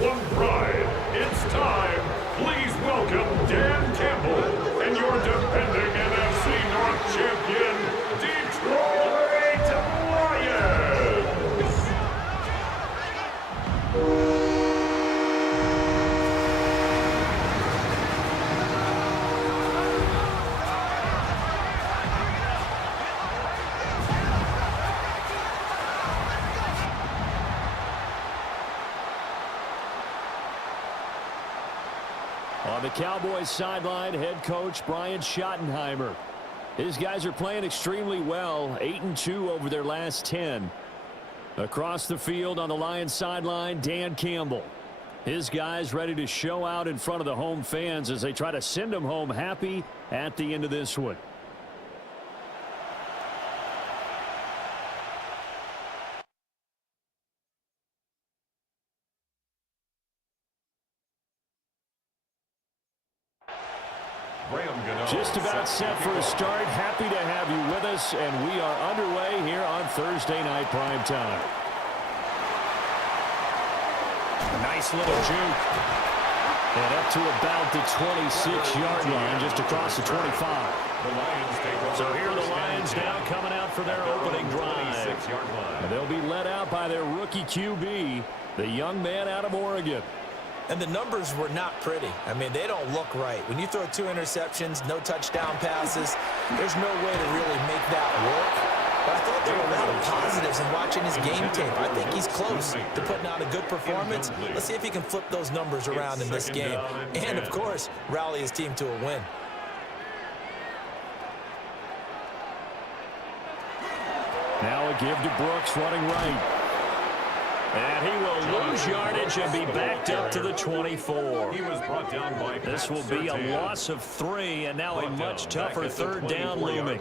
one pride. It's time. Please welcome Dan Campbell and your defending NFC North champion, Detroit Lions. On the Cowboys sideline, head coach Brian Schottenheimer. His guys are playing extremely well, 8-2 over their last 10. Across the field on the Lions sideline, Dan Campbell. His guys ready to show out in front of the home fans as they try to send them home happy at the end of this one. Just about set for a start. Happy to have you with us, and we are underway here on Thursday Night Prime Time. A nice little juke. And up to about the 26-yard line, just across the 25. So here are the Lions now coming out for their opening drive. And they'll be led out by their rookie QB, the young man out of Oregon. And the numbers were not pretty. I mean, they don't look right. When you throw 2 interceptions, no touchdown passes, there's no way to really make that work. But I thought there were a lot of positives in watching his game tape. I think he's close to putting out a good performance. Let's see if he can flip those numbers around in this game. And, of course, rally his team to a win. Now a give to Brooks running right. And he will lose yardage and be backed up to the 24. This will be a loss of 3, and now a much tougher third down looming.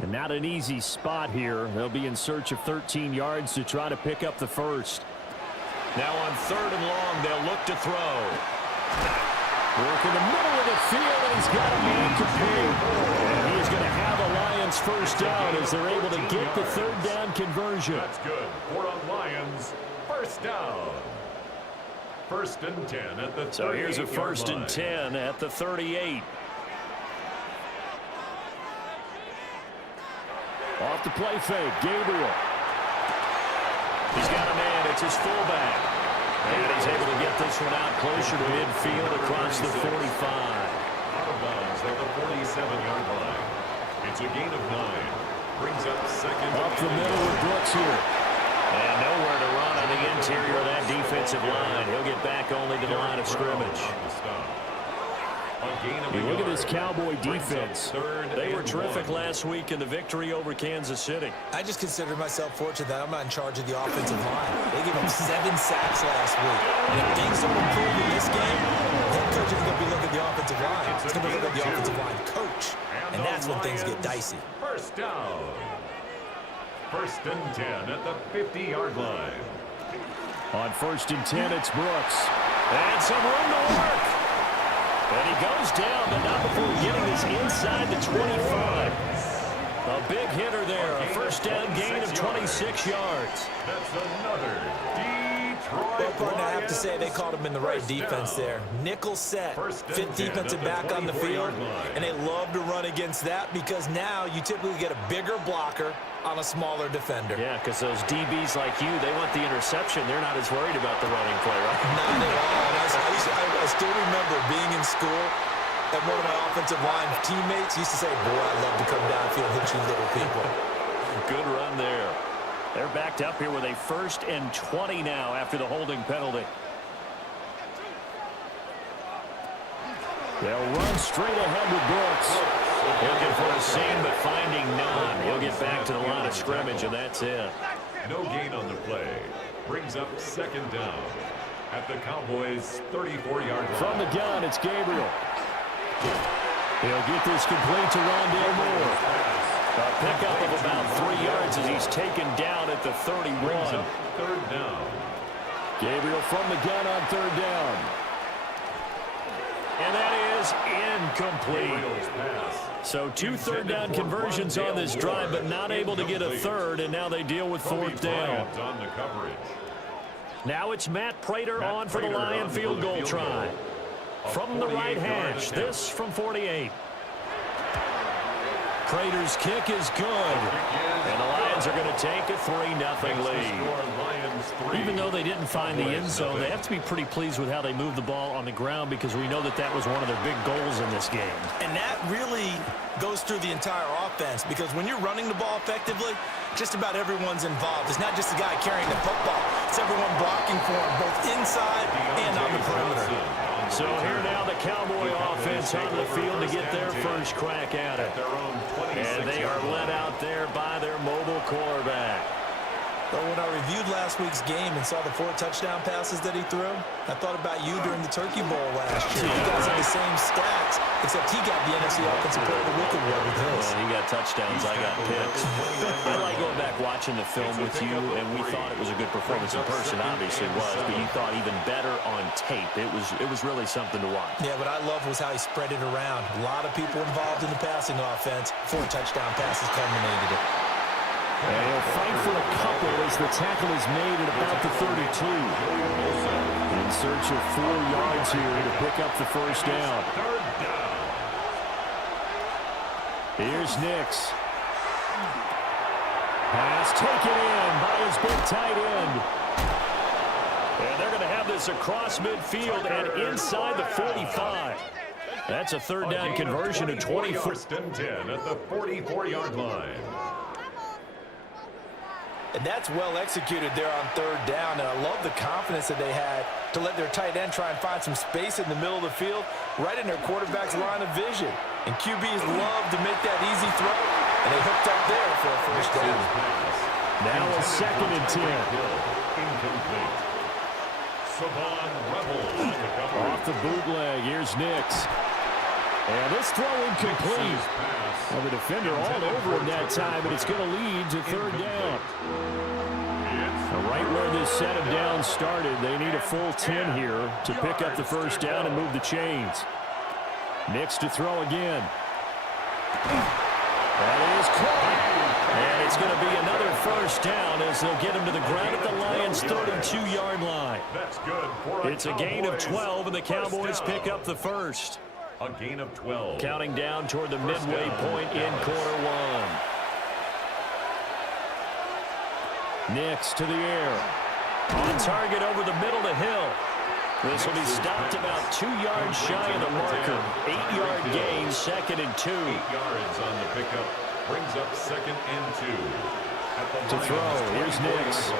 And not an easy spot here. They'll be in search of 13 yards to try to pick up the first. Now on 3rd and long, they'll look to throw. Work in the middle of the field, and he's got a man complete. And he's going to have a Lions first down as they're able to get the 3rd down conversion. That's good. 4 on Lions. First down. 1st and 10 at the 38. So here's a 1st and 10 at the 38. Off the play fake, Gabriel. He's got a man, it's his fullback. And he's able to get this one out closer to midfield across the 45. Out of bounds at the 47-yard line. It's a gain of 9. Brings up 2nd. Up the middle with Brooks here. And nowhere to run on the interior of that defensive line. He'll get back only to the line of scrimmage. You look at this Cowboy defense. They were terrific last week in the victory over Kansas City. I just consider myself fortunate that I'm not in charge of the offensive line. They gave up 7 sacks last week. And if things don't improve in this game, the head coach is going to be looking at the offensive line. He's going to be looking at the offensive line coach. And that's when things get dicey. First down. 1st and 10 at the 50-yard line. On 1st and 10, it's Brooks. And some room to work. And he goes down, but not before getting this inside the 25. A big hitter there. A 1st down gain of 26 yards. That's another Detroit. Well, partner, I have to say they called him in the right defense there. Nickel set, 5th defensive back on the field, and they love to run against that because now you typically get a bigger blocker on a smaller defender. Yeah, because those DBs like you, they want the interception. They're not as worried about the running play, right? Not at all. And I still remember being in school, and one of my offensive line teammates used to say, boy, I love to come downfield and hit you little people. Good run there. They're backed up here with a 1st and 20 now after the holding penalty. They'll run straight ahead with Brooks. Looking for a seam, but finding none. He'll get back to the line of scrimmage, and that's it. No gain on the play. Brings up 2nd down at the Cowboys' 34-yard line. From the gun, it's Gabriel. He'll get this complete to Rondale Moore. A pickup of about 3 yards as he's taken down at the 31. 3rd down. Gabriel from the gun on 3rd down. And that is incomplete. So 2 third down conversions on this drive, but not able to get a 3rd, and now they deal with 4th down. Now it's Matt Prater on for the Lion field goal try. From the right hash, this from 48. Prater's kick is good. And the Lions are going to take a 3-0 lead. Even though they didn't find the end zone, they have to be pretty pleased with how they moved the ball on the ground because we know that that was one of their big goals in this game. And that really goes through the entire offense because when you're running the ball effectively, just about everyone's involved. It's not just the guy carrying the football. It's everyone blocking for him, both inside and on the perimeter. So here now the Cowboy offense on the field to get their first crack at it. And they are led out there by their mobile quarterback. But when I reviewed last week's game and saw the 4 touchdown passes that he threw, I thought about you during the Turkey Bowl last year. You guys had the same stats, except he got the NFC Offensive Player of the Week award with his. Well, he got touchdowns, I got picks. I like going back watching the film with you, and we thought it was a good performance in person, obviously was, but you thought even better on tape. It was really something to watch. Yeah, what I loved was how he spread it around. A lot of people involved in the passing offense. 4 touchdown passes culminated it. And he'll fight for a couple as the tackle is made at about the 32. In search of 4 yards here to pick up the first down. Here's Nix. Pass taken in by his big tight end. And they're going to have this across midfield and inside the 45. That's a 3rd down conversion to 24. 1st and 10 at the 44-yard line. And that's well executed there on 3rd down, and I love the confidence that they had to let their tight end try and find some space in the middle of the field, right in their quarterback's line of vision. And QBs love to make that easy throw, and they hooked up there for a first down. Now a 2nd and 10. Incomplete. Savon Rebel. Off the bootleg, here's Nix. And this throw incomplete. Well, the defender all over him that time, but it's going to lead to 3rd down. Right where this set of downs started, they need a full 10 here to pick up the first down and move the chains. Nix to throw again. That is caught. And it's going to be another first down as they'll get him to the ground at the Lions' 32-yard line. It's a gain of 12, and the Cowboys pick up the first. A gain of 12. Counting down toward the midway point in quarter 1. Nix to the air. On target over the middle to Hill. This will be stopped about 2 yards shy of the marker. 8-yard gain, 2nd and 2. 8 yards on the pickup. Brings up 2nd and 2. To throw, here's Nix.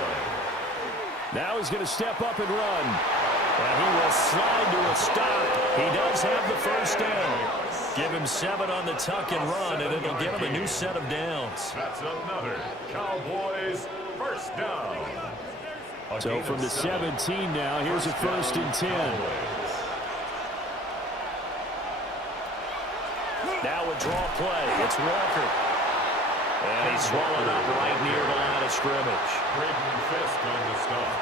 Now he's going to step up and run. And he will slide to a stop. He does have the first down. Give him 7 on the tuck and run, and it'll give him a new set of downs. That's another Cowboys first down. So from the 17 now, here's a 1st and 10. Now a draw play. It's Walker. And he's swallowed up right near the line of scrimmage. Braden Fisk on the stop.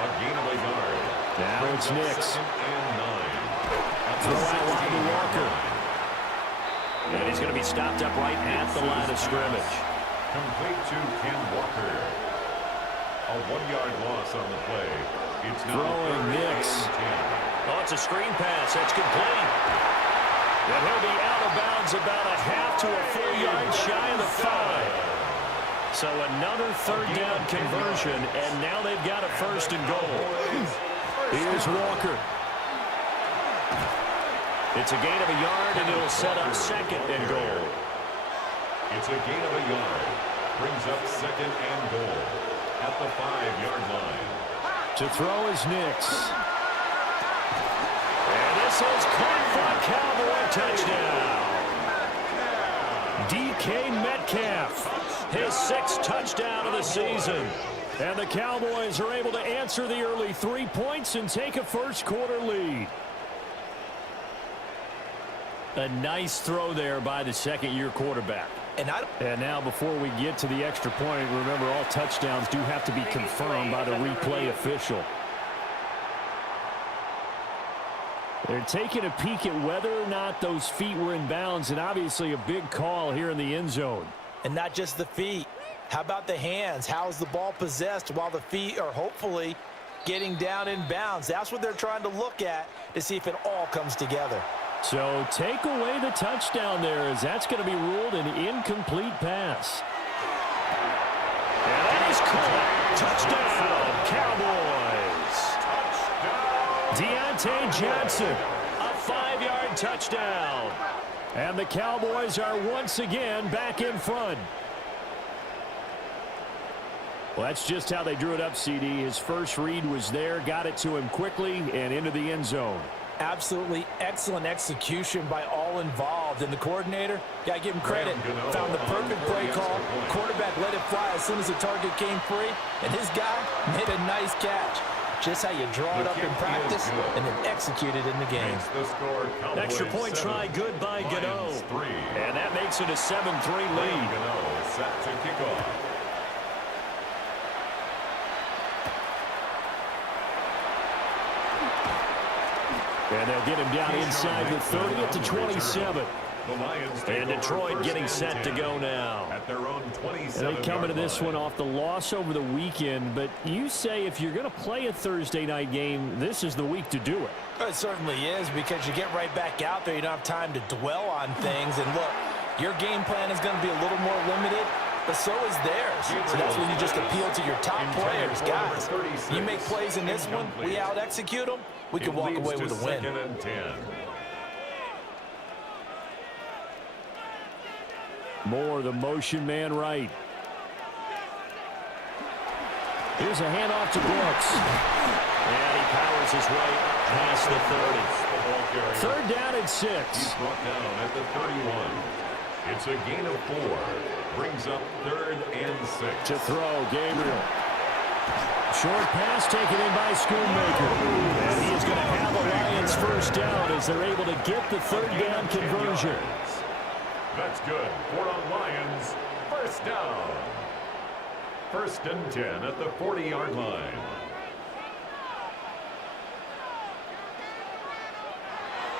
A gain of a yard. Now it's Nix. 2nd and 9. Throw out wide to Walker. And he's going to be stopped up right at the line of scrimmage. Complete to Ken Walker. A 1-yard loss on the play. It's now throwing Nix. Oh, it's a screen pass. That's complete. And he'll be out of bounds about a half to a full yard shy of the 5. So another 3rd down conversion, and now they've got a 1st and goal. Here's Walker. It's a gain of a yard, and it'll set up 2nd and goal. It's a gain of a yard. Brings up 2nd and goal at the 5-yard line. To throw is Nix. And this is caught for a Cowboy touchdown. DK Metcalf, his 6th touchdown of the season. And the Cowboys are able to answer the early 3 points and take a first-quarter lead. A nice throw there by the 2nd-year quarterback. And now before we get to the extra point, remember all touchdowns do have to be confirmed by the replay official. They're taking a peek at whether or not those feet were in bounds, and obviously a big call here in the end zone. And not just the feet. How about the hands? How is the ball possessed while the feet are hopefully getting down in bounds? That's what they're trying to look at to see if it all comes together. So take away the touchdown there, as that's going to be ruled an incomplete pass. And that is caught. Touchdown, Cowboys. Deontay Johnson, a 5-yard touchdown. And the Cowboys are once again back in front. Well, that's just how they drew it up, CD. His first read was there, got it to him quickly, and into the end zone. Absolutely excellent execution by all involved. And the coordinator, got to give him credit, found the perfect play call. Quarterback let it fly as soon as the target came free, and his guy made a nice catch. Just how you draw it up in practice and then execute it in the game. Extra point try good by Gano. And that makes it a 7-3 lead. Set to kick off. And they'll get him down inside the 30 at the 27. And Detroit getting set to go now. At their own 27. They come into this one off the loss over the weekend, but you say if you're going to play a Thursday night game, this is the week to do it. It certainly is, because you get right back out there. You don't have time to dwell on things. And look, your game plan is going to be a little more limited, but so is theirs. So that's when you just appeal to your top players. Guys, you make plays in this one, we out-execute them, we can walk away with a win. 2nd and 10. Moore, the motion man right. Here's a handoff to Brooks. And he powers his way up past the 30. 3rd down and 6. He's brought down at the 31. It's a gain of 4. Brings up 3rd and 6. To throw, Gabriel. Short pass taken in by Schoonmaker. And he is going to have the Lions first down as they're able to get the 3rd down conversion. That's good. For the Lions, first down. 1st and 10 at the 40-yard line.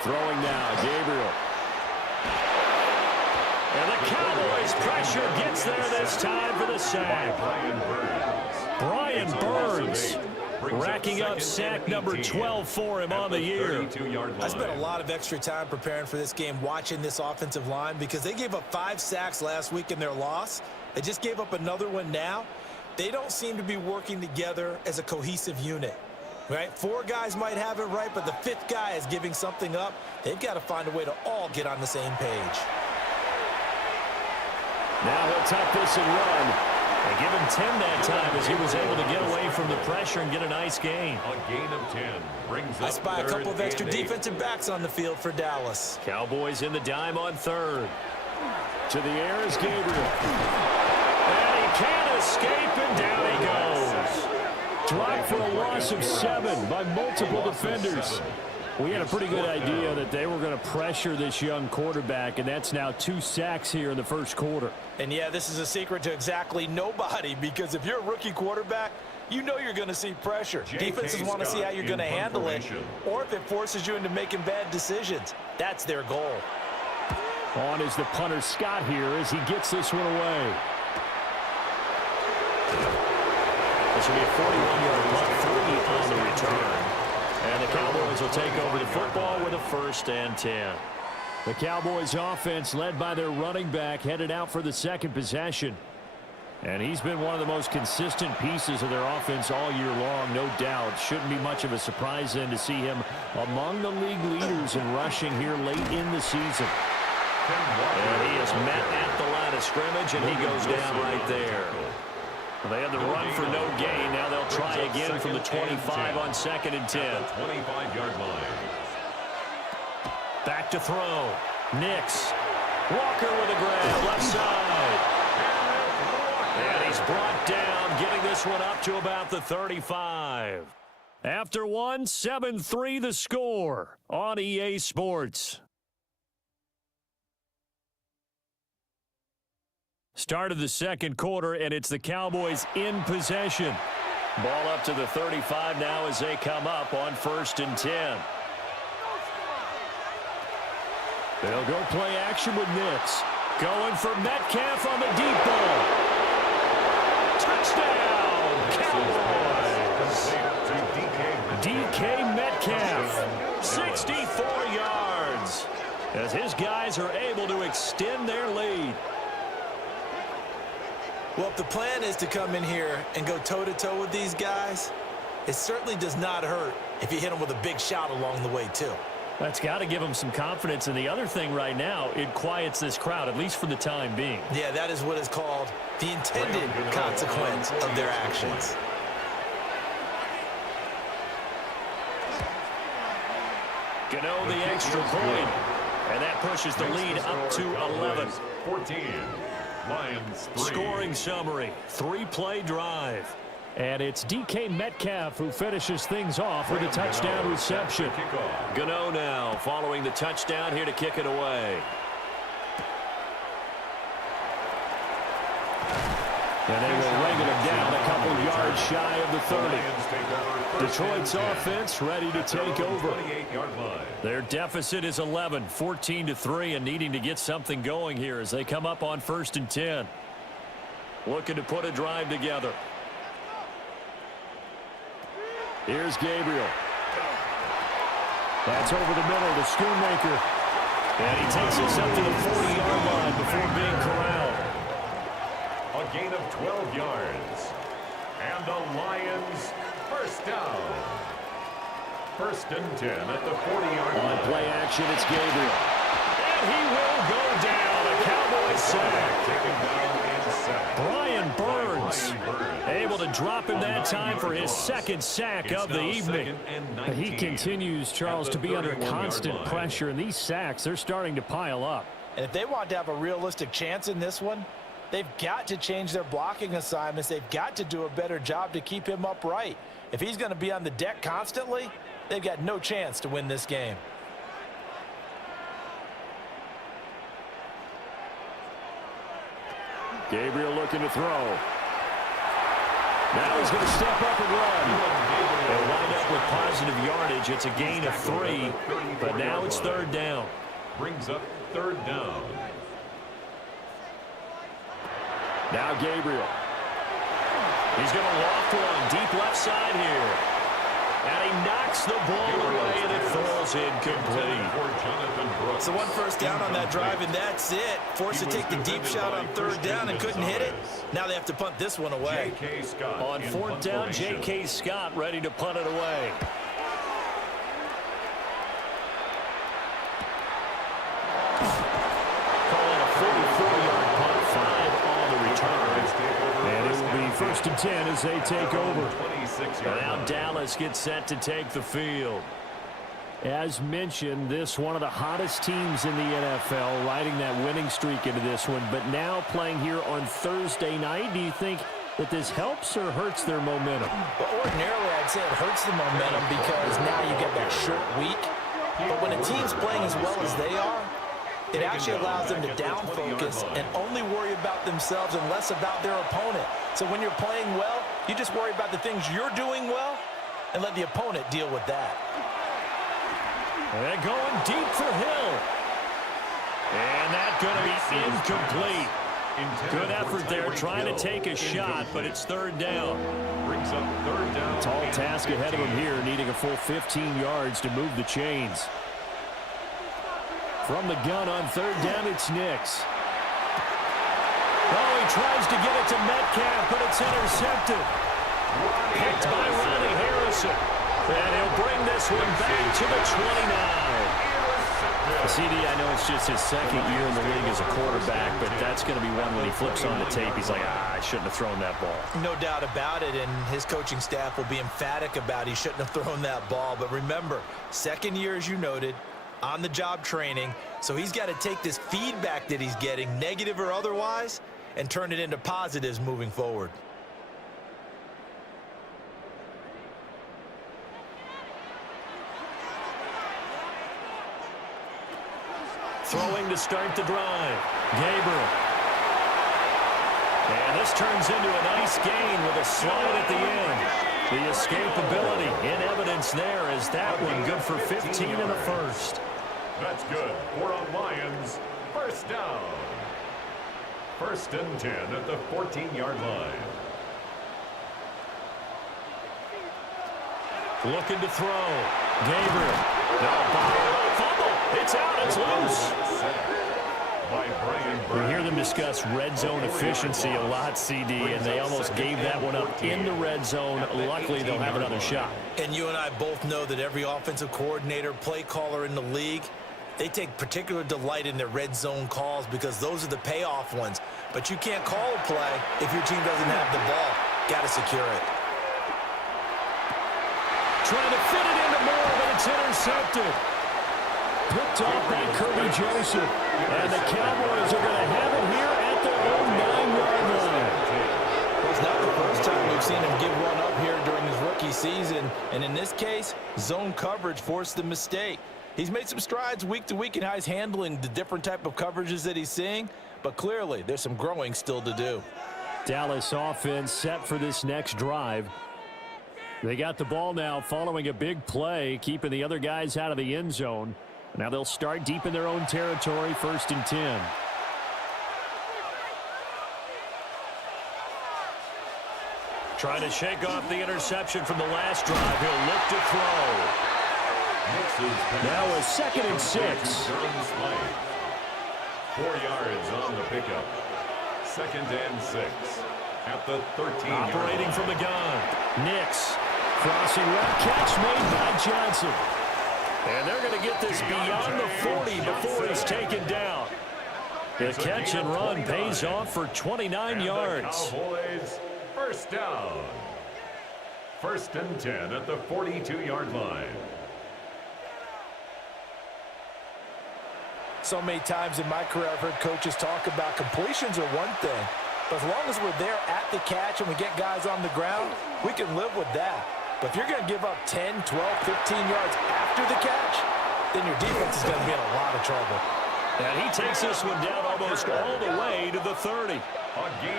Throwing now, Gabriel. And the Cowboys pressure gets there this time for the sack. Brian Burns racking up sack number 12 for him on the year. I spent a lot of extra time preparing for this game, watching this offensive line, because they gave up 5 sacks last week in their loss. They just gave up another one now. They don't seem to be working together as a cohesive unit. Right? 4 guys might have it right, but the 5th guy is giving something up. They've got to find a way to all get on the same page. Now he'll tuck this and run. They give him 10 that time as he was able to get away from the pressure and get a nice gain. A gain of 10 brings up I spy a couple of extra 8. defensive backs on the field for Dallas. Cowboys in the dime on 3rd. To the air is Gabriel. And he can't escape, and down he goes. Dropped for a loss of 7 by multiple defenders. We had a pretty good idea that they were going to pressure this young quarterback, and that's now 2 sacks here in the first quarter. And, yeah, this is a secret to exactly nobody, because if you're a rookie quarterback, you know you're going to see pressure. Defenses want to see how you're going to handle it, or if it forces you into making bad decisions. That's their goal. On is the punter Scott here as he gets this one away. This will be a 41-yard punt, 3 on the return. And the Cowboys will take over the football with a 1st and 10. The Cowboys offense led by their running back headed out for the 2nd possession. And he's been one of the most consistent pieces of their offense all year long, no doubt. Shouldn't be much of a surprise then to see him among the league leaders in rushing here late in the season. And he is met at the line of scrimmage, and he goes down right there. They had the run for no gain. Now they'll try again from the 25 on 2nd and 10. 25-yard line. Back to throw. Nix. Walker with a grab, left side. And he's brought down, getting this one up to about the 35. After 1, 7-3 the score on EA Sports. Start of the 2nd quarter, and it's the Cowboys in possession. Ball up to the 35 now as they come up on 1st and 10. They'll go play action with Nix. Going for Metcalf on the deep ball. Touchdown, Cowboys! DK Metcalf, 64 yards, as his guys are able to extend their lead. Well, if the plan is to come in here and go toe-to-toe with these guys, it certainly does not hurt if you hit them with a big shot along the way, too. That's got to give them some confidence. And the other thing right now, it quiets this crowd, at least for the time being. Yeah, that is what is called the intended consequence of their actions. Gano the extra point. And that pushes the lead up to 11. 14. Lions 3. Scoring summary, 3-play drive. And it's DK Metcalf who finishes things off with a touchdown reception. Gano now following the touchdown here to kick it away. And they will ring it down a couple yards shy of the 30. Detroit's offense ready to take over. Their deficit is 11, 14-3, and needing to get something going here as they come up on 1st and 10. Looking to put a drive together. Here's Gabriel. That's over the middle to Schoonmaker. And he takes us up to the 40-yard line before being corralled. A gain of 12 yards. And the Lions first down. 1st and 10 at the 40-yard line. On play action, it's Gabriel. And he will go down. A Cowboy sack. Taken down and sacked. Brian Burns able to drop him that time for his second sack of the evening. He continues, Charles, to be under constant pressure, and these sacks, they're starting to pile up. And if they want to have a realistic chance in this one, they've got to change their blocking assignments. They've got to do a better job to keep him upright. If he's going to be on the deck constantly, they've got no chance to win this game. Gabriel looking to throw. Now he's going to step up and run. They'll wind up with positive yardage. It's a gain of 3, but now it's 3rd down. Brings up 3rd down. Now Gabriel. He's going to loft one deep left side here. And he knocks the ball away, and it falls incomplete. So 1 first down on that drive, and that's it. Forced to take the deep shot on 3rd down and couldn't hit it. Now they have to punt this one away. On 4th down, J.K. Scott ready to punt it away. Calling a 44-yard punt, 5 on the return. And it will be 1st and 10 as they take over. Now Dallas gets set to take the field. As mentioned, this one of the hottest teams in the NFL, riding that winning streak into this one, but now playing here on Thursday night. Do you think that this helps or hurts their momentum? Well, ordinarily, I'd say it hurts the momentum because now you get that short week. But when a team's playing as well as they are, it actually allows them to down focus and only worry about themselves and less about their opponent. So when you're playing well, you just worry about the things you're doing well and let the opponent deal with that. And they're going deep for Hill. And that's going to be incomplete. Good effort there trying to take a shot, but it's 3rd down. Brings up 3rd down. Tall task ahead of him here, needing a full 15 yards to move the chains. From the gun on 3rd down, it's Nix. Oh, he tries to get it to Metcalf, but it's intercepted. Picked by Ronnie Harrison. And he'll bring this one back to the 29. CD, I know it's just his 2nd year in the league as a quarterback, but that's going to be one when he flips on the tape. He's like, I shouldn't have thrown that ball. No doubt about it, and his coaching staff will be emphatic about he shouldn't have thrown that ball. But remember, 2nd year, as you noted, on-the-job training, so he's got to take this feedback that he's getting, negative or otherwise, and turn it into positives moving forward. Throwing to start the drive. Gabriel. And this turns into a nice gain with a slide at the end. The escapability in evidence there as that one good for 15 in the 1st. That's good. 4 on Lions. 1st down. 1st and 10 at the 14-yard line. Looking to throw. Gabriel. No, fumble. It's out. It's loose. We hear them discuss red zone efficiency a lot, CD, and they almost gave that one up in the red zone. Luckily, they'll have another shot. And you and I both know that every offensive coordinator, play caller in the league, they take particular delight in their red zone calls because those are the payoff ones. But you can't call a play if your team doesn't have the ball. Got to secure it. Trying to fit it into Moore, but it's intercepted. Picked off by Kirby Joseph. And the Cowboys are going to have it here at their own 9-yard line. Well, it's not the first time we've seen him give one up here during his rookie season. And in this case, zone coverage forced the mistake. He's made some strides week to week in how he's handling the different type of coverages that he's seeing. But clearly, there's some growing still to do. Dallas offense set for this next drive. They got the ball now following a big play, keeping the other guys out of the end zone. Now they'll start deep in their own territory, 1st and 10. Trying to shake off the interception from the last drive. He'll look to throw. Now a 2nd and 6. 4 yards on the pickup. 2nd and 6 at the 13-yard Operating line. from the gun. Nix. Crossing route catch made by Johnson. And they're going to get this beyond the 40 before it's taken down. The catch and run pays off for 29 yards. Cowboys, 1st down. 1st and 10 at the 42-yard line. So many times in my career, I've heard coaches talk about completions are one thing. But as long as we're there at the catch and we get guys on the ground, we can live with that. But if you're going to give up 10, 12, 15 yards after the catch, then your defense is going to be in a lot of trouble. And he takes this one down almost all the way to the 30.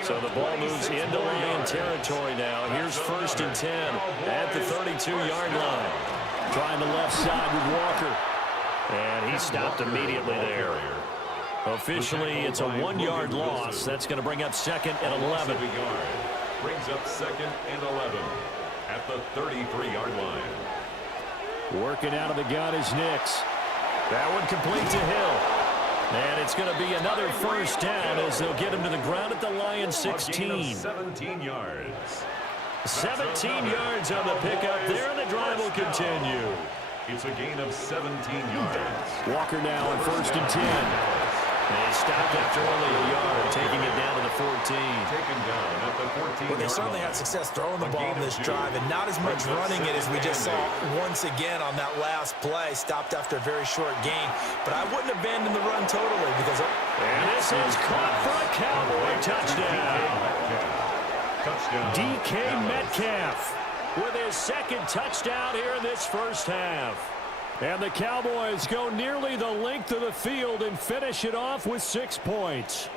So the ball moves into Lion territory now. Here's 1st and 10 at the 32-yard line. Trying the left side with Walker. And he stopped immediately there. Officially, it's a 1-yard loss. That's going to bring up 2nd and 11. Brings up 2nd and 11 at the 33-yard line. Working out of the gun is Nix. That one complete to Hill. And it's going to be another 1st down as they'll get him to the ground at the Lions 16. 17 yards. 17 yards on the pickup there, and the drive will continue. It's a gain of 17 yards. Walker now on 1st and 10. And he stopped after only a yard, taking it down to the 14. Taken down at the 14. Well, they certainly had success throwing the ball in this drive, and not as much running it as we just saw once again on that last play. Stopped after a very short gain. But I wouldn't abandon the run totally because... And this is caught for a Cowboy touchdown. DK Metcalf with his 2nd touchdown here in this 1st half. And the Cowboys go nearly the length of the field and finish it off with 6 points.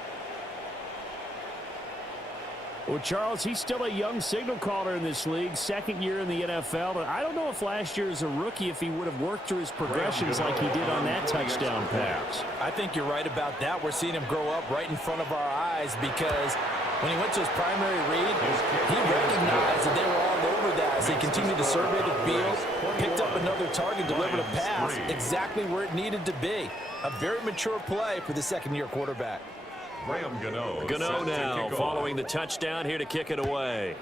Well, Charles, he's still a young signal caller in this league, 2nd year in the NFL. But I don't know if last year as a rookie, if he would have worked through his progressions like he did on that touchdown pass. I think you're right about that. We're seeing him grow up right in front of our eyes because when he went to his primary read, he recognized that they were all over that as he continued to survey the field, picked up another target, delivered a pass exactly where it needed to be. A very mature play for the 2nd-year quarterback. Gano now following the touchdown here to kick it away.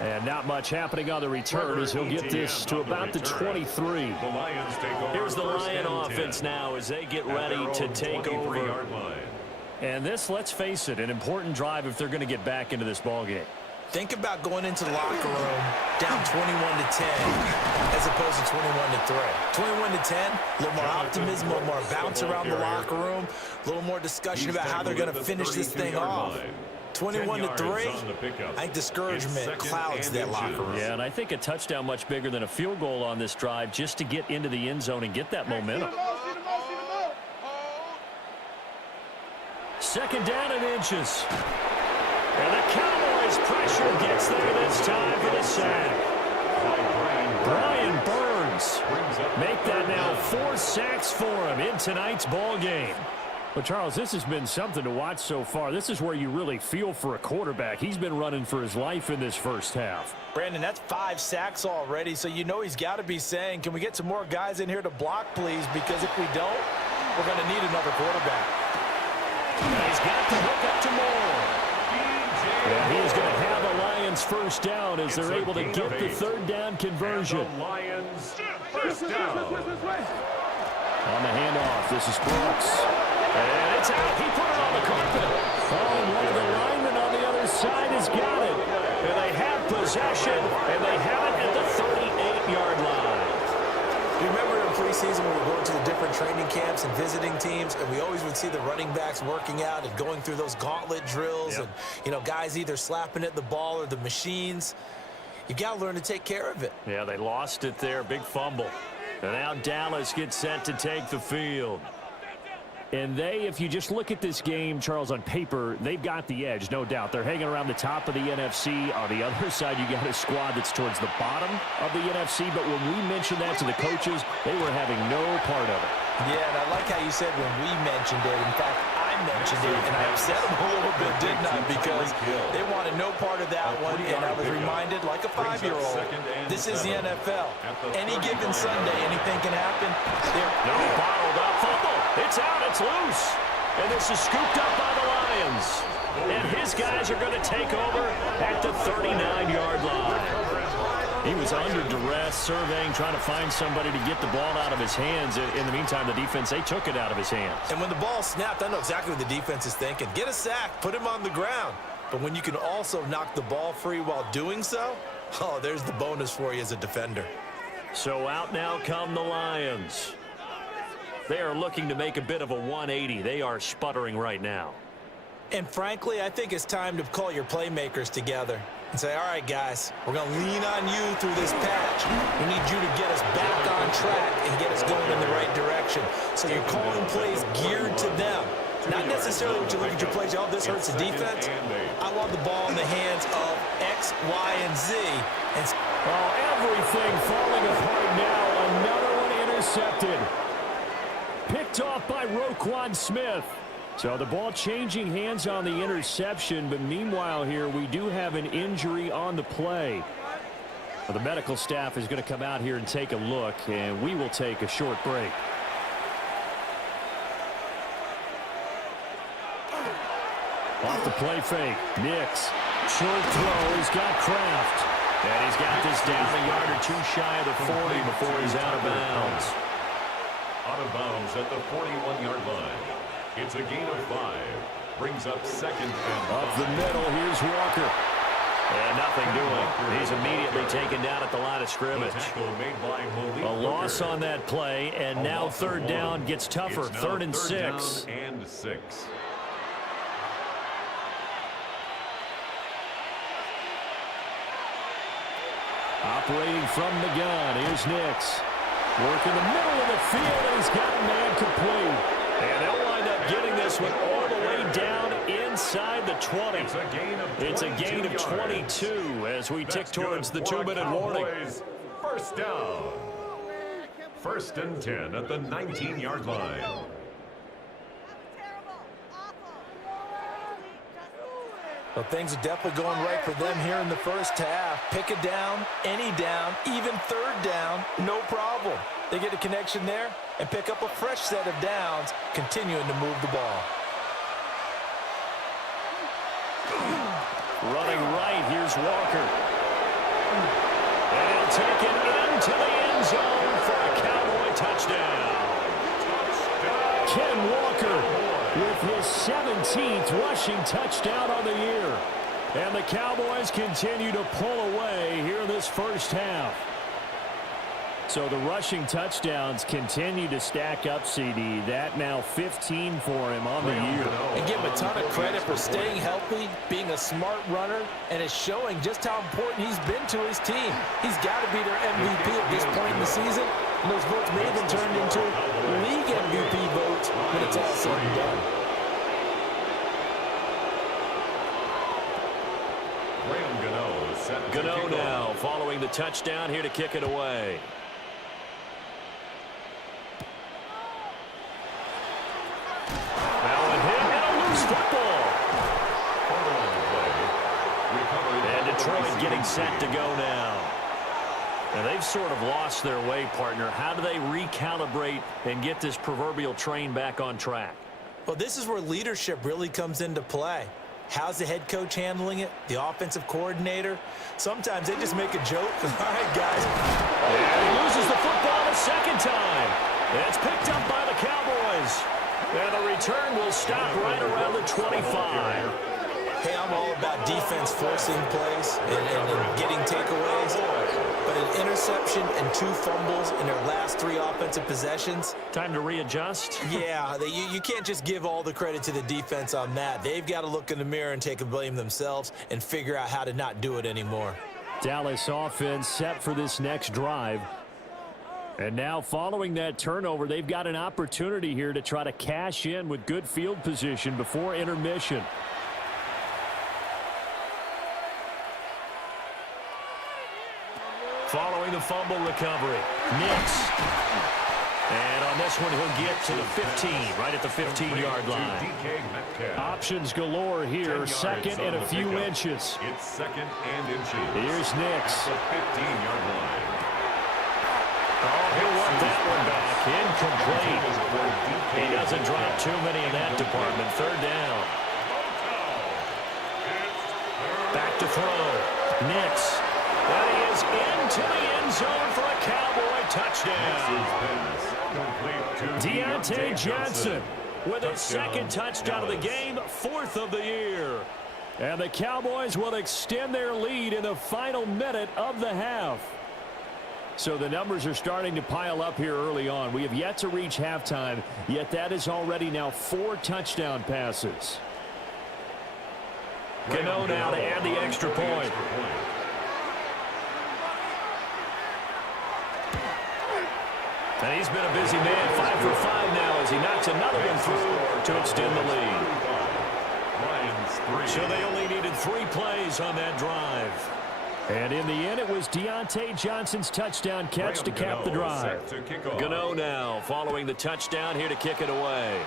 And not much happening on the return as he'll get this to about the 23. Here's the Lion offense now as they get ready to take over. And this, let's face it, an important drive if they're going to get back into this ballgame. Think about going into the locker room down 21-10 as opposed to 21-3. 21-10, a little more optimism, a little more bounce around the locker room, a little more discussion about how they're going to finish this thing off. 21-3, I think discouragement clouds that locker room. Yeah, and I think a touchdown much bigger than a field goal on this drive just to get into the end zone and get that momentum. 2nd down and inches. And the Cowboys pressure gets there this time for the sack. Brian Burns make that now 4 sacks for him in tonight's ball game. Well, Charles, this has been something to watch so far. This is where you really feel for a quarterback. He's been running for his life in this first half. Brandon, that's 5 sacks already, so you know he's got to be saying, can we get some more guys in here to block, please? Because if we don't, we're going to need another quarterback. He's got to hook up to Moore. And he is going to have the Lions first down as they're able to get the third down conversion. And the Lions first down. On the handoff, this is Brooks. And it's out. He put it on the carpet. Oh, and one of the linemen on the other side has got it. And they have possession, and they have it at the 38-yard line. You remember in preseason when we were going to the different training camps and visiting teams, and we always would see the running backs working out and going through those gauntlet drills, and, you know, guys either slapping at the ball or the machines. You got to learn to take care of it. Yeah, they lost it there. Big fumble. And now Dallas gets set to take the field. And they, if you just look at this game, Charles, on paper, they've got the edge, no doubt. They're hanging around the top of the NFC. On the other side, you got a squad that's towards the bottom of the NFC. But when we mentioned that to the coaches, they were having no part of it. Yeah, and I like how you said when we mentioned it. In fact, I mentioned it, and I upset them a little bit, didn't I? Because they wanted no part of that one, and I was reminded, like a 5-year-old, this is the NFL. Any given Sunday, anything can happen. No, bottled up fumble. It's out. It's loose. And this is scooped up by the Lions. And his guys are going to take over at the 39-yard line. He was under duress, surveying, trying to find somebody to get the ball out of his hands. In the meantime, the defense, they took it out of his hands. And when the ball snapped, I know exactly what the defense is thinking. Get a sack, put him on the ground. But when you can also knock the ball free while doing so, oh, there's the bonus for you as a defender. So out now come the Lions. They are looking to make a bit of a 180. They are sputtering right now. And frankly, I think it's time to call your playmakers together and say, all right, guys, we're going to lean on you through this patch. We need you to get us back on track and get us going in the right direction. So you're calling plays geared to them. Not necessarily when you look at your plays, oh, this hurts the defense. I want the ball in the hands of X, Y, and Z. And everything falling apart now. Another one intercepted. Picked off by Roquan Smith. So the ball changing hands on the interception, but meanwhile here we do have an injury on the play. Well, the medical staff is going to come out here and take a look, and we will take a short break. Off the play fake, Nix. Short throw, he's got Kraft. And he's got this down a yard or two shy of the 40 before he's out of bounds. Out of bounds at the 41-yard line. It's a gain of 5. Brings up second and 5. Up the middle, here's Walker. And nothing doing. He's immediately taken down at the line of scrimmage. A loss on that play, and now third down gets tougher. Third and 6. Operating from the gun, here's Nix. Work in the middle of the field, and he's got a man complete. And they'll wind up getting this one all the way down inside the 20. It's a gain of 22 as we tick towards the 2-minute warning. First down. First and 10 at the 19-yard line. Well, things are definitely going right for them here in the first half. Pick a down, any down, even third down, no problem. They get a connection there and pick up a fresh set of downs, continuing to move the ball. Running right, here's Walker. And he'll take it into the end zone for a Cowboy touchdown. Ken Walker with his 17th rushing touchdown on the year. And the Cowboys continue to pull away here in this first half. So the rushing touchdowns continue to stack up, CD. That now 15 for him on the year. And give him a ton of credit for staying healthy, being a smart runner, and it's showing just how important he's been to his team. He's got to be their MVP at this point in the season. And those votes may have been turned into league MVP votes when it's all said and done. Gano now following the touchdown here to kick it away. football. And Detroit getting set to go now. And they've sort of lost their way, partner. How do they recalibrate and get this proverbial train back on track? Well, this is where leadership really comes into play. How's the head coach handling it? The offensive coordinator? Sometimes they just make a joke. All right, guys. And he loses the football a second time. It's picked up by the Cowboys. And the return will stop right around the 25. Hey, I'm all about defense forcing plays and getting takeaways. But an interception and 2 fumbles in their last 3 offensive possessions. Time to readjust? Yeah, you can't just give all the credit to the defense on that. They've got to look in the mirror and take a blame themselves and figure out how to not do it anymore. Dallas offense set for this next drive. And now following that turnover, they've got an opportunity here to try to cash in with good field position before intermission. Following the fumble recovery, Nix. And on this one, he'll get to the 15, right at the 15-yard line. Options galore here, second and a few inches. It's second and inches. Here's Nix. The 15-yard line. Oh, he'll work that one back. Incomplete. He doesn't drop too many in that department. Third down. Back to throw. Nix. And he is into the end zone for a Cowboy touchdown. Deontay Johnson with his second touchdown of the game, 4th of the year. And the Cowboys will extend their lead in the final minute of the half. So the numbers are starting to pile up here early on. We have yet to reach halftime, yet that is already now 4 touchdown passes. Gano now to add the extra point. And he's been a busy man, 5 for 5 now as he knocks another one through to extend the lead. So they only needed 3 plays on that drive. And in the end, it was Deontay Johnson's touchdown catch to cap the drive. Gano now following the touchdown here to kick it away.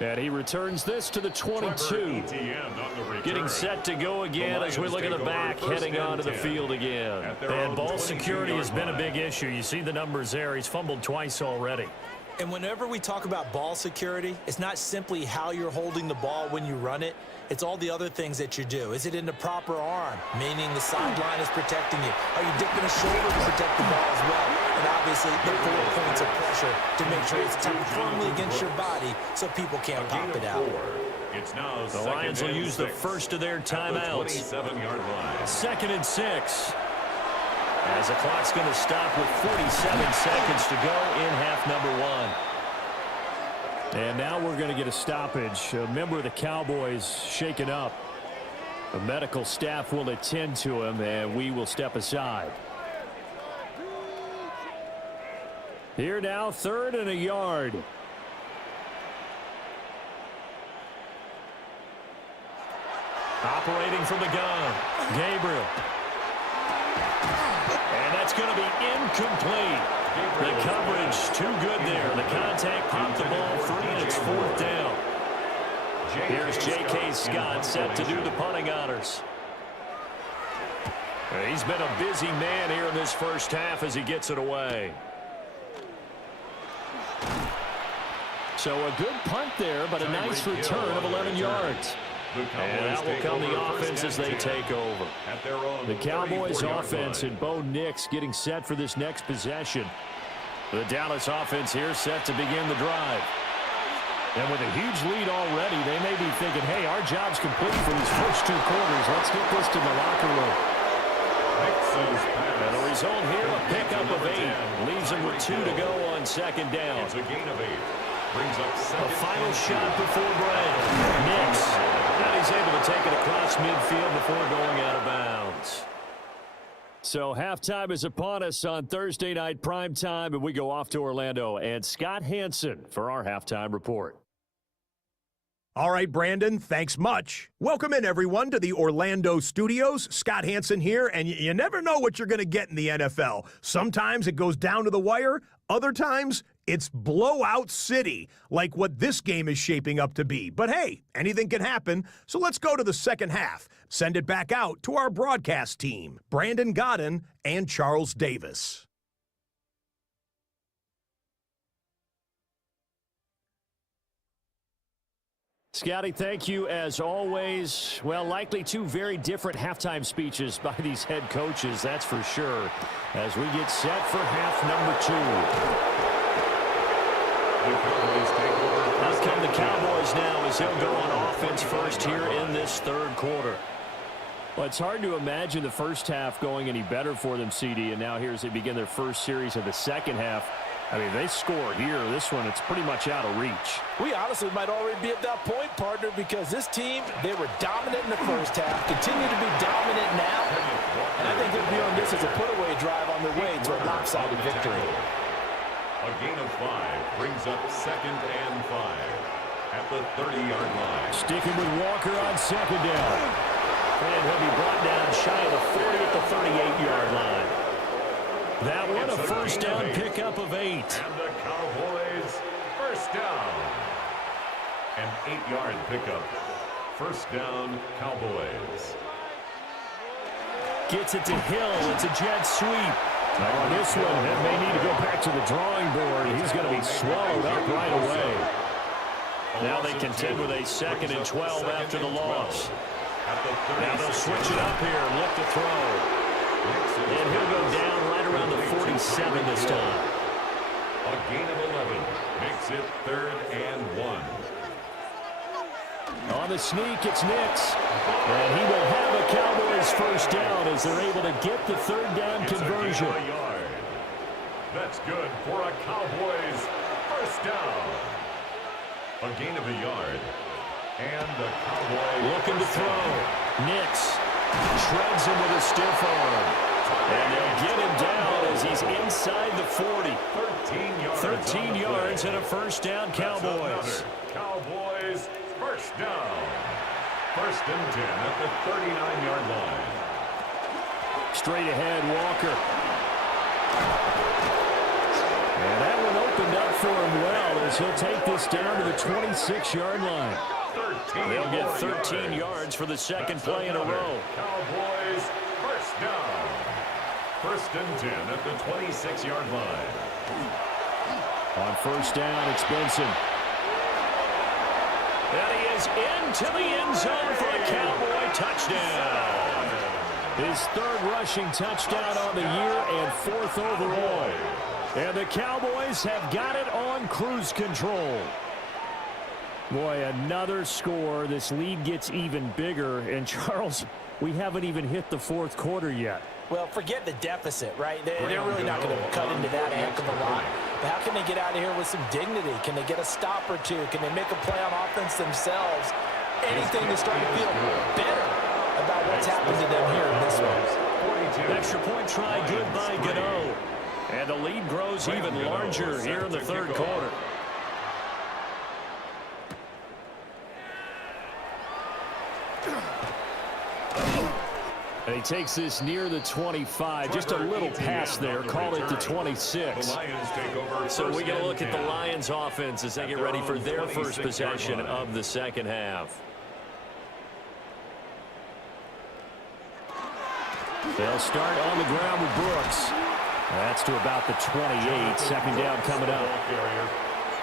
And he returns this to the 22. Getting set to go again as we look at the back, heading onto the field again. And ball security has been a big issue. You see the numbers there. He's fumbled twice already. And whenever we talk about ball security, it's not simply how you're holding the ball when you run it. It's all the other things that you do. Is it in the proper arm, meaning the sideline is protecting you? Are you dipping a shoulder to protect the ball as well? And obviously, the 4 points of pressure to make sure it's tipped firmly against your body so people can't pop it out. The Lions will use the first of their timeouts. 2nd and 6. As the clock's going to stop with 47 seconds to go in half number 1. And now we're going to get a stoppage. A member of the Cowboys shaken up. The medical staff will attend to him, and we will step aside. Here now, 3rd and a yard. Operating from the gun, Gabriel. And that's going to be incomplete. The coverage too good there. The contact popped the ball free, and it's 4th down. Here's J.K. Scott set to do the punting honors. He's been a busy man here in this first half as he gets it away. So a good punt there, but a nice return of 11 yards. And that will come the offense as they take over. The Cowboys offense and Bo Nix getting set for this next possession. The Dallas offense here set to begin the drive. And with a huge lead already, they may be thinking, hey, our job's complete for these first 2 quarters. Let's get this to the locker room. And the result here, a pickup of 8. Leaves them with 2 to go on 2nd down. It's a gain of 8. Brings up a final shot before break. Nix. Now he's able to take it across midfield before going out of bounds. So halftime is upon us on Thursday night primetime, and we go off to Orlando. And Scott Hansen for our halftime report. All right, Brandon, thanks much. Welcome in, everyone, to the Orlando studios. Scott Hansen here, and you never know what you're going to get in the NFL. Sometimes it goes down to the wire. Other times, It's blowout city, like what this game is shaping up to be. But hey, anything can happen, so let's go to the second half. Send it back out to our broadcast team, Brandon Godden and Charles Davis. Scotty, thank you as always. Well, likely two very different halftime speeches by these head coaches, that's for sure, as we get set for half number 2. Out come the Cowboys now as they'll go on offense first here in this third quarter. Well, it's hard to imagine the first half going any better for them, CD, and now here as they begin their first series of the second half. I mean, they score here. This one, it's pretty much out of reach. We honestly might already be at that point, partner, because this team, they were dominant in the first half, continue to be dominant now, and I think they're viewing this as a put-away drive on their way to a lopsided victory. A gain of 5 brings up 2nd and 5 at the 30-yard line. Sticking with Walker on second down. And he'll be brought down shy of the 40 at the 38-yard line. That one, a first down pickup of 8. And the Cowboys first down. An 8-yard pickup. First down, Cowboys. Gets it to Hill. It's a jet sweep. On this one, that may need to go back to the drawing board. He's going to be swallowed up right away. Now they contend with a 2nd and 12 after the loss. Now they'll switch it up here and look to throw. And he'll go down right around the 47 this time. A gain of 11 makes it 3rd and 1. On the sneak, it's Nix. And he will have a Cowboys first down as they're able to get the 3rd down conversion. A yard. That's good for a Cowboys first down. A gain of a yard. And the Cowboys looking to throw. Nix shreds him with a stiff arm. And they'll get him down as he's inside the 40. 13 yards and a first down, Cowboys. Cowboys first down. 1st and 10 at the 39-yard line. Straight ahead, Walker. And that one opened up for him well as he'll take this down to the 26-yard line. They'll get 13 yards for the second play in a row. Cowboys first down. 1st and 10 at the 26-yard line. On first down, it's Benson. And he is into the end zone for a Cowboy touchdown. His 3rd rushing touchdown on the year and 4th overall. And the Cowboys have got it on cruise control. Boy, another score. This lead gets even bigger. And, Charles, we haven't even hit the 4th quarter yet. Well, forget the deficit, right? They're really not going to cut into that a heck of a lot. But how can they get out of here with some dignity? Can they get a stop or two? Can they make a play on offense themselves? Anything to start to feel better about what's happened to them here in this one. Extra point try good by Gano. And the lead grows even larger here in the 3rd quarter. And he takes this near the 25. Just a little pass there. Call it the 26. So we got to look at the Lions offense as they get ready for their first possession of the second half. They'll start on the ground with Brooks. That's to about the 28. 2nd down coming up.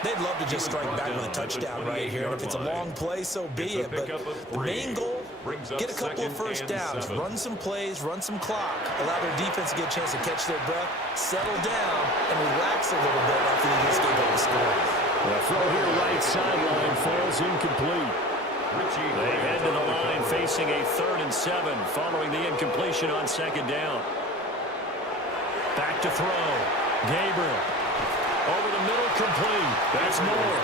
They'd love to just strike back with a touchdown right here. And if it's a long play, so be it. But the main goal, get a couple of first downs, run some plays, run some clock, allow their defense to get a chance to catch their breath, settle down, and relax a little bit after you just gave up the score. The throw here right sideline falls incomplete. They head to the line facing a 3rd and 7 following the incompletion on 2nd down. Back to throw. Gabriel. Over the middle, complete. That's more.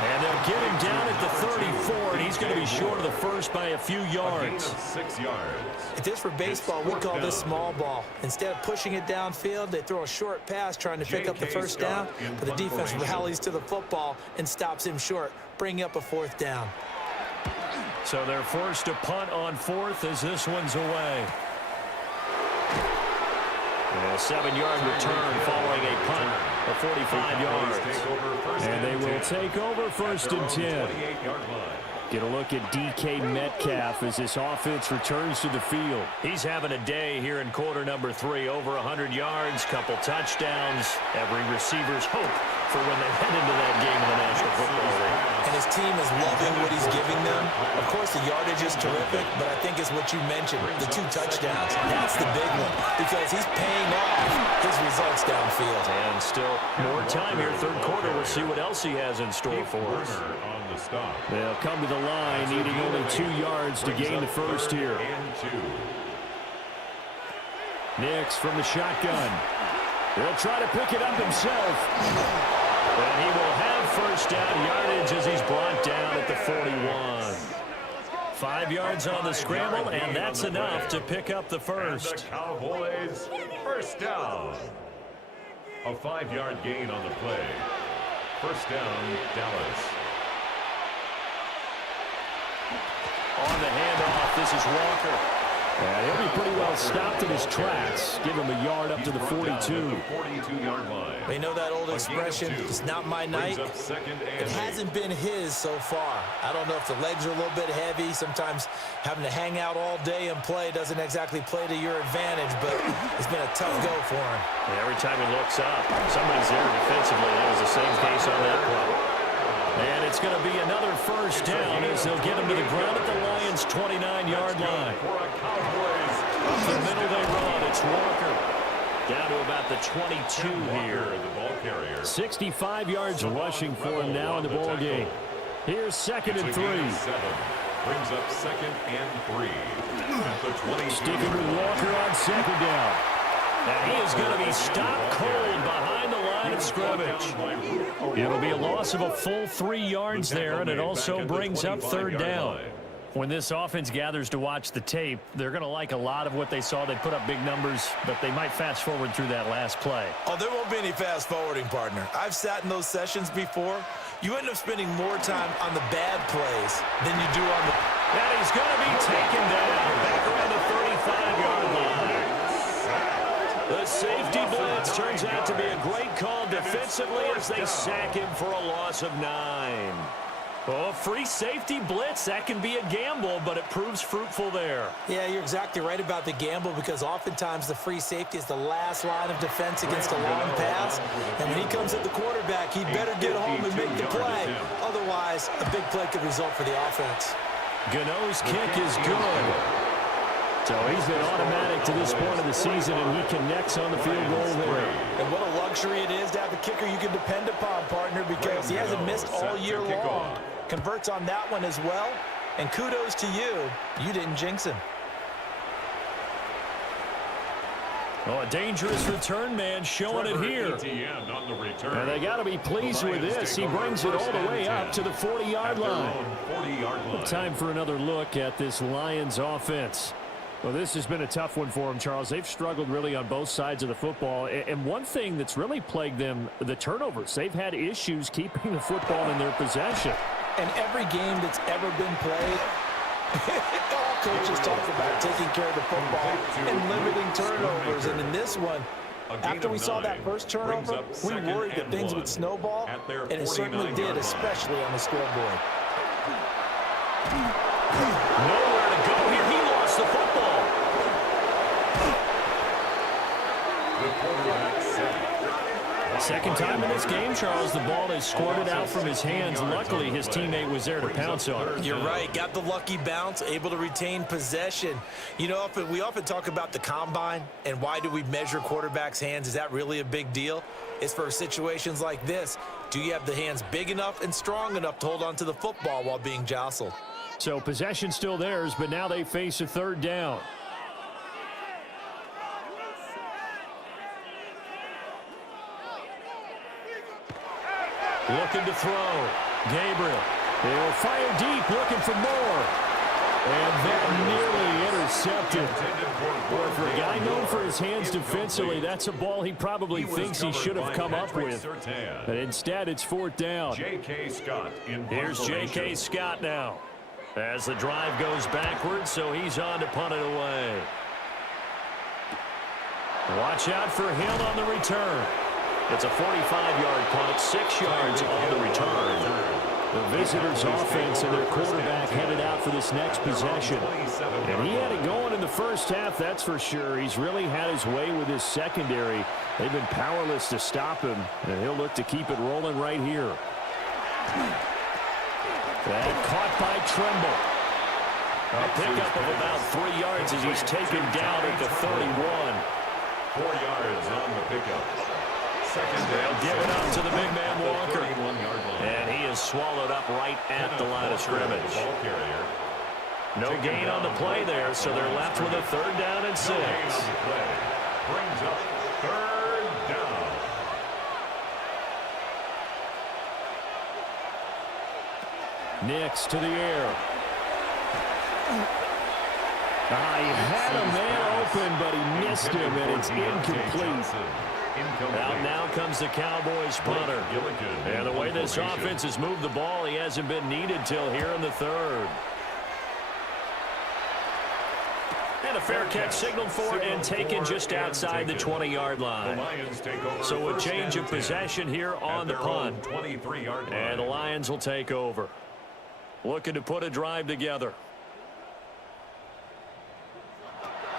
And they'll get him down at the 34, and he's going to be short of the first by a few yards. 6 yards. If this were baseball, we call this small ball. Instead of pushing it downfield, they throw a short pass trying to pick up the first down, but the defense rallies to the football and stops him short, bringing up a 4th down. So they're forced to punt on 4th as this one's away. A 7-yard return following a punt of 45 yards. And they will take over 1st and 10. Get a look at DK Metcalf as this offense returns to the field. He's having a day here in quarter number 3. Over 100 yards, couple touchdowns. Every receiver's hope for when they head into that game in the National Football League. And his team is loving what he's giving them. Of course, the yardage is terrific, but I think it's what you mentioned, the 2 touchdowns. That's the big one because he's paying off his results downfield. And still more time here, 3rd quarter. We'll see what else he has in store for us. They'll come to the line, needing only 2 yards to gain the first here. Nix from the shotgun. He'll try to pick it up himself. And he will have 1st down yardage as he's brought down at the 41. 5 yards on the scramble, and that's enough to pick up the first. And the Cowboys, 1st down. A 5-yard gain on the play. 1st down, Dallas. On the handoff, this is Walker. And he'll be pretty well stopped in his tracks. Give him a yard up to the 42. 42-yard line. They know that old expression, it's not my night. It hasn't been his so far. I don't know if the legs are a little bit heavy. Sometimes having to hang out all day and play doesn't exactly play to your advantage, but it's been a tough go for him. And every time he looks up, somebody's there defensively. That was the same case on that play. And it's going to be another 1st down as they'll get him to the ground at the Lions' 29-yard line. Up the middle they run. It's Walker. Down to about the 22 here. 65 yards rushing for him now in the ball game. Here's 2nd and 3. Brings up 2nd and 3. At the Sticking with Walker on 2nd down. And he is going to be stopped cold behind the line of scrimmage. It'll be a loss of a full 3 yards there, and it also brings up 3rd down. When this offense gathers to watch the tape, they're going to like a lot of what they saw. They put up big numbers, but they might fast forward through that last play. Oh, there won't be any fast forwarding, partner. I've sat in those sessions before. You end up spending more time on the bad plays than you do on the... And he's going to be taken down back around the 35-yard line. The safety blitz turns out to be a great call defensively as they sack him for a loss of 9. Oh, free safety blitz, that can be a gamble, but it proves fruitful there. Yeah, you're exactly right about the gamble because oftentimes the free safety is the last line of defense against a long pass. And when he comes at the quarterback, he better get home and make the play. Otherwise, a big play could result for the offense. Gano's kick is good. So he's been automatic to this point of the season, and he connects on the field goal there. And what a luxury it is to have a kicker you can depend upon, partner, because he hasn't missed all year long. Converts on that one as well, and kudos to you. You didn't jinx him. Oh, a dangerous return man showing it here. And they got to be pleased with this. He brings it all the way up to the 40-yard line. Time for another look at this Lions offense. Well, this has been a tough one for them, Charles. They've struggled really on both sides of the football. And one thing that's really plagued them, the turnovers. They've had issues keeping the football in their possession. And every game that's ever been played, all coaches talk about taking care of the football and limiting turnovers. And in this one, after we saw that first turnover, we worried that things would snowball, and it certainly did, especially on the scoreboard. Nowhere to go here. He lost the football. Second time in this game, Charles, the ball is squirted out from his hands. Luckily, his teammate was there to pounce on it. You're right. Got the lucky bounce, able to retain possession. You know, we often talk about the combine and why do we measure quarterbacks' hands. Is that really a big deal? It's for situations like this. Do you have the hands big enough and strong enough to hold on to the football while being jostled? So possession still theirs, but now they face a 3rd down. Looking to throw. Gabriel. He'll fire deep, looking for more. And that nearly intercepted. Boy, for a guy known for his hands defensively, that's a ball he probably thinks he should have come up with. But instead, it's 4th down. Here's J.K. Scott now. As the drive goes backwards, so he's on to punt it away. Watch out for Hill on the return. It's a 45-yard punt, 6 yards on the return. The visitors' offense and their quarterback headed out for this next possession. And he had it going in the first half, that's for sure. He's really had his way with his secondary. They've been powerless to stop him, and he'll look to keep it rolling right here. That caught by Trimble. A pickup of about 3 yards as he's taken down at the 31. 4 yards on the pickup. They'll give it up to the big man Walker. And he is swallowed up right at the line of scrimmage. No gain on the play there, so they're left with a 3rd down and 6. Brings up 3rd down. Nix to the air. He had a man open, but he missed him, and it's incomplete. Out now comes the Cowboys punter. And the way this offense has moved the ball, he hasn't been needed till here in the 3rd. And a fair catch signaled for and taken just outside the 20-yard line. So a change of possession here on the punt. And the Lions will take over. Looking to put a drive together.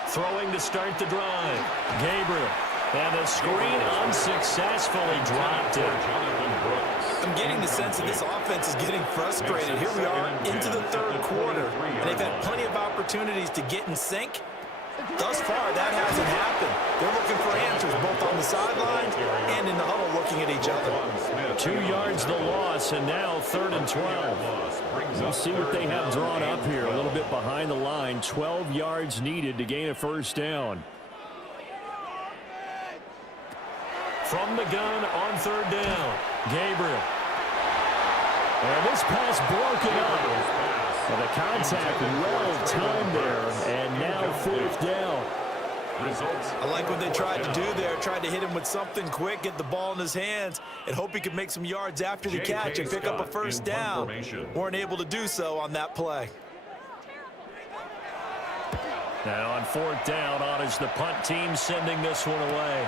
Throwing to start the drive. Gabriel. And the screen unsuccessfully dropped it. I'm getting the sense that this offense is getting frustrated. Here we are into the 3rd quarter, and they've had plenty of opportunities to get in sync. Thus far, that hasn't happened. They're looking for answers both on the sidelines and in the huddle looking at each other. 2 yards the loss, and now 3rd and 12. We'll see what they have drawn up here. A little bit behind the line. 12 yards needed to gain a 1st down. From the gun on 3rd down, Gabriel. And this pass broken up. Well, the contact well timed there, and now 4th down. I like what they tried to do there. Tried to hit him with something quick, get the ball in his hands, and hope he could make some yards after the catch and pick up a 1st down. Weren't able to do so on that play. Now on 4th down, honors the punt team sending this one away.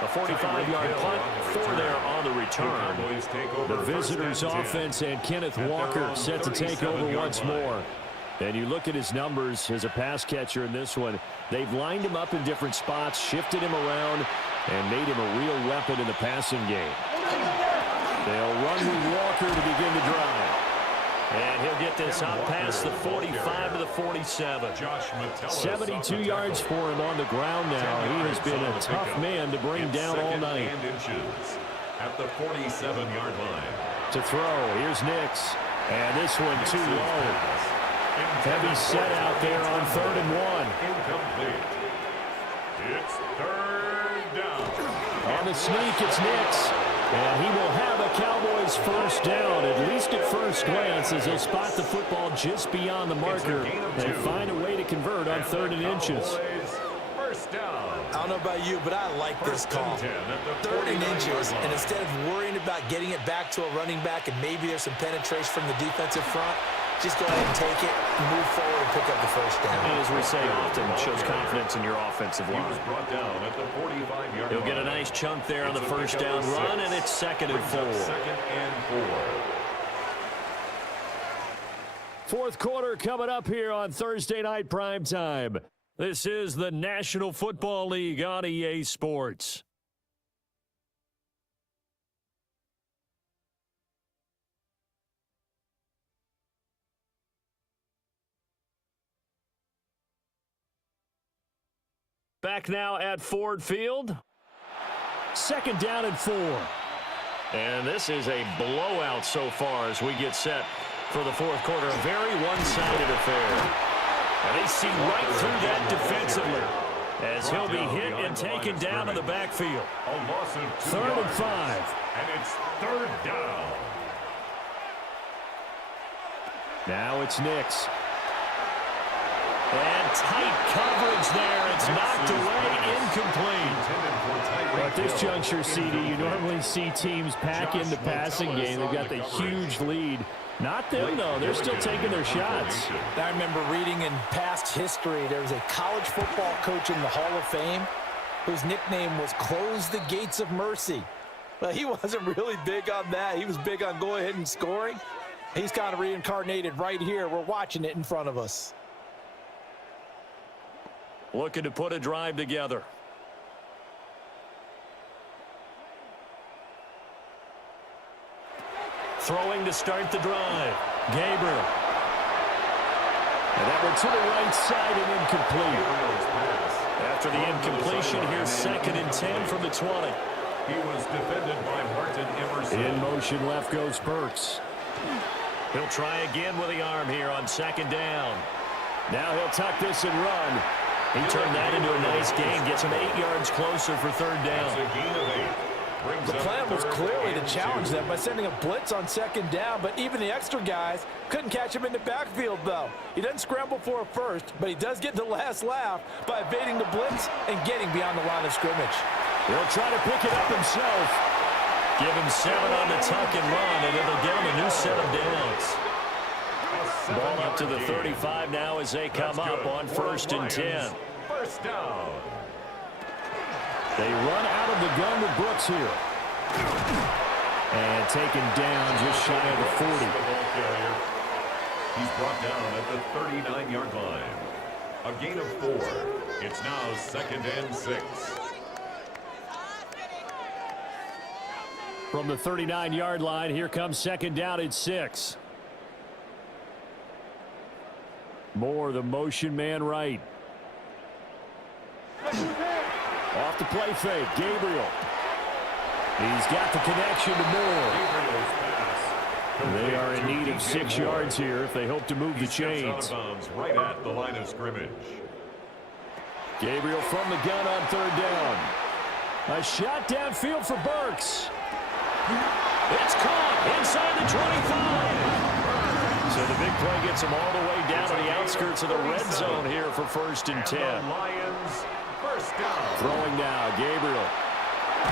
A 45-yard punt, 4 there on the return. The visitors' offense and Kenneth Walker set to take over once more. And you look at his numbers as a pass catcher in this one. They've lined him up in different spots, shifted him around, and made him a real weapon in the passing game. They'll run with Walker to begin the drive. And he'll get this up past the 45 to the 47. 72 yards for him on the ground now. He has been a tough man to bring down all night. At the 47-yard line. To throw, here's Nix. And this one too low. Heavy set out there on 3rd and 1. Incomplete. It's 3rd down. On the sneak, it's Nix. And he will have a Cowboys 1st down, at least at first glance, as they'll spot the football just beyond the marker and find a way to convert on 3rd and inches. I don't know about you, but I like this call. 3rd and inches, and instead of worrying about getting it back to a running back and maybe there's some penetration from the defensive front, just go ahead and take it, move forward, and pick up the 1st down. And as we say often, it shows confidence in your offensive line. He'll get a nice chunk there on the 1st down run, and it's 2nd and 4. 4th quarter coming up here on Thursday Night Primetime. This is the National Football League on EA Sports. Back now at Ford Field. 2nd down and 4. And this is a blowout so far as we get set for the 4th quarter. A very one-sided affair. And they see right through that defensively as he'll be hit and taken down in the backfield. 3rd and 5. And it's 3rd down. Now it's Nix. And tight coverage there. It's knocked away, incomplete. A At this juncture, CD, you normally see teams pack in the passing game. They've got the huge lead. Not them, though. They're still taking their shots. I remember reading in past history, there was a college football coach in the Hall of Fame whose nickname was Close the Gates of Mercy. But he wasn't really big on that. He was big on go ahead and scoring. He's kind of reincarnated right here. We're watching it in front of us. Looking to put a drive together. Throwing to start the drive. Gabriel. And that one to the right side and incomplete. After the incompletion, here's 2nd and 10 from the 20. He was defended by Martin Emerson. In motion left goes Burks. He'll try again with the arm here on 2nd down. Now he'll tuck this and run. He turned that into a nice gain. Gets him 8 yards closer for 3rd down. That's a gain of 8. The plan was clearly to challenge them by sending a blitz on 2nd down, but even the extra guys couldn't catch him in the backfield, though. He doesn't scramble for a first, but he does get the last laugh by evading the blitz and getting beyond the line of scrimmage. He'll try to pick it up himself. Give him 7 on the tuck and run, and it'll get him a new set of downs. Ball up to the 35 now as they come up on 1st and 10. First down. They run out of the gun with Brooks here. And taken down just shy of the 40. He's brought down at the 39-yard line. A gain of 4. It's now 2nd and 6. From the 39-yard line, here comes 2nd down at 6. Moore, the motion man right. Off the play fake, Gabriel. He's got the connection to Moore. They are in need of 6 yards here if they hope to move the chains. Right at the line of scrimmage. Gabriel from the gun on 3rd down. A shot downfield for Burks. It's caught inside the 25. So the big play gets him all the way down to the outskirts of the red zone here for 1st and 10. Lions, first down. Throwing now, Gabriel.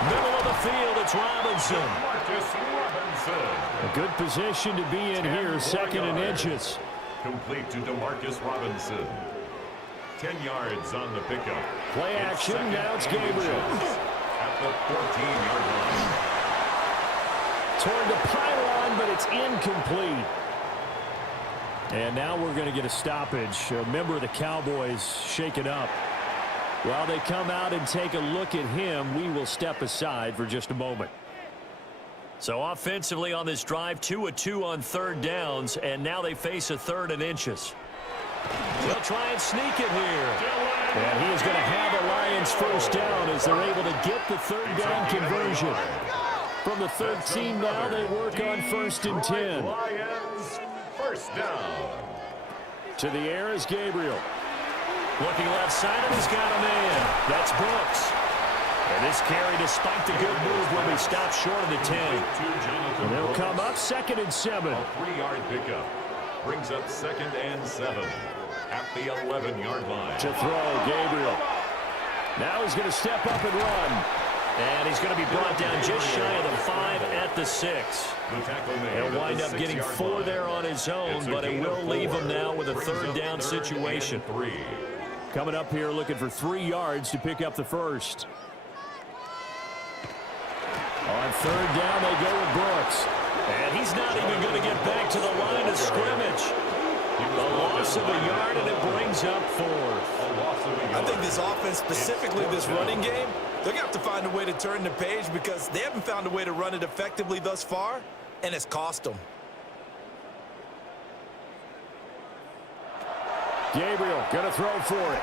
Middle of the field, it's Robinson. Marcus Robinson. A good position to be in here, 2nd and inches. Complete to DeMarcus Robinson. 10 yards on the pickup. Play action, now it's Gabriel. At the 14-yard line. Toward the pylon, but it's incomplete. And now we're going to get a stoppage. A member of the Cowboys shaken up. While they come out and take a look at him, we will step aside for just a moment. So offensively on this drive, 2 of 2 on 3rd downs, and now they face a 3rd and inches. They'll try and sneak it here. And he is going to have the Lions first down as they're able to get the 3rd down conversion. From the 13 now, they work on 1st and 10. Lions, first down. To the air is Gabriel. Looking left side, and he's got a man. That's Brooks. And this carry, despite the good move, will be stopped short of the 10. And they'll come up 2nd and 7. A 3-yard pickup. Brings up 2nd and 7. At the 11-yard line. To throw, Gabriel. Now he's going to step up and run. And he's going to be brought down just shy of the 5 at the 6. He'll wind up getting 4 there on his own, but it will leave him now with a 3rd down situation. Coming up here looking for 3 yards to pick up the first. On 3rd down, they go with Brooks. And he's not even going to get back to the line of scrimmage. A loss of a yard, and it brings up 4th. I think this offense, specifically this running game, they're going to have to find a way to turn the page because they haven't found a way to run it effectively thus far, and it's cost them. Gabriel going to throw for it.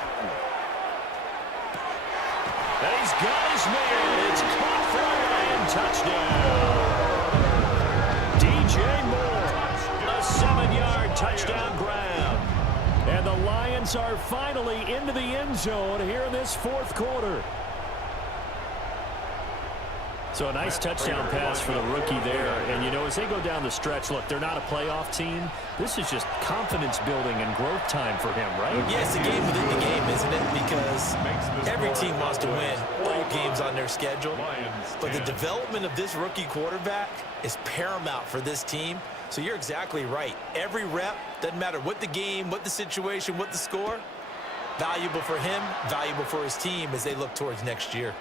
And he's got his man. It's caught for a Lion touchdown. DJ Moore, a 7-yard touchdown grab. And the Lions are finally into the end zone here in this 4th quarter. So a nice touchdown pass for the rookie there. And, you know, as they go down the stretch, look, they're not a playoff team. This is just confidence building and growth time for him, right? Yeah, it's a game within the game, isn't it? Because every team wants to win. games on their schedule. But the development of this rookie quarterback is paramount for this team. So you're exactly right. Every rep, doesn't matter what the game, what the situation, what the score, valuable for him, valuable for his team as they look towards next year.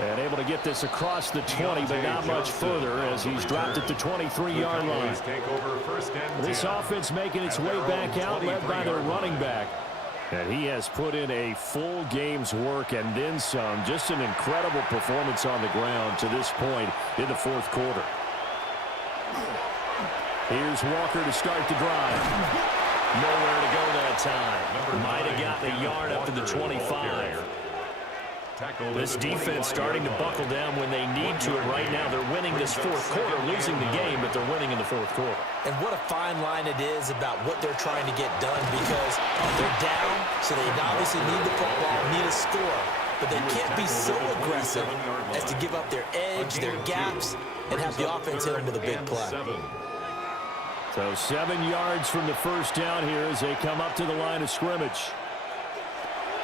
And able to get this across the 20, but not much further as he's dropped at the 23-yard line. This offense making its way back out, led by their running back. And he has put in a full game's work and then some. Just an incredible performance on the ground to this point in the fourth quarter. Here's Walker to start the drive. Nowhere to go that time. Might have gotten a yard up to the 25. This defense starting to buckle down when they need to, and right now they're winning this fourth quarter, losing the game, but they're winning in the fourth quarter. And what a fine line it is about what they're trying to get done, because they're down, so they obviously need the football, need a score, but they can't be so aggressive as to give up their edge, their gaps, and have the offense hit them with a big play. So 7 yards from the first down here as they come up to the line of scrimmage.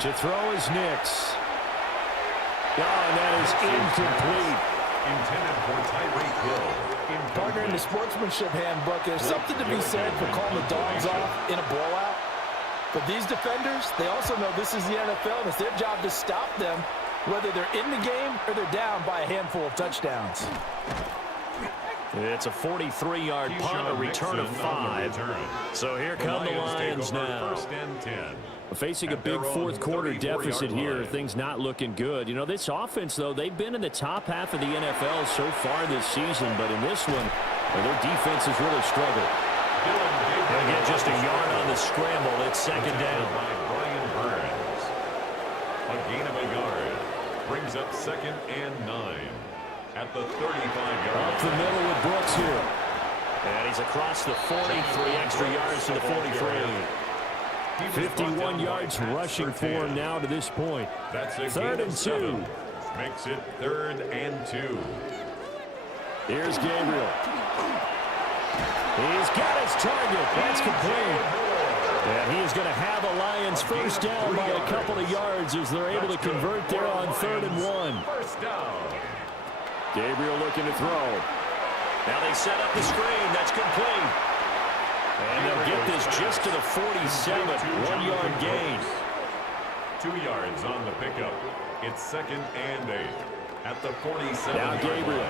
To throw is Nix. Oh, and that is incomplete. Intended for Tyreek Hill. Partner, in the sportsmanship handbook, there's something to be said for calling the dogs off in a blowout. But these defenders, they also know this is the NFL, and it's their job to stop them, whether they're in the game or they're down by a handful of touchdowns. It's a 43-yard punt, a return of 5. So here come the Lions now. First and 10. Facing a big fourth quarter deficit here, things not looking good. You know, this offense, though, they've been in the top half of the NFL so far this season, but in this one, their defense has really struggled. They'll get just a yard on the scramble. It's second down. By Brian Burns. A gain of a yard brings up second and 9 at the 35-yard line. Up the middle with Brooks here. And he's across the 43, extra yards to the 43. 51 yards rushing for him now to this point. That's a third and 2. Makes it 3rd and 2. Here's Gabriel. He's got his target. That's complete. And he's going to have a Lions first down by a couple of yards as they're able to convert there on 3rd and 1. First down. Gabriel looking to throw. Now they set up the screen. That's complete. And they'll get this just to the 47, 1-yard gain. 2 yards on the pickup. It's 2nd and 8 at the 47. Now Gabriel.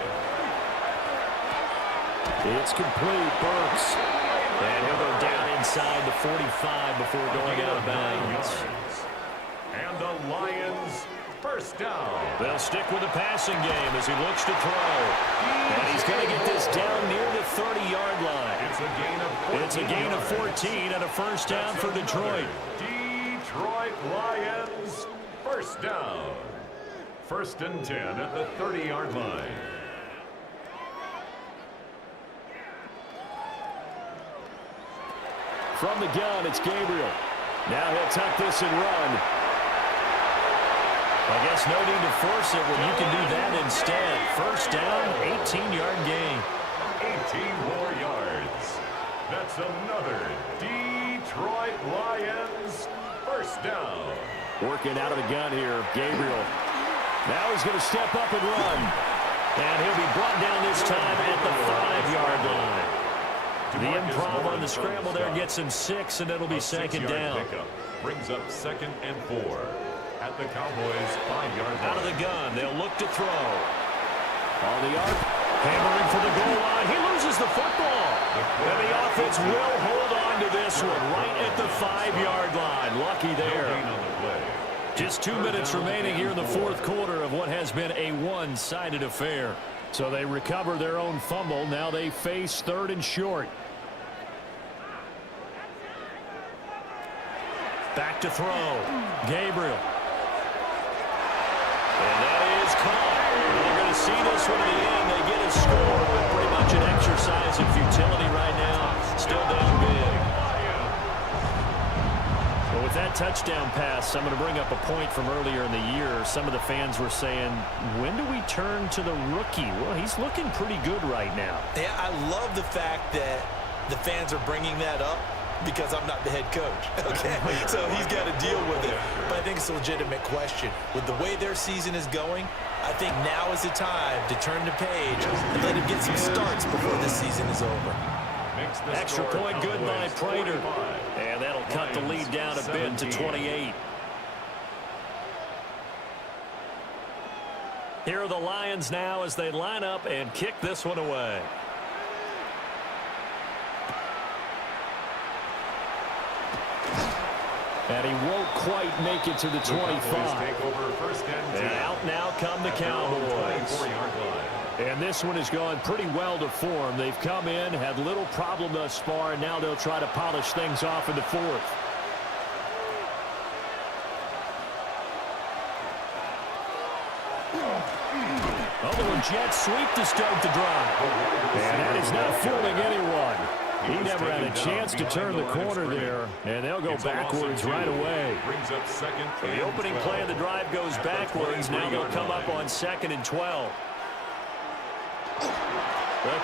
It's complete. Burks. And he'll go down inside the 45 before going out of bounds. And the Lions first down. They'll stick with the passing game as he looks to throw. And he's going to get this down near the 30-yard line. It's a gain of 14. It's a gain of 14 and a first down for Detroit. Detroit Lions first down. 1st and 10 at the 30-yard line. From the gun, it's Gabriel. Now he'll tuck this and run. I guess no need to force it when you can do that instead. First down, 18-yard gain. 18 more yards. That's another Detroit Lions first down. Working out of the gun here, Gabriel. Now he's going to step up and run. And he'll be brought down this time at the 5-yard line. The improv on the scramble there gets him 6, and it'll be second down. Brings up 2nd and 4 at the Cowboys' 5-yard line. Out of the gun, they'll look to throw. On the arc, hammering for the goal line. He loses the football. And the offense will hold on to this one right at the 5-yard line. Lucky there. Just 2 minutes remaining here in the fourth quarter of what has been a one-sided affair. So they recover their own fumble. Now they face 3rd and short. Back to throw. Gabriel. And that is caught. They're going to see this one in the end. They get a score, but pretty much an exercise in futility right now. Still down big. Well, with that touchdown pass, I'm going to bring up a point from earlier in the year. Some of the fans were saying, when do we turn to the rookie? Well, he's looking pretty good right now. Yeah, I love the fact that the fans are bringing that up, because I'm not the head coach. Okay, so he's got to deal with it. But I think it's a legitimate question. With the way their season is going, I think now is the time to turn the page and let him get some starts before this season is over. Extra point good by Prater. And that'll cut the lead down a bit to 28. Here are the Lions now as they line up and kick this one away. And he won't quite make it to the 25. And out now come the Cowboys. And this one has gone pretty well to form. They've come in, had little problem thus far, and now they'll try to polish things off in the fourth. Oh, the Jets sweep to start the drive. And that is not fooling anyone. He never had a chance to turn the corner there, and they'll go backwards right away. The opening play of the drive goes backwards. Now they'll come up on 2nd and 12. The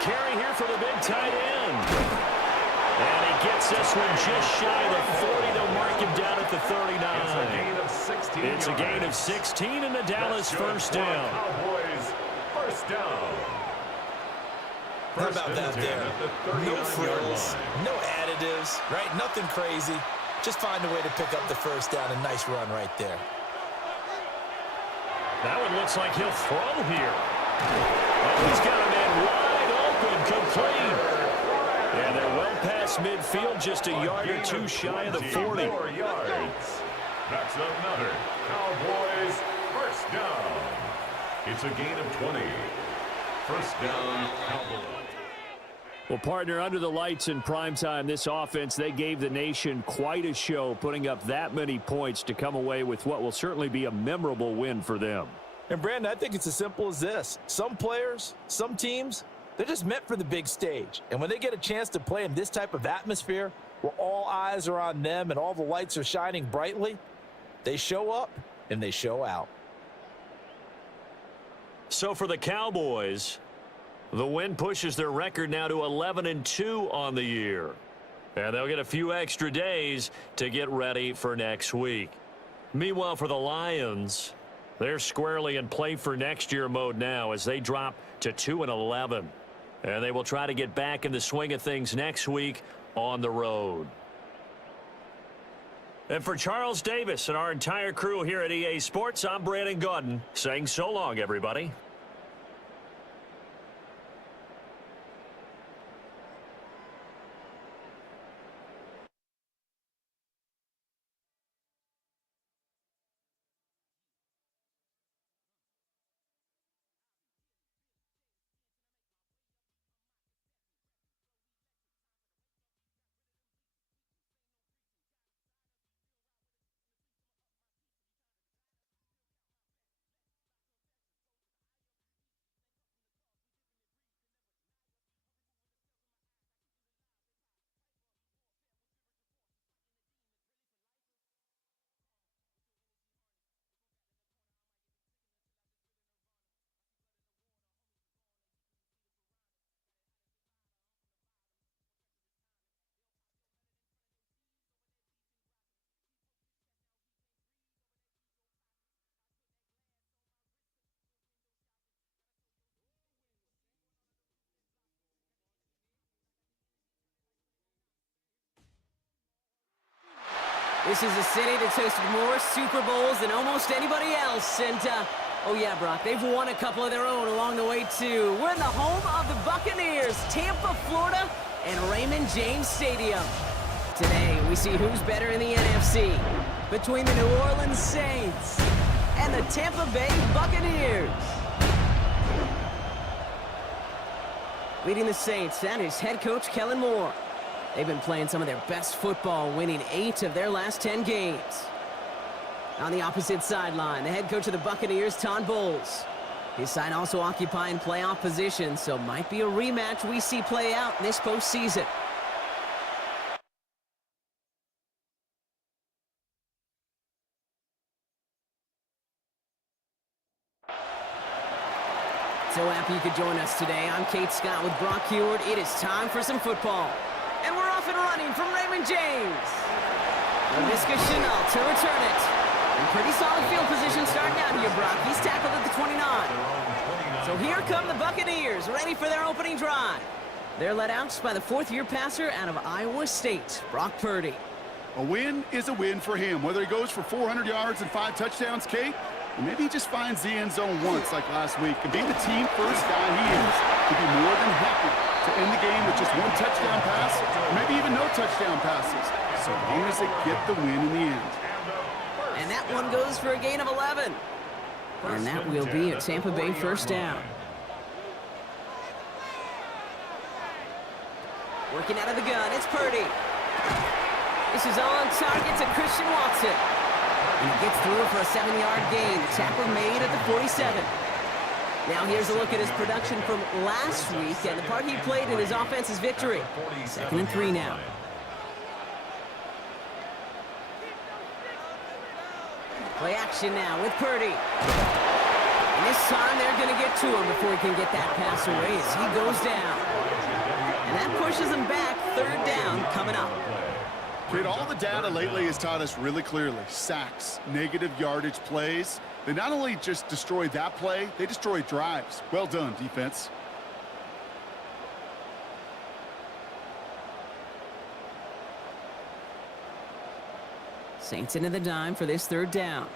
carry here for the big tight end. And he gets this one just shy of the 40. They'll mark him down at the 39. It's a gain of 16 and the Dallas first down. First down. How about that there? No frills, no additives, right? Nothing crazy. Just find a way to pick up the first down. A nice run right there. That one looks like he'll throw here. Oh, he's got a man wide open, complete. And they're well past midfield, just a yard or two shy of the 40. That's another Cowboys first down. It's a gain of 20. First down, Cowboys. Well, partner, under the lights in primetime, this offense, they gave the nation quite a show, putting up that many points to come away with what will certainly be a memorable win for them. And, Brandon, I think it's as simple as this. Some players, some teams, they're just meant for the big stage. And when they get a chance to play in this type of atmosphere where all eyes are on them and all the lights are shining brightly, they show up and they show out. So for the Cowboys, the win pushes their record now to 11-2 on the year. And they'll get a few extra days to get ready for next week. Meanwhile, for the Lions, they're squarely in play for next year mode now as they drop to 2-11. And they will try to get back in the swing of things next week on the road. And for Charles Davis and our entire crew here at EA Sports, I'm Brandon Gaudin saying so long, everybody. This is a city that's hosted more Super Bowls than almost anybody else. And, oh yeah, Brock, they've won a couple of their own along the way, too. We're in the home of the Buccaneers, Tampa, Florida, and Raymond James Stadium. Today, we see who's better in the NFC between the New Orleans Saints and the Tampa Bay Buccaneers. Leading the Saints, that is head coach Kellen Moore. They've been playing some of their best football, winning 8 of their last 10 games. On the opposite sideline, the head coach of the Buccaneers, Todd Bowles. His side also occupying playoff position, so might be a rematch we see play out this postseason. So happy you could join us today. I'm Kate Scott with Brock Heward. It is time for some football. And we're off and running from Raymond James. LaVisca Chenault to return it. And pretty solid field position starting out here, Brock. He's tackled at the 29. So here come the Buccaneers, ready for their opening drive. They're led out by the fourth-year passer out of Iowa State, Brock Purdy. A win is a win for him, whether he goes for 400 yards and 5 touchdowns, Kate, or maybe he just finds the end zone once like last week. And being the team-first guy he is, he'd be more than happy to end the game with just 1 touchdown pass, or maybe even no touchdown passes, so long as they get the win in the end. And that one goes for a gain of 11. And that will be a Tampa Bay first down. Working out of the gun, it's Purdy. This is on target to Christian Watson. And he gets through for a 7-yard gain. The tackle made at the 47. Now here's a look at his production from last week and the part he played in his offense's victory. 2nd and 3 now. Play action now with Purdy. And this time they're going to get to him before he can get that pass away as he goes down. And that pushes him back. 3rd down coming up. Kate, all the data lately has taught us really clearly. Sacks, negative yardage plays. They not only just destroy that play, they destroy drives. Well done, defense. Saints into the dime for this 3rd down.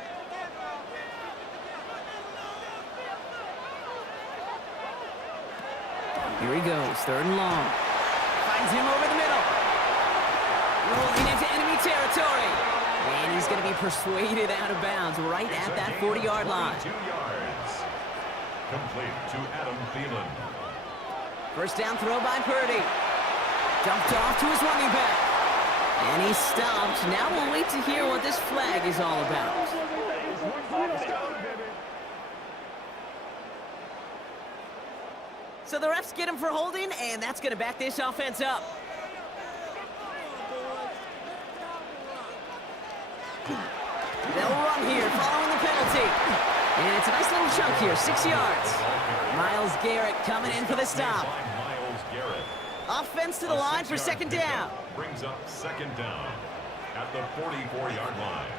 Here he goes, 3rd and long. Finds him over the middle. Rolling into enemy territory. And he's going to be persuaded out of bounds right at that 40-yard line. 2 yards. Complete to Adam Thielen. First down throw by Purdy. Dumped off to his running back. And he stopped. Now we'll wait to hear what this flag is all about. So the refs get him for holding, and that's going to back this offense up. They'll run here following the penalty. And it's a nice little chunk here, 6 yards. Myles Garrett coming in for the stop. Myles Garrett. Offense to the line for 2nd down. Brings up 2nd down at the 44-yard line.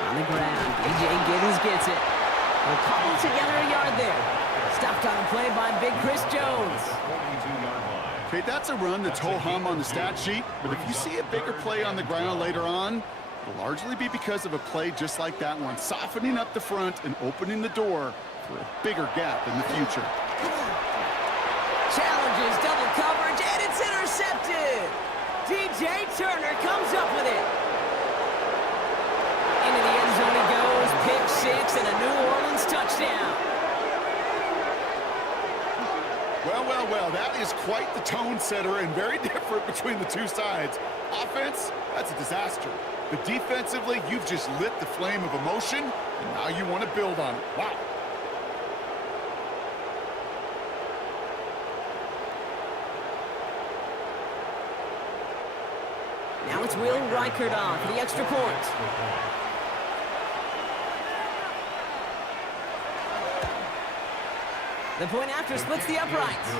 On the ground, A.J. Giddens gets it. They'll cobble together a yard there. Stopped on a play by Big Chris Jones. 42-yard line. Okay, that's a run that's ho-hum on the stat sheet, but if you see a bigger play on the ground later on, it'll largely be because of a play just like that one, softening up the front and opening the door for a bigger gap in the future. Challenges double coverage, and it's intercepted. DJ Turner comes up with it. Into the end zone he goes, pick 6 and a New Orleans touchdown. Well, that is quite the tone setter and very different between the two sides. Offense, that's a disaster. But defensively, you've just lit the flame of emotion, and now you want to build on it. Wow. Now it's Will Reichert on for the extra point. The point after splits the uprights.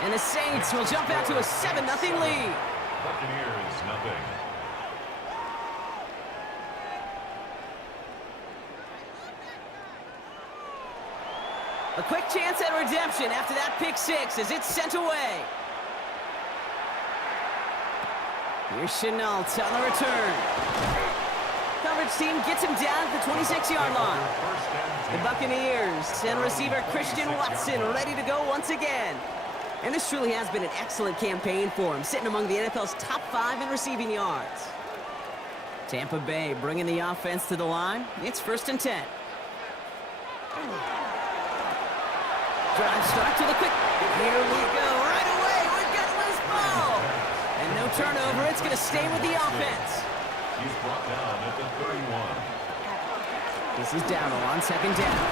And the Saints will jump out to a 7-0 lead. Buccaneers, nothing. A quick chance at redemption after that pick 6 as it's sent away. Here's Chenault on the return. Coverage team gets him down at the 26-yard line. The Buccaneers send receiver Christian Watson ready to go once again. And this truly has been an excellent campaign for him, sitting among the NFL's top 5 in receiving yards. Tampa Bay bringing the offense to the line. It's 1st and 10. Drive start to the quick. Here we go. Right away, we've got a loose ball. And no turnover. It's going to stay with the offense. He's brought down at the 31. This is Dowdle on 2nd down.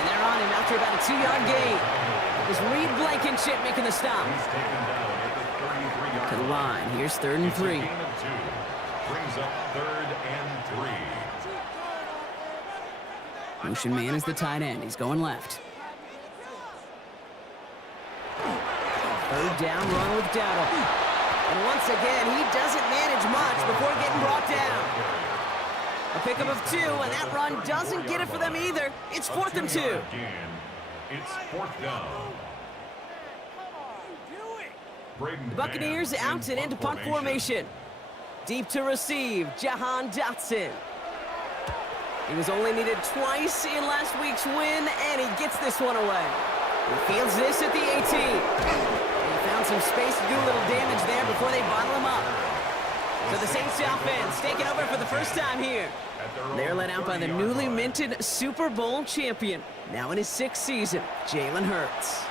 And they're on him after about a 2-yard gain. It was Reed Blankenship making the stop. He's taken down at the 33-yard To the line. Here's 3rd and 3. Gain of 2. Brings up 3rd and 3. Motion man is the tight end. He's going left. Third down, run with Dowdle. And once again, he doesn't manage much before getting brought down. A pickup of 2, and that run doesn't get it for them either. It's 4th and 2. It's 4th down. The Buccaneers out and into punt formation. Deep to receive, Jahan Dotson. He was only needed twice in last week's win, and he gets this one away. He fields this at the 18. And he found some space to do a little damage there before they bottle him up. So the Saints offense taking over for the first time here. They're led out by the newly minted Super Bowl champion, now in his 6th season, Jalen Hurts.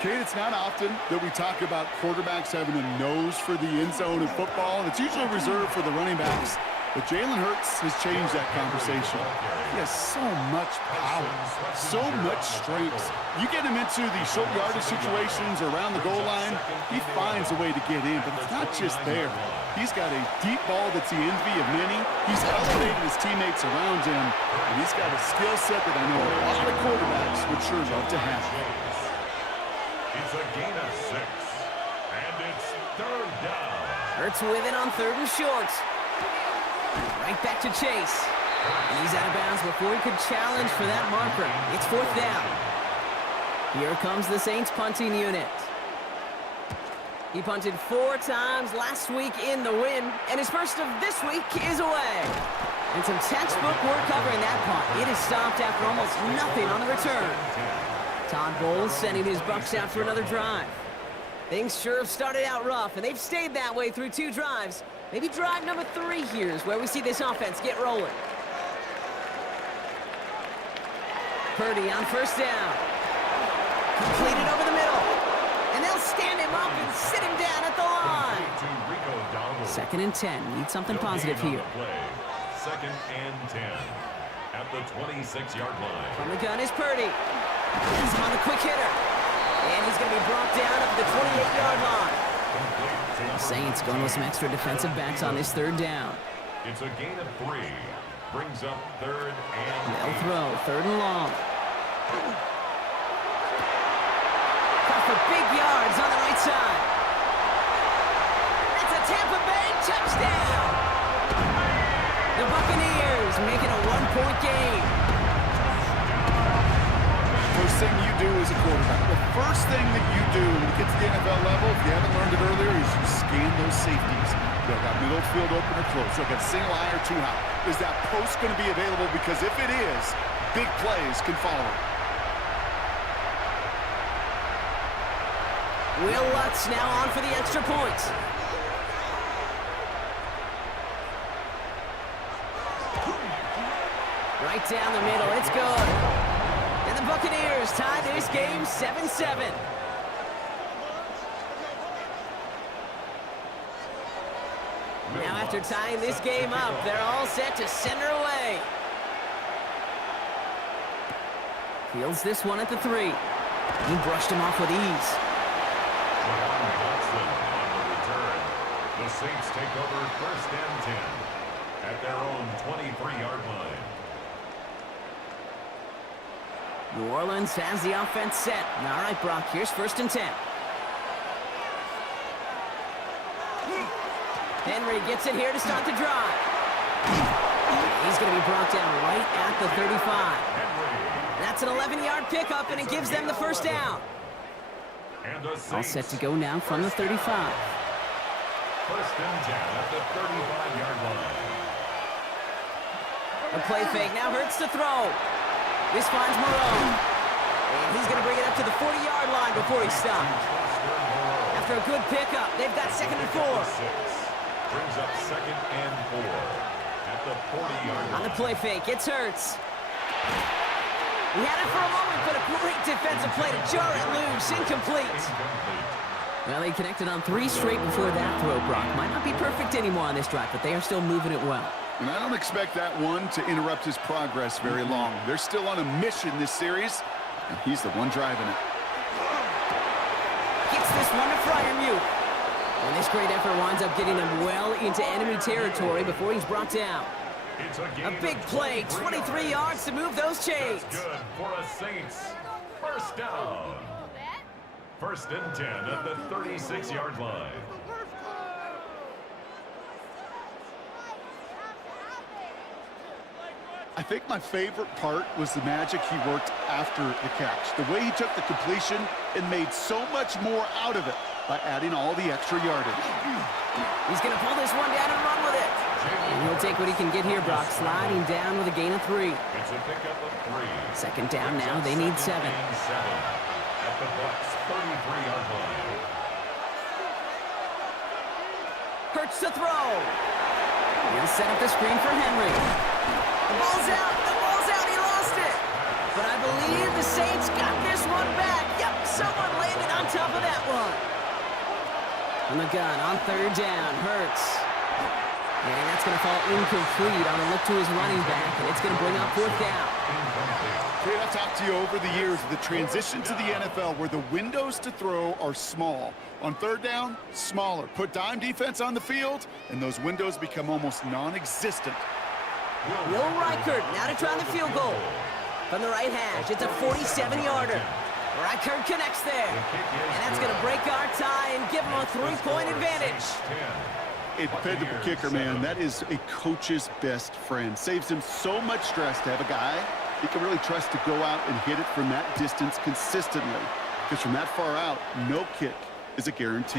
Kate, it's not often that we talk about quarterbacks having a nose for the end zone in football. It's usually reserved for the running backs. But Jalen Hurts has changed that conversation. He has so much power, so much strength. You get him into the short yardage situations or around the goal line, he finds a way to get in. But it's not just there. He's got a deep ball that's the envy of many. He's elevated his teammates around him. And he's got a skill set that I know a lot of quarterbacks would sure love to have. It's a gain of 6. And it's 3rd down. Hurts with it on 3rd and short. Right back to Chase. And he's out of bounds before he could challenge for that marker. It's 4th down. Here comes the Saints punting unit. He punted 4 times last week in the win, and his first of this week is away. And some textbook work covering that punt. It is stopped after almost nothing on the return. Todd Bowles sending his Bucs out for another drive. Things sure have started out rough, and they've stayed that way through 2 drives. Maybe drive number 3 here is where we see this offense get rolling. Purdy on 1st down. Completed over the middle. And they'll stand him up and sit him down at the line. 2nd and 10. Need something positive here. 2nd and 10. At the 26-yard line. From the gun is Purdy. He's on the quick hitter. And he's going to be brought down at the 28-yard line. Saints going with some extra defensive backs on this 3rd down. It's a gain of 3. Brings up 3rd and they'll throw 3rd and long. Caught for big yards on the right side. That's a Tampa Bay touchdown. The Buccaneers make it a 1-point game. First thing you do as a quarterback, the first thing that you do when you get to the NFL level, if you haven't learned it earlier, is you scan those safeties. They've got middle field open or close. They've got single high or 2 high. Is that post going to be available? Because if it is, big plays can follow. Will Lutz now on for the extra point. Right down the middle, it's good. And the Buccaneers tie this game 7-7. Now after tying this game up, they're all set to send her away. Fields this one at the 3. He brushed him off with ease. The Saints take over 1st and 10 at their own 23-yard line. New Orleans has the offense set. All right, Brock, here's 1st and 10. Henry gets it here to start the drive. He's going to be brought down right at the 35. That's an 11-yard pickup, and it gives them the 1st down. All set to go now from the 35. 1st and 10 at the 35-yard line. A play fake now Hurts to throw. This finds Moreau. And he's going to bring it up to the 40-yard line before he stopped. After a good pickup, they've got 2nd and 4. Brings up 2nd and 4 at the 40-yard line. On the play fake, it's Hurts. He had it for a moment, but a great defensive play to jar it loose. Incomplete. Well, they connected on 3 straight before that throw, Brock. Might not be perfect anymore on this drive, but they are still moving it well. And I don't expect that one to interrupt his progress very long. They're still on a mission this series, and he's the one driving it. Gets this one to Freiermuth. And this great effort winds up getting him well into enemy territory before he's brought down. A big play, 23 yards to move those chains. Good for a Saints 1st down. First and 10 at the 36-yard line. I think my favorite part was the magic he worked after the catch. The way he took the completion and made so much more out of it by adding all the extra yardage. He's going to pull this one down and run with it. And he'll take what he can get here, Brock, sliding down with a gain of 3. It's a pickup of 3. Second down now. They need 7. At the Bucs' 33-yard line. Hurts to throw. He'll set up the screen for Henry. The ball's out. The ball's out. He lost it. But I believe the Saints got this one back. Yep, someone landed on top of that one. On the gun, on third down, Hurts. And that's going to fall incomplete on a look to his running back, and it's going to bring up 4th down. Fred, I've talked to you over the years of the transition to the NFL where the windows to throw are small. On third down, smaller. Put dime defense on the field, and those windows become almost non-existent. Will Reichert now to try the field goal. From the right hash, it's a 47-yarder. Reichert connects there. And that's going to break our tie and give him a 3-point advantage. A dependable kicker, man. That is a coach's best friend. Saves him so much stress to have a guy he can really trust to go out and hit it from that distance consistently. Because from that far out, no kick is a guarantee.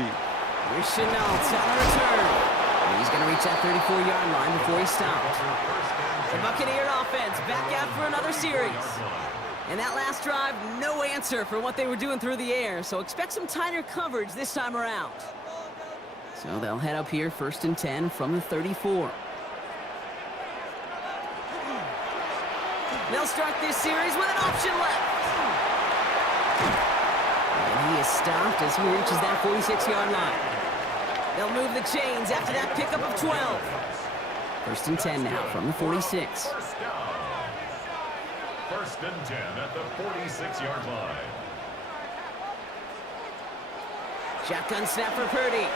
Here's Chenault on the return. And he's going to reach that 34-yard line before he stops. The Buccaneer offense back out for another series. And that last drive, no answer for what they were doing through the air. So expect some tighter coverage this time around. So they'll head up here, 1st and 10 from the 34. They'll start this series with an option left. And he is stopped as he reaches that 46-yard line. They'll move the chains after that pickup of 12. 1st and 10 now from the 46. First down. 1st and 10 at the 46-yard line. Shotgun snap for Purdy.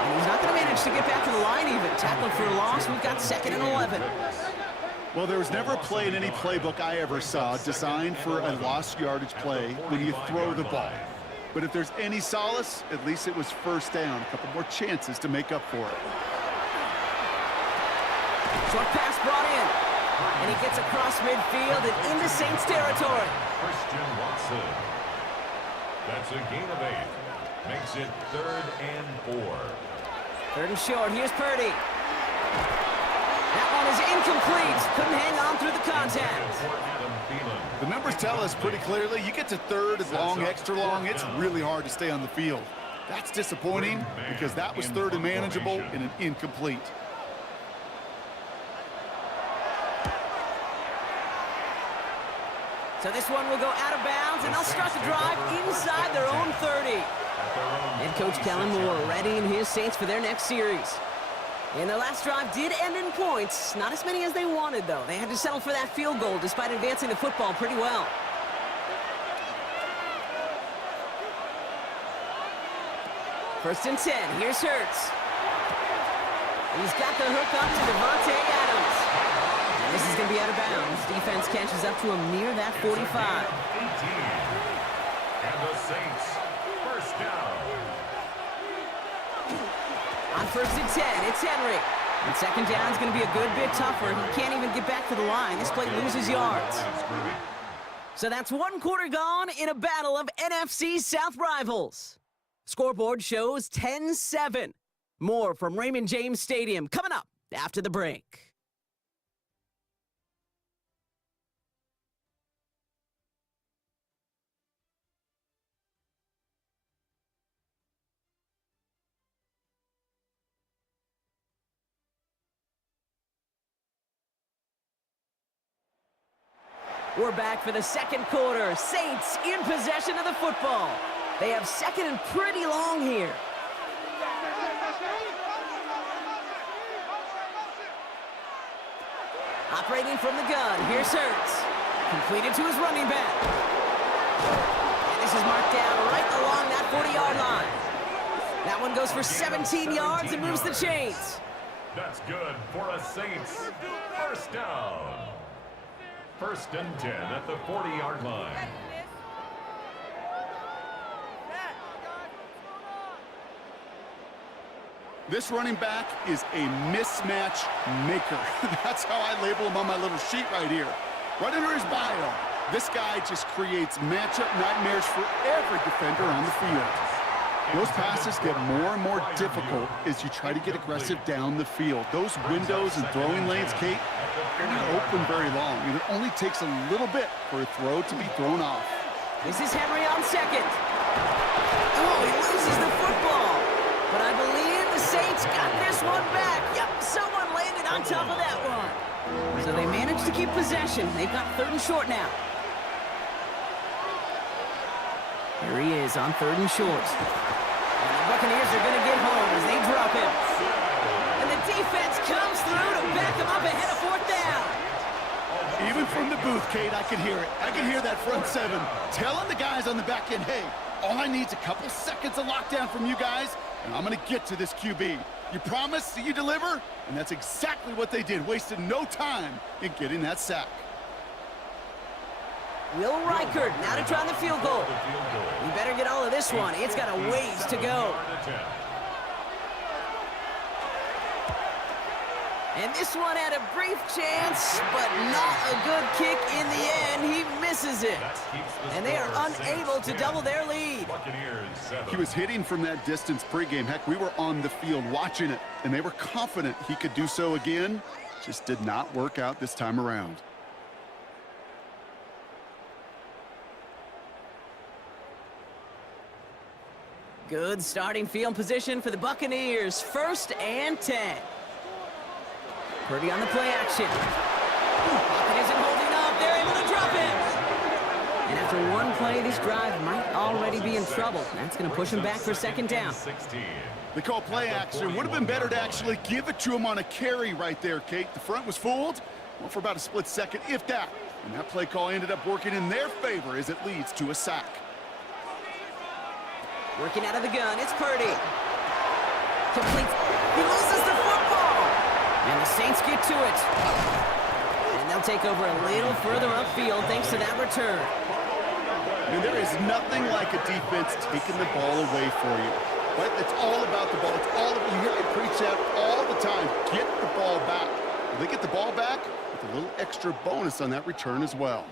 And he's not going to manage to get back to the line even. Tackled for a loss. We've got 2nd and 11. Well, there was never a play in any playbook I ever saw designed for a lost yardage play when you throw the ball. But if there's any solace, at least it was 1st down. A couple more chances to make up for it. Short pass brought in. And he gets across midfield and into Saints territory. Christian Watson. That's a gain of 8. Makes it 3rd and 4. 3rd and short. Here's Purdy. That one is incomplete. Couldn't hang on through the contact. The numbers tell us pretty clearly, you get to 3rd and long, extra long, it's really hard to stay on the field. That's disappointing because that was 3rd and manageable and an incomplete. So this one will go out of bounds, and they'll start the drive inside their own 30. Head coach Kellen Moore readying his Saints for their next series. And their last drive did end in points. Not as many as they wanted, though. They had to settle for that field goal despite advancing the football pretty well. First and 10. Here's Hurts. He's got the hook up to Devontae Adams. And this is going to be out of bounds. Defense catches up to him near that 45. And the Saints, 1st down. On 1st and 10, it's Henry. And 2nd down is going to be a good bit tougher. He can't even get back to the line. This play loses yards. So that's 1 quarter gone in a battle of NFC South rivals. Scoreboard shows 10-7. More from Raymond James Stadium coming up after the break. We're back for the 2nd quarter. Saints in possession of the football. They have 2nd and pretty long here. Operating from the gun, here's Hurts. Completed to his running back. And this is marked down right along that 40-yard line. That one goes for 17 yards and moves the chains. That's good for a Saints 1st down. 1st and 10 at the 40-yard line. This running back is a mismatch maker. That's how I label him on my little sheet right here. Right under his bio, this guy just creates matchup nightmares for every defender on the field. Those passes get more and more difficult as you try to get aggressive down the field. Those windows and throwing lanes, Kate, they're not open very long, and it only takes a little bit for a throw to be thrown off. This is Henry on second. Oh, he loses the football. But I believe the Saints got this one back. Yep, someone landed on top of that one. So they managed to keep possession. They've got 3rd and short now. Here he is on 3rd and short. And the Buccaneers are going to get home as they drop him. And the defense comes through to back them up ahead of 4th down. Even from the booth, Kate, I could hear it. I could hear that front 7 telling the guys on the back end, hey, all I need is a couple seconds of lockdown from you guys, and I'm going to get to this QB. You promise that you deliver? And that's exactly what they did, wasted no time in getting that sack. Will Reichert now to try the field goal. You better get all of this one. It's got a ways to go. And this one had a brief chance, but not a good kick in the end. He misses it. And they are unable to double their lead. He was hitting from that distance pregame. Heck, we were on the field watching it, and they were confident he could do so again. Just did not work out this time around. Good starting field position for the Buccaneers. 1st and 10. Purdy on the play action. Pocket isn't holding up. They're able to drop him. And after one play, this drive might already be in trouble. That's going to push him back for 2nd down. They call play action. Would have been better to actually give it to him on a carry right there, Kate. The front was fooled. Well, for about a split second, if that. And that play call ended up working in their favor as it leads to a sack. Working out of the gun, it's Purdy. Complete. He loses the football. And the Saints get to it. And they'll take over a little further upfield thanks to that return. And there is nothing like a defense taking the ball away for you. Right? It's all about the ball. It's all about, you hear me preach that all the time. Get the ball back. They get the ball back with a little extra bonus on that return as well.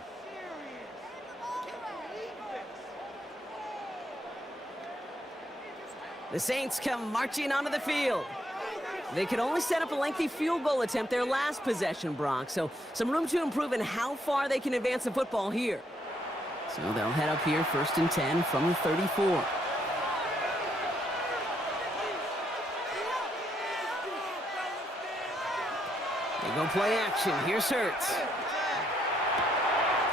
The Saints come marching onto the field. They could only set up a lengthy field goal attempt their last possession, Brock, so some room to improve in how far they can advance the football here. So they'll head up here 1st and 10 from the 34. They go play action. Here's Hurts.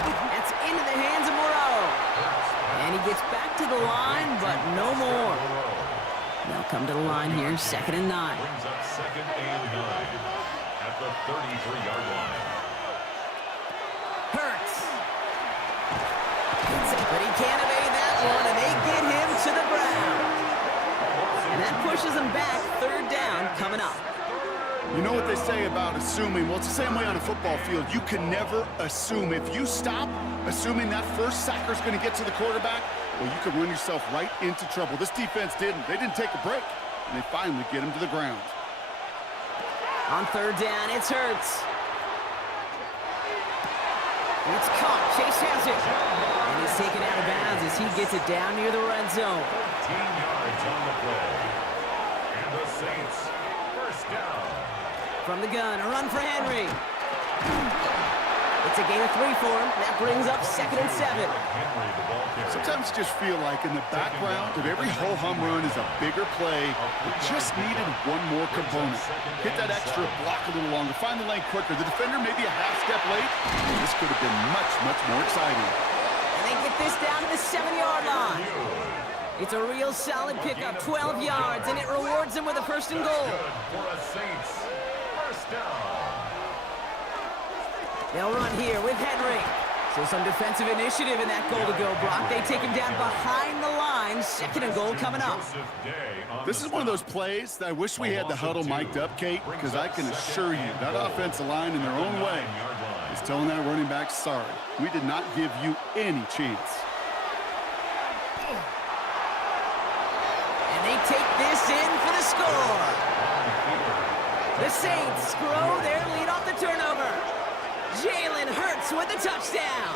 That's into the hands of Moreau. And he gets back to the line, but no more. They'll come to the line here, 2nd and 9. Brings up 2nd and 9 at the 33-yard line. Hurts. But he can't evade that one, and they get him to the ground. And that pushes him back. 3rd down coming up. You know what they say about assuming? Well, it's the same way on a football field. You can never assume. If you stop assuming that first sacker's going to get to the quarterback, well, you could run yourself right into trouble. This defense didn't. They didn't take a break, and they finally get him to the ground. On 3rd down, it's Hurts. It's caught. Chase has it. And he's taken out of bounds as he gets it down near the red zone. 15 yards on the play. And the Saints, 1st down. From the gun, a run for Henry. It's a gain of 3 for him. That brings up 2nd and 7. Sometimes you just feel like in the background of every ho-hum run is a bigger play. It just needed one more component. Hit that extra block a little longer. Find the lane quicker. The defender maybe a half step late. This could have been much, much more exciting. And they get this down to the 7-yard line. It's a real solid pickup, 12 yards, and it rewards them with a 1st and goal. For a Saints, 1st down. They'll run here with Henry. So some defensive initiative in that goal to go, Brock. They take him down behind the line. 2nd and goal coming up. This is one of those plays that I wish we had the huddle mic'd up, Kate, because I can assure you that offensive line in their own way is telling that running back, sorry, we did not give you any chance. And they take this in for the score. The Saints grow their lead off the turnover. Jalen Hurts with the touchdown.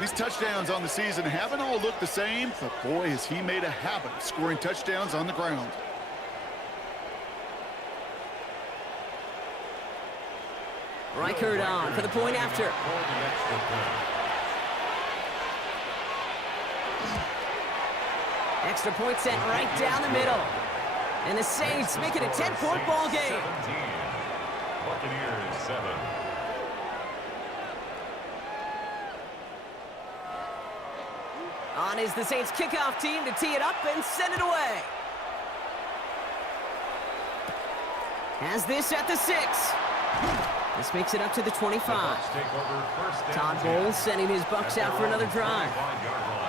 These touchdowns on the season haven't all looked the same, but boy, has he made a habit of scoring touchdowns on the ground. Reichard on for the point after. Extra point sent right down the middle. And the Saints make it a 10-point ball game. 17. Buccaneers 7. On is the Saints kickoff team to tee it up and send it away. Has this at the 6. This makes it up to the 25. Todd Bowles sending his Bucs out for another drive.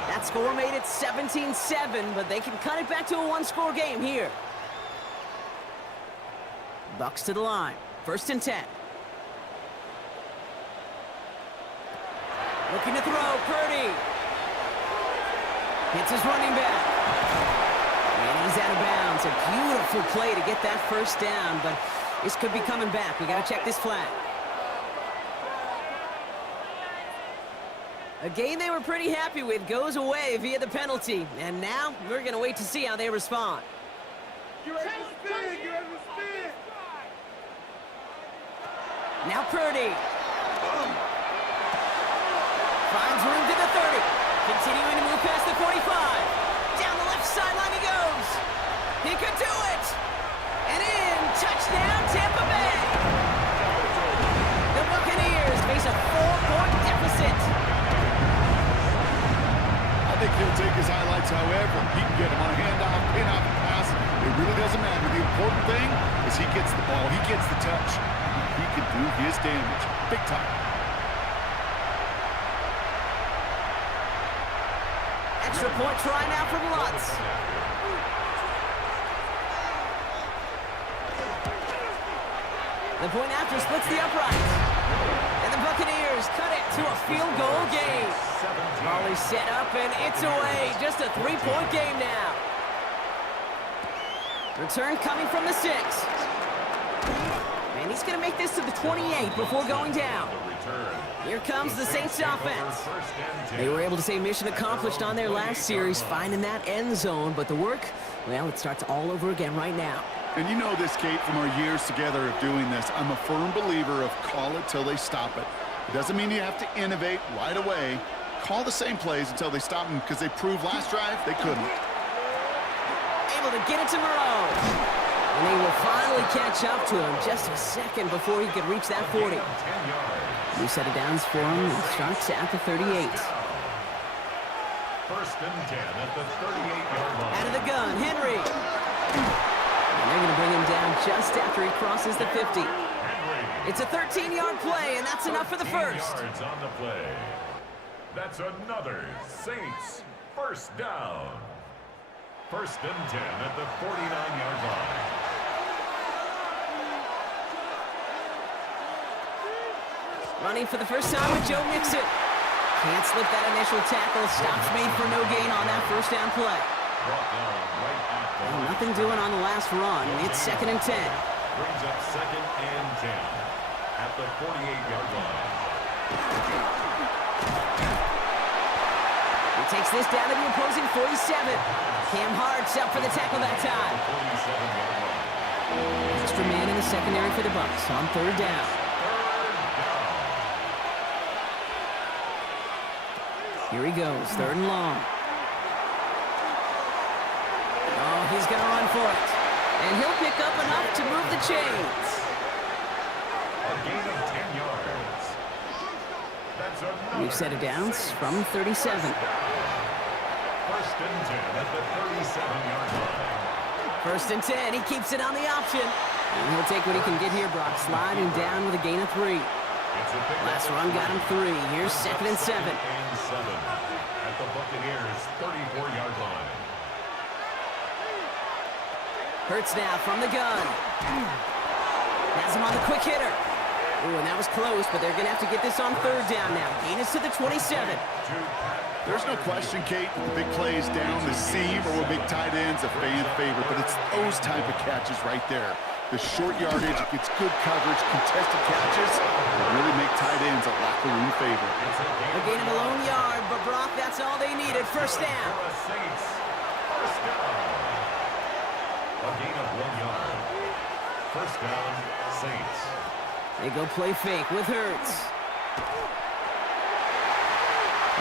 That score made it 17-7, but they can cut it back to a one-score game here. Bucs to the line. 1st and 10. Looking to throw, Purdy. Hits his running back. And he's out of bounds. A beautiful play to get that first down, but this could be coming back. We got to check this flag. A game they were pretty happy with goes away via the penalty. And now we're going to wait to see how they respond. Now Purdy. Finds room to the 30. Continuing to move past the 45. Down the left sideline he goes. He could do it. And in. Touchdown, Tampa Bay. The Buccaneers face a 4-point deficit. I think he'll take his highlights however he can get him on a handoff, pin-off, pass. It really doesn't matter. The important thing is he gets the ball. He gets the touch. He can do his damage. Big time. Extra point try now from Lutz. The point after splits the uprights. And the Buccaneers cut it to a field goal game. Volley set up and it's away. Just a 3-point game now. Return coming from the 6. And he's going to make this to the 28 before going down. Here comes the Saints offense. They were able to say mission accomplished on their last series, finding that end zone. But the work, well, it starts all over again right now. And you know this, Kate, from our years together of doing this. I'm a firm believer of call it till they stop it. It doesn't mean you have to innovate right away. Call the same plays until they stop them, because they proved last drive they couldn't. Able to get it to Moreau. And he will finally catch up to him just a second before he could reach that 40. New set of downs for him. He starts at the 38. 1st and 10 at the 38-yard line. Out of the gun, Henry. And they're going to bring him down just after he crosses the 50. It's a 13-yard play, and that's enough for the first. Yards on the play. That's another Saints 1st down. 1st and 10 at the 49-yard line. Running for the first time with Joe Mixon. Can't slip that initial tackle. Stops made for no gain on that 1st down play. And nothing doing on the last run. It's 2nd and 10. Brings up 2nd and 10 at the 48-yard line. He takes this down to the opposing 47. Cam Hart's up for the tackle that time. 47-yard line. Extra man in the secondary for the Bucs on 3rd down. Here he goes, 3rd and long. Oh, he's going to run for it. And he'll pick up enough to move the chains. A gain of 10 yards. That's another New set of downs from 37. 1st and 10 at the 37-yard line. 1st and 10, he keeps it on the option. And he'll take what he can get here, Brock. Sliding down with a gain of 3. Last run got him 3. Here's 2nd and 7. 2nd and 7 at the Buccaneers' 34-yard line. Hurts now from the gun. Has him on the quick hitter. Ooh, and that was close, but they're going to have to get this on third down now. Gain is to the 27. There's no question, Kate, the big plays down the seam or with big tight ends, a fan favorite, but it's those type of catches right there. The short yardage, it gets good coverage, contested catches, that really make tight ends a locker room favorite. A gain of a lone yard, but Brock, that's all they needed. First down. A gain of 1 yard. First down, Saints. They go play fake with Hurts.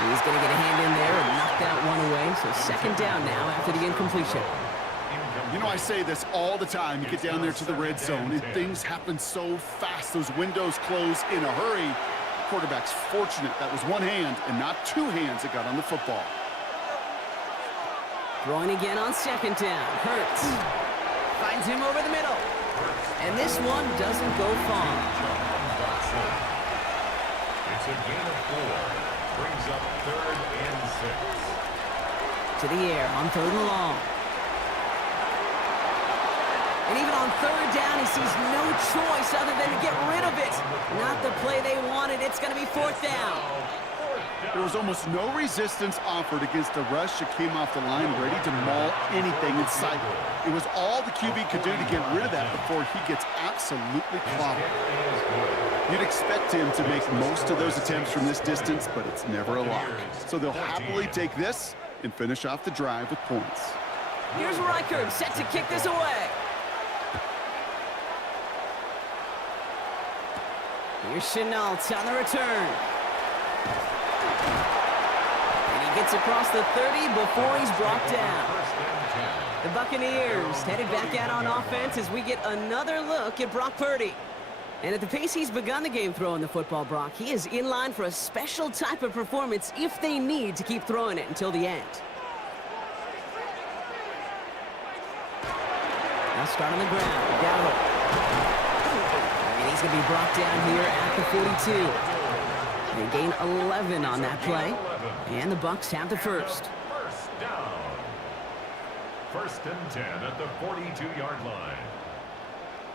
He's going to get a hand in there and knock that one away. So second down now after the incompletion. You know, I say this all the time. You get down there to the red zone, and things happen so fast. Those windows close in a hurry. The quarterback's fortunate that was one hand and not two hands that got on the football. Throwing again on second down. Hurts finds him over the middle. And this one doesn't go far. It's a gain of 4. Brings up 3rd and 6. To the air on 3rd and long. And even on 3rd down, he sees no choice other than to get rid of it. Not the play they wanted. It's going to be 4th down. There was almost no resistance offered against a rush that came off the line ready to maul anything in sight. It was all the QB could do to get rid of that before he gets absolutely clobbered. You'd expect him to make most of those attempts from this distance, but it's never a lock. So they'll happily take this and finish off the drive with points. Here's Reichert set to kick this away. Here's Chenault on the return. And he gets across the 30 before he's brought down. The Buccaneers headed back out on offense as we get another look at Brock Purdy. And at the pace he's begun the game throwing the football, Brock, he is in line for a special type of performance if they need to keep throwing it until the end. Now start on the ground. Gallup. And he's going to be brought down here at the 42. They gain 11 on that play. And the Bucs have the first. First down. 1st and 10 at the 42-yard line.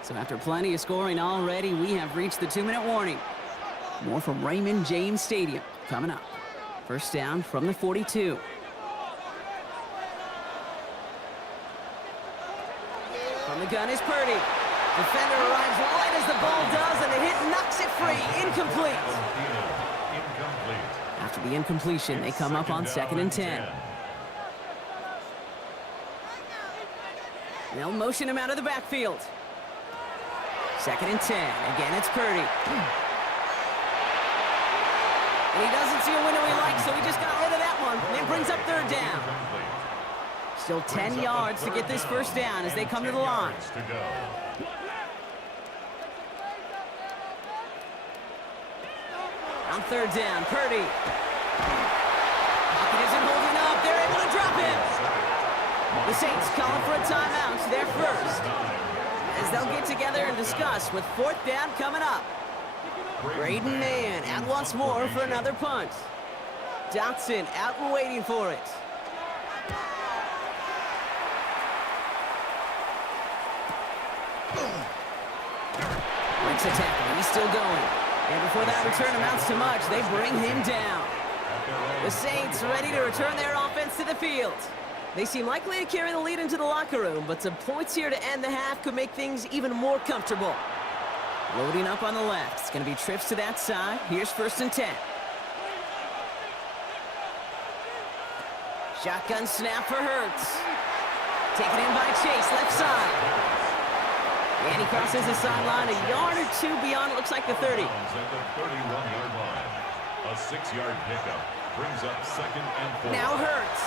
So after plenty of scoring already, we have reached the 2-minute warning. More from Raymond James Stadium coming up. First down from the 42. From the gun is Purdy. Defender arrives right as the ball does, and the hit knocks it free. Incomplete. After the incompletion, they come up on 2nd and 10. They'll motion him out of the backfield. 2nd and 10. Again, it's Purdy. And he doesn't see a window he likes, so he just got rid of that one. And it brings up 3rd down. Still 10 yards to get this first down as they come to the line. On 3rd down, Purdy. Pocket isn't holding up. They're able to drop him. The Saints calling for a timeout. Their first. As they'll get together and discuss with 4th down coming up. Braden Mann out once more for another punt. Dotson out and waiting for it. Breaks a tackle. He's still going. And before that return amounts to much, they bring him down. The Saints ready to return their offense to the field. They seem likely to carry the lead into the locker room, but some points here to end the half could make things even more comfortable. Loading up on the left. It's going to be trips to that side. Here's 1st and 10. Shotgun snap for Hurts. Taken in by Chase, left side. And he crosses the sideline a yard or two beyond, it looks like the 30. At the 31-yard line. A 6-yard pickup brings up 2nd and 4. Now Hurts.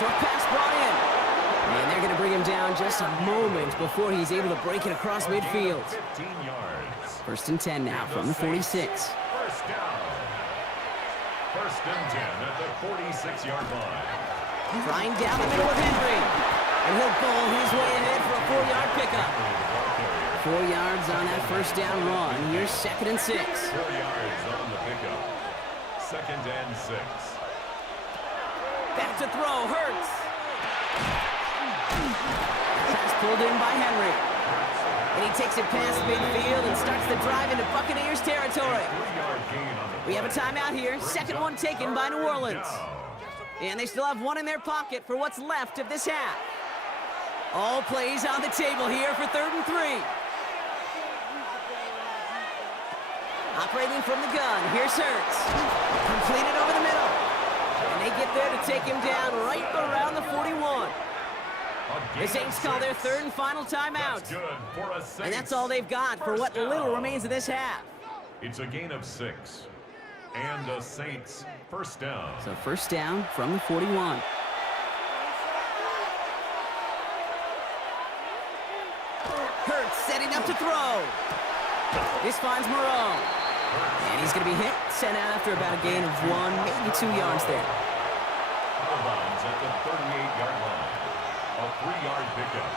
Short pass brought in. And they're going to bring him down just a moment before he's able to break it across midfield. 15 yards. 1st and 10 now from the 46. First down. 1st and 10 at the 46-yard line. Flying down the middle of Henry. And he'll bowl his way ahead for a 4-yard pickup. 4 yards on that first down run. Here's 2nd and 6. 4 yards on the pickup. 2nd and 6. Back to throw, Hurts. Pass pulled in by Henry. And he takes it past midfield and starts the drive into Buccaneers territory. We have a timeout here. Second one taken by New Orleans. And they still have one in their pocket for what's left of this half. All plays on the table here for 3rd and 3. Operating from the gun, here's Hurts. Completed over the middle. And they get there to take him down right around the 41. The Saints call their 3rd and final timeout. And that's all they've got for what little remains of this half. It's a gain of 6. And the Saints first down. So first down from the 41. Hurts setting up to throw. This finds Moreau. And he's going to be hit, sent out after about a gain of 1, maybe 2 yards there. Out of bounds at the 38-yard line. A 3-yard pickup.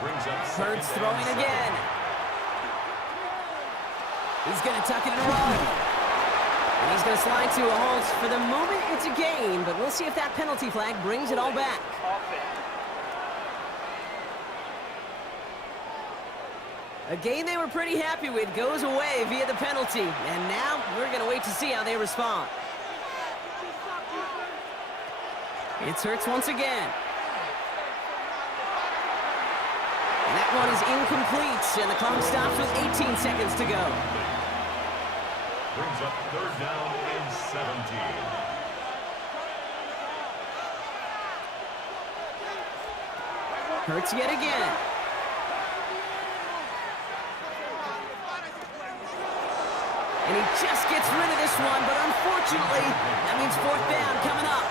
Brings up Hurts throwing again. He's going to tuck it in a row. And he's going to slide to a halt. For the moment, it's a gain, but we'll see if that penalty flag brings it all back. A game they were pretty happy with goes away via the penalty. And now we're going to wait to see how they respond. It's Hurts once again. And that one is incomplete, and the clock stops with 18 seconds to go. Brings up 3rd down and 17. Hurts yet again. And he just gets rid of this one, but unfortunately, that means 4th down coming up.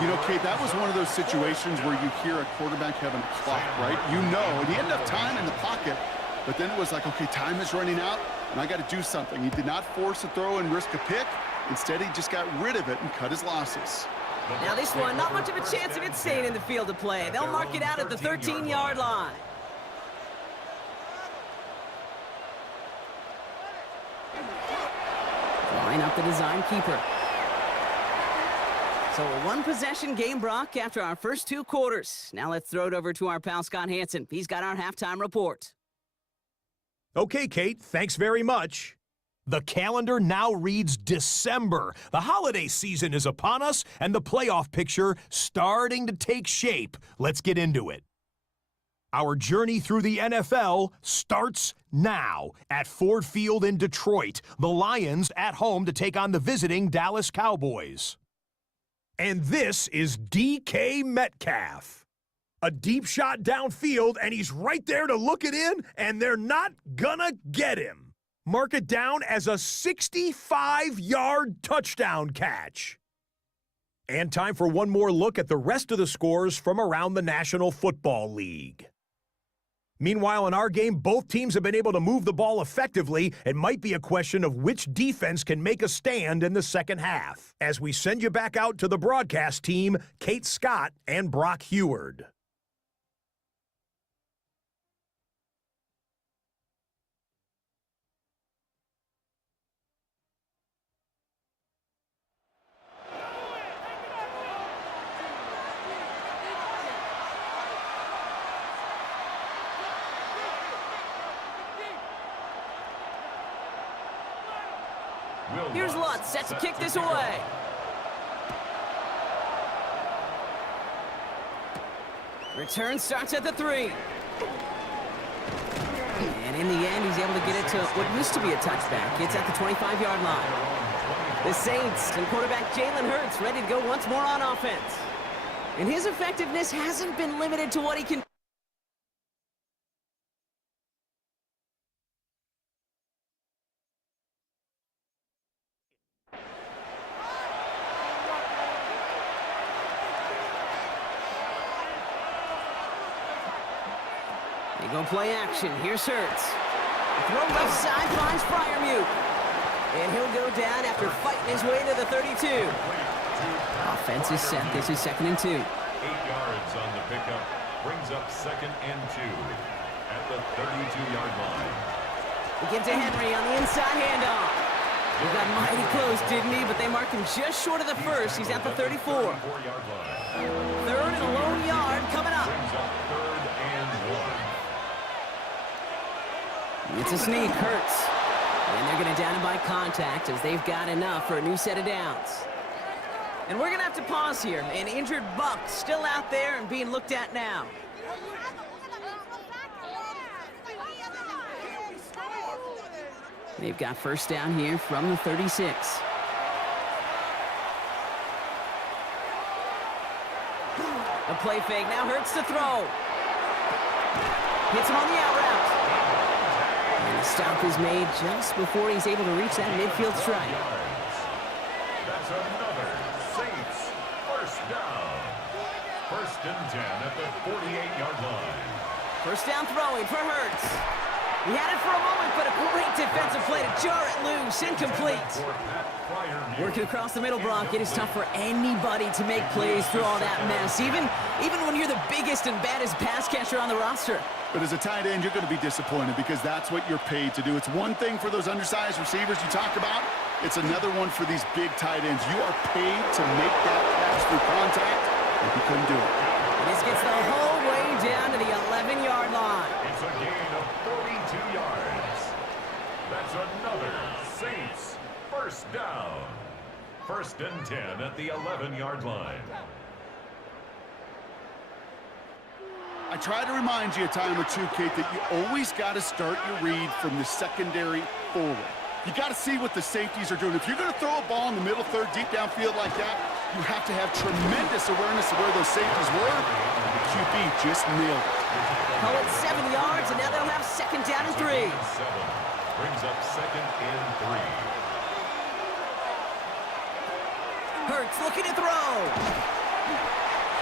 You know, Kate, that was one of those situations where you hear a quarterback having a clock, right? You know, and he had enough time in the pocket, but then it was like, okay, time is running out, and I got to do something. He did not force a throw and risk a pick. Instead, he just got rid of it and cut his losses. Now this one, not much of a chance of it staying in the field of play. They'll mark it out at the 13-yard line. Line up the design keeper. So a one-possession game, Brock, after our first 2 quarters. Now let's throw it over to our pal Scott Hansen. He's got our halftime report. Okay, Kate, thanks very much. The calendar now reads December. The holiday season is upon us, and the playoff picture starting to take shape. Let's get into it. Our journey through the NFL starts now at Ford Field in Detroit. The Lions at home to take on the visiting Dallas Cowboys. And this is DK Metcalf. A deep shot downfield, and he's right there to look it in, and they're not gonna get him. Mark it down as a 65-yard touchdown catch. And time for one more look at the rest of the scores from around the National Football League. Meanwhile, in our game, both teams have been able to move the ball effectively. It might be a question of which defense can make a stand in the second half. As we send you back out to the broadcast team, Kate Scott and Brock Heward. Here's Lutz set to kick this away. Return starts at the 3. And in the end, he's able to get it to what used to be a touchback. It's at the 25-yard line. The Saints and quarterback Jalen Hurts ready to go once more on offense. And his effectiveness hasn't been limited to what he can. They go play action. Here's Hurts. Throw left side finds Freiermuth. And he'll go down after fighting his way to the 32. Offense is set. This is 2nd and 2. 8 yards on the pickup. Brings up 2nd and 2 at the 32-yard line. We get to Henry on the inside handoff. He got mighty close, didn't he? But they marked him just short of the first. He's at the 34. 34-yard line. 3rd and a lone yard coming up. Brings up 3rd and 1. It's a sneak, Hurts. And they're going to down him by contact as they've got enough for a new set of downs. And we're going to have to pause here. An injured Buck still out there and being looked at now. They've got first down here from the 36. A play fake. Now Hurts to throw. Hits him on the out route. And the stop is made just before he's able to reach that midfield strike. That's another Saints first down. First and 10 at the 48-yard line. First down throwing for Hurts. He had it for a moment, but a great defensive play to jar it loose. Incomplete. Working across the middle, Brock. It is tough for anybody to make plays through all that mess, even when you're the biggest and baddest pass catcher on the roster. But as a tight end, you're going to be disappointed because that's what you're paid to do. It's one thing for those undersized receivers you talk about. It's another one for these big tight ends. You are paid to make that catch through contact, and you couldn't do it. And this gets the whole way down to the 11-yard line. It's a gain of 42 yards. That's another Saints first down. First and 10 at the 11-yard line. I try to remind you a time or two, Kate, that you always got to start your read from the secondary forward. You got to see what the safeties are doing. If you're going to throw a ball in the middle third, deep downfield like that, you have to have tremendous awareness of where those safeties were. The QB just nailed it. Oh, it's 7 yards, and now they'll have second down and 3. Brings up second and 3. Hurts looking to throw.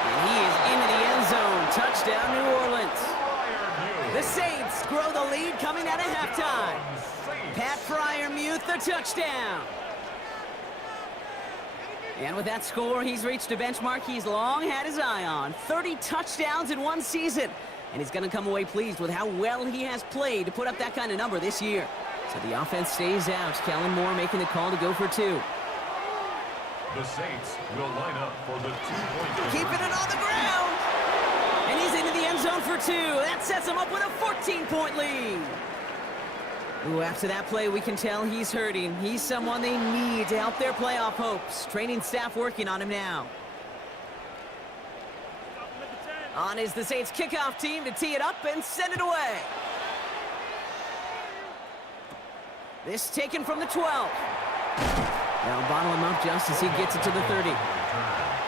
And he is into the end zone. Touchdown, New Orleans. The Saints grow the lead coming out of halftime. Pat Freiermuth, the touchdown. And with that score, he's reached a benchmark he's long had his eye on. 30 touchdowns in one season. And he's going to come away pleased with how well he has played to put up that kind of number this year. So the offense stays out. Kellen Moore making the call to go for 2. The Saints will line up for the 2-point. Keeping it on the ground. And he's into the end zone for 2. That sets him up with a 14-point lead. Ooh, after that play, we can tell he's hurting. He's someone they need to help their playoff hopes. Training staff working on him now. On is the Saints kickoff team to tee it up and send it away. This taken from the 12. They'll bottle him up just as he gets it to the 30.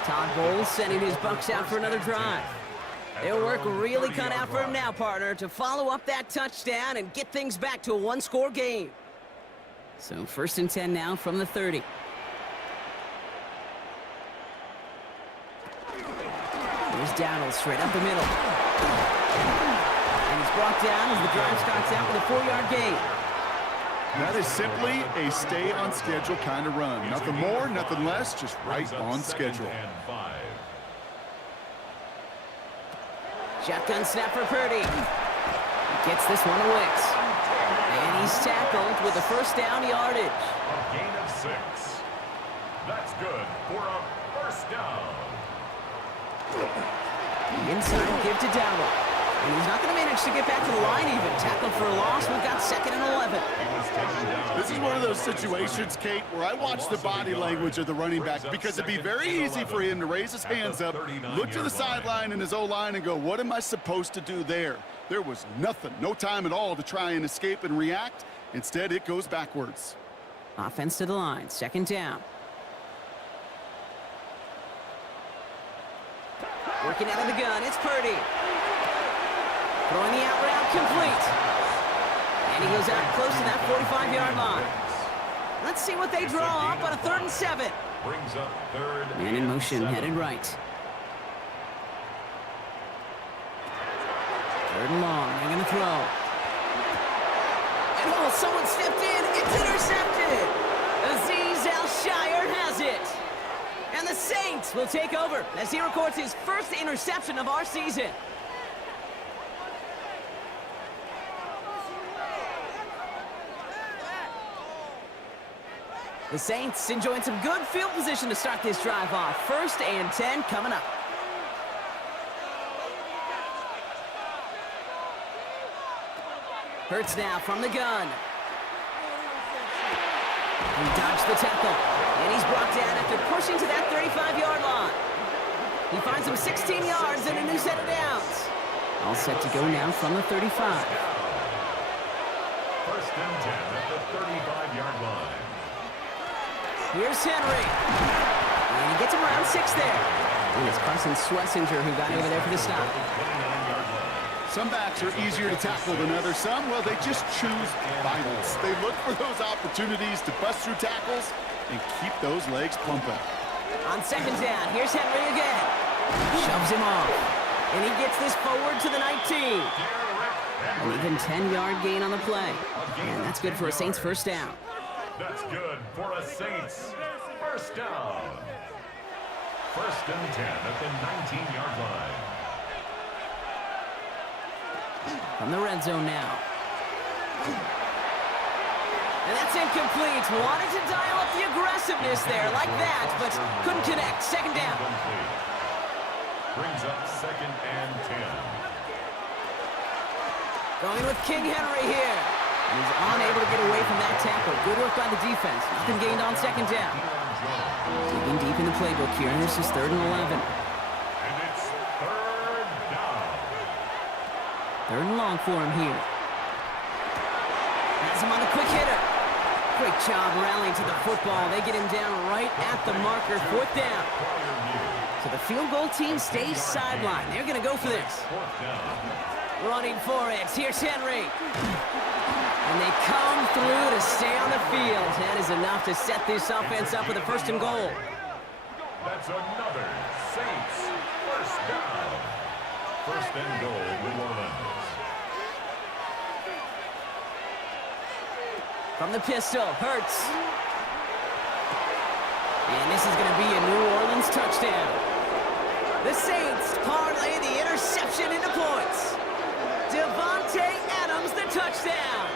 Todd Bowles sending his Bucks out for another drive. Their work really cut out for him now, partner, to follow up that touchdown and get things back to a one-score game. So first and 10 now from the 30. Here's Dowdle straight up the middle. And he's brought down as the drive starts out with a 4-yard gain. That is simply a stay-on-schedule kind of run. Nothing more, nothing less, just right on schedule. Shotgun snap for Purdy. Gets this one to Wicks. And he's tackled with a first down yardage. A gain of 6. That's good for a first down. Inside give to Dowdle. And he's not going to manage to get back to the line even. Tackled for a loss. We've got second and 11. This is one of those situations, Kate, where I watch the body language of the running back because it'd be very easy for him to raise his hands up, look to the sideline in his O-line and go, what am I supposed to do there? There was nothing, no time at all to try and escape and react. Instead, it goes backwards. Offense to the line. Second down. Working out of the gun. It's Purdy. Throwing the out route complete. And he goes out close to that 45-yard line. Let's see what they draw up on a 3rd and 7. Brings up third. Man in motion, 7. headed right. 3rd and long. They're going to throw. And oh, someone stepped in. It's intercepted. Azeez Al-Shire has it. And the Saints will take over as he records his first interception of our season. The Saints enjoying some good field position to start this drive off. 1st and 10 coming up. Hurts now from the gun. He dodged the tackle, and he's brought down after pushing to that 35-yard line. He finds him 16 yards and a new set of downs. All set to go now from the 35. First and 10 at the 35-yard line. Here's Henry. And he gets him around 6 there. And it's Carson Schlesinger who got over there for the stop. Some backs are easier to tackle than others. Some, well, they just choose violence. They look for those opportunities to bust through tackles and keep those legs pumping. On second down, here's Henry again. Shoves him off. And he gets this forward to the 19. An even 10-yard gain on the play. And that's good for a Saints first down. That's good for a Saints first down. First and 10 at the 19-yard line. From the red zone now. And that's incomplete. Wanted to dial up the aggressiveness there like that, but couldn't connect. Second down. Brings up second and 10. Going with King Henry here. He's unable to get away from that tackle. Good work by the defense. Nothing gained on second down. Digging deep in the playbook here, and this is 3rd and 11. And it's third down. 3rd and long for him here. Has him on the quick hitter. Great job rallying to the football. They get him down right at the marker. 4th down. So the field goal team stays sidelined. They're going to go for this. Running for it. Here's Henry. And they come through to stay on the field. That is enough to set this offense up with a 1st and goal. That's another Saints first down. 1st and goal, New Orleans. From the pistol, Hurts. And this is going to be a New Orleans touchdown. The Saints parlay the interception into points. Devontae Adams, the touchdown.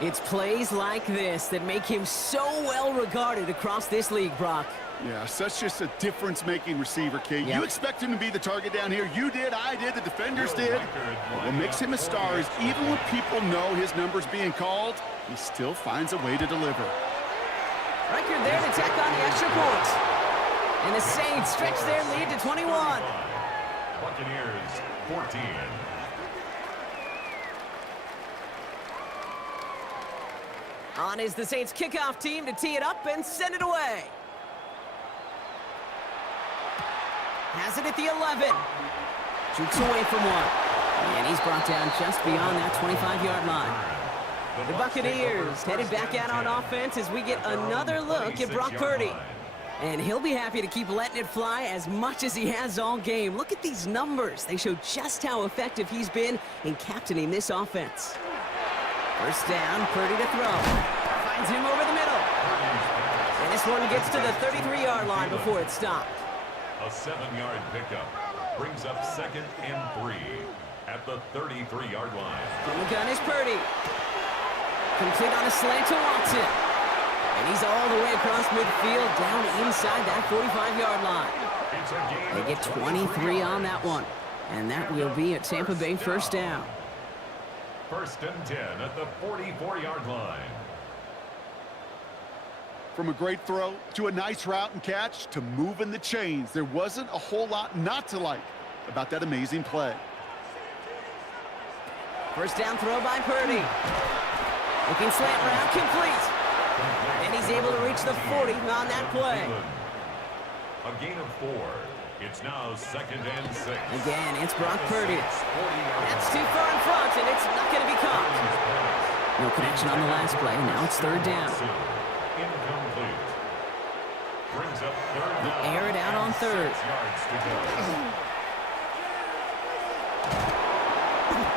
It's plays like this that make him so well regarded across this league, Brock. Yeah, such just a difference-making receiver, Kate. Yep. You expect him to be the target down here. You did, I did, the defenders did. But what makes him a star is even when people know his number's being called, he still finds a way to deliver. Record there to tack on the extra point. And the Saints stretch their lead to 21. Buccaneers 14. On is the Saints kickoff team to tee it up and send it away. Has it at the 11. Shoots away from one. And he's brought down just beyond that 25-yard line. The Buccaneers headed back out on offense as we get another look at Brock Purdy. And he'll be happy to keep letting it fly as much as he has all game. Look at these numbers. They show just how effective he's been in captaining this offense. First down, Purdy to throw. Finds him over the middle. And this one gets to the 33-yard line before it's stopped. A 7-yard pickup brings up second and 3 at the 33-yard line. From the gun is Purdy. Complete on a slant to Watson. And he's all the way across midfield down inside that 45-yard line. They get 23 on that one. And that will be a Tampa Bay first down. First and 10 at the 44-yard line. From a great throw to a nice route and catch to moving the chains, there wasn't a whole lot not to like about that amazing play. First down throw by Purdy. Looking slant route, complete. And he's able to reach the 40 on that play. A gain of 4. It's now second and 6. Again, it's Brock Purdy. That's too far in front, and it's not going to be caught. No connection on the last play. Now it's third down. Incomplete. Brings up third down. Air it out on third. 6 yards to go.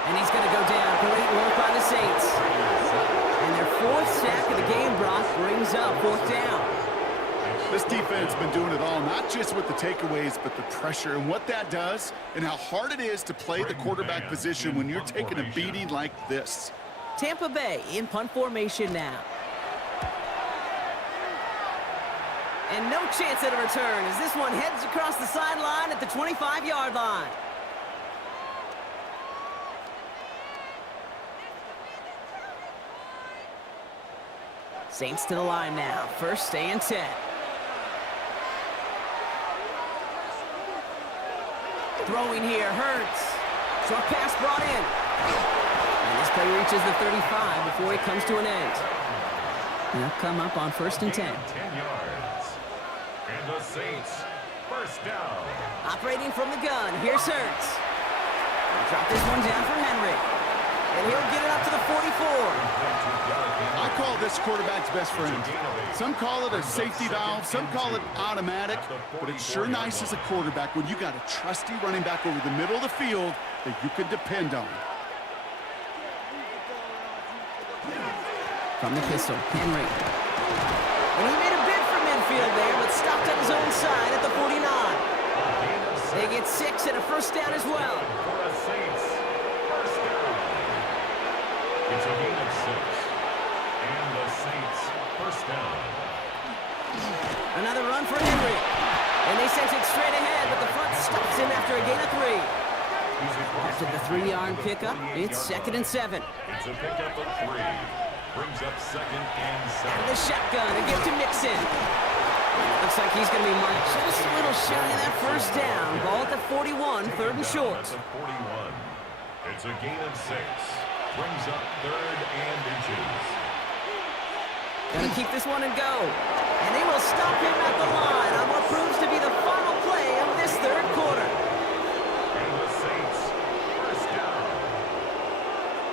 And he's going to go down. Great work by the Saints. And their 4th sack of the game, Brock, brings up 4th down. This defense has been doing it all, not just with the takeaways, but the pressure and what that does and how hard it is to play the quarterback position when you're taking a beating like this. Tampa Bay in punt formation now. And no chance at a return as this one heads across the sideline at the 25-yard line. Saints to the line now. First and 10. Throwing here, Hurts. Short pass brought in. And this play reaches the 35 before it comes to an end. They'll come up on first and 10. 10 yards. And the Saints, first down. Operating from the gun, here's Hurts. Drop this one down for Henry. And he'll get it up to the 44. I call this quarterback's best friend. Some call it a safety valve, some call it automatic, but it's sure nice as a quarterback when you got a trusty running back over the middle of the field that you can depend on. From the pistol, Henry. And he made a bid for midfield there, but stopped on his own side at the 49. They get 6 and a first down as well. For the Saints, first down. It's a gain of 6. And the Saints, first down. Another run for Henry. And they sent it straight ahead, but the front stops him after a gain of 3. After the 3-yard pickup, it's 2nd and 7. It's a pickup of 3. Brings up 2nd and 7. Out of the shotgun and give to Mixon. Looks like he's going to be marked just a little shy of that first down. Ball at the 41, 3rd and short. At the 41. It's a gain of 6. Brings up 3rd and inches. Gonna keep this one and go. And they will stop him at the line on what proves to be the final play of this 3rd quarter. And the Saints, first down.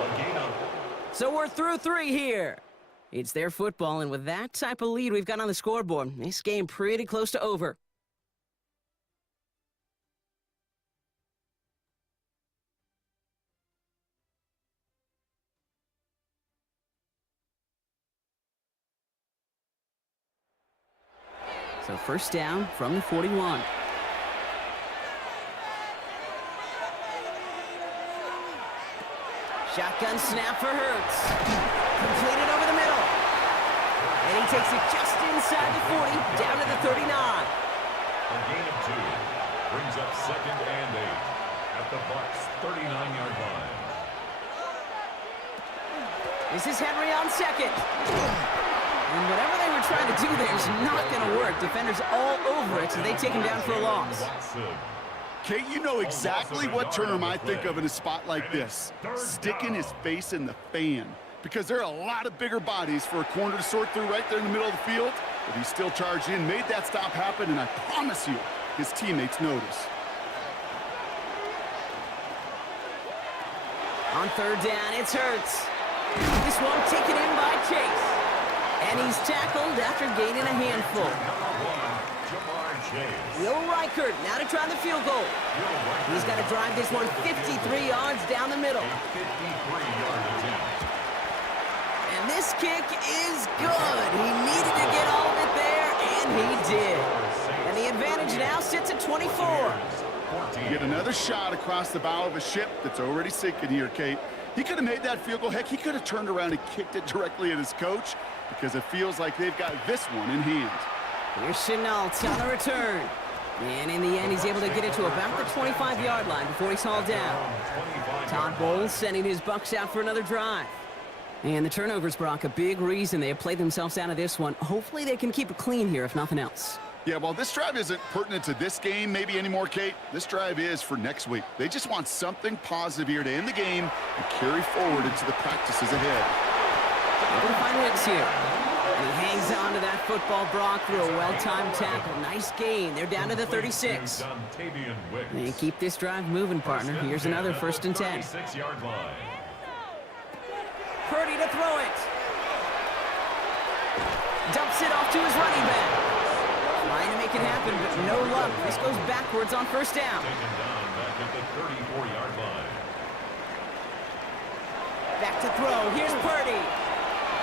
A gain of. So we're through 3 here. It's their football, and with that type of lead we've got on the scoreboard, this game pretty close to over. So first down from the 41. Shotgun snap for Hurts. Completed over the middle. And he takes it just inside the 40, down to the 39. A gain of 2. Brings up 2nd and 8. At the Bucs' 39-yard line. This is Henry on 2nd. And whatever they were trying to do there is not going to work. Defenders all over it, so they take him down for a loss. Kate, you know exactly what term I think of in a spot like this. Sticking his face in the fan. Because there are a lot of bigger bodies for a corner to sort through right there in the middle of the field. But he still charged in, made that stop happen, and I promise you, his teammates notice. On 3rd down, it's Hurts. This one taken in by Chase. And he's tackled after gaining a handful. Will Reichert now to try the field goal. He's got to drive this one 53 yards down the middle. And this kick is good. He needed to get all of it there, and he did. And the advantage now sits at 24. Get another shot across the bow of a ship that's already sinking here, Kate. He could have made that field goal. Heck, he could have turned around and kicked it directly at his coach because it feels like they've got this one in hand. Here's Chenault on the return. And in the end, he's able to get it to about the 25-yard line before he's hauled down. Todd Bowles sending his Bucs out for another drive. And the turnovers, Brock, a big reason they have played themselves out of this one. Hopefully they can keep it clean here, if nothing else. Yeah, well, this drive isn't pertinent to this game maybe anymore, Kate. This drive is for next week. They just want something positive here to end the game and carry forward into the practices ahead. Able to find Wicks here. And he hangs on to that football, Brock, through a well-timed tackle. Nice gain. They're down to the 36. And keep this drive moving, partner. Here's another 1st and 10. Purdy to throw it. Dumps it off to his running back. Trying to make it happen, but no luck. This goes backwards on 1st down. Back at the 34-yard line. Back to throw. Here's Purdy.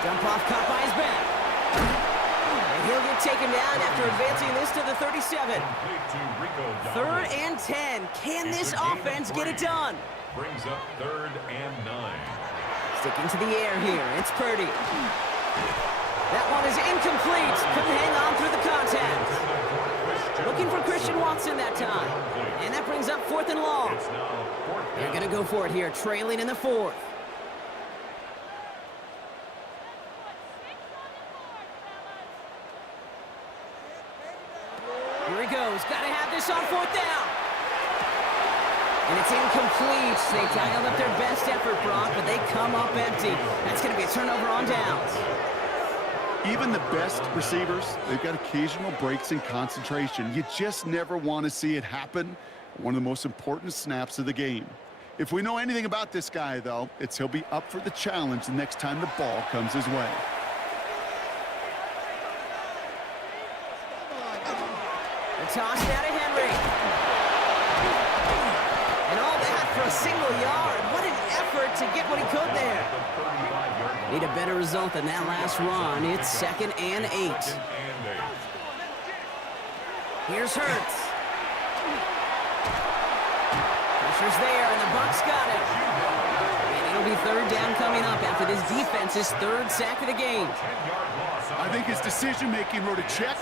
Dump off caught by his back. And he'll get taken down after advancing this to the 37. 3rd and 10. Can this offense get it done? Brings up 3rd and 9. Sticking to the air here. It's Purdy. That one is incomplete. Couldn't hang on through the contact. Looking for Christian Watson that time. And that brings up 4th and long. They're going to go for it here, trailing in the 4th. Here he goes. Got to have this on 4th down. And it's incomplete. They dialed up their best effort, Brock, but they come up empty. That's going to be a turnover on downs. Even the best receivers, they've got occasional breaks in concentration. You just never want to see it happen. One of the most important snaps of the game. If we know anything about this guy, though, it's he'll be up for the challenge the next time the ball comes his way. The toss now to Henry. And all that for a single yard. What an effort to get what he could there. Need a better result than that last run. It's 2nd and 8. Here's Hurts. Pressure's there, and the Bucs got it. And it'll be 3rd down coming up after this defense's 3rd sack of the game. I think his decision-making wrote a check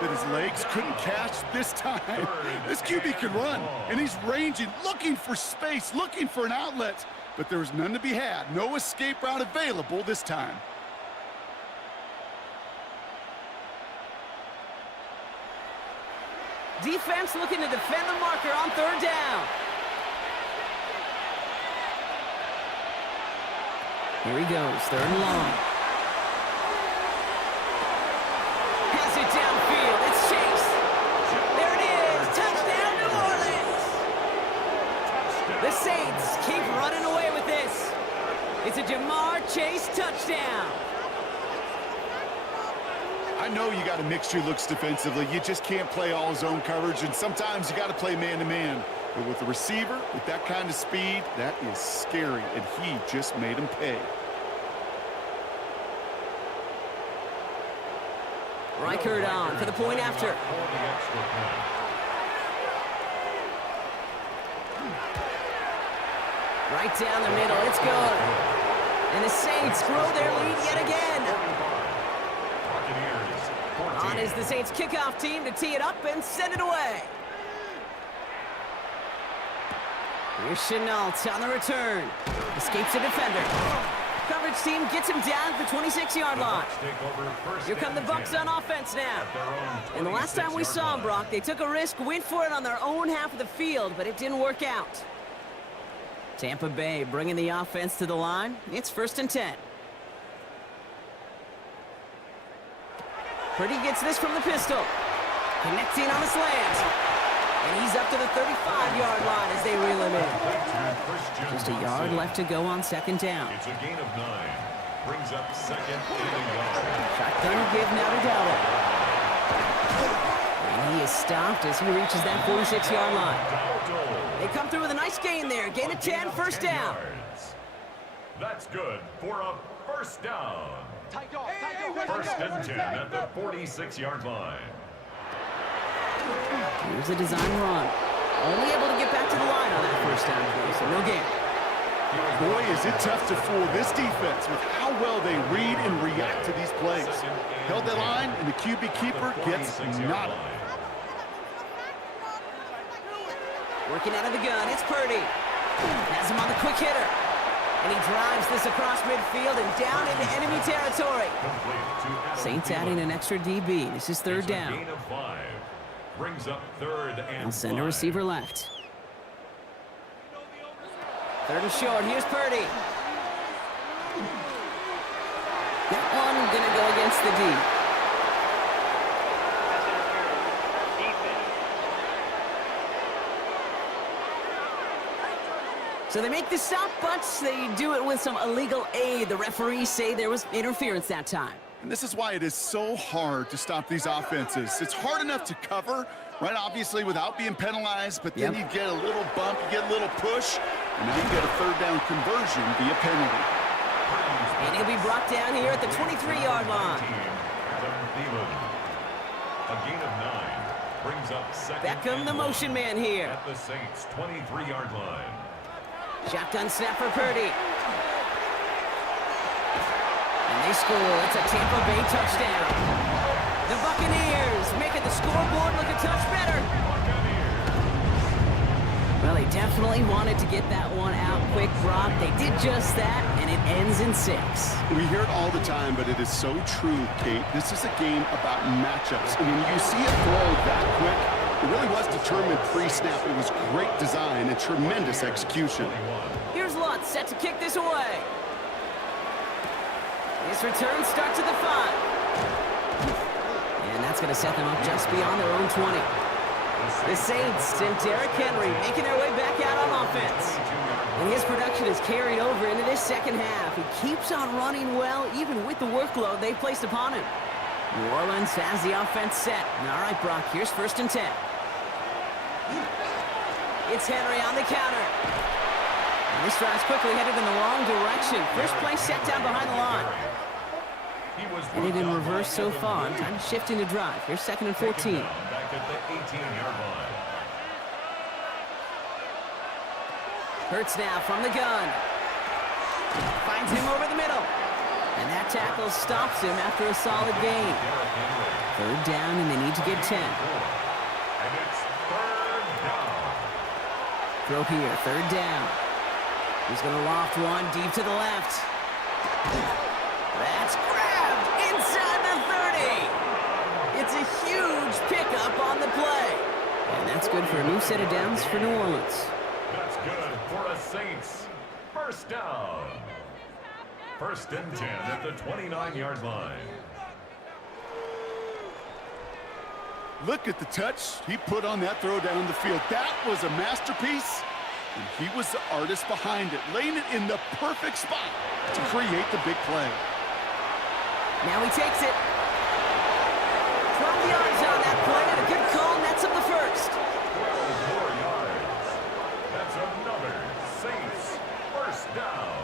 that his legs couldn't catch this time. This QB can run, and he's ranging, looking for space, looking for an outlet. But there was none to be had. No escape route available this time. Defense looking to defend the marker on 3rd down. Here he goes, 3rd and long. Has it downfield. It's Chase. There it is. Touchdown, New Orleans. The Saints keep running away with this. It's a Jamar Chase touchdown. I know you got a mixture looks defensively. You just can't play all zone coverage, and sometimes you got to play man-to-man. But with the receiver, with that kind of speed, that is scary, and he just made him pay. Reichard on for the point after. Right down the middle, it's good. And the Saints grow their lead yet again. On is the Saints kickoff team to tee it up and send it away. Here's Chenault on the return. Escapes a defender. Coverage team gets him down at the 26-yard line. Here come the Bucs on offense now. And the last time we saw them, Brock, they took a risk, went for it on their own half of the field, but it didn't work out. Tampa Bay bringing the offense to the line. It's 1st and 10. Purdy gets this from the pistol. Connecting on the slant. And he's up to the 35-yard line as they reel him in. Just a yard left to go on 2nd down. It's a gain of 9. Brings up 2nd and goal. Shotgun give now to Dowdle. And he is stopped as he reaches that 46-yard line. They come through with a nice gain there. Gain of 10, 1st down. That's good for a 1st down. 1st and 10 at the 46-yard line. Here's a design run. Only able to get back to the line on that 1st down play, so no gain. Boy, is it tough to fool this defense with how well they read and react to these plays. Held the line, and the QB keeper gets nada. Working out of the gun, it's Purdy. Has him on the quick hitter. And he drives this across midfield and down into enemy territory. Saints adding an extra DB. This is 3rd down. Gain of 5. Brings up 3rd and They'll send a 5. receiver left. 3rd and short. Here's Purdy. That one gonna go against the D. So they make the stop, but they do it with some illegal aid. The referees say there was interference that time. And this is why it is so hard to stop these offenses. It's hard enough to cover, right, obviously, without being penalized, but then you get a little bump, you get a little push, and now you get a 3rd down conversion via penalty. And he'll be brought down here at the 23-yard line. A gain of 9 brings up 2nd. Beckham, the motion man here. At the Saints' 23-yard line. Shotgun snap for Purdy. And they score. It's a Tampa Bay touchdown. The Buccaneers making the scoreboard look a touch better. Well, they definitely wanted to get that one out quick, Brock. They did just that, and it ends in 6. We hear it all the time, but it is so true, Kate. This is a game about matchups. And when you see it throw that quick, It really was determined pre-snap. It was great design and tremendous execution. Here's Lutz set to kick this away. This return starts at the 5. And that's going to set them up just beyond their own 20. The Saints and Derrick Henry making their way back out on offense. And his production is carried over into this second half. He keeps on running well, even with the workload they've placed upon him. New Orleans has the offense set. All right, Brock, here's 1st and 10. It's Henry on the counter. And this drive's quickly headed in the wrong direction. First play set down behind the line. Headed in reverse so far. Time to shift into drive. Here's 2nd and 14. Back at the 18-yard line. Hurts now from the gun. Finds him over the middle. And that tackle stops him after a solid gain. 3rd down, and they need to get 10. And it's 3rd down. Throw here, 3rd down. He's going to loft one deep to the left. That's grabbed inside the 30. It's a huge pickup on the play. And that's good for a new set of downs for New Orleans. That's good for a Saints. 1st down. 1st and 10 at the 29-yard line. Look at the touch he put on that throw down the field. That was a masterpiece, and he was the artist behind it, laying it in the perfect spot to create the big play. Now he takes it. 12 yards on that play, and a good call nets up the 1st. 12 more yards. That's another Saints 1st down.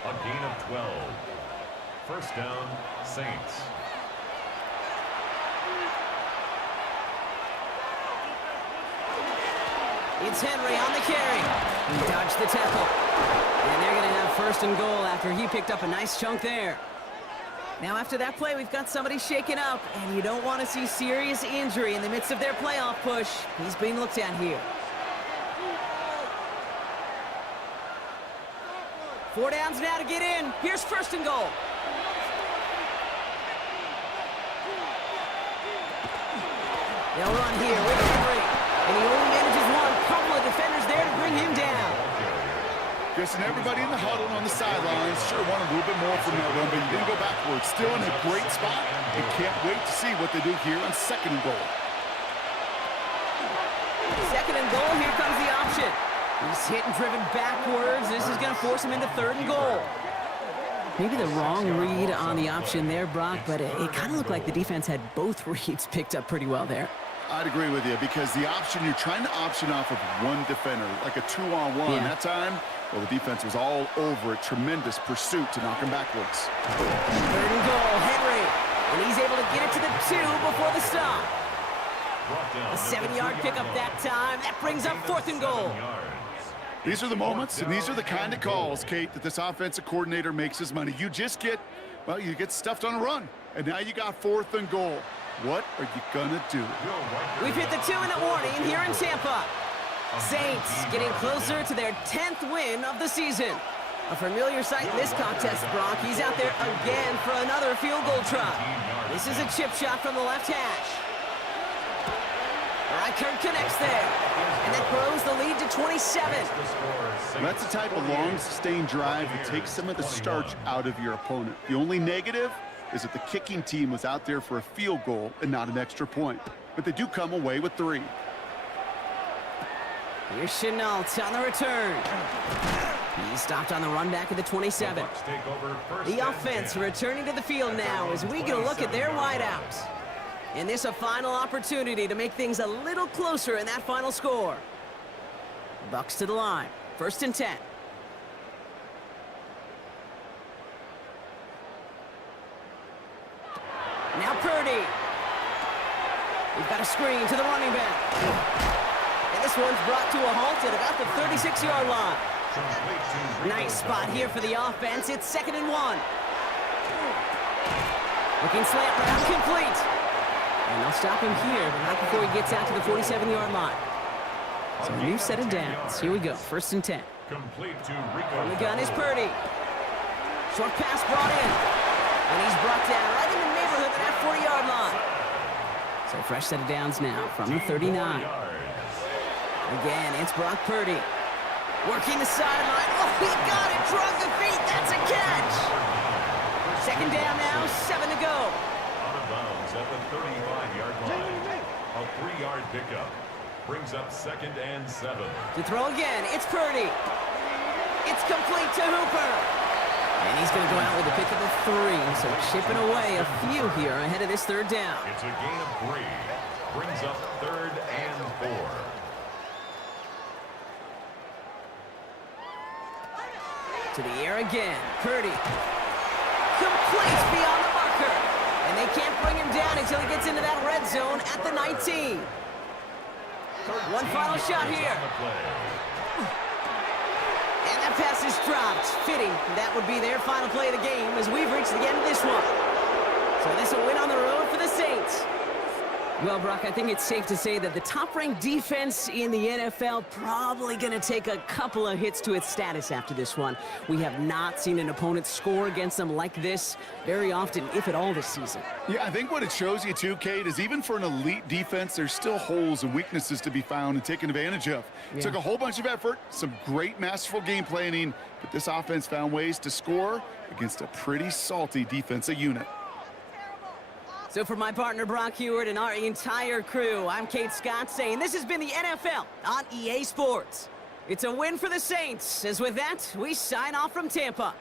A gain of 12. 1st down, Saints. It's Henry on the carry. He dodged the tackle. And they're going to have 1st and goal after he picked up a nice chunk there. Now after that play, we've got somebody shaken up, and you don't want to see serious injury in the midst of their playoff push. He's being looked at here. 4 downs now to get in. Here's 1st and goal. They'll run here with Henry. And he only manages one. Couple of defenders there to bring him down. Guessing everybody in the huddle on the sidelines sure wanted a little bit more from that one, but you didn't go backwards. Still in a great spot. You can't wait to see what they do here on 2nd and goal. 2nd and goal. Here comes the option. He's hit and driven backwards. This is going to force him into 3rd and goal. Maybe the wrong read on the option there, Brock, but it kind of looked like the defense had both reads picked up pretty well there. I'd agree with you because the option, you're trying to option off of one defender, like a 2-on-1. Yeah. That time, well, the defense was all over it. Tremendous pursuit to knock him backwards. 3rd and goal, Henry. And he's able to get it to the 2 before the stop. A 7-yard pickup that time. That brings up 4th and goal. These are the moments, and these are the kind of calls, Kate, that this offensive coordinator makes his money. You just get, well, you get stuffed on a run, and now you got 4th and goal. What are you gonna do? We've hit the 2-minute warning here in Tampa. Saints getting closer to their 10th win of the season. A familiar sight in this contest, Brock. He's out there again for another field goal try. This is a chip shot from the left hash. Reichert connects there. And that grows the lead to 27. That's the type of long, sustained drive that takes some of the starch out of your opponent. The only negative is that the kicking team was out there for a field goal and not an extra point. But they do come away with 3. Here's Chenault on the return. He's stopped on the run back at the 27. The offense returning to the field now as we get a look at their wideouts. And this a final opportunity to make things a little closer in that final score. Bucks to the line. 1st and 10. Now Purdy. We've got a screen to the running back. And this one's brought to a halt at about the 36-yard line. Nice spot here for the offense. It's 2nd and 1. Looking slant route complete. And they'll stop him here, but not before he gets out to the 47-yard line. So a new set of downs. Here we go. 1st and 10. Complete to Rico. On the gun is Purdy. Short pass brought in. And he's brought down right in the neighborhood of that 40-yard line. So fresh set of downs now from the 39. Again, it's Brock Purdy. Working the sideline. Oh, he got it. Drug the feet. That's a catch. Second down now, 7 to go. Out of bounds at the 35-yard line. A 3-yard pickup brings up 2nd and 7. To throw again, it's Purdy. It's complete to Hooper. And he's going to go out with a pick of the 3. So chipping away a few here ahead of this 3rd down. It's a gain of 3. Brings up 3rd and 4. To the air again. Purdy. Complete beyond the marker. And they can't bring him down until he gets into that red zone at the 19. One final shot here. And that pass is dropped. Fitting. That would be their final play of the game as we've reached the end of this one. So this will win on the road for the Saints. Well, Brock, I think it's safe to say that the top-ranked defense in the NFL probably going to take a couple of hits to its status after this one. We have not seen an opponent score against them like this very often, if at all, this season. Yeah, I think what it shows you too, Kate, is even for an elite defense, there's still holes and weaknesses to be found and taken advantage of. It took a whole bunch of effort, some great masterful game planning, but this offense found ways to score against a pretty salty defensive unit. So for my partner, Brock Heward, and our entire crew, I'm Kate Scott saying this has been the NFL on EA Sports. It's a win for the Saints, as with that, we sign off from Tampa.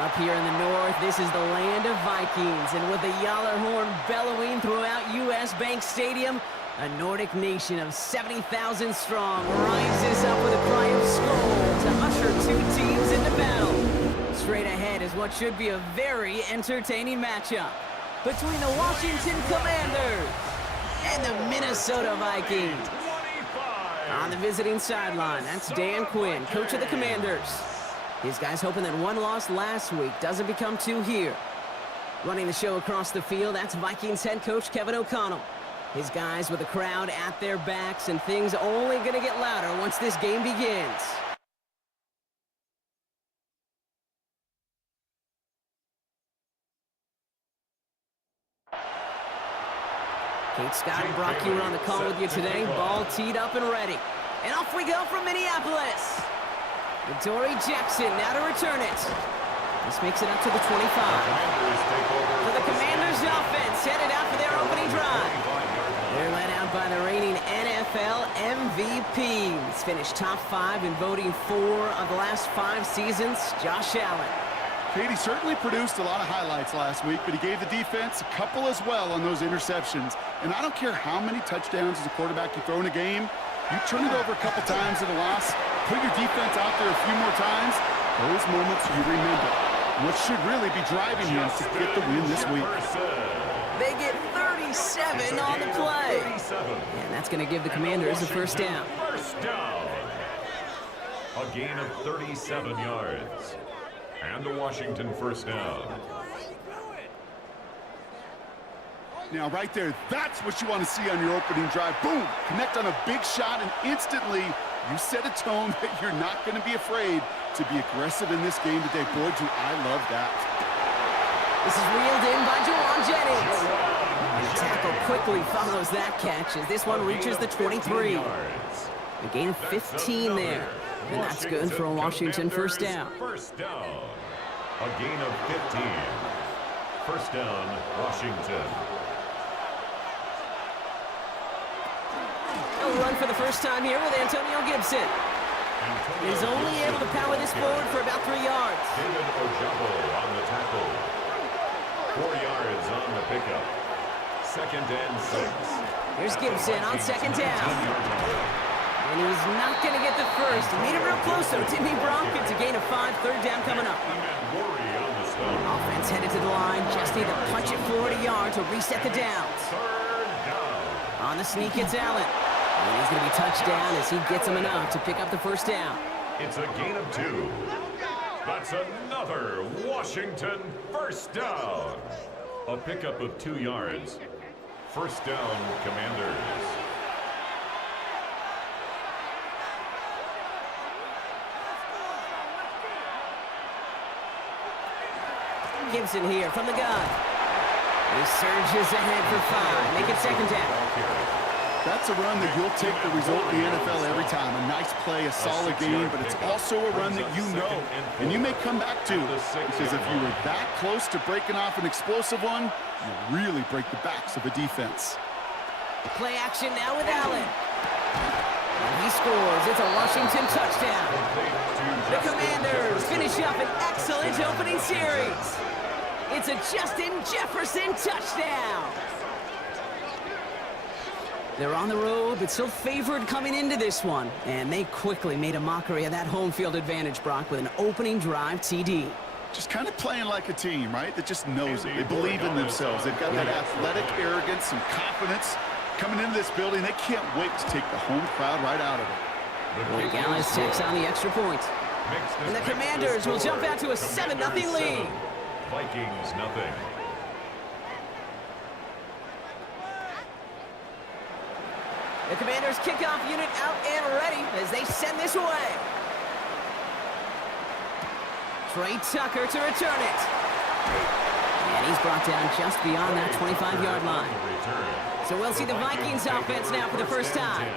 Up here in the north, this is the land of Vikings, and with the Yallar horn bellowing throughout U.S. Bank Stadium, a Nordic nation of 70,000 strong rises up with a cry of Skål to usher two teams into battle. Straight ahead is what should be a very entertaining matchup between the Washington Commanders and the Minnesota Vikings. On the visiting sideline, that's Dan Quinn, coach of the Commanders. His guys hoping that one loss last week doesn't become two here. Running the show across the field, that's Vikings head coach Kevin O'Connell. His guys with the crowd at their backs, and things only going to get louder once this game begins. Kate Scott and Brock Heward on the call with you today. Ball teed up and ready. And off we go from Minneapolis. Dory Jackson now to return it. This makes it up to the 25. For the Commanders offense, headed out for their opening drive. They're led out by the reigning NFL MVP. He's finished top 5 in voting 4 of the last 5 seasons, Josh Allen. Katie certainly produced a lot of highlights last week, but he gave the defense a couple as well on those interceptions. And I don't care how many touchdowns as a quarterback you throw in a game, you turn it over a couple times in a loss, put your defense out there a few more times, those moments you remember. What should really be driving him to get the win this week. They get 37 on the play. And that's going to give the Commanders a first down. First down. A gain of 37 yards. And a Washington first down. Now, right there, that's what you want to see on your opening drive. Boom! Connect on a big shot, and instantly you set a tone that you're not going to be afraid to be aggressive in this game today. Boy, do I love that. This is reeled in by Jawan Jennings. And the tackle quickly follows that catch as this one reaches the 23. A gain of 15 there. And that's good for a Washington first down. First down. A gain of 15. First down, Washington. He'll run for the first time here with Antonio Gibson. He's only able to power this forward for about 3 yards. David Ojabo on the tackle. 4 yards on the pickup. Second and 6. Here's Gibson on second down. And he's not going to get the first. He made it real close, though, didn't he, Brock? It's a gain of 5, third down coming up. Offense headed to the line. Just need to punch it forward a yard to reset the downs. Third down. On the sneak, it's Allen. And he's going to be touched down as he gets him enough to pick up the first down. It's a gain of 2. That's another Washington first down. A pickup of 2 yards. First down, Commanders. Gibson here from the gun. He surges ahead for 5. Make it second down. That's a run that you'll take the result in the NFL every time. A nice play, a solid game, but it's also a run that you know and you may come back to, because if you were that close to breaking off an explosive one, you really break the backs of a defense. Play action now with Allen. And he scores. It's a Washington touchdown. The Commanders finish up an excellent opening series. It's a Justin Jefferson touchdown. They're on the road, but still favored coming into this one. And they quickly made a mockery of that home field advantage, Brock, with an opening drive TD. Just kind of playing like a team, right? That just knows it. They believe in themselves. They've got that athletic arrogance and confidence. Coming into this building, they can't wait to take the home crowd right out of it. Gallus takes on the extra point. And the Commanders will jump out to a 7-0 lead. Vikings, nothing. The Commanders kickoff unit out and ready as they send this away. Trey Tucker to return it. And he's brought down just beyond that 25-yard line. So we'll see the Vikings offense now for the first time.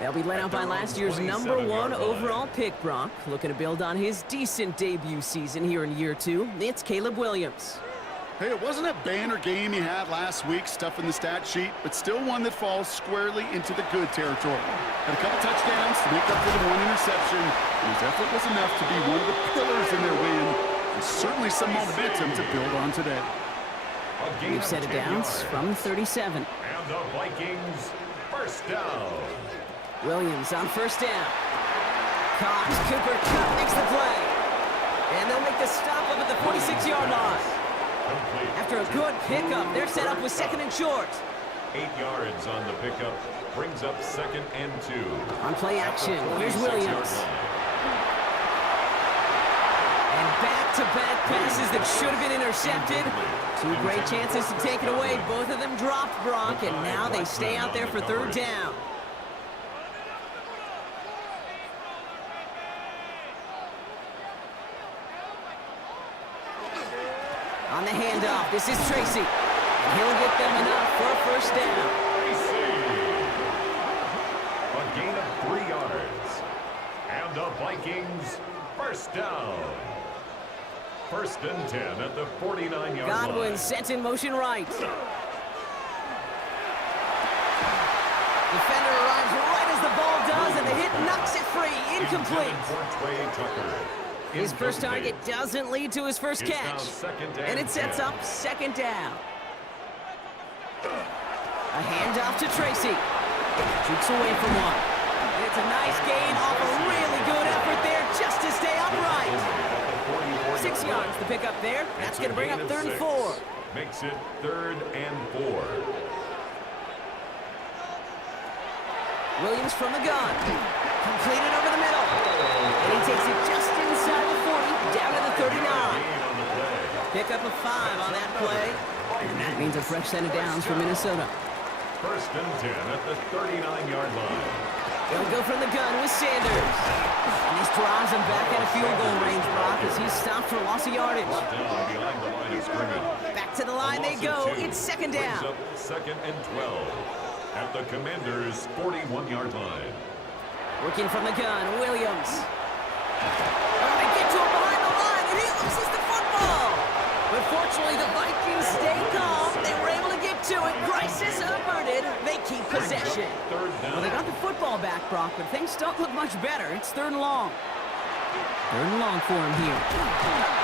They'll be led out by last year's #1 overall pick, Brock. Looking to build on his decent debut season here in year 2. It's Caleb Williams. Hey, it wasn't a banner game he had last week, stuff in the stat sheet, but still one that falls squarely into the good territory. Had a couple touchdowns to make up for the 1 interception. His effort was enough to be one of the pillars in their win, and certainly some momentum to build on today. We've set it down from 37. And the Vikings first down. Williams on first down. Cox, Cooper Kupp makes the play. And they'll make the stop up at the 46-yard line. After a good pickup, they're set up with second and short. 8 yards on the pickup. Brings up second and 2. On play action, here's Williams. And back-to-back passes that should have been intercepted. 2 great chances to take it away. Both of them dropped, Brock, and now they stay out there for third down. On the handoff, this is Tracy. And he'll get them enough for a first down. A gain of 3 yards. And the Vikings first down. First and 10 at the 49-yard line. Godwin sent in motion right. Defender arrives right as the ball does, and the hit knocks it free. Incomplete. His first target doesn't lead to his first catch. And it sets up second down. A handoff to Tracy. Shoots away from one. And it's a nice gain off a really good effort there just to stay upright. 6 yards to pick up there. That's going to bring up third and 4. Makes it third and 4. Williams from the gun. Completed over the middle. And he takes it just inside the 40, down to the 39. Pick up a 5 on that play. And that means a fresh set of downs for Minnesota. First and 10 at the 39-yard line. They'll go from the gun with Sanders. And this drives them back at a field goal range, Brock. as he's stopped for loss of yardage. Brought down behind the line of scrimmage. Back to the line they go. It's second down. Brings up second and 12 at the Commanders' 41-yard line. Working from the gun, Williams. They get to him behind the line, and he loses the football. But fortunately, the Vikings stay calm. They were able to get to it. Crisis averted. They keep possession. Well, they got the football back, Brock, but things don't look much better. It's third and long. Third and long for him here.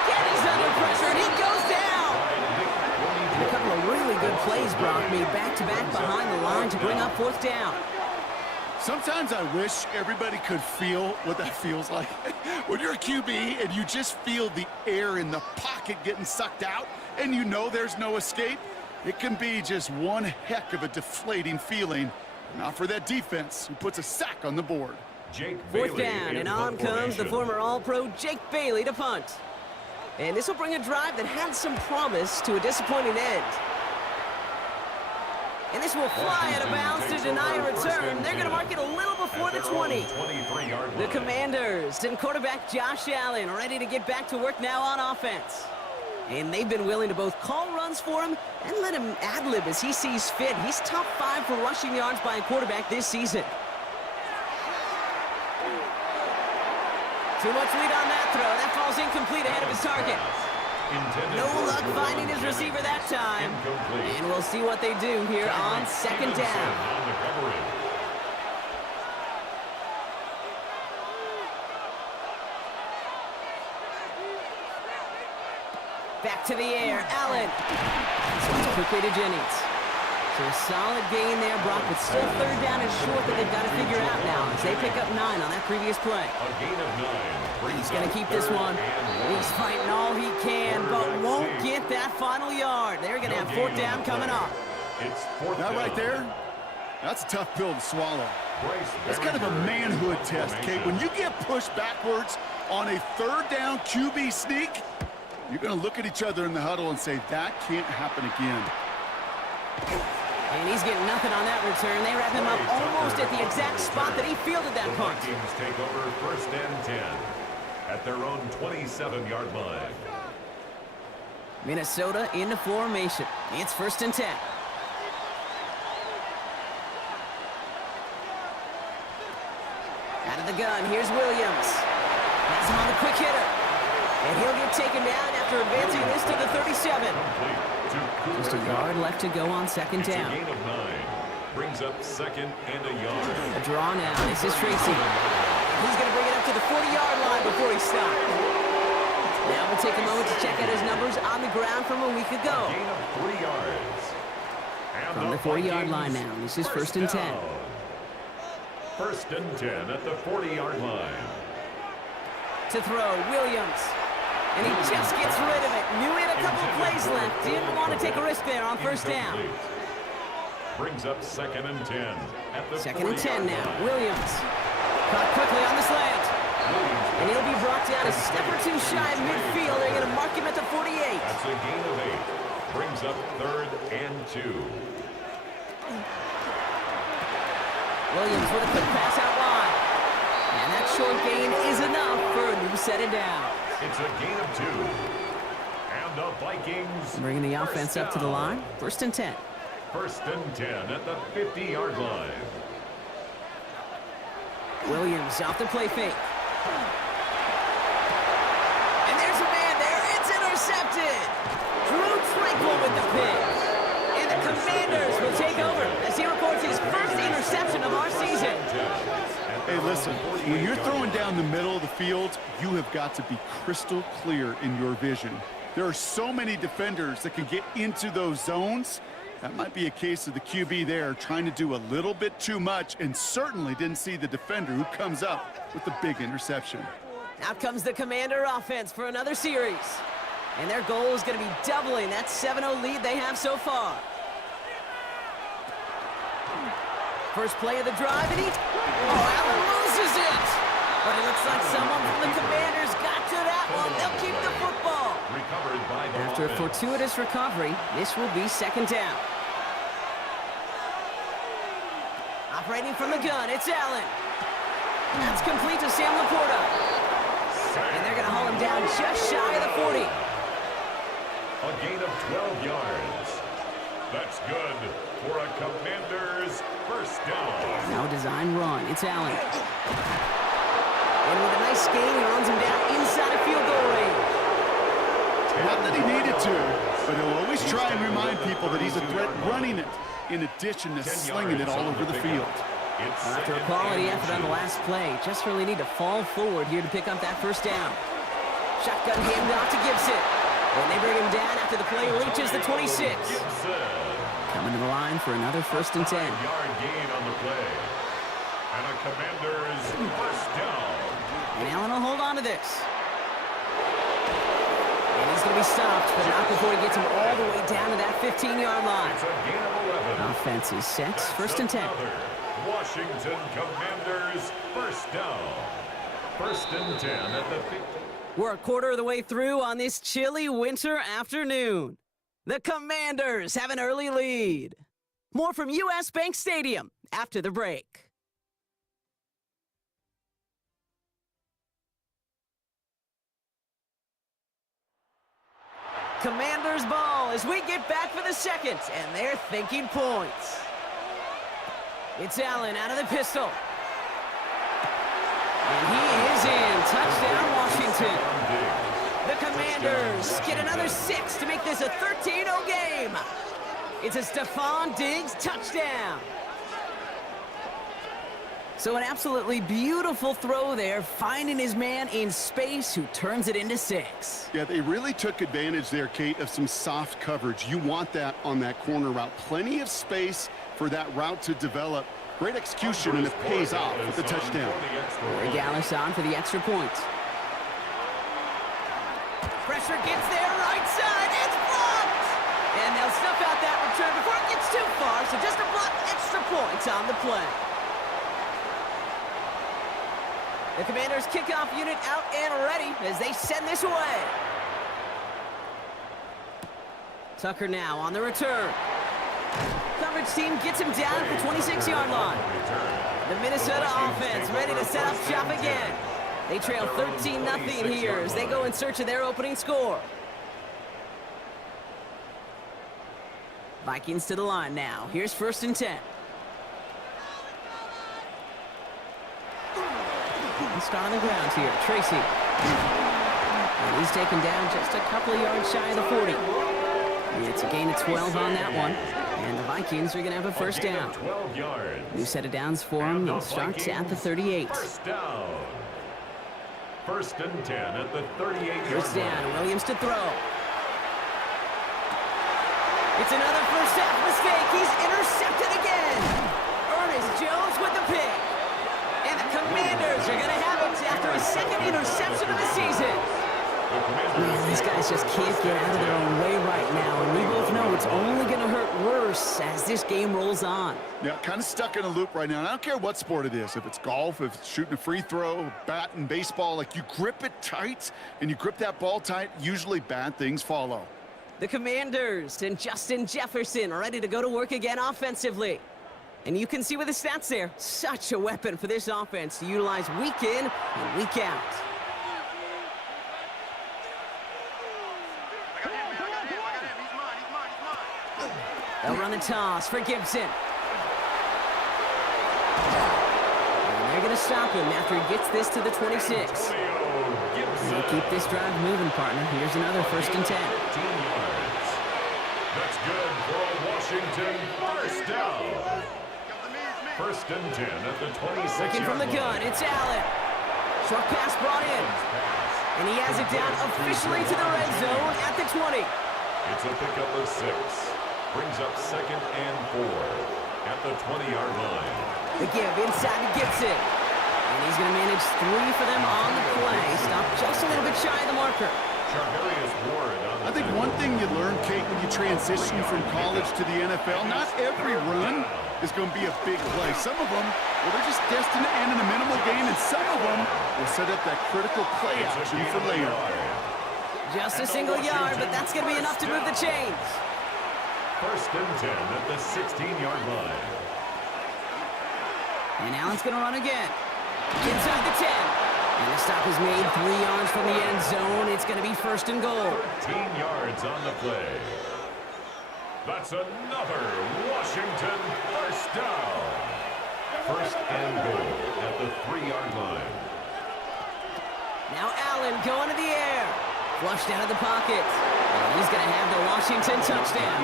Getty's under pressure, and he goes down. And a couple of really good plays, Brock, made back-to-back behind the line to bring up fourth down. Sometimes I wish everybody could feel what that feels like. When you're a QB and you just feel the air in the pocket getting sucked out and you know there's no escape, it can be just one heck of a deflating feeling. Not for that defense who puts a sack on the board. Fourth down, and on comes the former All-Pro Jake Bailey to punt. And this will bring a drive that had some promise to a disappointing end. And this will fly out of bounds to deny a return. They're going to mark it a little before the 20. The Commanders and quarterback Josh Allen ready to get back to work now on offense. And they've been willing to both call runs for him and let him ad-lib as he sees fit. He's top 5 for rushing yards by a quarterback this season. Too much lead on that throw. That falls incomplete ahead of his target. No luck finding his receiver that time. And we'll see what they do here on second down. Back to the air, Allen. This one's quickly to Jennings. So a solid gain there, Brock, but still third down is short that they've got to figure out now as they pick up 9 on that previous play. A gain of 9. He's going to keep this one. He's fighting all he can, but won't get that final yard. They're going to have fourth down coming up. It's fourth That down. right there, that's a tough pill to swallow. That's kind of a manhood test, Kate. When you get pushed backwards on a third down QB sneak, you're going to look at each other in the huddle and say, that can't happen again. And he's getting nothing on that return. They wrap him up almost at the exact spot that he fielded that punt. The Vikings take over first and 10 at their own 27-yard line. Minnesota into formation. It's first and 10. Out of the gun, here's Williams. Has him on the quick hitter. And he'll get taken down after advancing this to the 37. Just a yard left to go on second down. It's a gain of 9. Brings up second and a yard. A draw now. This is Tracy. He's going to bring it up to the 40-yard line before he stops. Now we'll take a moment to check out his numbers on the ground from a week ago. A gain of 3 yards. And From the 40-yard line now. This is first and 10. First and 10 at the 40-yard line. To throw, Williams. And he just gets rid of it. Knew he had a couple of plays left. Didn't want to take a risk there on first down. Brings up second and 10 at the Second and 10 now. Williams. Caught quickly on the slant. And he'll be brought down a step or two shy of midfield. They're going to mark him at the 48. That's a gain of 8. Brings up third and 2. Williams with a quick pass out wide. And that short gain is enough for a new set it down. It's a gain of 2. And the Vikings Bringing the offense up to the line. First and 10. First and 10 at the 50-yard line. Williams off the play fake. And there's a man there. It's intercepted. Drew Tranquil with the pick. And the Commanders will take over as he records his first interception of our season. Hey, listen, when you're throwing down the middle of the field, you have got to be crystal clear in your vision. There are so many defenders that can get into those zones. That might be a case of the QB there trying to do a little bit too much and certainly didn't see the defender who comes up with the big interception. Out comes the Commander offense for another series. And their goal is going to be doubling that 7-0 lead they have so far. First play of the drive, and Allen loses it. But it looks like someone from the Commanders got to that one. They'll keep the football. Recovered by the After a offense. fortuitous recovery, this will be second down. Operating from the gun, it's Allen. That's complete to Sam Laporta. And they're going to haul him down down just shy of the 40. A gain of 12 yards. That's good for a Commanders first down. Now a design run. It's Allen. And with a nice gain, he runs him down inside of field goal range. Not that he needed to, but he'll always try and remind people that he's a threat running it in addition to slinging it all over the field. After a quality effort on the last play, just really need to fall forward here to pick up that first down. Shotgun handoff to Gibson. And they bring him down after the play reaches the 26. Coming to the line for another 1st and 10. Yard gain on the play. And a Commanders first down. And Allen will hold on to this. And he's going to be stopped, but not before he gets him all the way down to that 15-yard line. It's a gain of 11. Offense is set. 1st and 10. Washington Commanders first down. 1st and 10 at the 50. We're a quarter of the way through on this chilly winter afternoon. The Commanders have an early lead. More from U.S. Bank Stadium after the break. Commanders ball as we get back for the second, and they're thinking points. It's Allen out of the pistol. And he is in. Touchdown, Washington. The Commanders get another 6 to make this a 13-0 game. It's a Stephon Diggs touchdown. So an absolutely beautiful throw there, finding his man in space who turns it into 6. Yeah, they really took advantage there, Kate, of some soft coverage. You want that on that corner route. Plenty of space for that route to develop. Great execution, and it pays off with the touchdown. Gallis on for the extra point. Pressure gets there, right side, it's blocked! And they'll snuff out that return before it gets too far, so just a block, extra points on the play. The Commanders' kickoff unit out and ready as they send this away. Tucker now on the return. Coverage team gets him down at the 26-yard line. The Minnesota offense ready to set up shop again. They trail 13-0 here as they go in search of their opening score. Vikings to the line now. Here's 1st and 10. Start on the ground here. Tracy. And he's taken down just a couple of yards shy of the 40. It's a gain of 12 on that one. And the Vikings are going to have a first down. 12 yards. New set of downs for them. It starts at the 38. First down. 1st and 10 at the 38-yard First down. line. Williams to throw. It's another first half mistake. He's intercepted again. Ernest Jones with the pick. And the Commanders are going to have it after his 2nd interception of the season. Man, these guys just can't get out of their own way right now, and we both know it's only going to hurt worse as this game rolls on. Yeah, kind of stuck in a loop right now. And I don't care what sport it is. If it's golf, if it's shooting a free throw, bat and baseball, like you grip it tight and you grip that ball tight, usually bad things follow. The Commanders and Justin Jefferson are ready to go to work again offensively. And you can see with the stats there, such a weapon for this offense to utilize week in and week out. They'll run the toss for Gibson. And they're going to stop him after he gets this to the 26. They'll keep this drive moving, partner. Here's another 1st and 10. 15 yards. That's good for a Washington first down. 1st and 10 at the 26. Looking from the gun, it's Allen. Short pass brought in. And he has it down officially to the red zone at the 20. It's a pickup of 6. Brings up 2nd and 4 at the 20-yard line. The give inside to Gibson. And he's going to manage 3 for them on the play. Stop just a little bit shy of the marker. Charvarius Ward on the I think one thing you learn, Kate, when you transition from college to the NFL, not every run is going to be a big play. Some of them, well, they're just destined to end in a minimal gain, and some of them will set up that critical play action for later. Just a single yard, but that's going to be enough to move the chains. 1st and 10 at the 16-yard line. And Allen's going to run again. Inside the 10. And the stop is made 3 yards from the end zone. It's going to be first and goal. 13 yards on the play. That's another Washington first down. First and goal at the 3-yard line. Now Allen going to the air. Flushed out of the pocket. And he's going to have the Washington touchdown.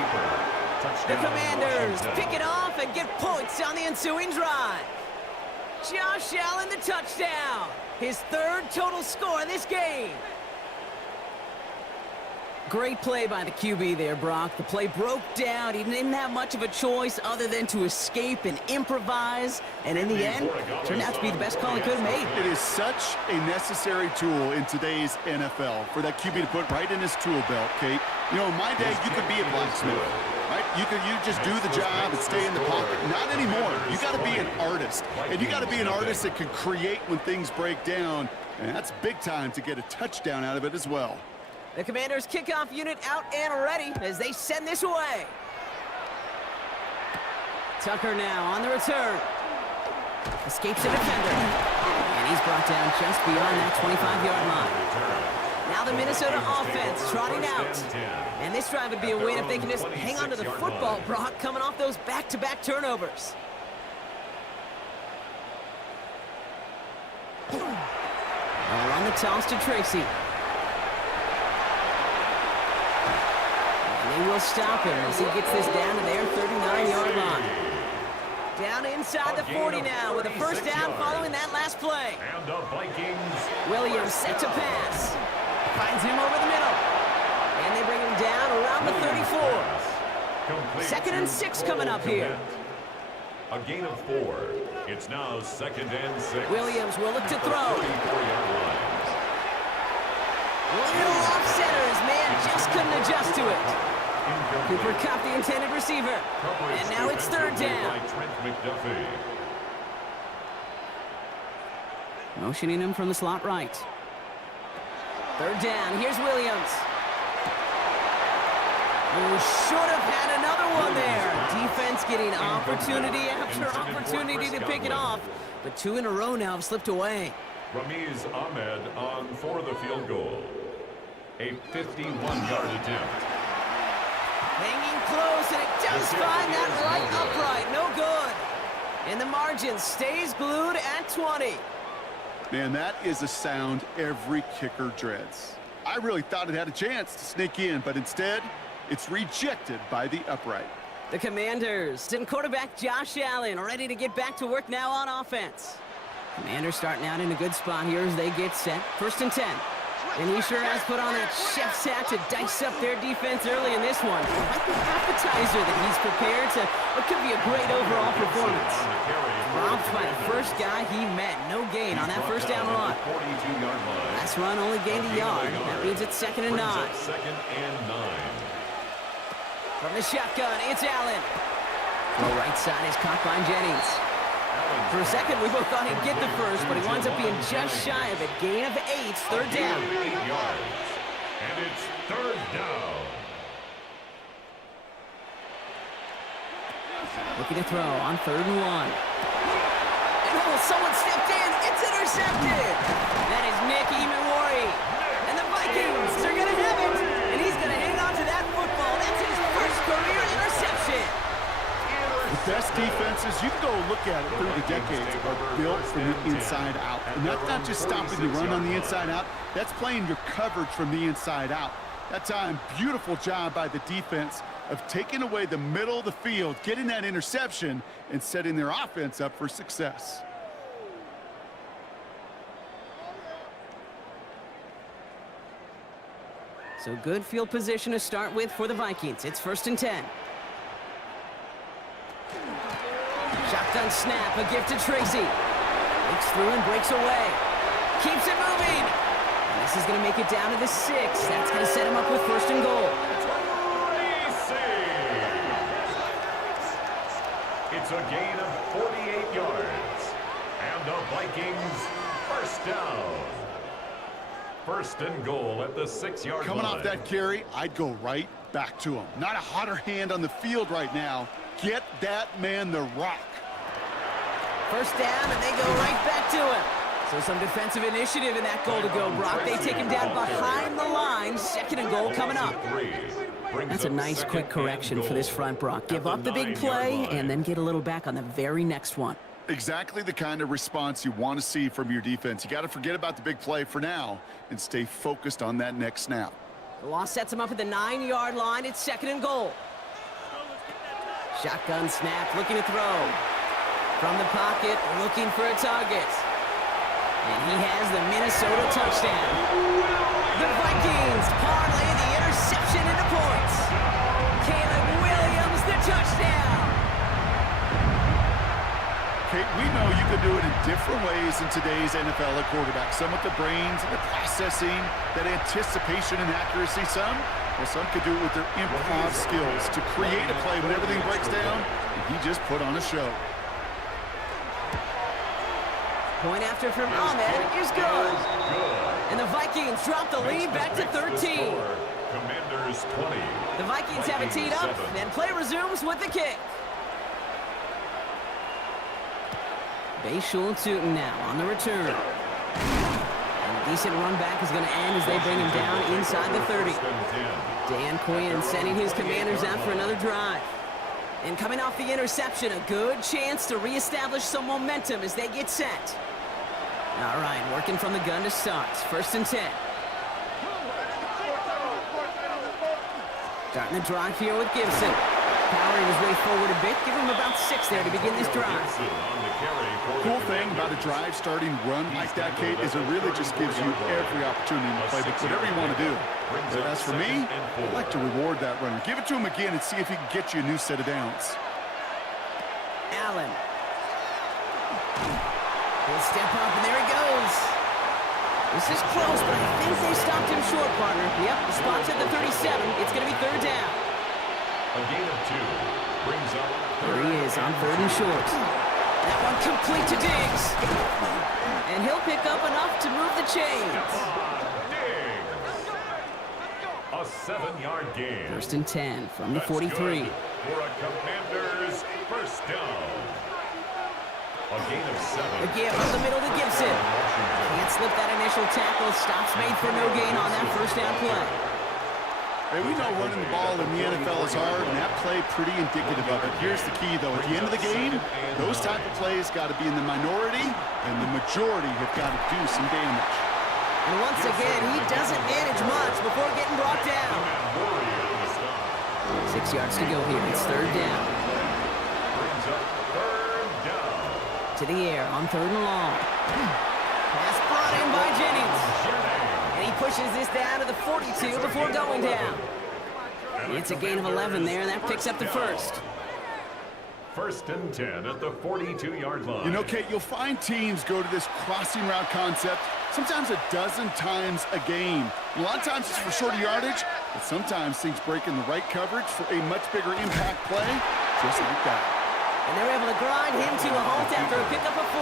The Commanders pick it off and get points on the ensuing drive. Josh Allen, the touchdown. His 3rd total score in this game. Great play by the QB there, Brock. The play broke down. He didn't have much of a choice other than to escape and improvise. And in the end, turned out to be the best call he could have made. It is such a necessary tool in today's NFL for that QB to put right in his tool belt, Kate. You know, in my day, you could be a blacksmith, right? You just do the job and stay in the pocket. Not anymore. You got to be an artist. And you got to be an artist that can create when things break down. And that's big time to get a touchdown out of it as well. The Commanders' kickoff unit out and ready as they send this away. Tucker now on the return. Escapes a defender. And he's brought down just beyond that 25-yard line. Now the Minnesota offense trotting out. And this drive would be a win if they can just hang on to the football, Brock, coming off those back-to-back turnovers. Now on the toss to Tracy. They will stop him as he gets this down to their 39-yard line. Down inside the 40 now with a first down following that last play. And the Vikings. Williams set to pass. Finds him over the middle. And they bring him down around the 34. Second and 6 coming up here. A gain of 4. It's now 2nd and 6. Williams will look to throw. 34-yard line. Little off center. His man just couldn't adjust to it. Cooper Kupp, the intended receiver. And now it's 3rd down. Motioning him from the slot right. 3rd down. Here's Williams. Who should have had another one there. Defense getting opportunity after opportunity to pick it off. But 2 in a row now have slipped away. Ramiz Ahmed on for the field goal. A 51-yard attempt. Hanging close, and it does find that right upright. No good. And the margin stays glued at 20. Man, that is a sound every kicker dreads. I really thought it had a chance to sneak in, but instead, it's rejected by the upright. The Commanders send quarterback Josh Allen ready to get back to work now on offense. Commanders starting out in a good spot here as they get set. 1st and 10. And he sure has put on that chef's hat to dice up their defense early in this one. Like the appetizer that he's prepared to what could be a great overall performance. Robbed by the first guy he met. No gain on that first down run. Last run only gained a yard. That means it's 2nd and 9. From the shotgun, it's Allen. The right side is caught by Jennings. For a second, we both thought he'd get the first, but he winds up being just shy of it. Gain of 8, 3rd down. 8 yards. And it's 3rd down. Looking to throw on 3rd and 1. And someone stepped in. It's intercepted. That is Nick Emmanwori. And the Vikings are going to have it. And he's going to hang on to that football. That's his first career interception. The best defenses, you can go look at it through the decades, are built from the inside out. And that's not just stopping the run on the inside out. That's playing your coverage from the inside out. That time, beautiful job by the defense of taking away the middle of the field, getting that interception, and setting their offense up for success. So good field position to start with for the Vikings. It's 1st and 10. Shotgun snap, a gift to Tracy. Breaks through and breaks away. Keeps it moving. And this is going to make it down to the 6. That's going to set him up with 1st and goal. It's a gain of 48 yards. And the Vikings first down. 1st and goal at the 6-yard line. Coming off that carry, I'd go right back to him. Not a hotter hand on the field right now. Get that man the rock. 1st down, and they go right back to him. So some defensive initiative in that goal to go, Brock. They take him down behind the line. Second and goal coming up. That's a nice quick correction for this front, Brock. Give up the big play and then get a little back on the very next one. Exactly the kind of response you want to see from your defense. You got to forget about the big play for now and stay focused on that next snap. The loss sets him up at the 9-yard line. It's second and goal. Shotgun snap, looking to throw. From the pocket, looking for a target. And he has the Minnesota touchdown. The Vikings parlay the interception into points. Caleb Williams, the touchdown. Kate, we know you can do it in different ways in today's NFL at quarterback. Some with the brains and the processing, that anticipation and accuracy. Some could do it with their improv skills to create a play when everything breaks down. And he just put on a show. Point after from Ahmed is good. And the Vikings drop the lead back to 13. Commanders 20. The Vikings have it teed up, and play resumes with the kick. Bayshul Tootin now on the return. And a decent run back is going to end as they bring him down inside the 30. Dan Quinn sending his Commanders out for another drive. And coming off the interception, a good chance to reestablish some momentum as they get set. All right, working from the gun to start. First and 10. Starting the drive here with Gibson. Powering his way forward a bit. Give him about 6 there to begin this drive. Cool thing about a drive starting run like that, Kate, is it really just gives you every opportunity to play whatever you want to do. But as for me, I'd like to reward that runner. Give it to him again and see if he can get you a new set of downs. Allen. He'll step up, and there he goes. This is close, but I think they stopped him short, partner. Yep, the spot's at the 37. It's going to be third down. A gain of 2 brings up There he is on third and short. That one complete to Diggs. And he'll pick up enough to move the chains. a 7-yard gain. First and 10 from the 43. For a Commanders first down. A gain of 7. The give up the middle to Gibson. Can't slip that initial tackle. Stops made for no gain on that first down play. Hey, we know running the ball in the NFL is hard, and that play pretty indicative of it. Here's the key, though. At the end of the game, those type of plays got to be in the minority, and the majority have got to do some damage. And once again, he doesn't manage much before getting brought down. 6 yards to go here. It's third down. To the air on third and long. Pass brought in by Jennings. And he pushes this down to the 42 before going down. It's a gain of 11 there, and that picks up the first. First and 10 at the 42-yard line. You know, Kate, you'll find teams go to this crossing route concept sometimes a dozen times a game. A lot of times it's for shorter yardage, but sometimes things break in the right coverage for a much bigger impact play, just like that. And they're able to grind him to a halt after a pickup of 4.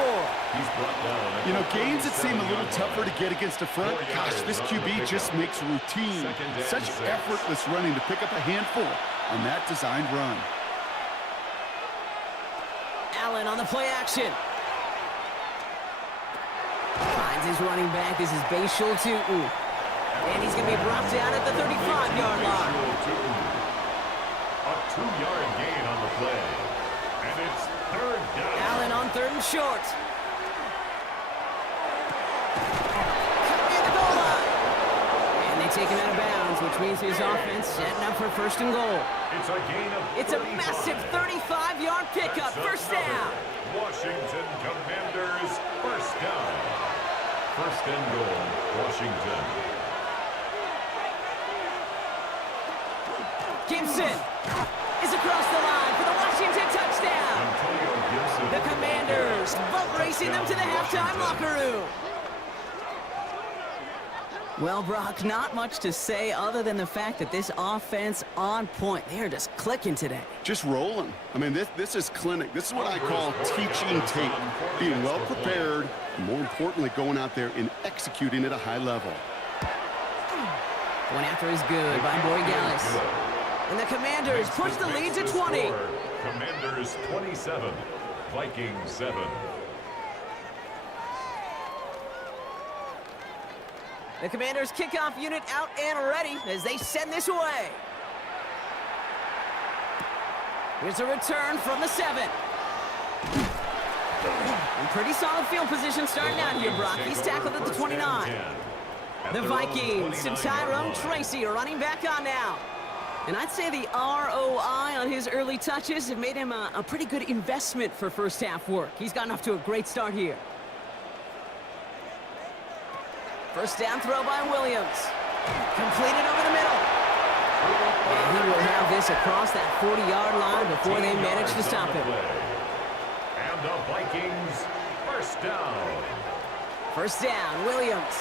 He's brought down. You know, games that seem a little tougher to get against a front, gosh, this QB just makes routine. Such effortless running to pick up a handful on that designed run. Allen on the play action. Finds his running back. This is Bayshul Tootin. And he's going to be brought down at the 35-yard line. A 2-yard gain on the play. And it's third down. Allen on third and short. Near the goal line. And they take him out of bounds, which means his offense setting up for first and goal. It's a gain of 35. It's a massive 35-yard pickup. First down. Washington Commanders first down. First and goal, Washington. Gibson is across the line for the Washington touchdown. The Commanders boat racing them to the halftime locker room. Well, Brock, not much to say other than the fact that this offense on point. They are just clicking today. Just rolling. I mean, this is clinic. This is what I call teaching tape. Being well prepared, and more importantly, going out there and executing at a high level. One after is good by Boy Gallis. And the Commanders push the lead to 20. Commanders 27, Vikings 7. The Commanders' kickoff unit out and ready as they send this away. Here's a return from the 7. Pretty solid field position starting out here, Brock. He's tackled at the 29. The Vikings to Tyrone Tracy running back on now. And I'd say the ROI on his early touches have made him a pretty good investment for first half work. He's gotten off to a great start here. First down throw by Williams. Completed over the middle. And he will have this across that 40-yard line before they manage to stop him. And the Vikings first down. First down, Williams.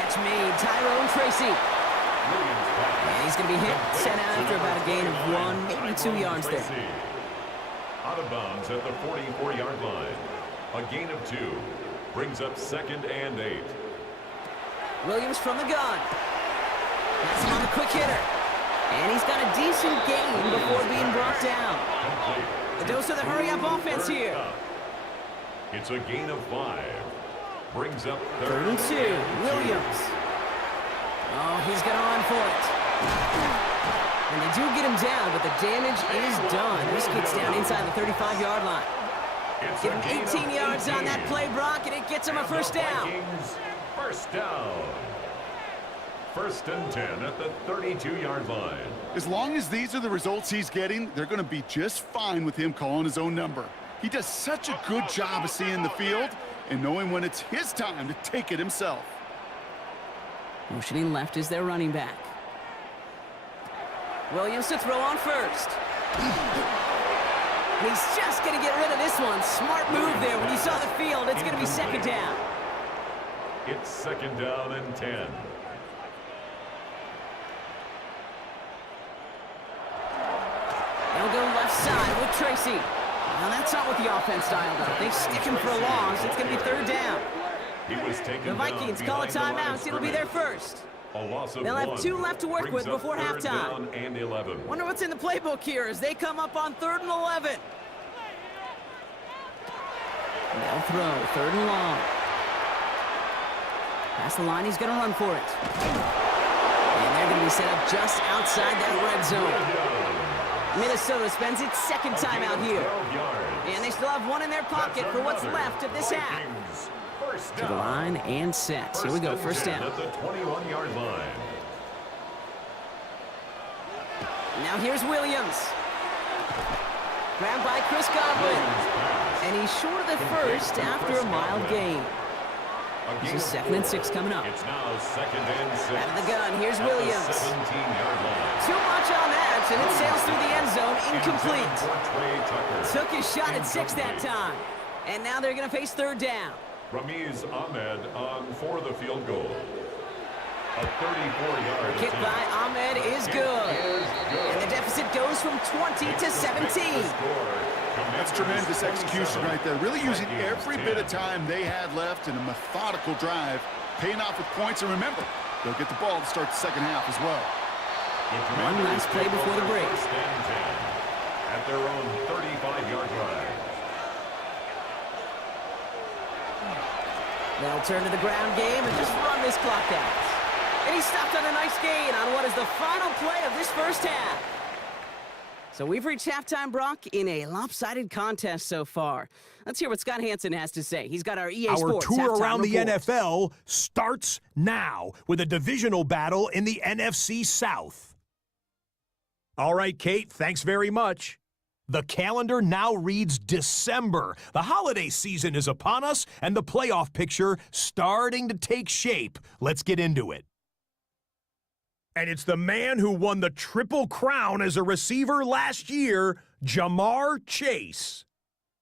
Catch made, Tyrone Tracy. And he's going to be hit, sent out after about a gain of 1, maybe 2 yards there. Out of bounds at the 44-yard line. A gain of 2 brings up 2nd and 8. Williams from the gun. That's him on the quick hitter. And he's got a decent gain before being brought down. The dose of the hurry-up offense here. It's a gain of 5. Brings up 3rd and 2. Williams. Oh, he's going to run for it. And they do get him down, but the damage is done. This gets down inside the 35-yard line. Give him 18 yards on that play, Brock, and it gets him a first down. First down. 1st and 10 at the 32-yard line. As long as these are the results he's getting, they're going to be just fine with him calling his own number. He does such a good job of seeing the field and knowing when it's his time to take it himself. Motioning left is their running back. Williams to throw on first. He's just going to get rid of this one. Smart move there. When you saw the field, it's going to be 2nd down. It's 2nd down and 10. They'll go left side with Tracy. Now that's not what the offense dialed up. They stick him for a loss. It's going to be 3rd down. The Vikings call a timeout. It'll be their first. They'll have 2 left to work with before halftime. Wonder what's in the playbook here as they come up on 3rd and 11. They'll throw 3rd and long. Past the line, he's going to run for it. And they're going to be set up just outside that red zone. Minnesota spends its 2nd time out here. And they still have 1 in their pocket for what's left of this half. To the line and set. Here we go, first down. At the 21-yard line. Now here's Williams. Grabbed by Chris Godwin. And he's short of the first after a mild gain. This is 2nd and 6 coming up. It's now 2nd and 6. Out of the gun, here's Williams. 17-yard line. Too much on that, and it sails through the end zone, incomplete. Took his shot at 6 that time. And now they're going to face 3rd down. Ramiz Ahmed on for the field goal. A 34-yard Kick by Ahmed is good. And the deficit goes from 20 to 17. That's tremendous execution right there. Really using every bit of time they had left in a methodical drive, paying off with points. And remember, they'll get the ball to start the 2nd half as well. One last play before the break. At their own 35-yard line. They'll turn to the ground game and just run this clock out. And he stopped on a nice gain on what is the final play of this first half. So we've reached halftime, Brock, in a lopsided contest so far. Let's hear what Scott Hansen has to say. He's got our EA Sports Our tour around report. the NFL starts now with a divisional battle in the NFC South. All right, Kate, thanks very much. The calendar now reads December. The holiday season is upon us, and the playoff picture starting to take shape. Let's get into it. And it's the man who won the Triple Crown as a receiver last year, Jamar Chase.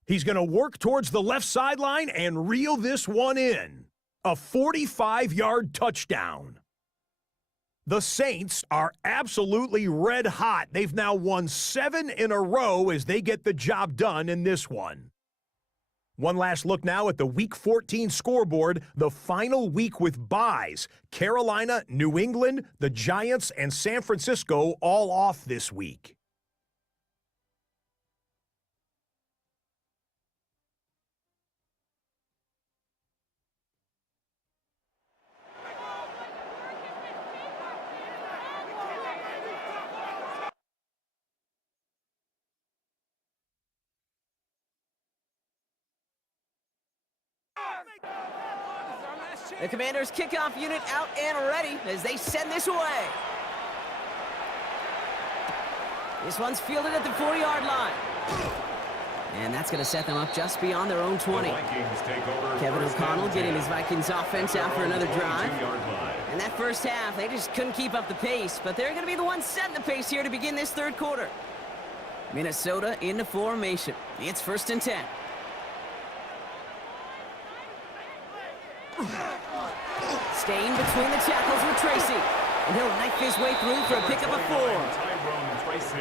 He's going to work towards the left sideline and reel this one in. A 45-yard touchdown. The Saints are absolutely red hot. They've now won 7 in a row as they get the job done in this one. One last look now at the Week 14 scoreboard, the final week with byes. Carolina, New England, the Giants, and San Francisco all off this week. The Commanders' kickoff unit out and ready as they send this away. This one's fielded at the 40-yard line. And that's going to set them up just beyond their own 20. Kevin O'Connell getting his Vikings offense out for another drive. And that first half, they just couldn't keep up the pace, but they're going to be the ones setting the pace here to begin this third quarter. Minnesota into formation. It's 1st and 10. Staying between the tackles with Tracy. And he'll knife his way through for a pickup of 4.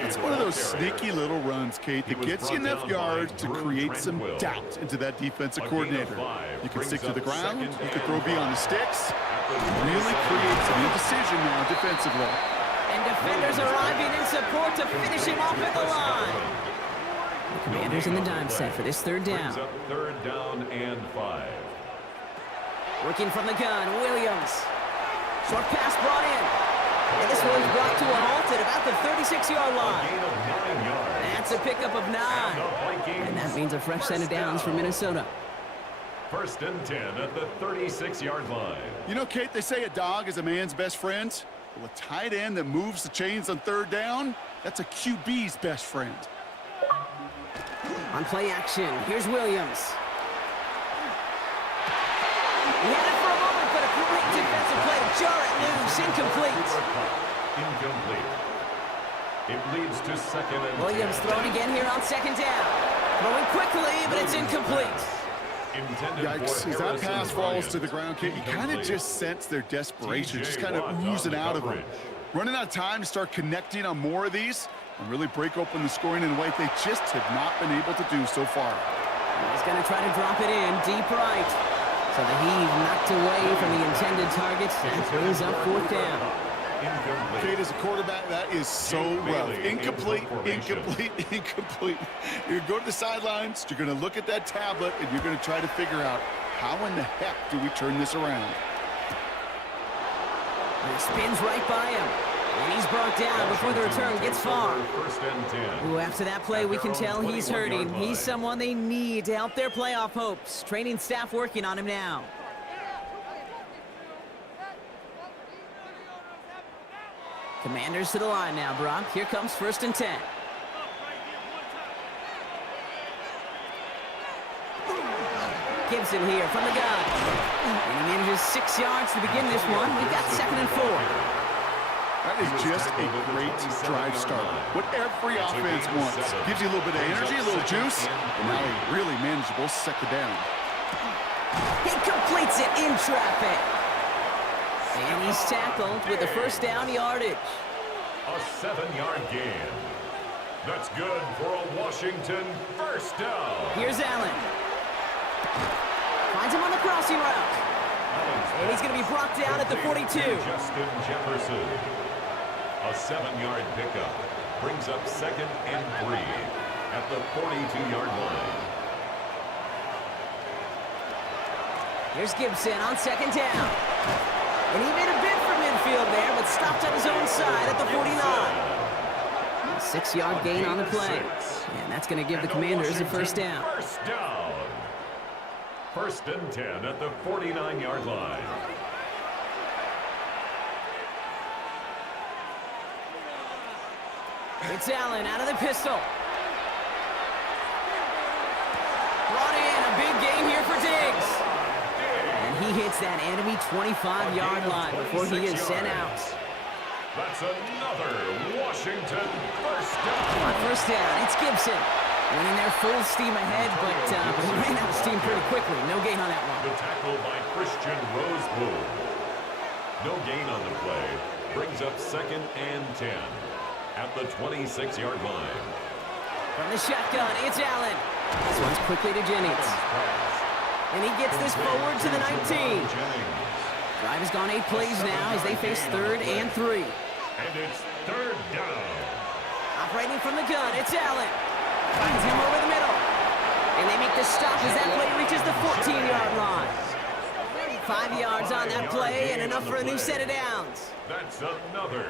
It's one of those sneaky little runs, Kate, that gets you enough yards to create some doubt into that defensive coordinator. You can stick to the ground, you can throw beyond the sticks. Really create some indecision now defensively. And defenders arriving in support to finish him off at the line. The Commanders in the dime set for this 3rd down. 3rd down and 5. Working from the gun, Williams. Short pass brought in. And this one is brought to a halt at about the 36-yard line. That's a pickup of 9. And that means a fresh set of downs for Minnesota. 1st and 10 at the 36-yard line. You know, Kate, they say a dog is a man's best friend. Well, a tight end that moves the chains on 3rd down, that's a QB's best friend. On play action, here's Williams. He had it for a moment, but a great defensive play to jar it loose. Incomplete. Incomplete. It leads to 2nd and 10. Williams thrown again here on 2nd down. Throwing quickly, but it's incomplete. Yikes, as that pass falls to the ground, Kate, you kind of just sense their desperation, just kind of oozing out of them. Running out of time to start connecting on more of these and really break open the scoring in a way they just have not been able to do so far. He's going to try to drop it in deep right. So the heave knocked away from the intended target. That brings up 4th down. Kate, as a quarterback, that is so rough. Incomplete, incomplete, incomplete. You're going to go to the sidelines, you're going to look at that tablet, and you're going to try to figure out how in the heck do we turn this around. And it spins right by him. And he's brought down before the return gets far. Ooh, after that play, we can tell he's hurting. He's someone they need to help their playoff hopes. Training staff working on him now. Commanders to the line now, Brock. Here comes 1st and 10. Gibson here from the gun. And he manages 6 yards to begin this one. We've got 2nd and 4. That is just a great drive start. What every offense wants. Gives you a little bit of energy, a little juice, and now a really manageable 2nd down. He completes it in traffic. And he's tackled with the 1st down yardage. A 7-yard gain. That's good for a Washington 1st down. Here's Allen. Finds him on the crossing route. And he's going to be brought down at the 42. Justin Jefferson. A 7-yard pickup brings up 2nd and 3 at the 42-yard line. Here's Gibson on 2nd down. And he made a bid for midfield there, but stopped on his own side at the 49. A 6-yard gain on the play. And that's going to give the Commanders a 1st down. 1st down. 1st and 10 at the 49-yard line. It's Allen out of the pistol. Brought in a big gain here for Diggs. And he hits that enemy 25-yard line before he is sent out. That's another Washington 1st down. On 1st down, it's Gibson. Running there full steam ahead, but he ran out of steam pretty quickly. No gain on that one. The tackle by Christian Roseboom. No gain on the play. Brings up 2nd and 10 at the 26-yard line. From the shotgun, it's Allen. This one's quickly to Jennings. And he gets this forward to the 19. Drive has gone 8 plays now as they face 3rd and 3. And it's 3rd down. Operating from the gun, it's Allen. Finds him over the middle. And they make the stop as that play reaches the 14-yard line. 5 yards on that play and enough for a new set of downs. That's another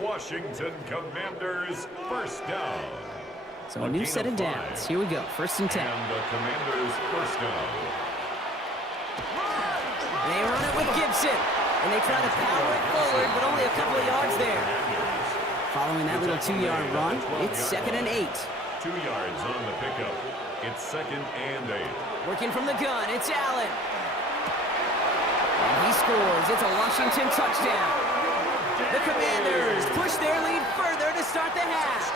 Washington Commanders 1st down. So a new set of downs. Here we go, 1st and 10. And the Commanders 1st down. They run it with Anderson. And they try to power it forward, but only a couple of yards there. Following that little 2-yard run, it's 2nd and 8. 2 yards on the pickup. It's 2nd and 8. Working from the gun, it's Allen. And he scores. It's a Washington touchdown. The Commanders push their lead further to start the half.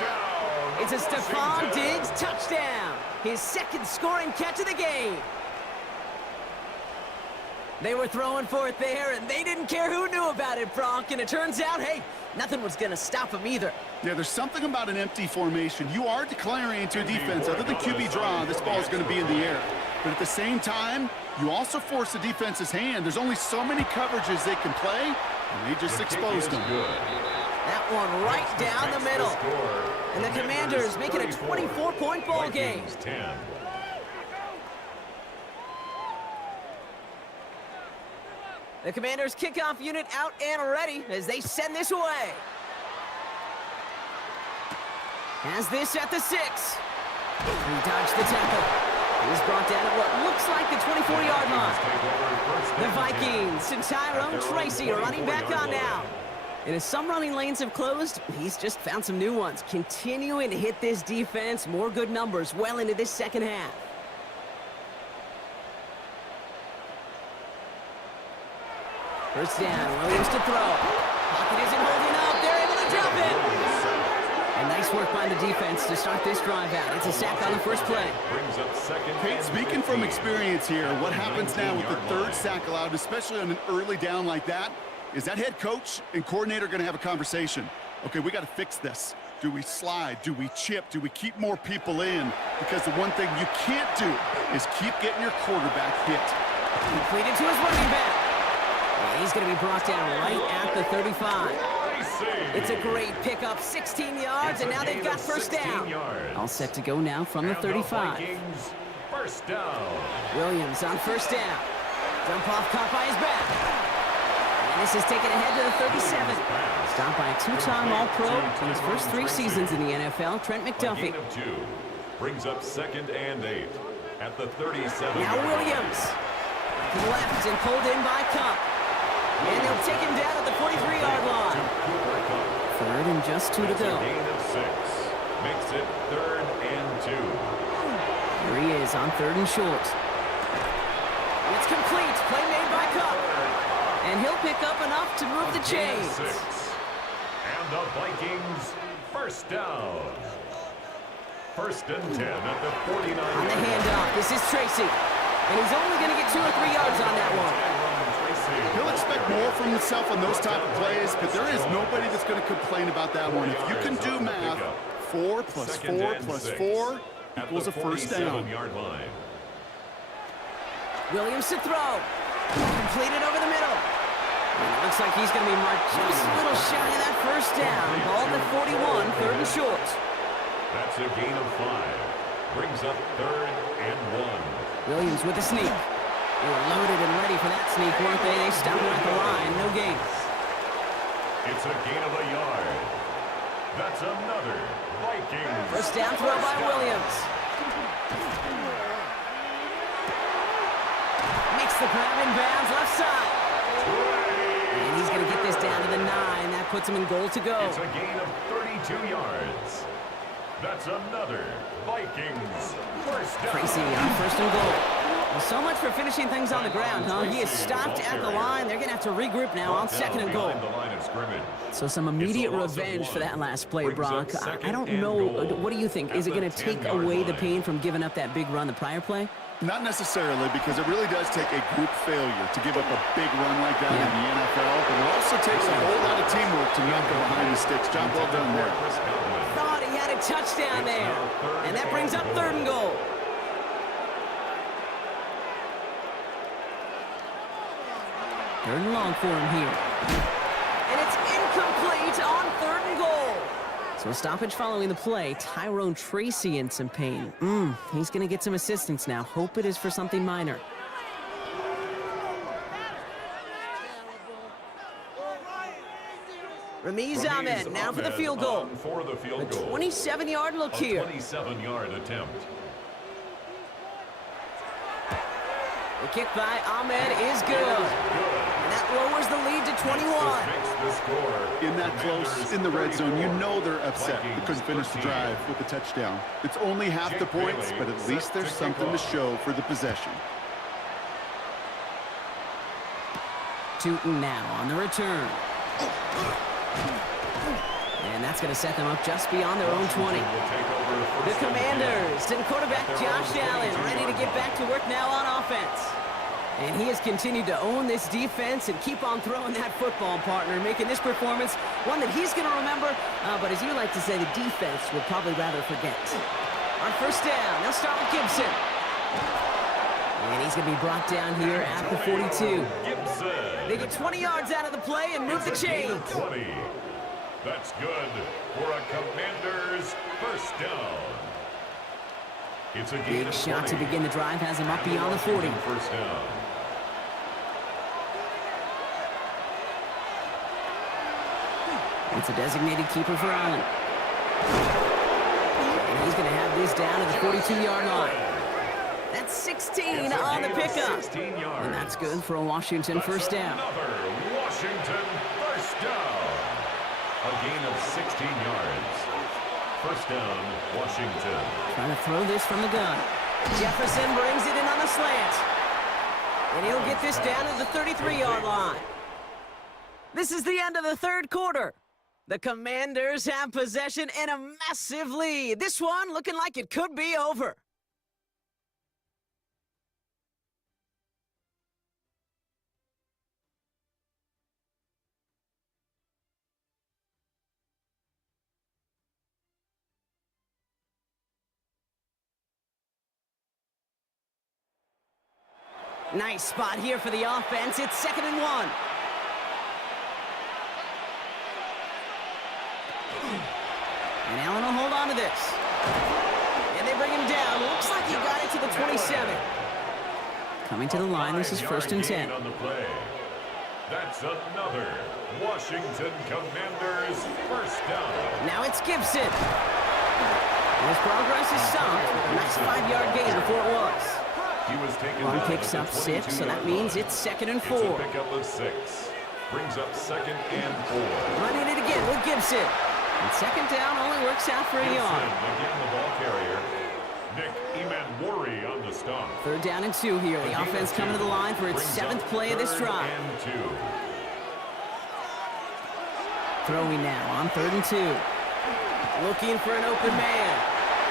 It's a Stephon Diggs touchdown. His 2nd scoring catch of the game. They were throwing for it there, and they didn't care who knew about it, Brock. And it turns out, hey, nothing was going to stop them either. Yeah, there's something about an empty formation. You are declaring to a defense, other than QB draw, this ball is going to be in the air. But at the same time, you also force the defense's hand. There's only so many coverages they can play, and they just exposed them. That one right down the middle. And the Commanders make it a 24-point ball game. The Commanders' kickoff unit out and ready as they send this away. Has this at the 6. He dodged the tackle. He's brought down at what looks like the 24-yard line. The Vikings and Tyrone Tracy are running back on now. And as some running lanes have closed, he's just found some new ones, continuing to hit this defense. More good numbers well into this second half. First down, Williams to throw. Pocket isn't holding up. They're able to drop it. And nice work by the defense to start this drive out. It's a sack on the first play. Kate, speaking from experience here, what happens now with the 3rd sack allowed, especially on an early down like that, is that head coach and coordinator going to have a conversation. Okay, we got to fix this. Do we slide? Do we chip? Do we keep more people in? Because the one thing you can't do is keep getting your quarterback hit. Completed to his running back. And he's going to be brought down right at the 35. It's a great pickup, 16 yards, and now they've got first down. All set to go now from the 35. First down. Williams on first down. Jump off caught by his back. And this is taken ahead to the 37. Stopped by a 2-time All-Pro in his first 3 seasons in the NFL, Trent McDuffie. Brings up 2nd and 8 at the 37. Now Williams. He left and pulled in by Cup. And they'll take him down at the 43-yard line. 3rd and just 2 to go. Gain of 6. Makes it 3rd and 2. Here he is on 3rd and short. It's complete. Play made by Cup. And he'll pick up enough to move the chains. And the Vikings first down. 1st and 10 at the 49. On the handoff, this is Tracy. And he's only going to get 2 or 3 yards on that one. He'll expect more from himself on those type of plays, but there is nobody that's going to complain about that one. If you can do math, 4 plus 4 plus 4 equals a first down. Williams to throw. Completed over the middle. And it looks like he's going to be marked just a little shy of that first down. Ball at the 41, 3rd and short. That's a gain of 5. Brings up 3rd and 1. Williams with the sneak. They were loaded and ready for that sneak, weren't they? They stopped him at the line. No gain. It's a gain of a yard. That's another Vikings. First down throw by Williams. Makes the grab in bounds left side. And he's going to get this down to the 9. That puts him in goal to go. It's a gain of 32 yards. That's another Vikings first down. Tracy on 1st and goal. Well, so much for finishing things on the ground, huh? He is stopped at the line. They're going to have to regroup now on 2nd and goal. So some immediate revenge for that last play, Brock. I don't know. What do you think? Is it going to take away the pain from giving up that big run the prior play? Not necessarily, because it really does take a group failure to give up a big run like that in the NFL. But it also takes a whole lot of teamwork to not go behind the sticks. Job well done there. Thought he had a touchdown there. And that brings up 3rd and goal. Third and long for him here. And it's incomplete on 3rd and goal. So a stoppage following the play. Tyrone Tracy in some pain. He's going to get some assistance now. Hope it is for something minor. Ramiz Ahmed now for the field goal. A 27-yard look here. 27-yard attempt. The kick by Ahmed is good. And that lowers the lead to 21. In that close, in the red zone, you know they're upset. They couldn't finish the drive with the touchdown. It's only half the points, but at least there's something to show for the possession. Tootin now on the return. And that's going to set them up just beyond their own 20. The Commanders and quarterback Josh Allen ready to get back to work now on offense. And he has continued to own this defense and keep on throwing that football, partner, making this performance one that he's going to remember. But as you like to say, the defense would probably rather forget. On first down, they'll start with Gibson. And he's going to be brought down here at the 42. They get 20 yards out of the play and move the chains. 20. That's good for a Commanders first down. It's a big shot to begin the drive, has him up beyond the 40. First down. It's a designated keeper for Allen. And he's going to have this down at the 42-yard line. That's 16 on the pickup. And that's good for a Washington first down. Another Washington first down. A gain of 16 yards. First down, Washington. Trying to throw this from the gun. Jefferson brings it in on the slant. And he'll get this down to the 33-yard line. This is the end of the third quarter. The Commanders have possession and a massive lead. This one looking like it could be over. Nice spot here for the offense. It's 2nd and 1. And Allen will hold on to this. And they bring him down. Looks like he got it to the 27. Coming to the line, this is 1st and 10. On the play. That's another Washington Commanders first down. Now it's Gibson. His progress is stopped. A nice 5-yard gain before it was. Long picks up 6, so that means it's 2nd and 4. It's a pickup of 6. Brings up 2nd and 4. Running it again with Gibson. And 2nd down only works out for a yard. Again, the ball carrier. Nick Emanwuri on the stop. 3rd down and 2 here. The offense coming to the line for its 7th play of this drive. Throwing now on 3rd and 2. Looking for an open man.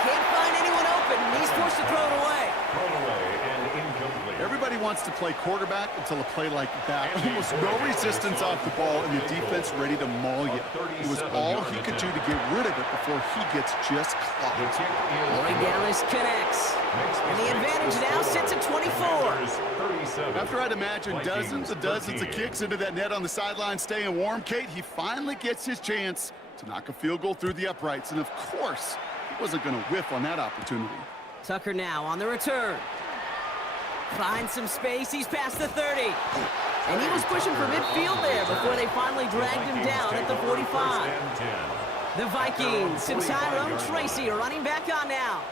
Can't find anyone open. He's forced to throw it away. Thrown away and incomplete. Everybody wants to play quarterback until a play like that. Almost no resistance off the ball and the defense ready to maul you. It was all he could do to get rid of it before he gets just clocked. Lloyd Dallas connects. And the advantage now sits at 24. After I'd imagine dozens of kicks into that net on the sideline staying warm, Kate, he finally gets his chance to knock a field goal through the uprights. And of course, he wasn't going to whiff on that opportunity. Tucker now on the return. Finds some space. He's past the 30. And he was pushing for midfield there before they finally dragged him down at the 45. The Vikings and Tyrone Tracy are running back on now.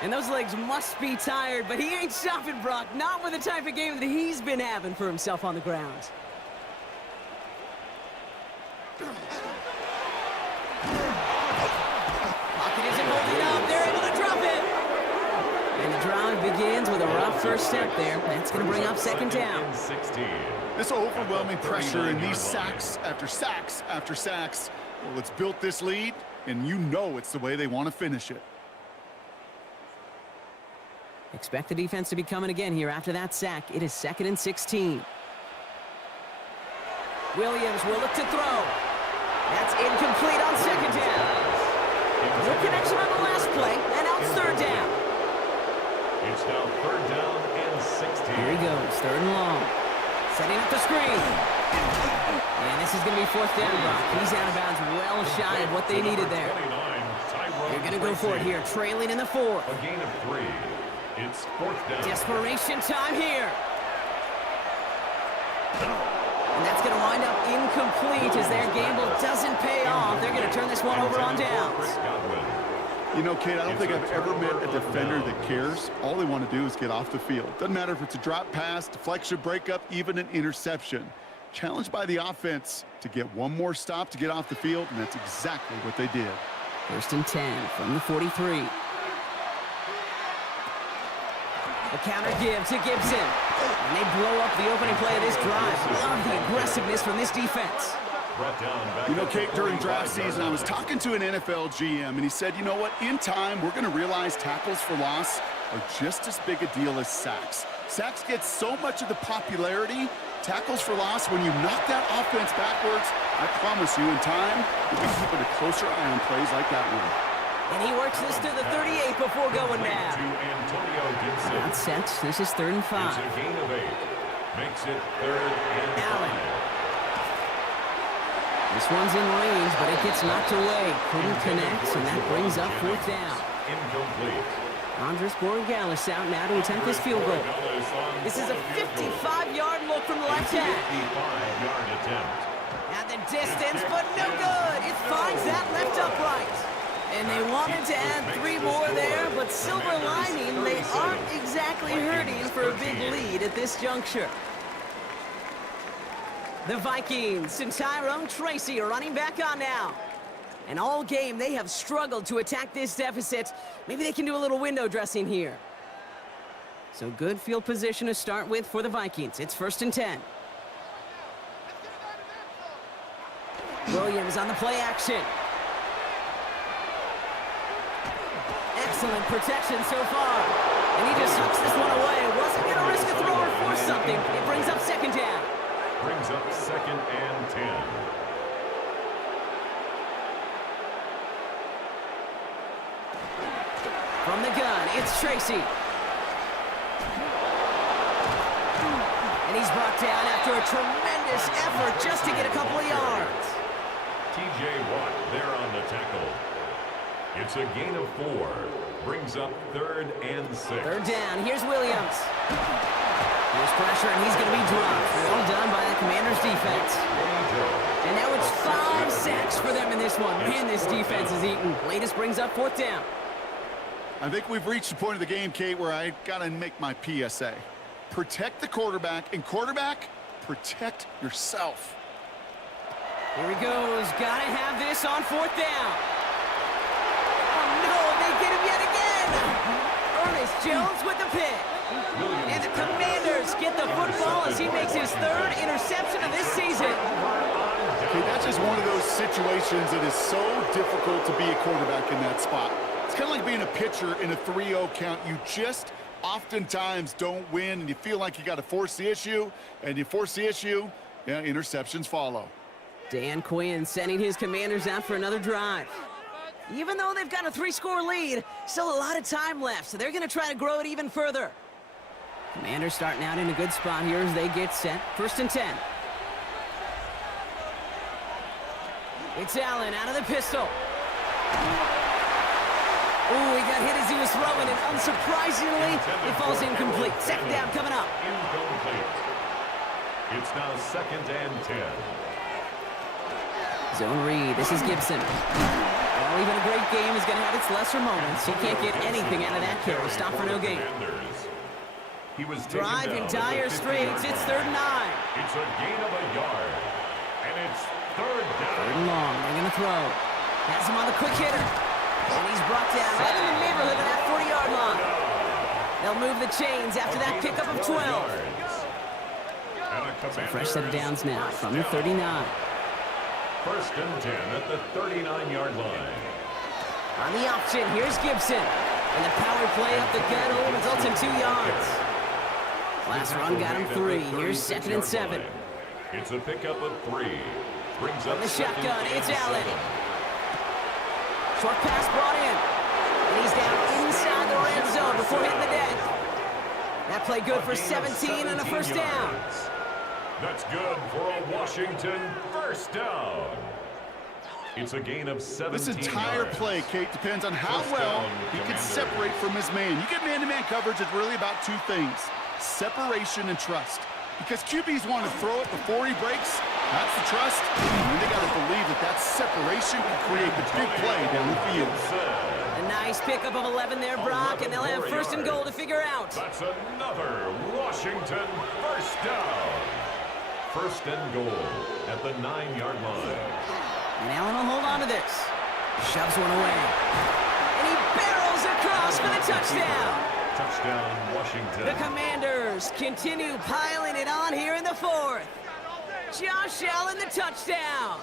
And those legs must be tired, but he ain't stopping, Brock. Not with the type of game that he's been having for himself on the ground. Pocket isn't holding up. They're able to drop it. And the drive begins with a rough first step there. That's going to bring up 2nd down. This overwhelming pressure and these sacks after sacks after sacks. Well, it's built this lead, and you know it's the way they want to finish it. Expect the defense to be coming again here after that sack. It is 2nd and 16. Williams will look to throw. That's incomplete on 2nd down. No connection on the last play, and now it's 3rd down. It's now 3rd down and 16. Here he goes, 3rd and long. Setting up the screen. And this is going to be 4th down, Brock. He's out of bounds, well shy of what they needed there. They're going to go for it here, trailing in the 4th. A gain of 3. It's 4th down. Desperation time here. And that's going to wind up incomplete as their gamble doesn't pay off. They're going to turn this one over on downs. You know, Kate, I don't think I've ever met a defender that cares. All they want to do is get off the field. Doesn't matter if it's a drop pass, deflection, breakup, even an interception. challenged by the offense to get one more stop to get off the field, and that's exactly what they did. 1st and 10 from the 43. A counter give to Gibson. And they blow up the opening play of this drive. Love the aggressiveness from this defense. You know, Kate, during draft season, I was talking to an NFL GM, and he said, you know what, in time, we're going to realize tackles for loss are just as big a deal as sacks. Sacks get so much of the popularity. Tackles for loss, when you knock that offense backwards, I promise you, in time, you'll be keeping a closer eye on plays like that one. And he works this to the 38 before going down. Not set. This is 3rd and 5. It's a gain of 8. Makes it 3rd and 5. Allen. This one's in range, but it gets knocked away. Couldn't connect, and that brings up 4th down. Incomplete. Andres Borregales out now to attempt this field goal. This is a 55-yard look from the left hand. 55-yard attempt. At the distance, but no good. It finds that left upright. And they wanted to add 3 more there, but silver lining, they aren't exactly hurting for a big lead at this juncture. The Vikings and Tyrone Tracy are running back on now. And all game, they have struggled to attack this deficit. Maybe they can do a little window dressing here. So good field position to start with for the Vikings. It's 1st and 10. Williams on the play action. Excellent protection so far. And he just hucks this one away. Wasn't going to risk a throw or force something. It brings up 2nd down. Brings up 2nd and 10. From the gun, it's Tracy. And he's brought down after a tremendous effort just to get a couple of yards. T.J. Watt there on the tackle. It's a gain of 4. Brings up 3rd and 6. 3rd down. Here's Williams. There's pressure, and he's going to be dropped. Well done by the Commanders' defense. And now it's 5 sacks for them in this one. Man, this defense is eating. Latest brings up 4th down. I think we've reached the point of the game, Kate, where I got to make my PSA. Protect the quarterback, and quarterback, protect yourself. Here he goes. Got to have this on 4th down. Oh, no, they get him yet again. Ernest Jones with the pick. And the Commanders get the football as he makes his 3rd interception of this season. Okay, that's just one of those situations that is so difficult to be a quarterback in that spot. It's kind of like being a pitcher in a 3-0 count. You just oftentimes don't win, and you feel like you got to force the issue, and you force the issue, yeah, interceptions follow. Dan Quinn sending his Commanders out for another drive. Even though they've got a 3-score lead, still a lot of time left, so they're going to try to grow it even further. Commanders starting out in a good spot here as they get set. 1st and 10. It's Allen out of the pistol. Ooh, he got hit as he was throwing, and unsurprisingly, it falls incomplete. 2nd down coming up. Incomplete. It's now 2nd and 10. Zone read. This is Gibson. Well, even a great game is going to have its lesser moments. He can't get anything out of that carry. Stop for no gain. He was Drive in dire straits. It's 3rd and 9. It's a gain of a yard. And it's 3rd down. 3rd and long. They're going to throw. Has him on the quick hitter. And he's brought down right in the neighborhood of that 40-yard line. They'll move the chains after that pickup of 12. So fresh set of downs now from the 39. 1st and 10 at the 39-yard line. On the option, here's Gibson. And the power play up the gut hole results in 2 yards. Last run got him 3. Here's 2nd and 7. It's a pickup of 3. Brings up the shotgun, it's Allen. 7. Short pass brought in. And he's down inside the red zone before hitting the deck. That play good for 17 and a 1st down. That's good for a Washington 1st down. It's a gain of 17 This entire yards. play, Kate, depends on how well he can separate from his man. You get man-to-man coverage, it's really about 2 things: separation and trust. Because QBs want to throw it before he breaks. That's the trust. And they got to believe that that separation can create the big play down the field. A nice pickup of 11 there, Brock, and they'll have 1st and goal to figure out. That's another Washington 1st down. First and goal at the 9-yard line. And Allen will hold on to this. Shoves one away. And he barrels across for the touchdown. Touchdown, Washington. The Commanders continue piling it on here in the fourth. Josh Allen, the touchdown.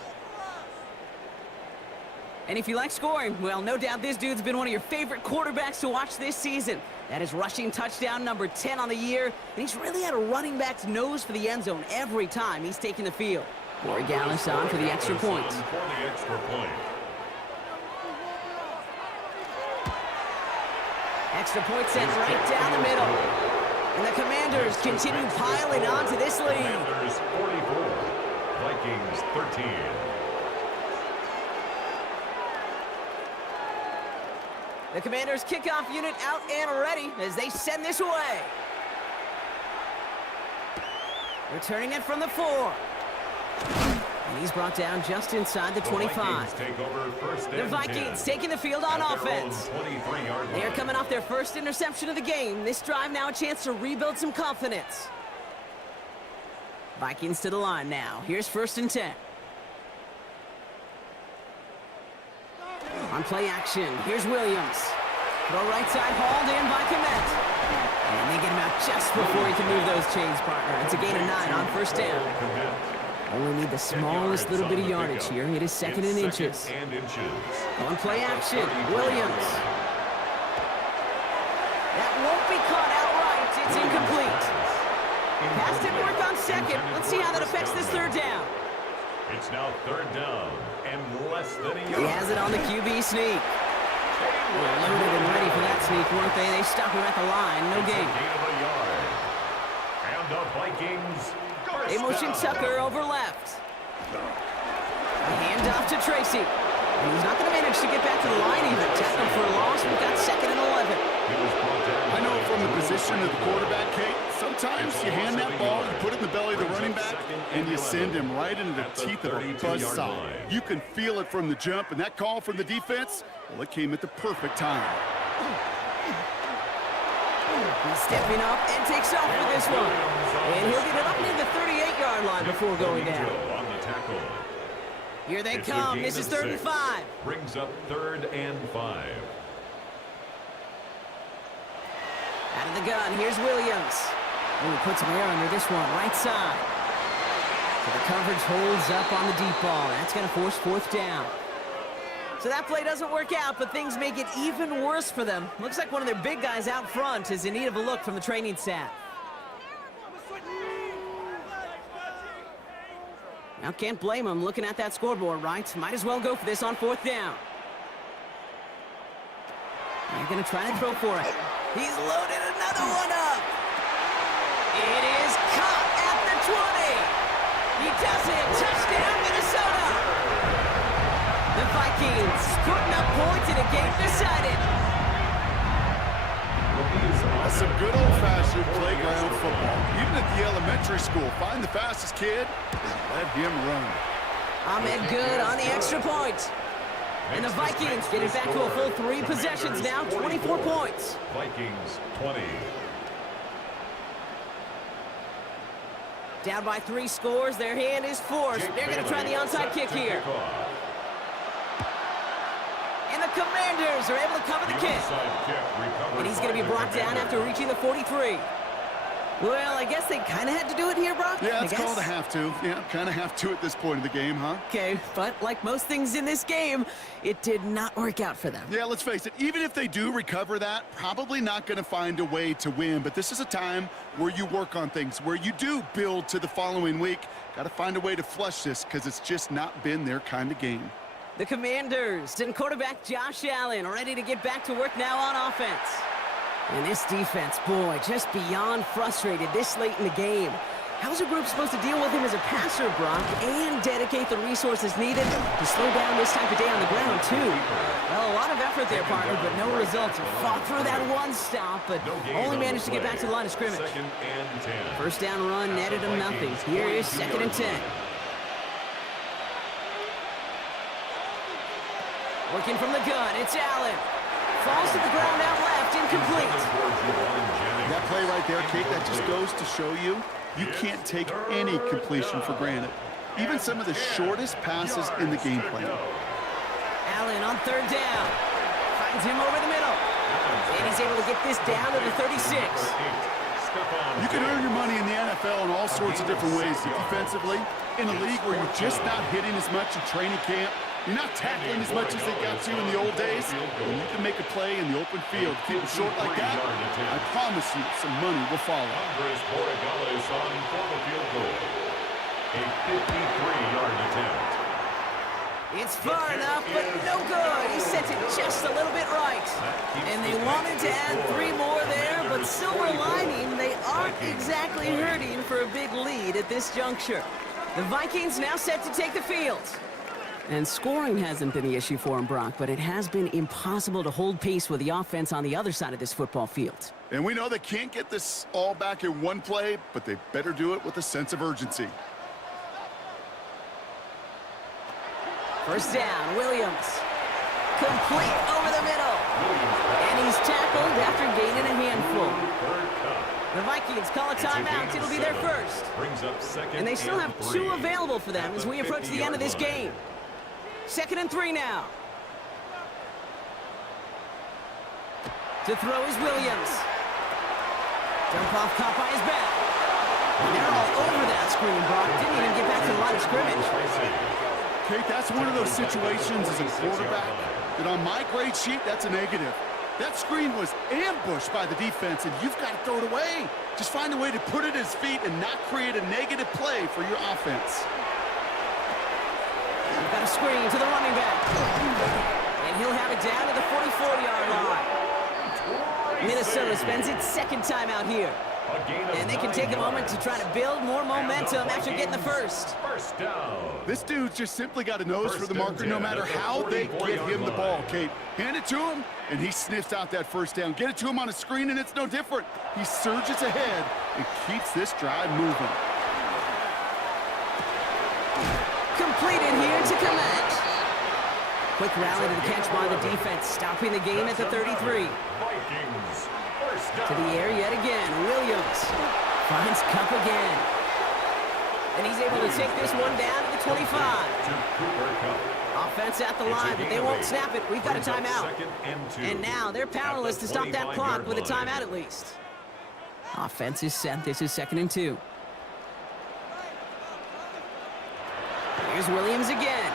And if you like scoring, well, no doubt this dude's been one of your favorite quarterbacks to watch this season. That is rushing touchdown number 10 on the year, and he's really had a running back's nose for the end zone every time he's taken the field. Corey Gallis on for the extra point. Extra point sent right down the middle. And the Commanders continue piling on to this lead. Commanders 44, Vikings 13. The Commanders' kickoff unit out and ready as they send this away. Returning it from the 4. And he's brought down just inside the 25. The Vikings taking the field on offense. They're coming off their first interception of the game. This drive now a chance to rebuild some confidence. Vikings to the line now. Here's 1st and 10. On play action, here's Williams. Throw right side, hauled in by Komet. And they get him out just before he can move those chains, partner. It's a gain of 9 on 1st down. Only need the smallest little bit of yardage here. It is 2nd and inches. On play action, Williams. That won't be caught outright. It's incomplete. Pass didn't work on 2nd. Let's see how that affects this 3rd down. It's now 3rd down and less than a yard. He has it on the QB sneak. They're loaded and ready for that sneak, weren't they? They stop him at the line. No gain. And the Vikings. They motion Tucker over left. A handoff to Tracy. And he's not going to manage to get back to the line even. Tackle for a loss. We've got 2nd and 11. I know from the position of the quarterback, Kate, sometimes you hand that ball, you put it in the belly of the running back, and you send him right into the teeth of a buzzsaw. You can feel it from the jump, and that call from the defense, well, it came at the perfect time. He's stepping up and takes off with this one. And he'll get it up near the 38-yard line before going down. Here they come. This is 3rd and 5. Brings up 3rd and 5. Out of the gun, here's Williams. Oh, he puts some air under this one, right side. So the coverage holds up on the deep ball. That's going to force 4th down. So that play doesn't work out, but things make it even worse for them. Looks like one of their big guys out front is in need of a look from the training staff. Now, can't blame him looking at that scoreboard, right? Might as well go for this on 4th down. They're going to try to throw for it. He's loaded another one up. It is caught at the 20. He does it. Touchdown, Minnesota. The Vikings putting up points in a game decided. That's some good old-fashioned playground football. Even at the elementary school, find the fastest kid and let him run. Ahmed Good on the extra point. And the Vikings get it back to a full 3 possessions now, 24 points. Vikings 20. Down by 3 scores, their hand is forced. They're going to try the onside kick here. And the Commanders are able to cover the kick. And he's going to be brought down after reaching the 43. Well, I guess they kind of had to do it here, Brock. Yeah, it's called a have to. Yeah, kind of have to at this point of the game, huh? Okay, but like most things in this game, it did not work out for them. Yeah, let's face it. Even if they do recover that, probably not going to find a way to win. But this is a time where you work on things, where you do build to the following week. Got to find a way to flush this because it's just not been their kind of game. The Commanders and quarterback Josh Allen ready to get back to work now on offense. And this defense, boy, just beyond frustrated this late in the game. How's a group supposed to deal with him as a passer, Brock, and dedicate the resources needed to slow down this type of day on the ground, too? Well, a lot of effort there, partner, but no results. Fought through that one stop, but only managed to get back to the line of scrimmage. 2nd and 10. First down run netted him nothing. Here is 2nd and 10. Working from the gun, it's Allen. falls to the ground out left, incomplete. That play right there, Kate, that just goes to show you can't take any completion for granted. Even some of the shortest passes in the game plan. Allen on third down. Finds him over the middle. And he's able to get this down to the 36. You can earn your money in the NFL in all sorts of different ways. Defensively, in a league where you're just not hitting as much in training camp, you're not tackling as much as they got to in the old days, and you can make a play in the open field. Keep it short like that, I promise you some money will follow. Andres Borregales on for the field goal. A 53-yard attempt. It's far enough, but no good. He sent it just a little bit right. And they wanted to add 3 more there, but silver lining, they aren't exactly hurting for a big lead at this juncture. The Vikings now set to take the field. And scoring hasn't been the issue for him, Brock, but it has been impossible to hold pace with the offense on the other side of this football field. And we know they can't get this all back in one play, but they better do it with a sense of urgency. First down, Williams. Complete over the middle. And he's tackled after gaining a handful. The Vikings call a timeout. It'll be their first. And they still have 2 available for them as we approach the end of this game. 2nd and 3 now. To throw is Williams. Jump off caught by his back. They're all over that screen, Brock. Didn't even get back to the line of scrimmage. Kate, that's one of those situations as a quarterback that on my grade sheet, that's a negative. That screen was ambushed by the defense, and you've got to throw it away. Just find a way to put it at his feet and not create a negative play for your offense. We've got a screen to the running back. And he'll have it down to the 44-yard line. Minnesota spends its 2nd timeout here. And they can take a moment to try to build more momentum after getting the first. First down. This dude's just simply got a nose for the marker no matter how they get him the ball, Kate. Hand it to him, and he sniffs out that first down. Get it to him on a screen, and it's no different. He surges ahead and keeps this drive moving. Completed here to Komet. Quick rally to the catch by the defense, stopping the game at the 33. Vikings. To the air yet again. Williams finds Cup again. And he's able to take this one down to the 25. Offense at the line, but they won't snap it. We've got a timeout. And now they're powerless to stop that clock with a timeout at least. Offense is set. This is 2nd and 2. Here's Williams again.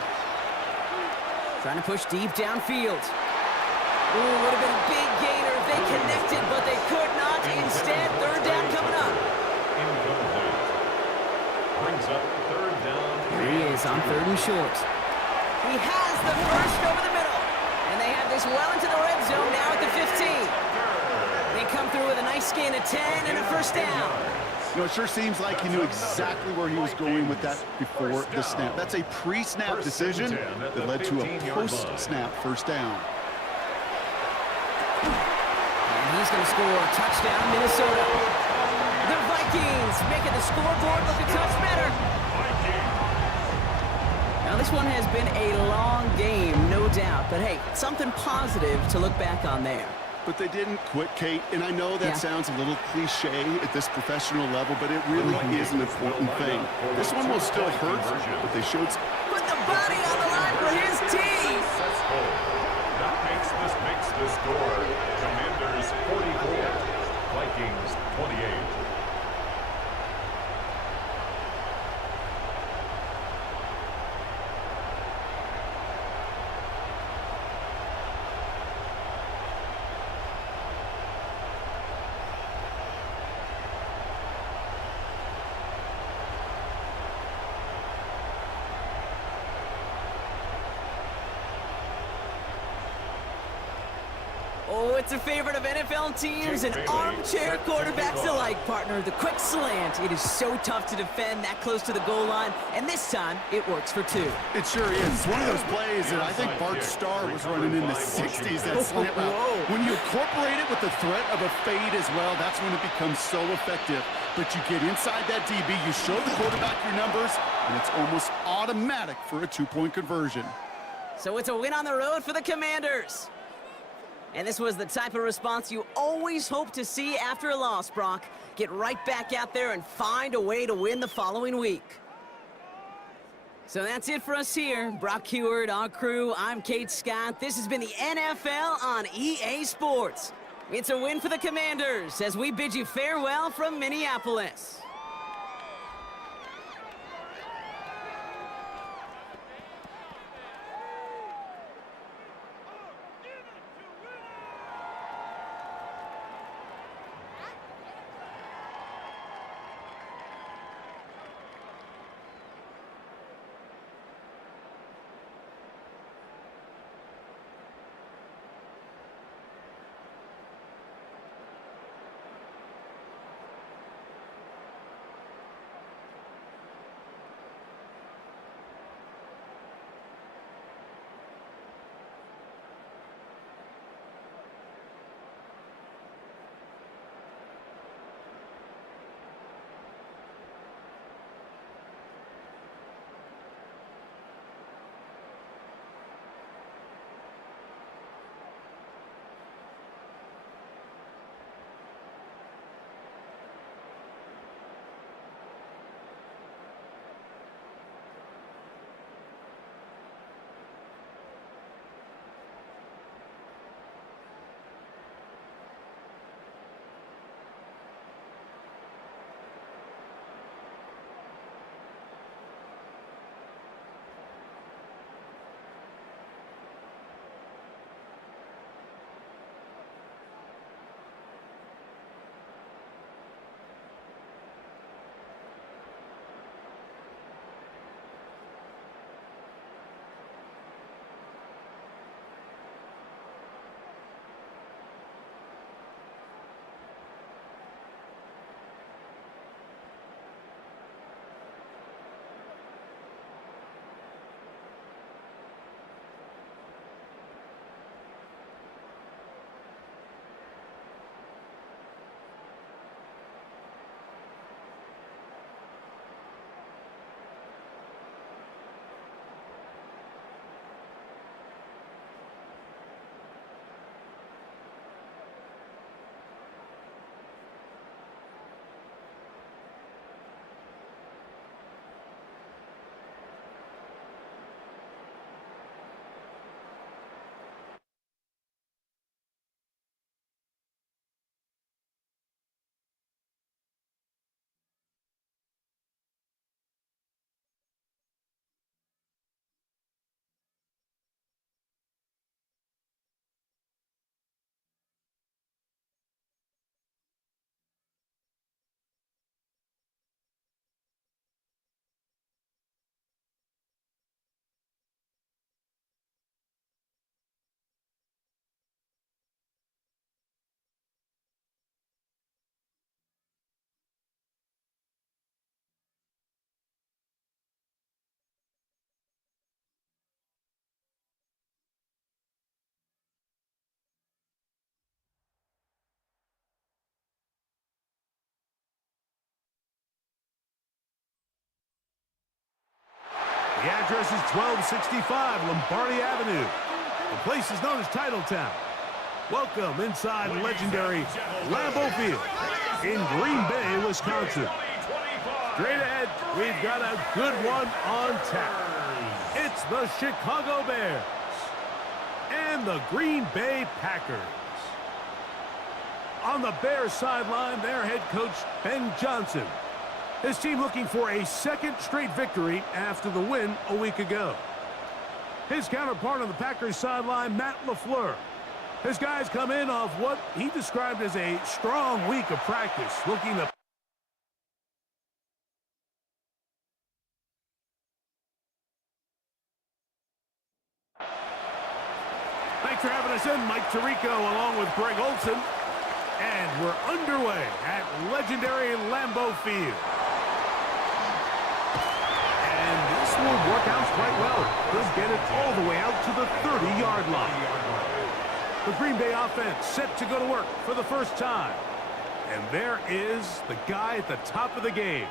Trying to push deep downfield. Ooh, would have been a big gainer if they connected, but they could not. Instead, 3rd down coming up. Incomplete. Brings up 3rd down. Here he is on 3rd and short. He has the first over the middle. And they have this well into the red zone now at the 15. They come through with a nice gain of 10 and a first down. You know, it sure seems like he knew exactly where he was going with that before the snap. That's a pre-snap decision that led to a post-snap first down. He's going to score a touchdown, Minnesota. The Vikings making the scoreboard look a touch better. Now, this one has been a long game, no doubt. But, hey, something positive to look back on there. But they didn't quit, Kate, and I know that sounds a little cliche at this professional level, but it really is an important thing. This one will still hurt, but they showed... Put the body on the line for his team. That makes the score. Commanders 44, Vikings 28. Oh, it's a favorite of NFL teams and armchair quarterbacks alike, partner. The quick slant. It is so tough to defend that close to the goal line, and this time it works for 2. It sure is. It's one of those plays that I think Bart Starr was running in the 60s, that slant route. When you incorporate it with the threat of a fade as well, that's when it becomes so effective. But you get inside that DB, you show the quarterback your numbers, and it's almost automatic for a 2-point conversion. So it's a win on the road for the Commanders. And this was the type of response you always hope to see after a loss, Brock. Get right back out there and find a way to win the following week. So that's it for us here. Brock Heward, our crew, I'm Kate Scott. This has been the NFL on EA Sports. It's a win for the Commanders as we bid you farewell from Minneapolis. The address is 1265 Lombardi Avenue. The place is known as Titletown. Welcome inside legendary Lambeau Field in Green Bay, Wisconsin. Straight ahead, we've got a good one on tap. It's the Chicago Bears and the Green Bay Packers. On the Bears sideline, their head coach, Ben Johnson. His team looking for a second straight victory after the win a week ago. His counterpart on the Packers sideline, Matt LaFleur. His guys come in off what he described as a strong week of practice, looking to... Thanks for having us in, Mike Tirico, along with Greg Olson. And we're underway at legendary Lambeau Field. And this will work out quite well. He'll get it all the way out to the 30-yard line. The Green Bay offense set to go to work for the first time. And there is the guy at the top of the game,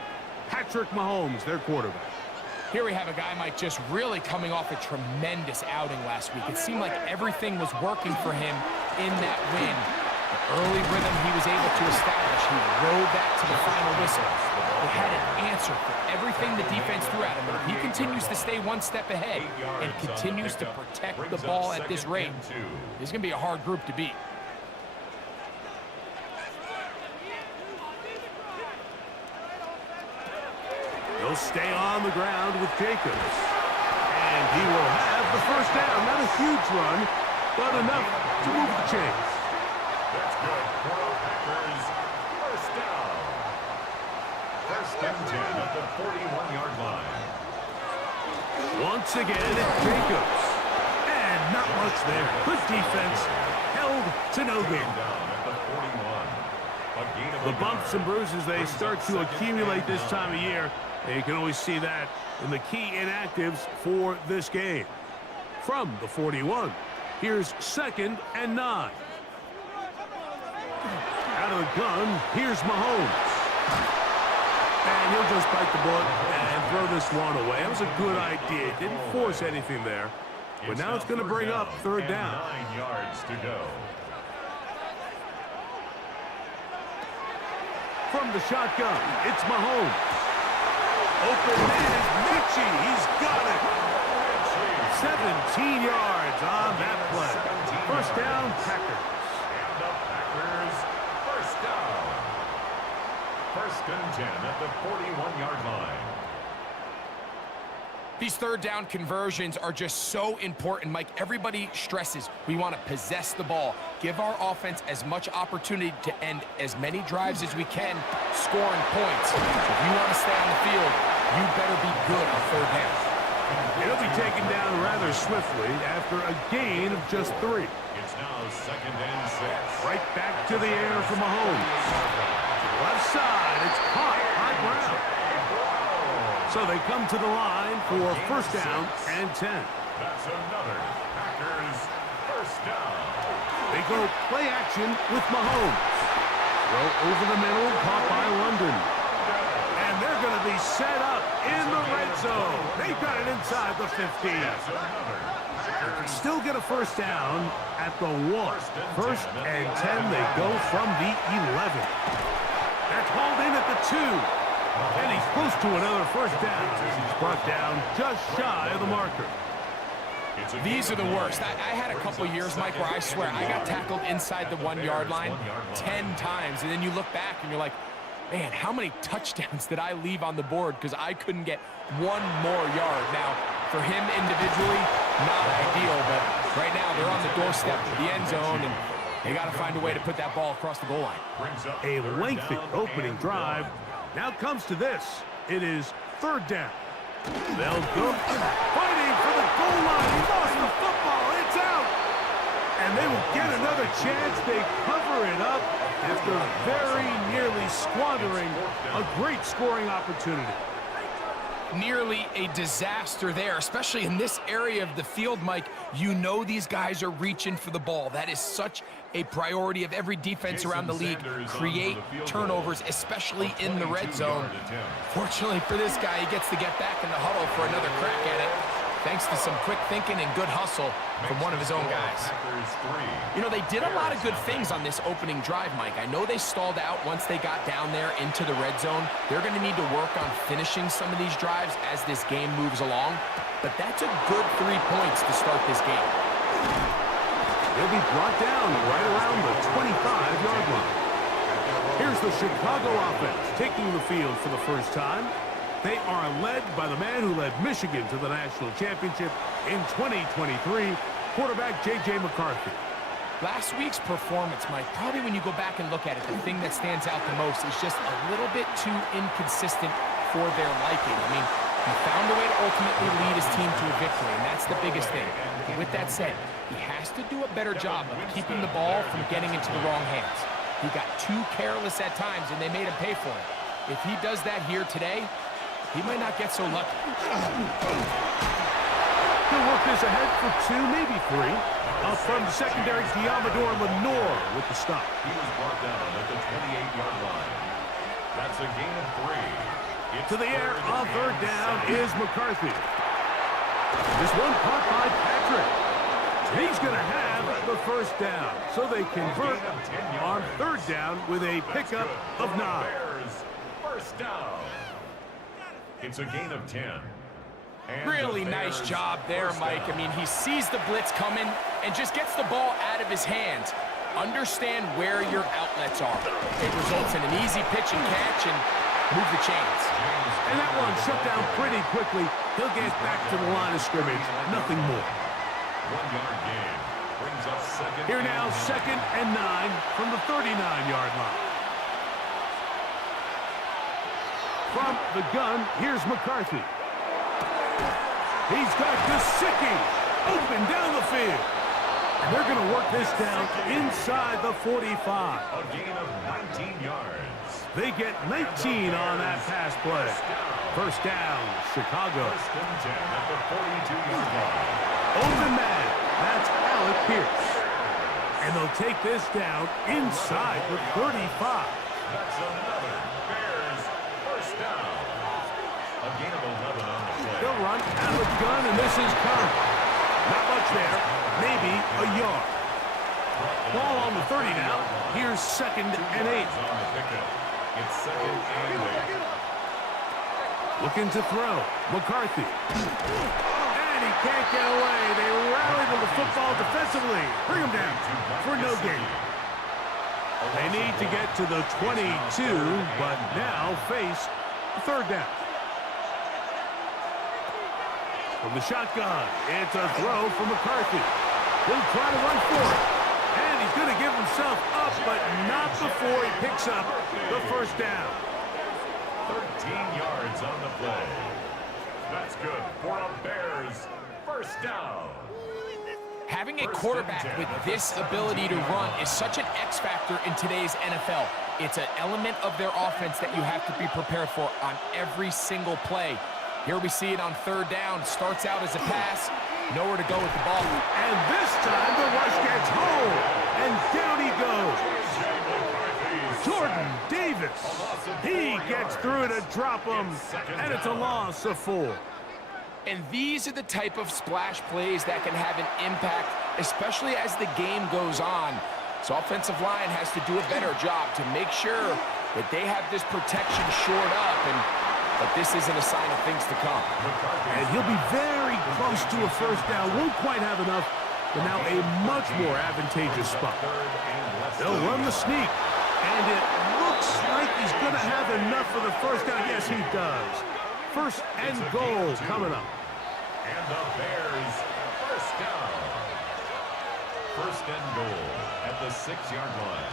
Patrick Mahomes, their quarterback. Here we have a guy, Mike, just really coming off a tremendous outing last week. It seemed like everything was working for him in that win. The early rhythm he was able to establish, he rode that to the final whistle. He had an answer for everything the defense threw at him. And if he continues to stay one step ahead and continues to protect the ball at this rate, it's going to be a hard group to beat. He'll stay on the ground with Jacobs. And he will have the first down. Not a huge run, but enough to move the chains. That's good for the Packers. First down. First and 10 at the 41-yard line. Once again, it's Jacobs. And not much there. Good defense. Held to no gain. Down at the 41. A gain of The bumps and bruises, they start to accumulate this time of year. And you can always see that in the key inactives for this game. From the 41, here's 2nd and 9. Out of the gun, here's Mahomes. And he'll just bite the bullet and throw this one away. That was a good idea. Didn't force anything there. But now it's going to bring up 3rd down. 9 yards to go. From the shotgun, it's Mahomes. Open man is Mitchie. He's got it. 17 yards on that play. First down, Packers. And the Packers first down. First and 10 at the 41-yard line. These 3rd down conversions are just so important, Mike. Everybody stresses we want to possess the ball, give our offense as much opportunity to end as many drives as we can, scoring points. If you want to stay on the field, you better be good on 3rd down. It'll be taken down rather swiftly after a gain of just 3. It's now 2nd and 6. Right back to the air for Mahomes. Left side, it's caught high ground. So they come to the line for first down and 10. That's another Packers first down. They go play action with Mahomes. Throw over the middle, caught by London. And they're going to be set up in the red zone. They got it inside the 15. Still get a first down at the 1. First and 10, they go from the 11. That's hauled in at the 2. And he's close to another first down. He's brought down just shy of the marker. These are the worst. I had a couple years, Mike, where I swear I got tackled inside the 1-yard line 10 times. And then you look back and you're like, man, how many touchdowns did I leave on the board because I couldn't get one more yard? Now, for him individually, not ideal, but right now they're on the doorstep of the end zone, and they got to find a way to put that ball across the goal line. A lengthy opening drive. Now comes to this. It is 3rd down. They'll go fighting for the goal line. He lost the football. It's out. And they will get another chance. They cover it up after very nearly squandering a great scoring opportunity. Nearly a disaster there, especially in this area of the field, Mike. You know these guys are reaching for the ball. That is such a priority of every defense around the league. Create turnovers, especially in the red zone. Fortunately for this guy, he gets to get back in the huddle for another crack at it, thanks to some quick thinking and good hustle from one of his own guys. You know, they did a lot of good things on this opening drive, Mike. I know they stalled out once they got down there into the red zone. They're going to need to work on finishing some of these drives as this game moves along. But that's a good 3 points to start this game. They'll be brought down right around the 25-yard line. Here's the Chicago offense taking the field for the first time. They are led by the man who led Michigan to the national championship in 2023, quarterback J.J. McCarthy. Last week's performance, Mike, probably when you go back and look at it, the thing that stands out the most is just a little bit too inconsistent for their liking. I mean, he found a way to ultimately lead his team to a victory, and that's the biggest thing. But with that said, he has to do a better job of keeping the ball from getting into the wrong hands. He got too careless at times, and they made him pay for it. If he does that here today, he might not get so lucky. He'll work this ahead for 2, maybe 3. Up from the secondary, Diamador Lenore with the stop. He was brought down at the 28-yard line. That's a gain of 3. To the air on 3rd down is McCarthy. This one caught by Patrick. And he's going to have the first down. So they convert on third down with a pickup of 9. First down. It's a gain of 10. Really nice job there, Mike. I mean, he sees the blitz coming and just gets the ball out of his hands. Understand where your outlets are. It results in an easy pitch and catch and move the chains. And that one shut down pretty quickly. He'll get back to the line of scrimmage. Nothing more. 1-yard gain. Brings up second. Here now, 2nd and 9 from the 39-yard line. From the gun, here's McCarthy. He's got Gesicki open down the field. And they're going to work this down inside the 45. A gain of 19 yards. They get 19 on that pass play. First down, Chicago. First and 10 at the 42-yard line. Open man, that's Alec Pierce. And they'll take this down inside the 35. That's another Bears first down. A gain of 11 on the play. They'll run out of the gun, and this is Conner. Not much there, maybe a yard. Ball on the 30 now. Here's 2nd and 8. On the pickup. It's 2nd and 8. Looking to throw. McCarthy. And he can't get away. They rally to the football defensively. Bring him down for no gain. They need to get to the 22, but now face third down. From the shotgun, it's a throw from McCarthy. He'll try to run for it. And he's going to give himself up, but not before he picks up the first down. 13 yards on the play. That's good for a Bears first down. Having a quarterback with this ability to run is such an X factor in today's NFL. It's an element of their offense that you have to be prepared for on every single play. Here we see it on third down. Starts out as a pass. Nowhere to go with the ball. And this time the rush gets home. And down he goes. Jordan Davis. He gets through to drop him. And it's a loss of 4. And these are the type of splash plays that can have an impact, especially as the game goes on. So offensive line has to do a better job to make sure that they have this protection shored up. But this isn't a sign of things to come. And he'll be very close to a first down. Won't quite have enough, but now a much more advantageous spot. They'll run the sneak. And it looks like he's going to have enough for the first down. Yes, he does. First and goal coming up. And the Bears first down. First and goal at the 6-yard line.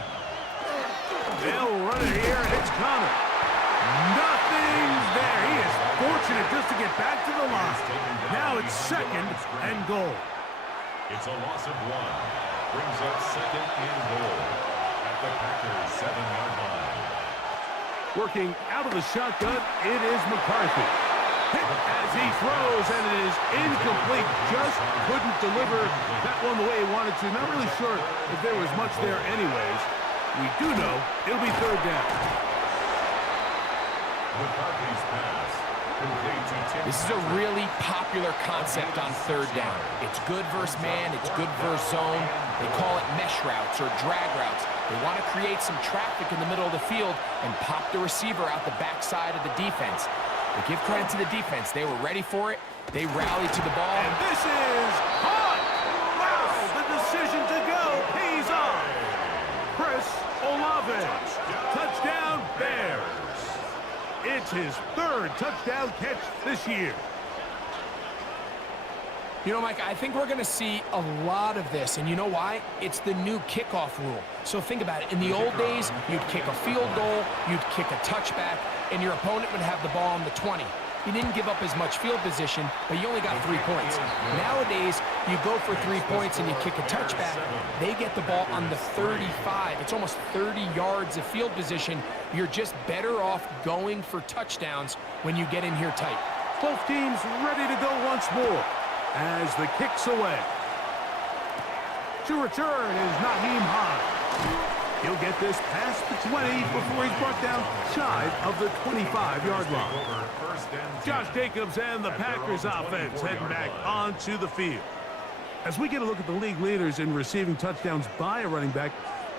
They'll run it here, and it's Conner. Nothing's there. He is fortunate just to get back to the line. Now it's 2nd and goal. It's a loss of 1. Brings up 2nd and goal at the Packers 7-yard line. Working out of the shotgun, it is McCarthy. Hit as he throws, and it is incomplete. Just couldn't deliver that one the way he wanted to. Not really sure if there was much there anyways. We do know it'll be third down. McCarthy's pass. This is a really popular concept on third down. It's good versus man, it's good versus zone. They call it mesh routes or drag routes. They want to create some traffic in the middle of the field and pop the receiver out the backside of the defense. But give credit to the defense. They were ready for it. They rallied to the ball. And this is caught! Wow, the decision to go pays off. Chris Olave. Touchdown, Bears. It's his 3rd touchdown catch this year. You know, Mike, I think we're going to see a lot of this, and you know why? It's the new kickoff rule. So think about it. In the old days, you'd kick a field goal, you'd kick a touchback, and your opponent would have the ball on the 20. You didn't give up as much field position, but you only got 3 points. Nowadays, you go for 3 points and you kick a touchback. They get the ball on the 35. It's almost 30 yards of field position. You're just better off going for touchdowns when you get in here tight. Both teams ready to go once more as the kick's away. To return is Naheem Hines. He'll get this past the 20 before he's brought down shy of the 25-yard line. Josh Jacobs and the Packers offense heading back onto the field. As we get a look at the league leaders in receiving touchdowns by a running back,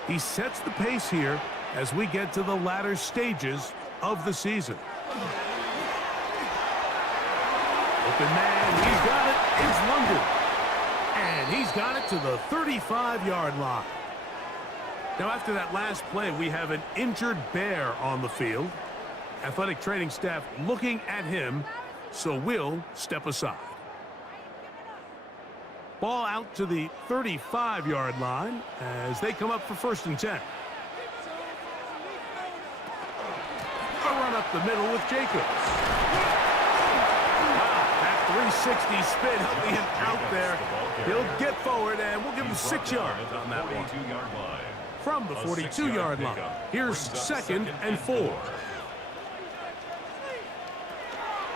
he sets the pace here as we get to the latter stages of the season. Open man, he's got it. It's London. And he's got it to the 35-yard line. Now, after that last play, we have an injured Bear on the field. Athletic training staff looking at him, so we'll step aside. Ball out to the 35-yard line as they come up for 1st and 10. A run up the middle with Jacobs. Wow, that 360 spin helping him out there. He'll get forward, and we'll give him 6 yards on that one. From the 42-yard line, here's 2nd and 4.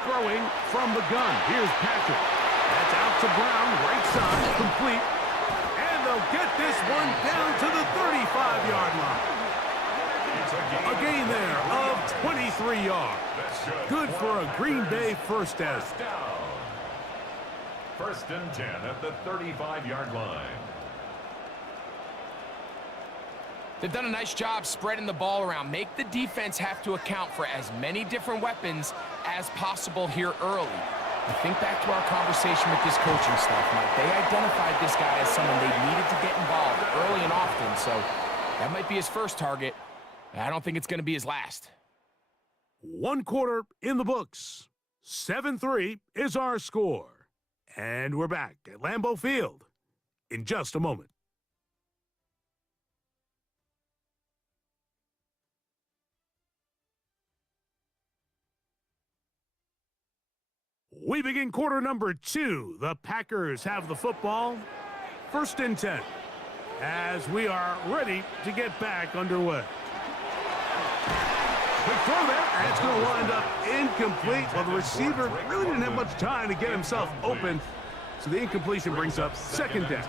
Throwing from the gun, here's Patrick. That's out to Brown, right side, complete. And they'll get this one down to the 35-yard line. A gain there of 23 yards. Good for a Green Bay first down. 1st and 10 at the 35-yard line. They've done a nice job spreading the ball around. Make the defense have to account for as many different weapons as possible here early. And think back to our conversation with this coaching staff, Mike. They identified this guy as someone they needed to get involved early and often, so that might be his first target. I don't think it's going to be his last. 1 quarter in the books. 7-3 is our score. And we're back at Lambeau Field in just a moment. We begin quarter number 2. The Packers have the football. 1st and 10 as we are ready to get back underway. Quick throw there, and it's going to wind up incomplete. Well, the receiver really didn't have much time to get himself open, so the incompletion brings up 2nd down.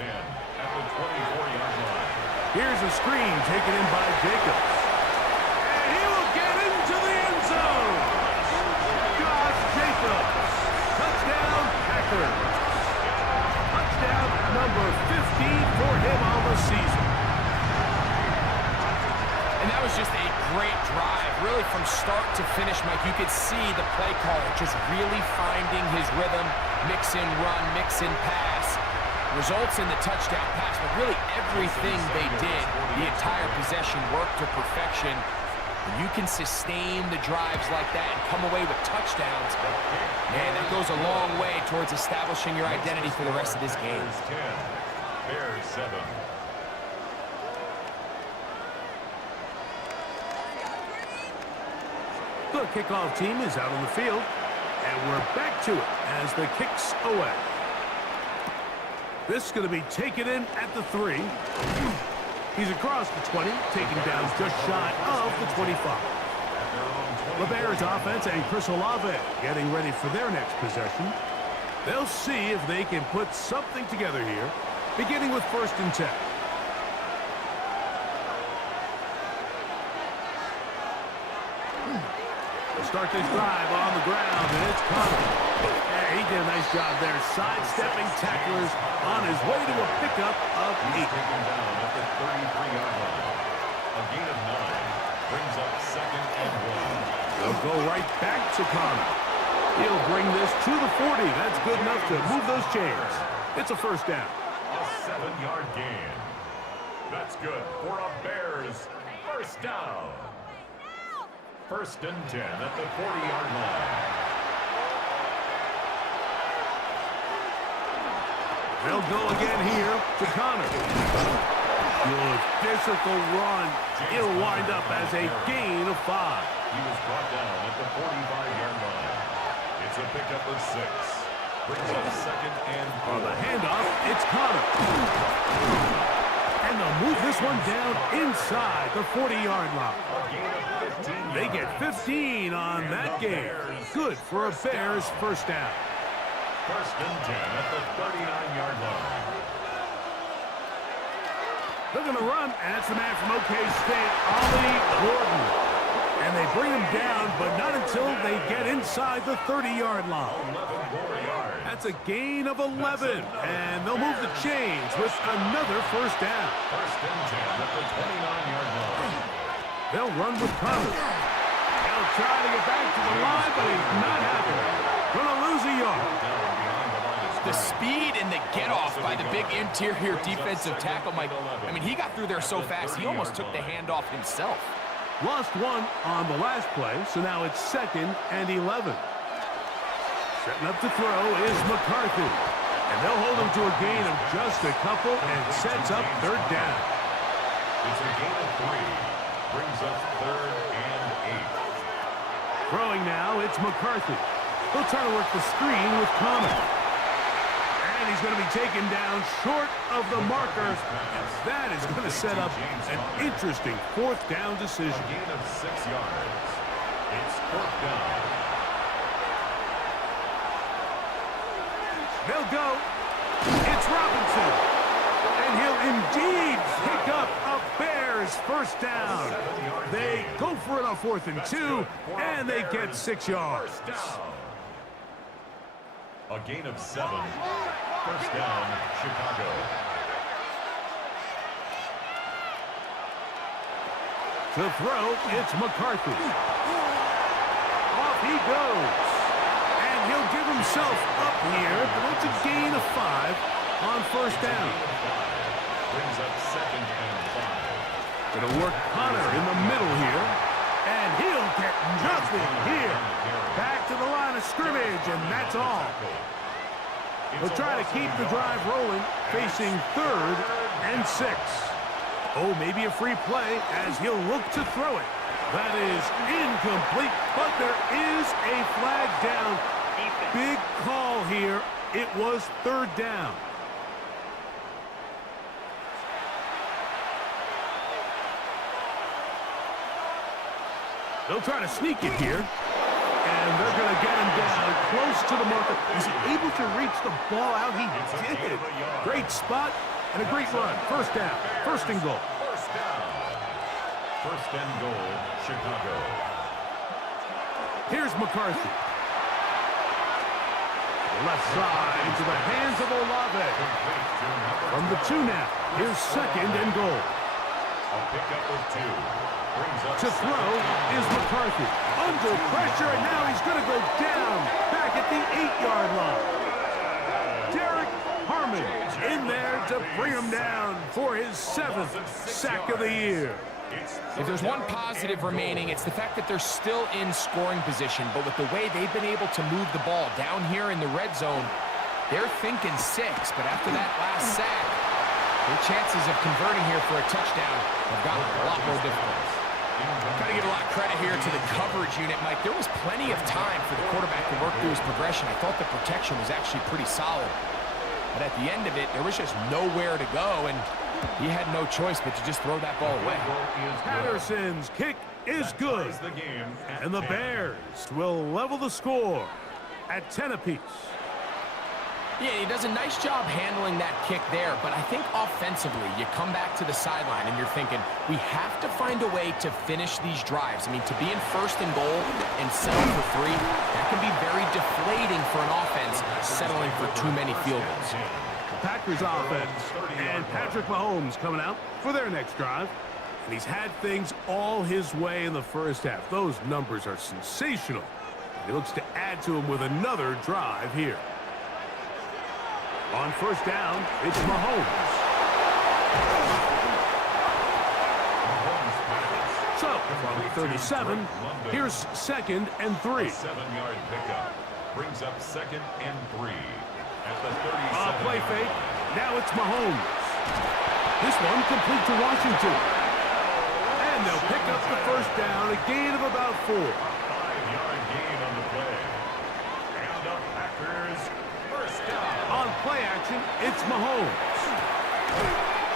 Here's a screen taken in by Jacobs. And he will get into the end zone. Josh Jacobs. Touchdown, Packers. Touchdown number 15 for him on the season. And that was just a great drive, really from start to finish, Mike. You could see the play caller just really finding his rhythm, mix in run, mix in pass. Results in the touchdown pass, but really everything they did, the entire possession worked to perfection. When you can sustain the drives like that and come away with touchdowns, man, that goes a long way towards establishing your identity for the rest of this game. Bears 7. The kickoff team is out on the field, and we're back to it as the kick's away. This is going to be taken in at the 3. He's across the 20, taken down just shy of the 25. The Bears offense and Chris Olave getting ready for their next possession. They'll see if they can put something together here, beginning with 1st and 10. Start this drive on the ground, and it's Connor. Yeah, he did a nice job there, sidestepping tacklers on his way to a pickup of 8. Taken down at the 33-yard line. A gain of 9 brings up 2nd and 1. They'll go right back to Connor. He'll bring this to the 40. That's good enough to move those chains. It's a 1st down. A 7-yard gain. That's good for a Bears 1st down. 1st and 10 at the 40-yard line. They'll go again here to Connor. Good physical run. It'll wind up as a gain of 5. He was brought down at the 45-yard line. It's a pickup of 6. Brings up 2nd and 4. On the handoff, it's Connor. And they'll move this one down inside the 40-yard line. They get 15 on that game. Good for a Bears 1st down. 1st and 10 at the 39-yard line. They're going to run, and that's the man from OK State, Ollie Gordon. And they bring him down, but not until they get inside the 30-yard line. That's a gain of 11, and they'll move the chains with another first down. First and 10 at the 29-yard line. They'll run with Connor. He'll try to get back to the line, but he's not happy. Gonna lose a yard. The speed and the get-off by the big interior defensive tackle, Mike. I mean, he got through there so fast, he almost took the handoff himself. Lost one on the last play, so now it's 2nd and 11. Setting up to throw is McCarthy. And they'll hold him to a gain of just a couple and sets up 3rd down. It's a gain of 3. Brings up 3rd and 8. Throwing now, it's McCarthy. He'll try to work the screen with Connor. And he's going to be taken down short of the marker. That is going to set up an interesting 4th down decision. A gain of 6 yards. It's 4th down. They'll go. It's Robinson. And he'll indeed pick up a Bears first down. They go for it on 4th and 2, and they get 6 yards. A gain of 7. First down, Chicago. To throw, it's McCarthy. Off he goes. And he'll give himself up here, but it's a gain of 5 on first down. Brings up 2nd and 5. Gonna work Connor in the middle here. And he'll get nothing here. Back to the line of scrimmage, and that's all. He'll try to keep the drive rolling, facing 3rd and 6. Oh, maybe a free play as he'll look to throw it. That is incomplete, but there is a flag down. Big call here. It was 3rd down. They'll try to sneak it here. And they're going to get him down close to the marker. Is he able to reach the ball out? He did. Great spot and a great run. First down. 1st and goal. First down. 1st and goal, Chicago. Here's McCarthy. Left side into the hands of Olave. From the 2 now. Here's 2nd and goal. A pickup of 2. To throw is McCarthy. Under pressure, and now he's going to go down back at the 8-yard line. Derek Harmon in there to bring him down for his 7th sack of the year. If there's one positive remaining, it's the fact that they're still in scoring position, but with the way they've been able to move the ball down here in the red zone, they're thinking 6, but after that last sack, their chances of converting here for a touchdown have gotten a lot more difficult. Got to give a lot of credit here to the coverage unit, Mike. There was plenty of time for the quarterback to work through his progression. I thought the protection was actually pretty solid. But at the end of it, there was just nowhere to go, and he had no choice but to just throw that ball away. Patterson's kick is good. And the Bears will level the score at 10 apiece. Yeah, he does a nice job handling that kick there, but I think offensively, you come back to the sideline and you're thinking, we have to find a way to finish these drives. I mean, to be in 1st and goal and settle for 3, that can be very deflating for an offense settling for too many field goals. The Packers offense and Patrick Mahomes coming out for their next drive. And he's had things all his way in the first half. Those numbers are sensational. And he looks to add to them with another drive here. On first down, it's Mahomes. So, from 37, here's 2nd and 3. 7-yard pickup. Brings up 2nd and 3. At the 37. Play fake. Now it's Mahomes. This one complete to Washington. And they'll pick up the first down, a gain of about 4. 5-yard gain on the play. And the Packers first down. On play action, it's Mahomes.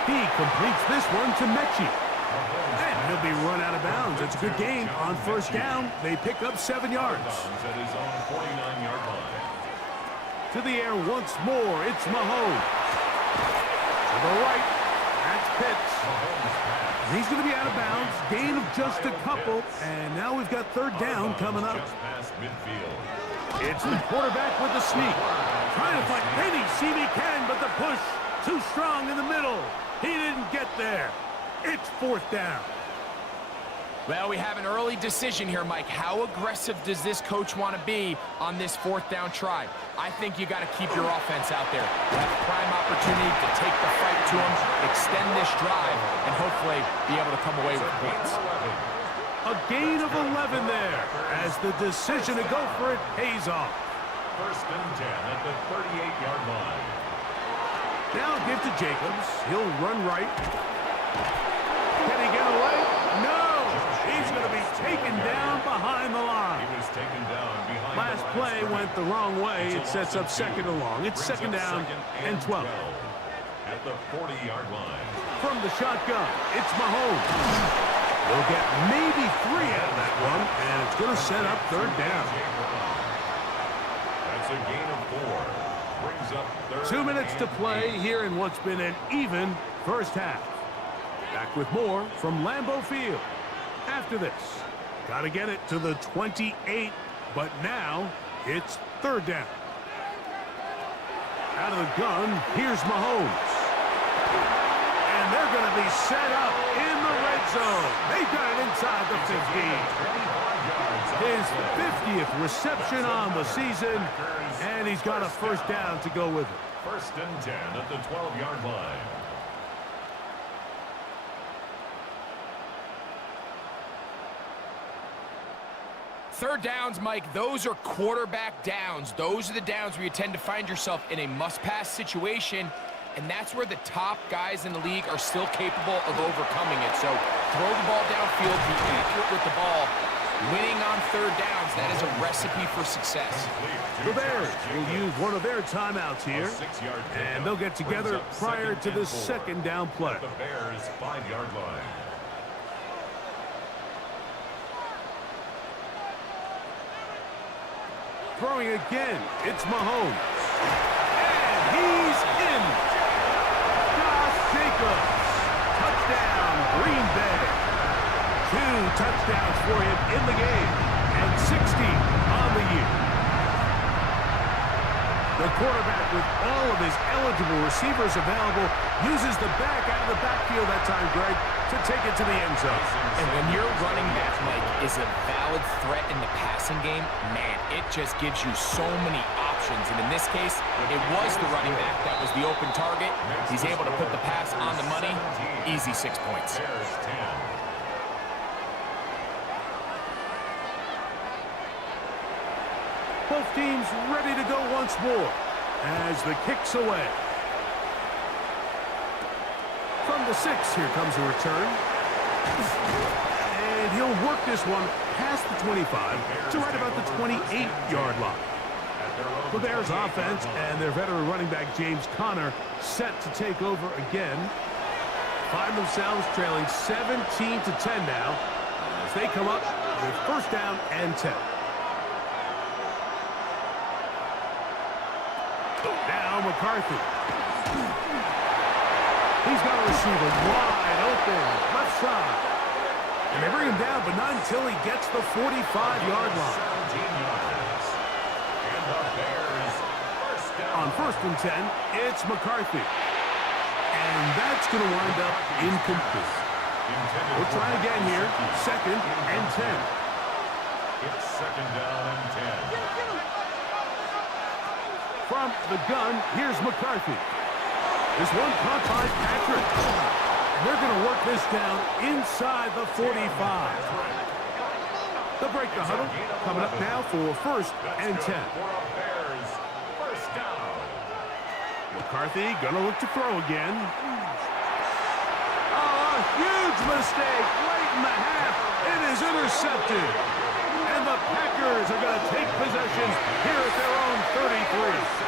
He completes this one to Mechie. And he'll be run out of bounds. It's a good gain. On first down, they pick up 7 yards. At his own 49-yard line. To the air once more, it's Mahomes. To the right, that's Pitts. He's going to be out of bounds. Gain of just a couple. And now we've got 3rd down coming up. Just past midfield. It's the quarterback with the sneak. Trying to But maybe CB can, but the push too strong in the middle. He didn't get there. It's 4th down. Well, we have an early decision here, Mike. How aggressive does this coach want to be on this 4th down try? I think you got to keep your offense out there. You have a prime opportunity to take the fight to them, extend this drive, and hopefully be able to come away with points. A gain of 11 there as the decision to go for it pays off. 1st and 10 at the 38-yard line. Now give to Jacobs. He'll run right. Can he get away? No! He's going to be taken down behind the line. He was taken down behind Last the play went the wrong way. It sets up 2nd and long. It's 2nd down and 12. At the 40-yard line. From the shotgun, it's Mahomes. They'll get maybe 3 out of that one, and it's going to set up 3rd down. That's a gain of 4. Brings up 3rd 2 minutes to play here in what's been an even first half. Back with more from Lambeau Field. After this, got to get it to the 28, but now it's 3rd down. Out of the gun, here's Mahomes. And they're going to be set up in the red zone. They've got it inside the 15. His 50th reception on the season, and he's got a 1st down to go with it. 1st and 10 at the 12-yard line. Third downs, Mike, those are quarterback downs. Those are the downs where you tend to find yourself in a must-pass situation, and that's where the top guys in the league are still capable of overcoming it. So throw the ball downfield, be accurate with the ball. Winning on 3rd downs, that is a recipe for success. The Bears will use one of their timeouts here, and they'll get together prior to the 2nd down play. The Bears' 5-yard line. Throwing again, it's Mahomes. And he's in. Josh Jacobs. Touchdown, Green Bay. 2 touchdowns for him in the game, and 60 on the year. The quarterback, with all of his eligible receivers available, uses the back out of the backfield that time, Greg, to take it to the end zone. And when your running back, Mike, is a valid threat in the passing game, man, it just gives you so many options. And in this case, it was the running back that was the open target. He's able to put the pass on the money. Easy 6 points. Bears 10. Both teams ready to go once more as the kick's away. From the 6, here comes a return. And he'll work this one past the 25 to right about the 28-yard line. The Bears offense and their veteran running back James Conner set to take over again. Find themselves trailing 17-10 now as they come up with 1st down and 10. Now McCarthy. He's got a receiver wide open, left side. And they bring him down, but not until he gets the 45-yard line. 17 yards. And the Bears' 1st down. On 1st and 10, it's McCarthy. And that's going to wind up incomplete. We'll try again here. 2nd and 10. It's 2nd down and 10. From the gun, here's McCarthy. This one caught by Patrick. And they're going to work this down inside the 45. They'll break the huddle. Coming up now for 1st and 10. Bears' 1st down. McCarthy going to look to throw again. Oh, a huge mistake late in the half. It is intercepted. And the Packers are going to take possession here at their own 33.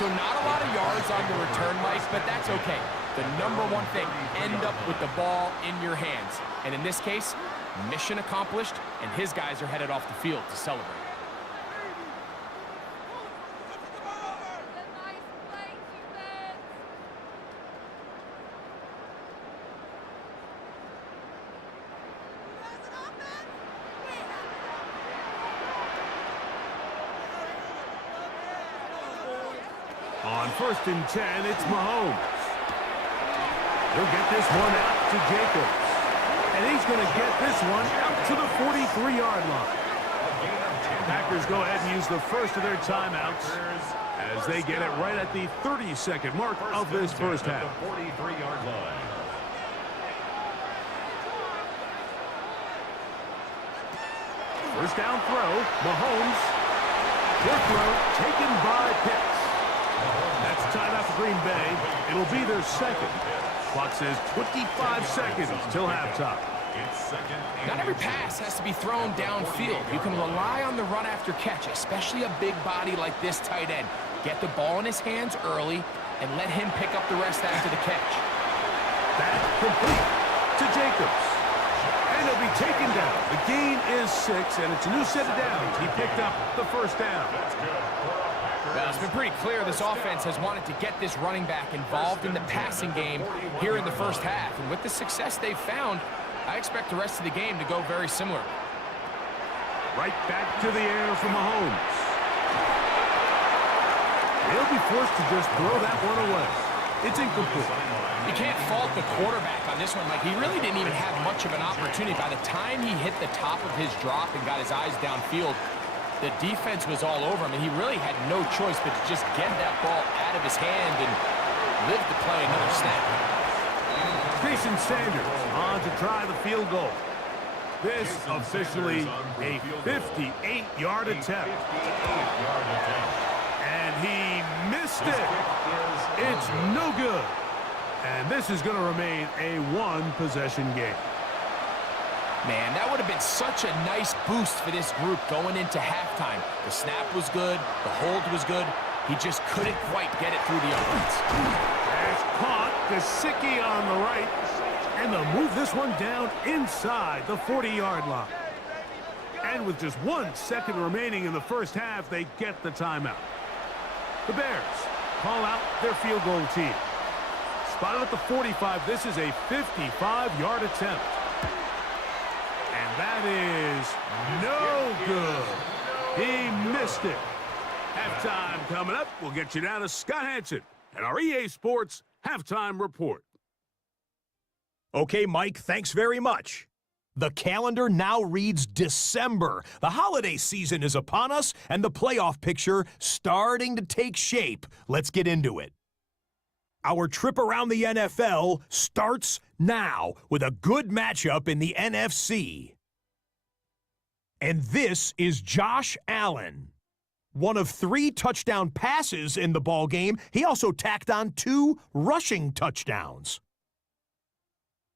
So not a lot of yards on the return, Mike, but that's okay. The number one thing, end up with the ball in your hands. And in this case, mission accomplished, and his guys are headed off the field to celebrate. On 1st and 10, it's Mahomes. He'll get this one out to Jacobs. And he's going to get this one out to the 43-yard line. Packers go ahead and use the first of their timeouts as they get it right at the 32nd mark of this first half. 43-yard line. First down throw, Mahomes. Good throw taken by Pitts. That's tied up Green Bay. It'll be their second. Clock says 25 seconds till halftime. Not every pass has to be thrown downfield. You can rely on the run after catch, especially a big body like this tight end. Get the ball in his hands early and let him pick up the rest after the catch. Back complete to Jacobs. And he'll be taken down. The gain is 6, and it's a new set of downs. He picked up the first down. Well, it's been pretty clear this offense has wanted to get this running back involved in the passing game here in the first half. And with the success they've found, I expect the rest of the game to go very similar. Right back to the air for Mahomes. He'll be forced to just throw that one away. It's incomplete. You can't fault the quarterback on this one. Like, he really didn't even have much of an opportunity. By the time he hit the top of his drop and got his eyes downfield, the defense was all over him, and he really had no choice but to just get that ball out of his hand and live to play another snap. Jason Sanders on to try the field goal. This officially a 58-yard attempt. And he missed it. It's no good. And this is going to remain a one-possession game. Man, that would have been such a nice boost for this group going into halftime. The snap was good. The hold was good. He just couldn't quite get it through the uprights. That's caught. Gesicki on the right. And they'll move this one down inside the 40-yard line. And with just 1 second remaining in the first half, they get the timeout. The Bears call out their field goal team. Spotted at the 45, this is a 55-yard attempt. And that is no good. He missed it. Halftime coming up. We'll get you down to Scott Hansen and our EA Sports Halftime Report. Okay, Mike, thanks very much. The calendar now reads December. The holiday season is upon us, and the playoff picture starting to take shape. Let's get into it. Our trip around the NFL starts now with a good matchup in the NFC. And this is Josh Allen. One of 3 touchdown passes in the ballgame. He also tacked on 2 rushing touchdowns.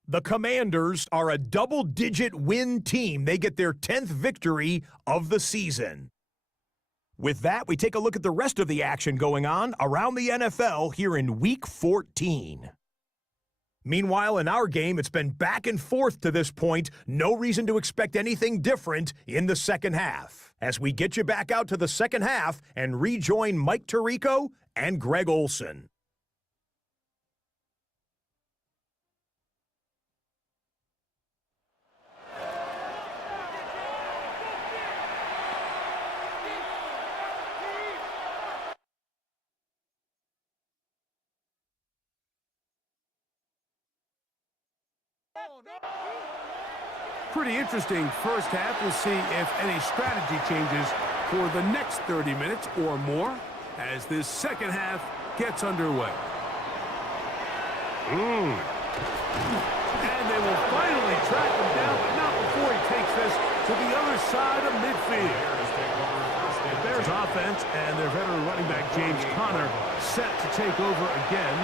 The Commanders are a double-digit win team. They get their 10th victory of the season. With that, we take a look at the rest of the action going on around the NFL here in Week 14. Meanwhile, in our game, it's been back and forth to this point. No reason to expect anything different in the second half. As we get you back out to the second half and rejoin Mike Tirico and Greg Olson. Pretty interesting first half. We'll see if any strategy changes for the next 30 minutes or more as this second half gets underway. And they will finally track him down, but not before he takes this to the other side of midfield. The Bears offense and their veteran running back James Conner set to take over again.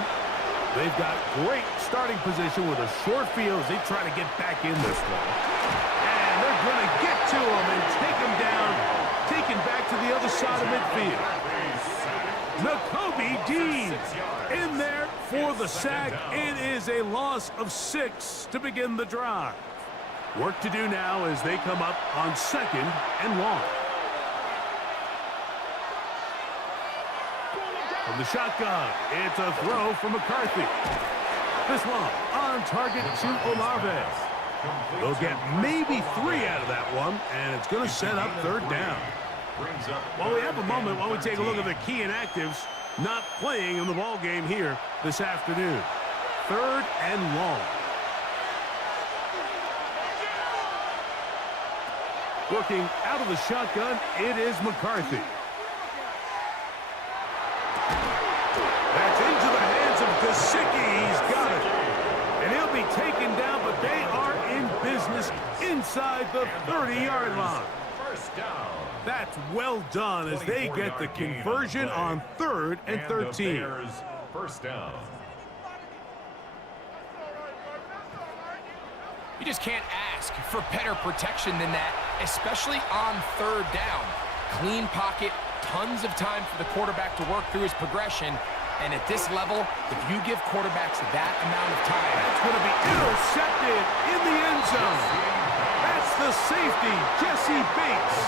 They've got great starting position with a short field as they try to get back in this one. And they're going to get to him and take him down, taken back to the other side of midfield. Nakobe Dean in there for the sack. It is a loss of 6 to begin the drive. Work to do now as they come up on 2nd and long. From the shotgun, it's a throw from McCarthy. This one on target to Olave. They'll get maybe 3 out of that one, and it's going to set up 3rd down. While we have a moment, while we take a look at the key inactives, not playing in the ball game here this afternoon. 3rd and long. Working out of the shotgun, it is McCarthy. That's into the hands of Gesicki. He's got it. And he'll be taken down, but they are in business inside the 30-yard line. First down. That's well done as they get the conversion on 3rd and 13. The Bears, first down. You just can't ask for better protection than that, especially on 3rd down. Clean pocket, tons of time for the quarterback to work through his progression. And at this level, if you give quarterbacks that amount of time, That's going to be intercepted in the end zone. That's the safety, Jesse Bates.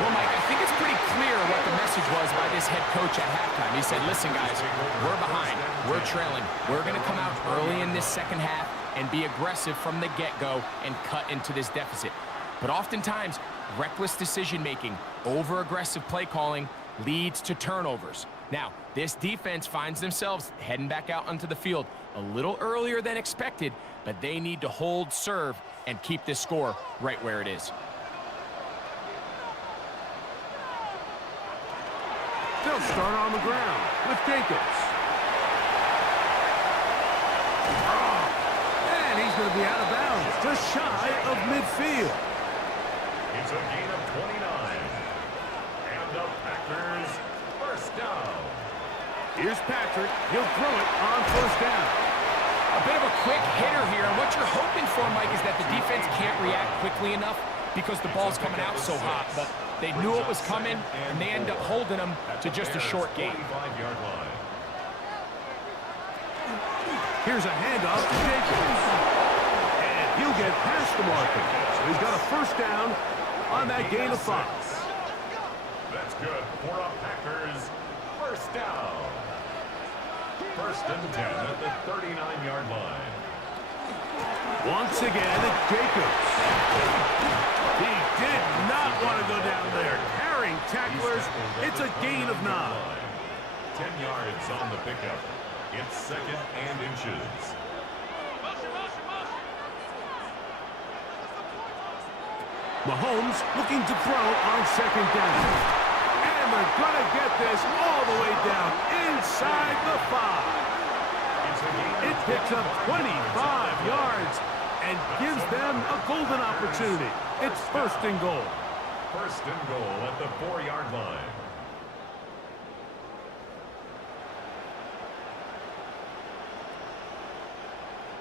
well, Mike, I think it's pretty clear what the message was by this head coach at halftime. He said, listen, guys, we're behind. We're trailing. We're going to come out early in this second half and be aggressive from the get-go and cut into this deficit. But oftentimes, reckless decision-making, over-aggressive play calling leads to turnovers. Now, this defense finds themselves heading back out onto the field a little earlier than expected, but they need to hold serve and keep this score right where it is. They'll start on the ground with Jacobs. And he's going to be out of bounds, just shy of midfield. It's a gain of 29. And the Packers, first down. Here's Patrick. He'll throw it on 1st down. A bit of a quick hitter here, and what you're hoping for, Mike, is that the defense can't react quickly enough because the ball's coming out so hot. But they knew it was coming, and they end up holding them to just a short gain. 45-yard line. Here's a handoff to Jacobs. And he'll get past the marker. So he's got a 1st down on that gain of 5. That's good for a Packers first down. 1st and 10 at the 39-yard line. Once again, it's Jacobs. He did not want to go down there. Carrying tacklers, it's a gain of 9. 10 yards on the pickup. It's 2nd and inches. Mahomes looking to throw on 2nd down. And they're going to get this all the way down inside the 5. It picks up 25 yards and gives them a golden opportunity. It's 1st and goal. 1st and goal at the 4-yard line.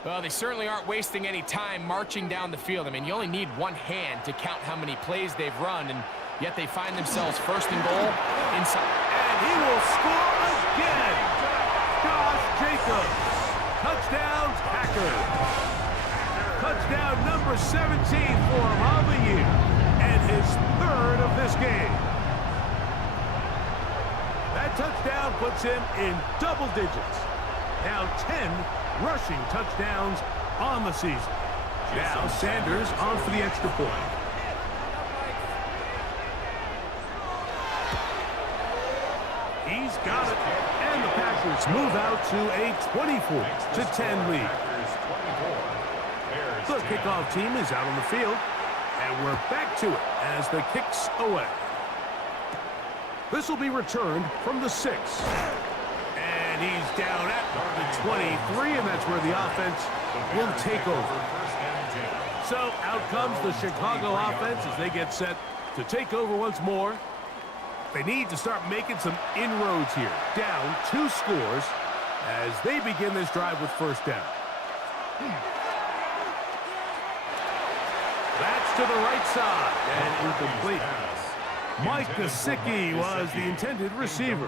Well, they certainly aren't wasting any time marching down the field. I mean, you only need one hand to count how many plays they've run, and yet they find themselves 1st and goal inside. And he will score again. Josh Jacobs. Touchdown, Packers. Touchdown number 17 for him on the year, and his 3rd of this game. That touchdown puts him in double digits. Now 10 rushing touchdowns on the season. Now Sanders on for the extra point. He's got it. And the Packers move out to a 24-10 lead. The kickoff team is out on the field. And we're back to it as the kick's away. This will be returned from the 6. And he's down at the 23, and that's where the offense will take over. So out comes the Chicago offense as they get set to take over once more. They need to start making some inroads here. Down 2 scores as they begin this drive with 1st down. That's to the right side and incomplete. Mike Gesicki was the intended receiver.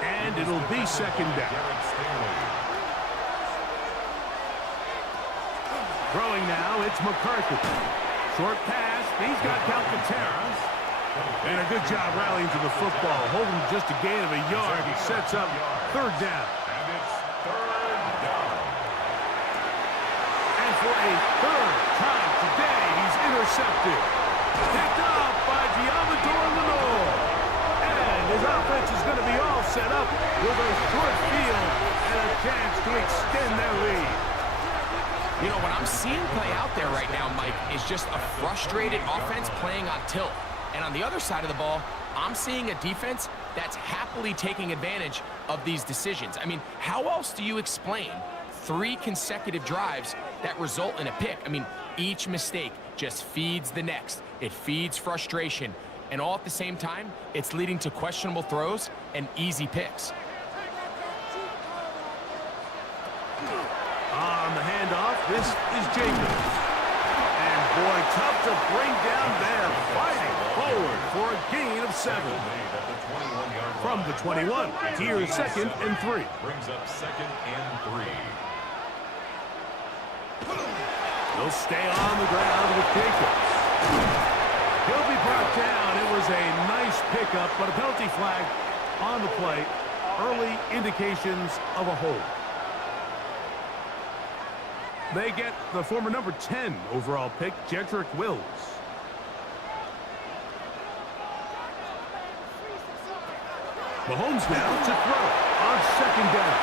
And it'll be 2nd down. Throwing now, it's McCarthy. Short pass, he's got Calcaterra. And a good job rallying to the football, holding just a gain of a yard. He sets up 3rd down. And it's 3rd down. And for a 3rd time today, he's intercepted. Picked up by Diamador Lenore. And his offense is going to be all set up over short field and a chance to extend their lead. You know, what I'm seeing play out there right now, Mike, is just a frustrated offense playing on tilt. And on the other side of the ball, I'm seeing a defense that's happily taking advantage of these decisions. I mean, how else do you explain 3 consecutive drives that result in a pick? I mean, each mistake just feeds the next. It feeds frustration. And all at the same time, it's leading to questionable throws and easy picks. On the handoff, this is Jacobs. And boy, tough to bring down there. Fighting forward for a gain of 7. From the 21, here's 2nd and 3. Brings up 2nd and 3. They'll stay on the ground with Jacobs. He'll be brought down. It was a nice pickup, but a penalty flag on the play. Early indications of a hold. They get the former number 10 overall pick, Jedrick Wills. Mahomes now to throw on 2nd down.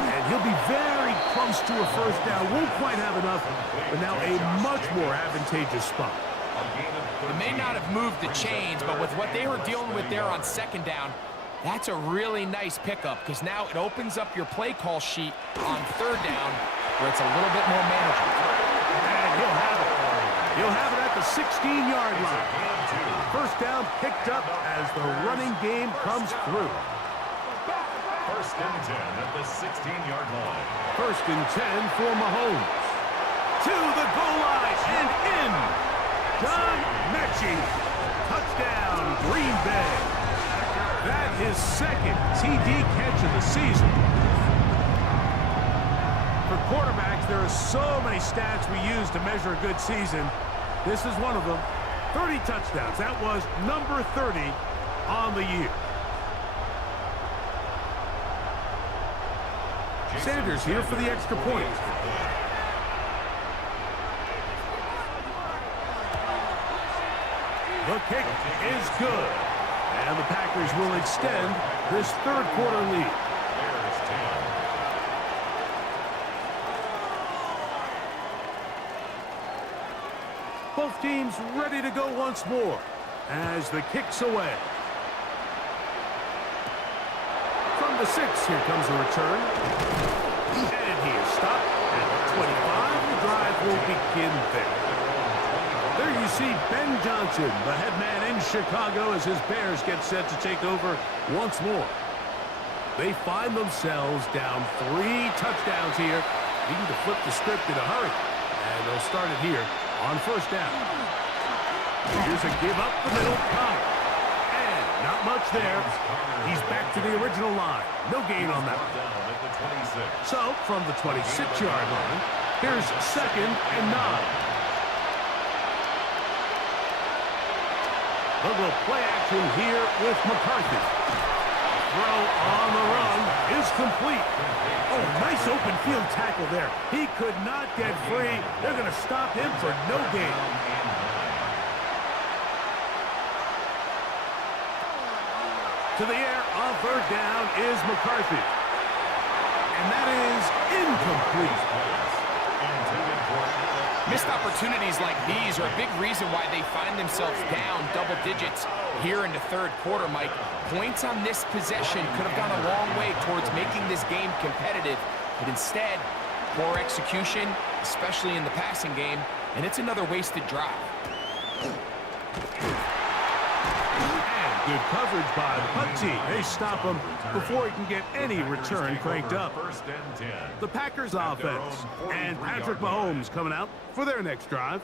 And he'll be very close to a 1st down. Won't quite have enough, but now a much more advantageous spot. It may not have moved the chains, but with what they were dealing with there on 2nd down, that's a really nice pickup because now it opens up your play call sheet on 3rd down where it's a little bit more manageable. And he'll have it. He'll have it at the 16-yard line. 1st down picked up as the running game comes through. 1st and 10 at the 16-yard line. 1st and 10 for Mahomes. To the goal line and in. John Mechie. Touchdown, Green Bay. That is 2nd TD catch of the season. For quarterbacks, there are so many stats we use to measure a good season. This is one of them. 30 touchdowns. That was number 30 on the year. Sanders here for the extra point. The kick is good. And the Packers will extend this 3rd quarter lead. Both teams ready to go once more as the kick's away. From the 6, here comes a return. And he is stopped at the 25. The drive will begin there. There you see Ben Johnson, the head man in Chicago, as his Bears get set to take over once more. They find themselves down 3 touchdowns here, needing to flip the script in a hurry. And they'll start it here on 1st down. Here's a give up the middle, Connor. And not much there. He's back to the original line. No gain on that one. So, from the 26-yard line, here's 2nd and 9. They'll go play action here with McCarthy. Throw on the run is complete. Oh, nice open field tackle there. He could not get free. They're going to stop him for no gain. To the air on 3rd down is McCarthy. And that is incomplete. Missed opportunities like these are a big reason why they find themselves down double digits here in the 3rd quarter, Mike. Points on this possession could have gone a long way towards making this game competitive, but instead, poor execution, especially in the passing game, and it's another wasted drive. And good coverage by Putty. They stop him before he can get any return cranked up. 1st and 10. The Packers offense and Patrick Mahomes coming out for their next drive.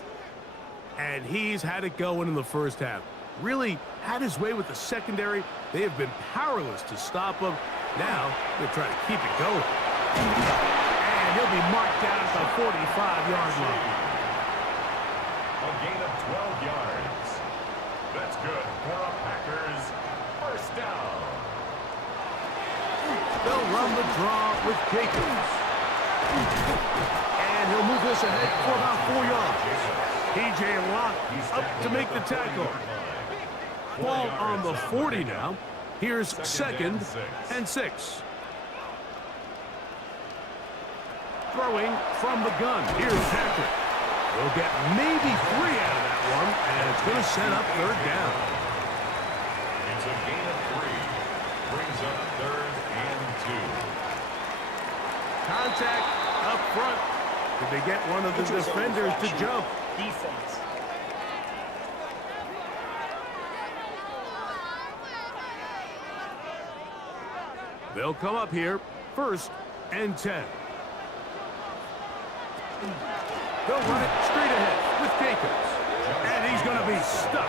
And he's had it going in the 1st half. Really had his way with the secondary. They have been powerless to stop him. Now they're trying to keep it going. And he'll be marked down at the 45-yard line. A gain of 12 yards. That's good for a Packers 1st down. They'll run the draw with Jacobs. And he'll move this ahead for about 4 yards. P.J. Watt up to make the tackle. Ball on the 40 now. Here's second and 6. Throwing from the gun. Here's Patrick. We'll get maybe 3 out of that one, and it's going to set up third down. It's a gain of 3. Brings up third and 2. Contact up front. Did they get one of the defenders to jump? Defense. They'll come up here, first and 10. They'll run it straight ahead with Jacobs. And he's going to be stuck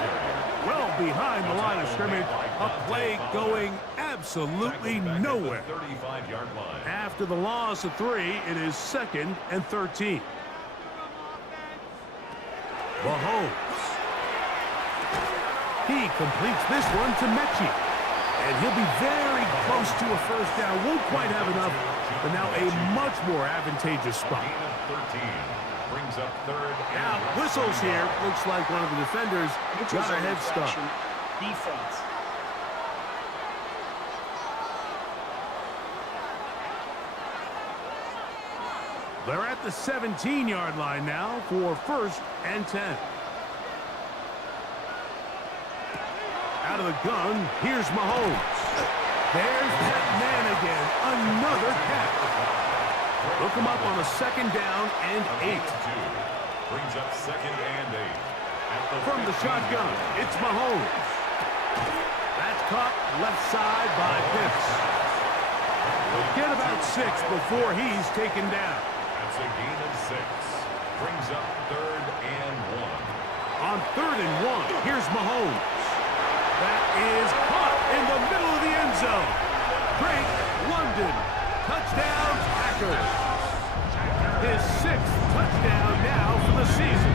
well behind the line of scrimmage. A play going absolutely nowhere. 35-yard line. After the loss of 3, it is second and 13. Mahomes. He completes this one to Mechie. And he'll be very close to a first down. Won't quite have enough, but now a much more advantageous spot. Gain of 13. Brings up third. Now, whistles here. Looks like one of the defenders got a head start. Defense. They're at the 17-yard line now for first and 10. Out of the gun, here's Mahomes. There's that man again. Another catch. Look him up on a second down and 8. Brings up second and 8. From the shotgun, it's Mahomes. That's caught left side by Pitts. He'll get about 6 before he's taken down. That's a gain of 6. Brings up third and 1. On third and 1, here's Mahomes. That is caught in the middle of the end zone. Drake London. Touchdown, Packers. His 6th touchdown now for the season.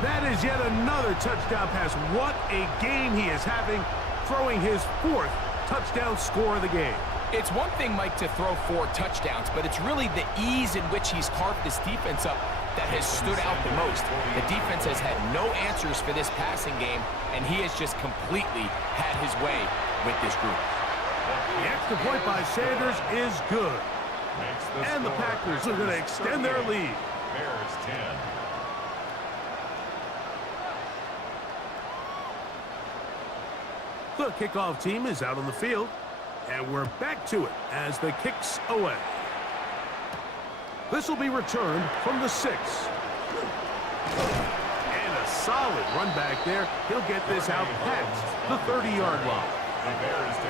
That is yet another touchdown pass. What a game he is having, throwing his 4th touchdown score of the game. It's one thing, Mike, to throw 4 touchdowns, but it's really the ease in which he's carved this defense up that has stood out the most. The defense has had no answers for this passing game, and he has just completely had his way with this group. The extra point by Sanders is good. And the Packers are going to extend their lead. Bears 10. The kickoff team is out on the field, and we're back to it as the kick's away. This will be returned from the 6. And a solid run back there. He'll get this out past the 30-yard line.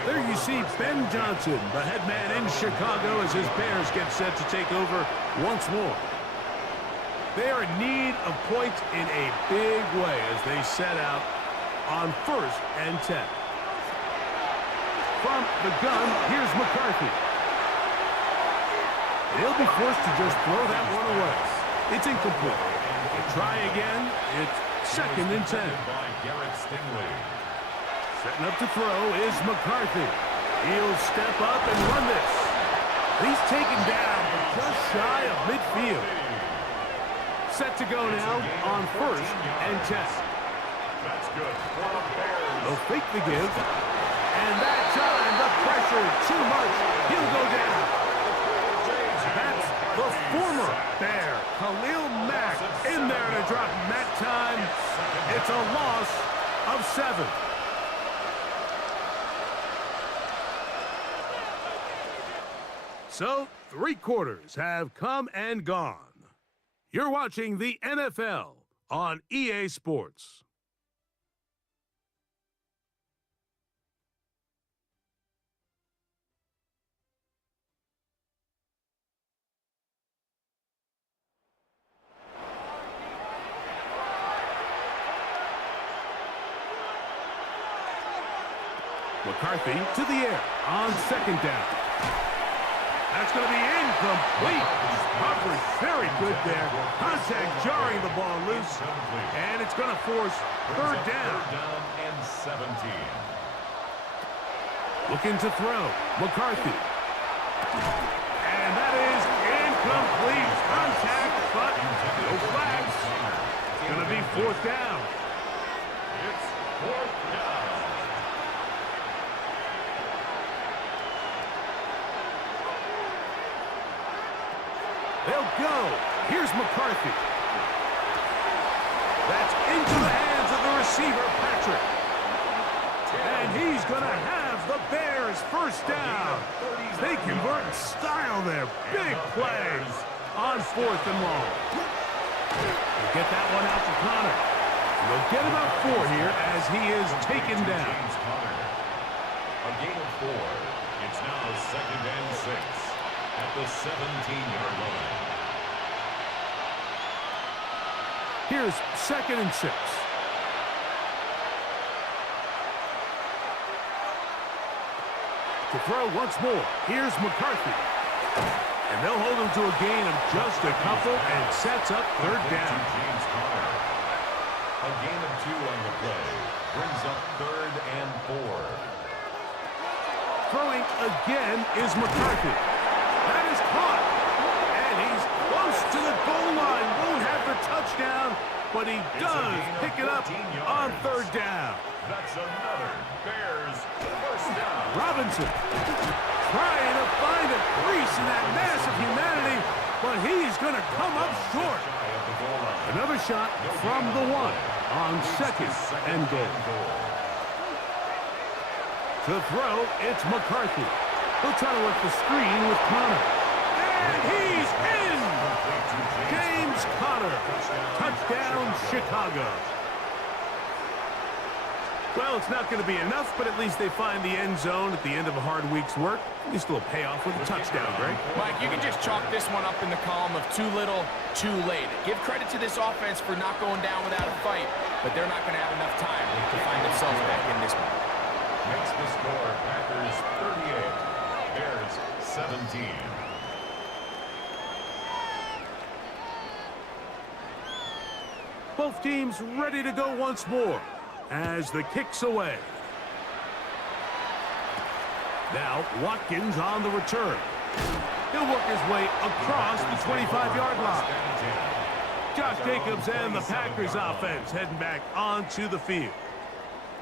There you see Ben Johnson, the head man in Chicago, as his Bears get set to take over once more. They are in need of points in a big way as they set out on first and 10. From the gun, here's McCarthy. They'll be forced to just throw that one away. It's incomplete. They try again. It's second and 10. Setting up to throw is McCarthy. He'll step up and run this. He's taken down, but just shy of midfield. Set to go now on first and 10. That's good. They'll fake the give. And that time, the pressure too much. He'll go down. That's the former Bear, Khalil Mack, in there to drop him that time. It's a loss of 7. So, 3 quarters have come and gone. You're watching the NFL on EA Sports. McCarthy to the air on second down. That's going to be incomplete. Coverage very good there. Contact jarring the ball loose. And it's going to force third down. Down and 17. Looking to throw. McCarthy. And that is incomplete. Contact, but no flags. It's going to be fourth down. It's fourth down. They'll go. Here's McCarthy. That's into the hands of the receiver, Patrick. And he's going to have the Bears first down. They convert in style there. Big play on 4th and long. They'll get that one out to Connor. They'll get about 4 here as he is taken down. A gain of 4. It's now 2nd and 6 at the 17-yard line. Here's 2nd and 6. To throw once more, here's McCarthy. And they'll hold him to a gain of just a couple and sets up 3rd down. James Conner. A gain of 2 on the play. Brings up 3rd and 4. Throwing again is McCarthy. That is caught. And he's close to the goal line. Won't have the touchdown, but he does pick it up on 3rd down. That's another Bears first down. Robinson trying to find a crease in that mass of humanity, but he's going to come up short. Another shot from the 1 on 2nd and goal. To throw, it's McCarthy. He'll try to work the screen with Connor. And he's in! James Conner. Touchdown, Chicago. Well, it's not going to be enough, but at least they find the end zone at the end of a hard week's work. At least a little payoff with a touchdown, Greg. Mike, you can just chalk this one up in the column of too little, too late. Give credit to this offense for not going down without a fight, but they're not going to have enough time to find themselves back in this one. Makes the score Packers 38, Bears 17. Both teams ready to go once more as the kick's away. Now Watkins on the return. He'll work his way across the 25-yard line. Josh Jacobs and the Packers offense heading back onto the field.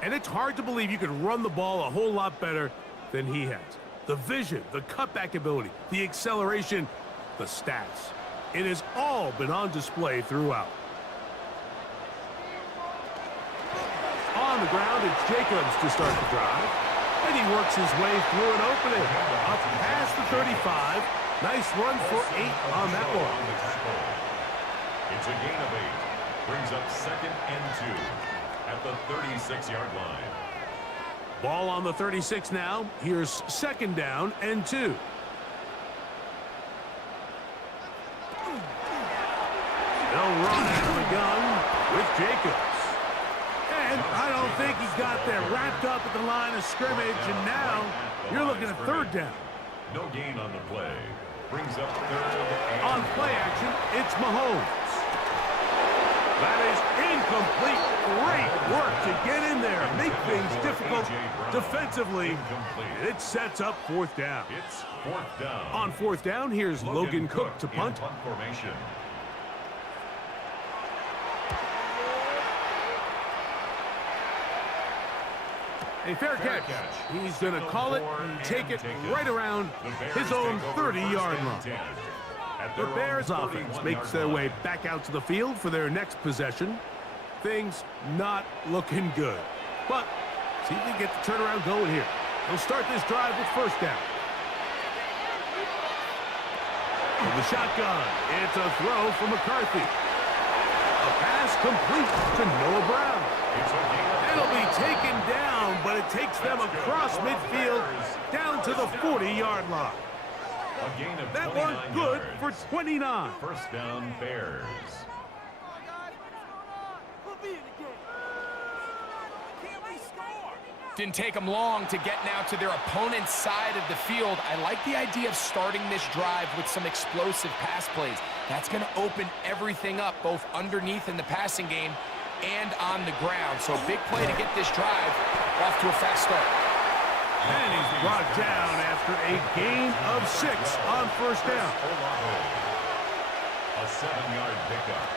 And it's hard to believe you could run the ball a whole lot better than he has. The vision, the cutback ability, the acceleration, the stats. It has all been on display throughout. On the ground, it's Jacobs to start the drive. And he works his way through an opening. Up past the 35. Nice run for 8 on that one. It's a gain of 8. Brings up 2nd and 2 at the 36-yard line. Ball on the 36 now. Here's 2nd down and 2. They'll run out of the gun with Jacobs. And I don't think he got there wrapped up at the line of scrimmage, and now you're looking at 3rd down. No gain on the play. Brings up 3rd and on play action, it's Mahomes. That is incomplete. Great work to get in there and make things difficult defensively. It sets up 4th down. It's 4th down. On 4th down, here's Logan Cook to punt. Formation. A fair catch. He's going to call it and take it right around his own 30-yard line. The Bears offense makes their way back out to the field for their next possession. Things not looking good. But see if they get the turnaround going here. They'll start this drive with 1st down. From the shotgun, it's a throw for McCarthy. A pass complete to Noah Brown. It'll be taken down, but it takes them across midfield down to the 40-yard line. A gain of that one good yards. For 29. 1st down, Bears. Didn't take them long to get now to their opponent's side of the field. I like the idea of starting this drive with some explosive pass plays. That's going to open everything up, both underneath in the passing game and on the ground. So big play to get this drive off to a fast start. And he's brought down after a gain of 6 on 1st down. A 7-yard pickup.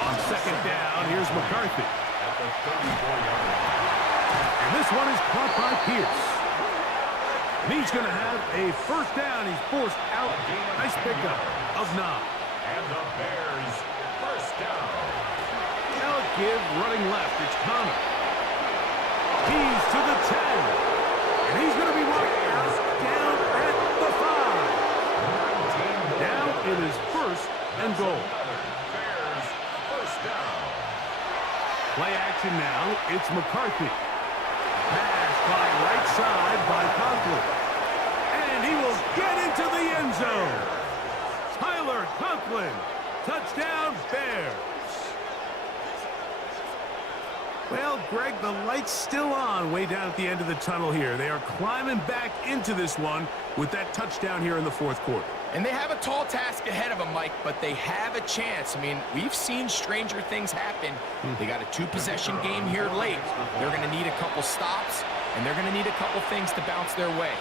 On 2nd down, here's McCarthy. At the 34-yard line. And this one is caught by Pierce. And he's going to have a 1st down. He's forced out. Nice pickup of 9. And the Bears, first down. Now a give running left. It's Connor. He's to the 10. And he's going to be marked out down at the 5. Now it is first and goal. Bears, first down. Play action now. It's McCarthy. Pass by right side by Conklin. And he will get into the end zone. Tyler Conklin. Touchdown, Bears. Well, Greg, the light's still on way down at the end of the tunnel here. They are climbing back into this one with that touchdown here in the fourth quarter. And they have a tall task ahead of them, Mike, but they have a chance. I mean, we've seen stranger things happen. They got a two-possession game here late. They're going to need a couple stops, and they're going to need a couple things to bounce their way.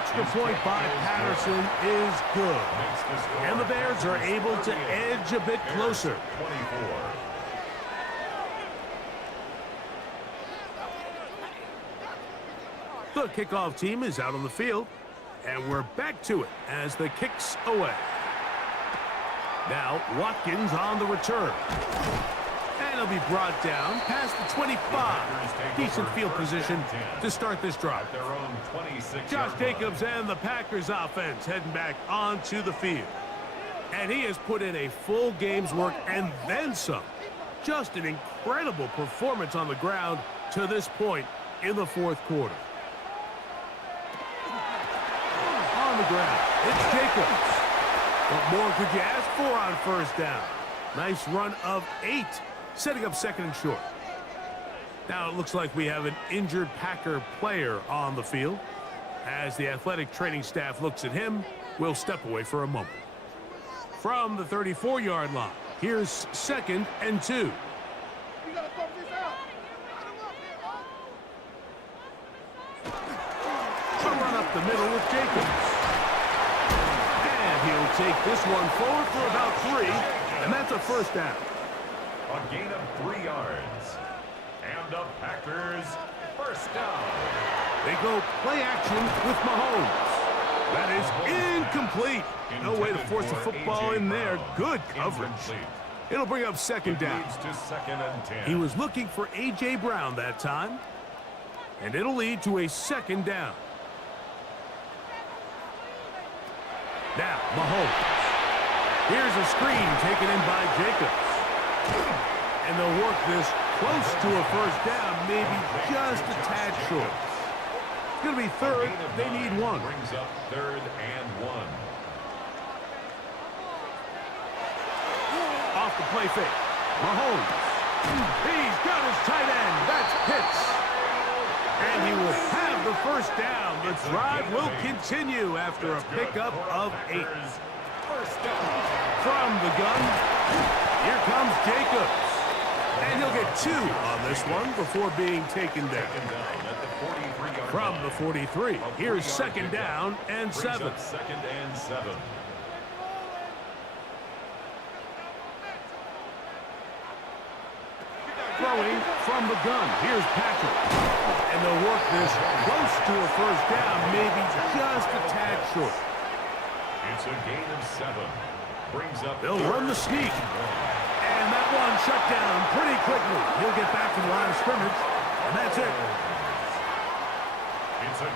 Extra point by Patterson is good. And the Bears are able to edge a bit closer. 24. The kickoff team is out on the field, and we're back to it as the kick's away. Now, Watkins on the return. And he'll be brought down past the 25. Decent field position to start this drive. Their own 26. Josh Jacobs and the Packers offense heading back onto the field. And he has put in a full game's work and then some. Just an incredible performance on the ground to this point in the fourth quarter. On the ground, it's Jacobs. What more could you ask for on first down? Nice run of 8, setting up second and short. Now it looks like we have an injured Packer player on the field. As the athletic training staff looks at him, we'll step away for a moment. From the 34-yard line, here's second and 2. A run up the middle with Jacobs. And he'll take this one forward for about 3, and that's a first down. A gain of 3 yards. And the Packers, first down. They go play action with Mahomes. That is incomplete. No way to force the football in there. Good coverage. It'll bring up second down. Leads to second and 10. He was looking for A.J. Brown that time. And it'll lead to a second down. Now, Mahomes. Here's a screen taken in by Jacobs. And they'll work this close to a first down, maybe just a tad short. It's going to be third. They need 1. Brings up third and 1. Off the play fake. Mahomes. He's got his tight end. That's Pitts. And he will have the first down. The drive will continue after a pickup of 8. First down. From the gun, here comes Jacobs. And he'll get 2 on this one before being taken down. From the 43, here's second down and 7. Second and 7. Throwing from the gun, here's Patrick. And they'll work this close to a first down, maybe just a tad short. It's a gain of 7. Brings up. They'll run the sneak. And that one shut down pretty quickly. He'll get back to the line of scrimmage, and that's it.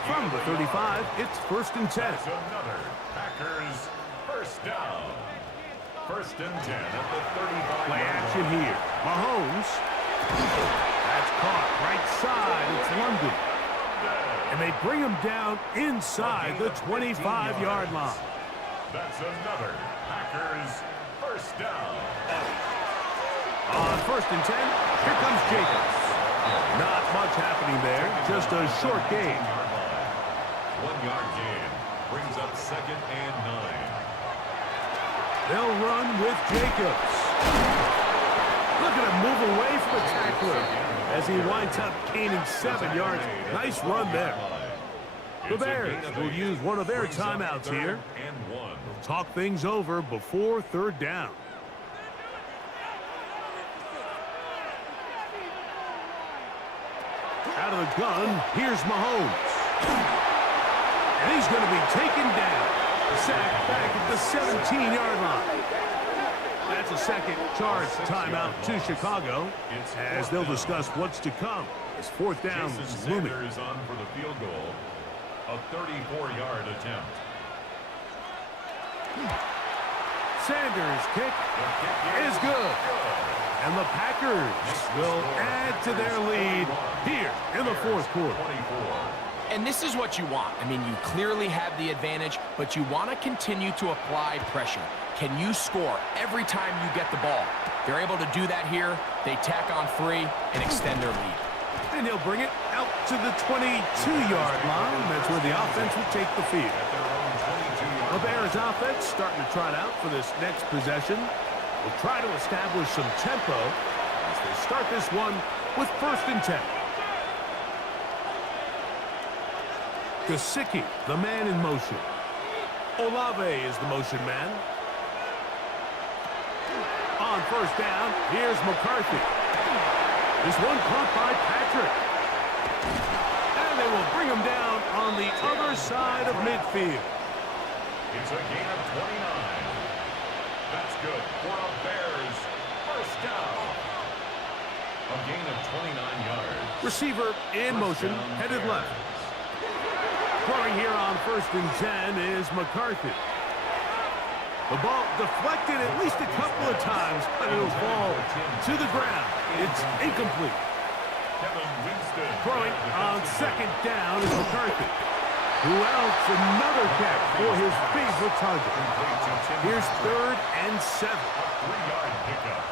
From the 35, it's first and 10. That's another Packers first down. First and 10 at the 35. Play action here. Mahomes. That's caught right side. It's London. And they bring him down inside the 25-yard line. That's another Packers first down. On first and 10, here comes Jacobs. Not much happening there, just a short gain. 1-yard gain brings up second and 9. They'll run with Jacobs. Look at him move away from the tackler as he winds up gaining 7 yards. Nice run there. The Bears will use one of their timeouts here. Talk things over before third down. Out of the gun, here's Mahomes. And he's going to be taken down. Sack back at the 17-yard line. That's a second charge timeout to Chicago, as they'll discuss what's to come as fourth down is looming. Sanders on for the field goal, a 34-yard attempt. Sanders' kick is good. And the Packers will add to their lead here in the fourth quarter. And this is what you want. I mean, you clearly have the advantage, but you want to continue to apply pressure. Can you score every time you get the ball? They're able to do that here. They tack on 3 and extend their lead. And he'll bring it out to the 22-yard line. That's where the offense will take the field. The Bears offense starting to trot out for this next possession. Will try to establish some tempo as they start this one with 1st and 10. Gesicki, the man in motion. Olave is the motion man. On 1st down, here's McCarthy. This one caught by Patrick. And they will bring him down on the other side of midfield. It's a gain of 29. That's good for a Bears 1st down. A gain of 29 yards. Receiver in motion, headed left. Throwing here on 1st and 10 is McCarthy. The ball deflected at least a couple of times, but it'll fall to the ground. It's incomplete. Throwing on 2nd down is McCarthy. Who else? Another catch for his favorite target. Here's 3rd and 7. 3-yard pickup.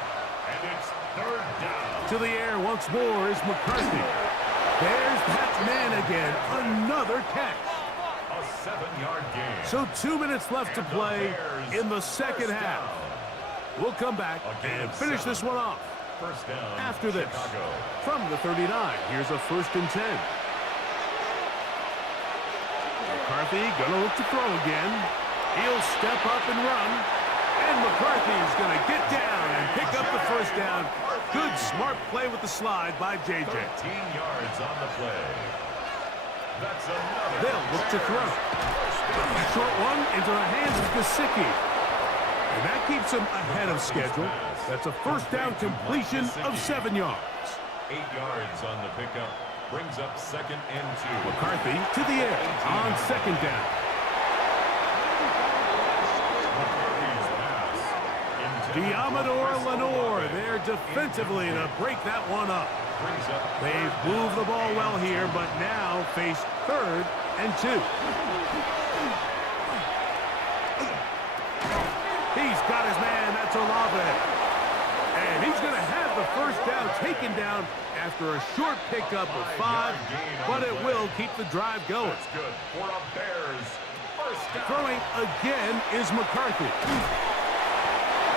And it's 3rd down. To the air once more is McCarthy. There's that man again. Another catch. A 7-yard gain. So 2 minutes left to play in the second half. We'll come back and finish this one off. 1st down After this, Chicago. from the 39, here's a 1st and 10. McCarthy gonna look to throw again. He'll step up and run. And McCarthy's gonna get down and pick up the 1st down. Good, smart play with the slide by JJ. 13 yards on the play. That's another. They'll look to throw. Short one into the hands of Gesicki. And that keeps him ahead of schedule. That's a 1st down completion of 7 yards. 8 yards on the pickup. Brings up 2nd and 2. McCarthy to the air on 2nd down. Diamador Lenore there defensively to break that one up. They've moved the ball well here, but now face 3rd and 2. He's got his man, that's Olave. And he's going to have the 1st down taken down after a short pickup of 5, but it will keep the drive going. That's good for a Bears 1st down. Throwing again is McCarthy.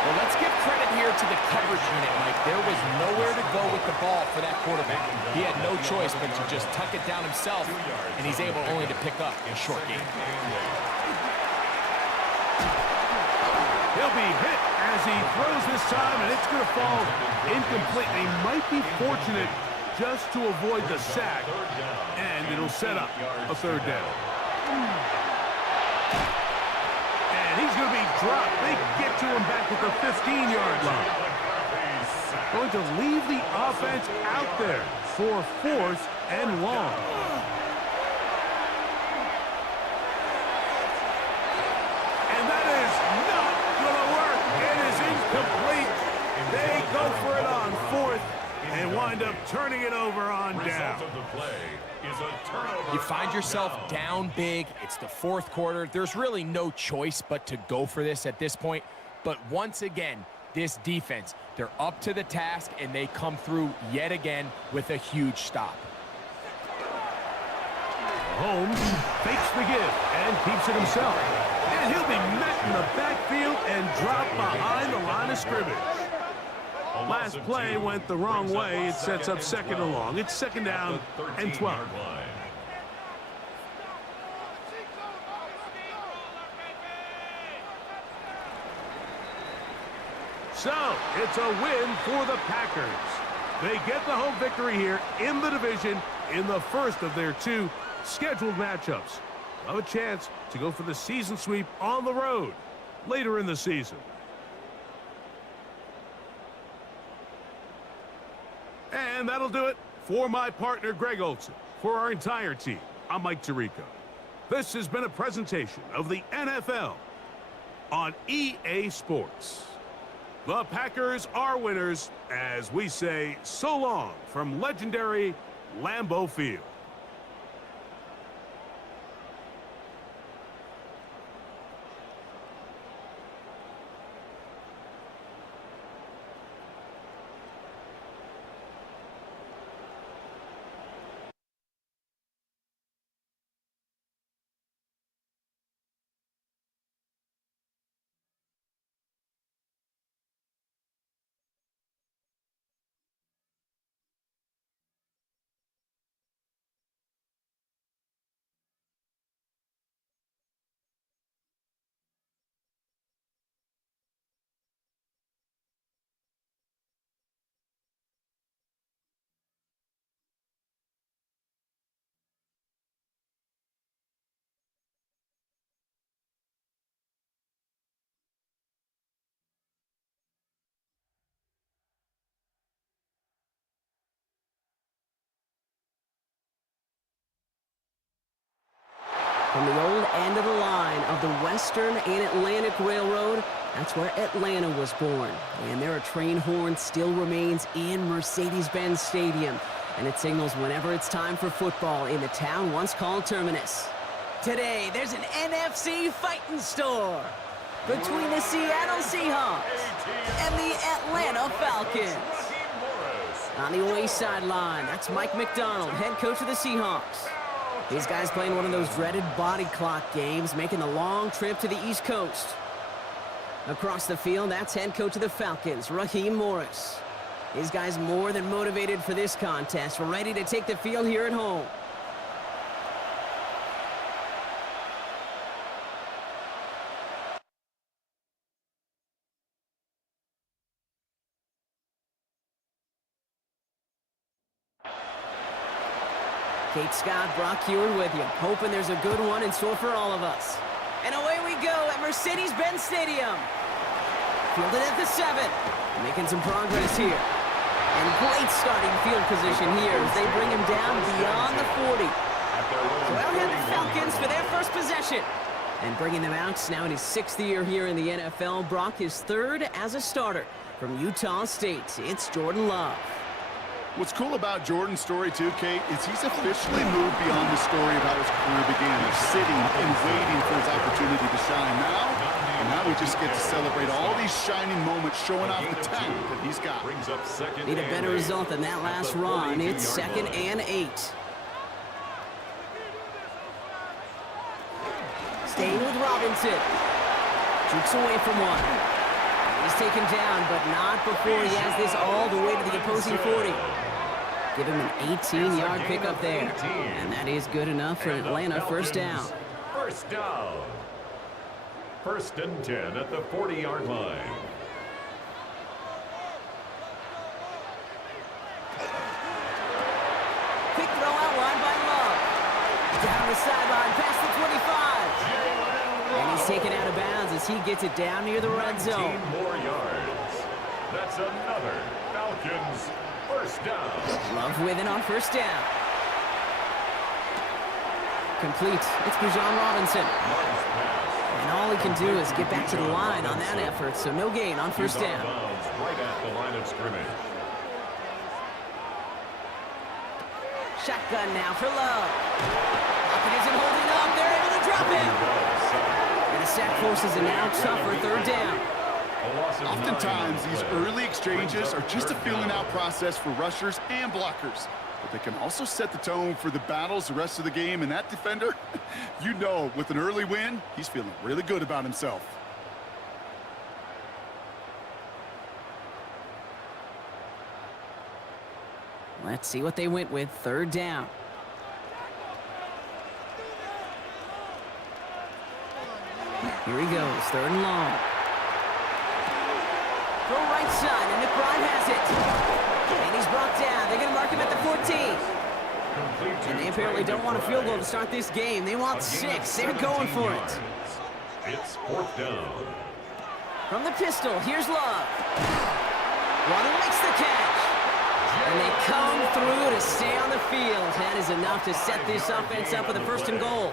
Well, let's give credit here to the coverage unit, Mike. There was nowhere to go with the ball for that quarterback. He had no choice but to just tuck it down himself, and he's able only to pick up a short gain. He'll be hit as he throws this time, and it's going to fall incomplete. He might be fortunate just to avoid the sack, and it'll set up a 3rd down. And he's going to be dropped. They get to him back at the 15-yard line. Going to leave the offense out there for 4th and long. And that is not going to work. It is incomplete. They go for it on 4th and wind up turning it over on down. Result of the play is a turnover. You find yourself down big. It's the 4th quarter. There's really no choice but to go for this at this point. But once again, this defense, they're up to the task, and they come through yet again with a huge stop. Holmes fakes the give and keeps it himself. And he'll be met in the backfield and dropped behind the line of scrimmage. Last play went the wrong way. It sets up 2nd and long. It's 2nd down and 12. So, it's a win for the Packers. They get the home victory here in the division in the first of their 2 scheduled matchups. have a chance to go for the season sweep on the road later in the season. And that'll do it for my partner, Greg Olson. For our entire team, I'm Mike Tirico. This has been a presentation of the NFL on EA Sports. The Packers are winners as we say so long from legendary Lambeau Field. From the old end of the line of the Western and Atlantic Railroad, that's where Atlanta was born. And there are train horns still remains in Mercedes-Benz Stadium. And it signals whenever it's time for football in the town once called Terminus. Today, there's an NFC fighting store between the Seattle Seahawks and the Atlanta Falcons. On the away sideline, that's Mike McDonald, head coach of the Seahawks. These guys playing one of those dreaded body clock games, making the long trip to the East Coast. Across the field, that's head coach of the Falcons, Raheem Morris. These guys more than motivated for this contest. We're ready to take the field here at home. Kate Scott, Brock Hewitt with you, hoping there's a good one in store for all of us. And away we go at Mercedes-Benz Stadium. Fielded at the 7, making some progress here. And great starting field position here as they bring him down beyond the 40. So out here the Falcons for their first possession. And bringing them out now in his 6th year here in the NFL, Brock his 3rd as a starter from Utah State. It's Jordan Love. What's cool about Jordan's story, too, Kate, is he's officially moved beyond the story of how his career began, of sitting and waiting for his opportunity to shine. Now we just get to celebrate all these shining moments, showing off the talent that he's got. Need a better result than that last run. It's 2nd and 8. Staying with Robinson. Jukes away from one. He's taken down, but not before he has this all the way to the opposing 40. Give him an 18-yard pickup there. And that is good enough for Atlanta first down. First down. 1st and 10 at the 40-yard line. Quick throw out wide by Love. Down the sideline, past the 25. And he's taken out of bounds as he gets it down near the red zone. 19 more yards. That's another Falcons first down. Love with it on first down. Complete. It's Bijan Robinson. And all he can do is get back to the line on that effort, so no gain on first down. Right at the line of scrimmage. Shotgun now for Love. Lockett isn't holding up. They're able to drop him. And the sack forces a now tougher 3rd down. Oftentimes, these early exchanges are just a feeling-out process for rushers and blockers. But they can also set the tone for the battles the rest of the game. And that defender, you know, with an early win, he's feeling really good about himself. Let's see what they went with. 3rd down. Here he goes. 3rd and long. Go right side, and McBride has it. And he's brought down. They're going to mark him at the 14. Complete to And they apparently don't want a field goal to start this game. They want 6. They're going for it. It's 4th down. From the pistol, here's Love. Waddle makes the catch. And they come through to stay on the field. That is enough to set this offense up with a 1st and goal.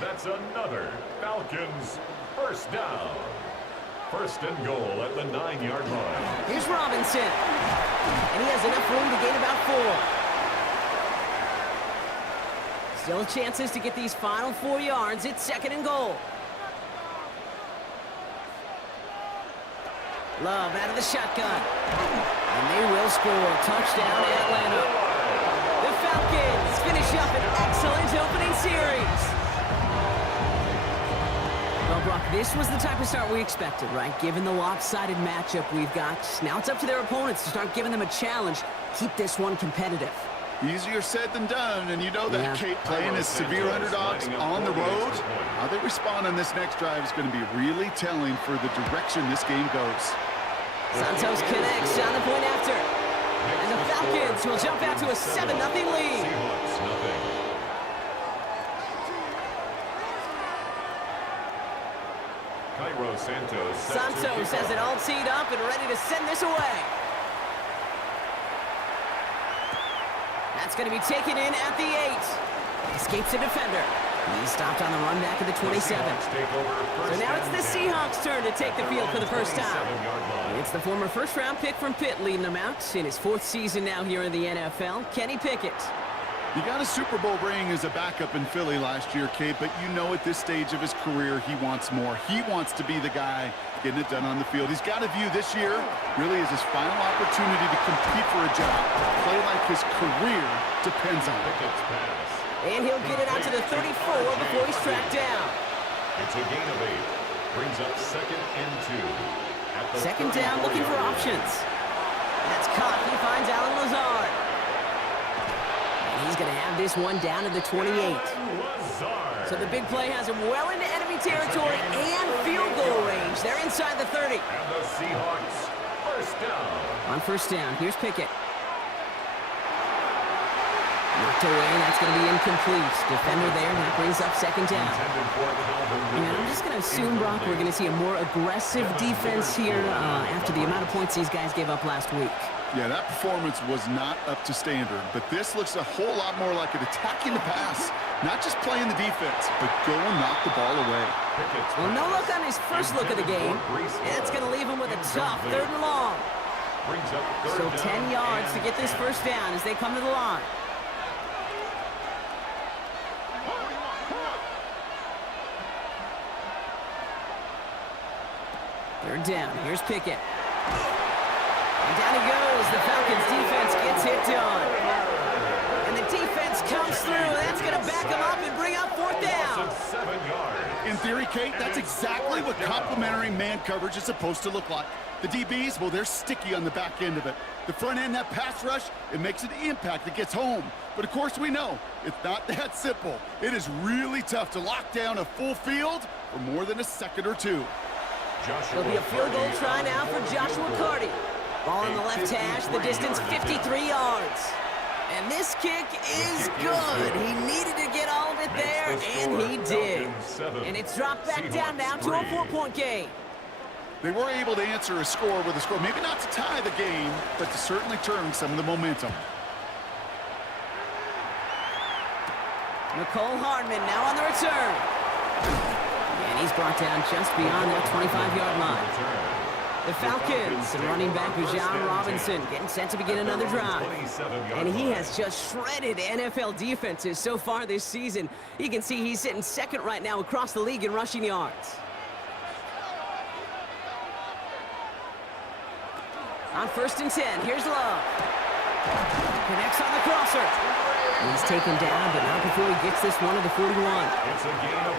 That's another Falcons 1st down. 1st and goal at the 9-yard line. Here's Robinson. And he has enough room to gain about 4. Still chances to get these final 4 yards. It's 2nd and goal. Love out of the shotgun. And they will score. Touchdown, Atlanta. The Falcons finish up an excellent opening series. Well, Brock, this was the type of start we expected, right? Given the lopsided matchup we've got. Now it's up to their opponents to start giving them a challenge. Keep this one competitive. Easier said than done, and you know that, Kate, playing as severe underdogs on the road. How they respond on this next drive is going to be really telling for the direction this game goes. Santos connects on the point after. And the Falcons will jump out to a 7-0 lead. Santos has it all teed up and ready to send this away. That's going to be taken in at the 8. Escapes a defender. He's stopped on the run back at the 27. So now it's the Seahawks' turn to take the field for the first time. It's the former first-round pick from Pitt leading them out in his 4th season now here in the NFL, Kenny Pickett. He got a Super Bowl ring as a backup in Philly last year, Kate, but you know at this stage of his career he wants more. He wants to be the guy getting it done on the field. He's got a view this year really as his final opportunity to compete for a job, play like his career depends on it. And he'll get it out to the 34 before he's tracked down. It's a gain of 8. Brings up 2nd and 2. 2nd down, looking for options. That's caught. He finds Alan Lazard. And he's going to have this one down to the 28. So the big play has him well into enemy territory and field goal range. They're inside the 30. And the Seahawks 1st down. On 1st down, here's Pickett. Knocked away, that's going to be incomplete. Defender there, that brings up 2nd down. And I'm just going to assume, Brock, we're going to see a more aggressive defense here after the amount of points these guys gave up last week. Yeah, that performance was not up to standard, but this looks a whole lot more like it attacking the pass. Not just playing the defense, but go and knock the ball away. Well, no look on his first look of the game. That's going to leave him with a tough 3rd and long. So 10 yards to get this 1st down as they come to the line. Third down. Here's Pickett. And down he goes. The Falcons defense gets it done. And the defense comes through. That's going to back him up and bring up 4th down. 7 yards. In theory, Kate, that's exactly what complementary man coverage is supposed to look like. The DBs, well, they're sticky on the back end of it. The front end, that pass rush, it makes an impact that gets home. But of course we know, it's not that simple. It is really tough to lock down a full field for more than a second or two. There'll be a field goal try now for Joshua Carty. Ball on the left hash, the distance 53 yards. And this kick is good. He needed to get all of it there, and he did. And it's dropped back down now to a 4-point game. They were able to answer a score with a score. Maybe not to tie the game, but to certainly turn some of the momentum. Nicole Hardman now on the return. And he's brought down just beyond that 25-yard line. The Falcons and running back Bijan Robinson getting set to begin another drive. And he has just shredded NFL defenses so far this season. You can see he's sitting 2nd right now across the league in rushing yards. On 1st and 10, here's Love. Connects on the crosser. He's taken down, but not before he gets this one to the 41.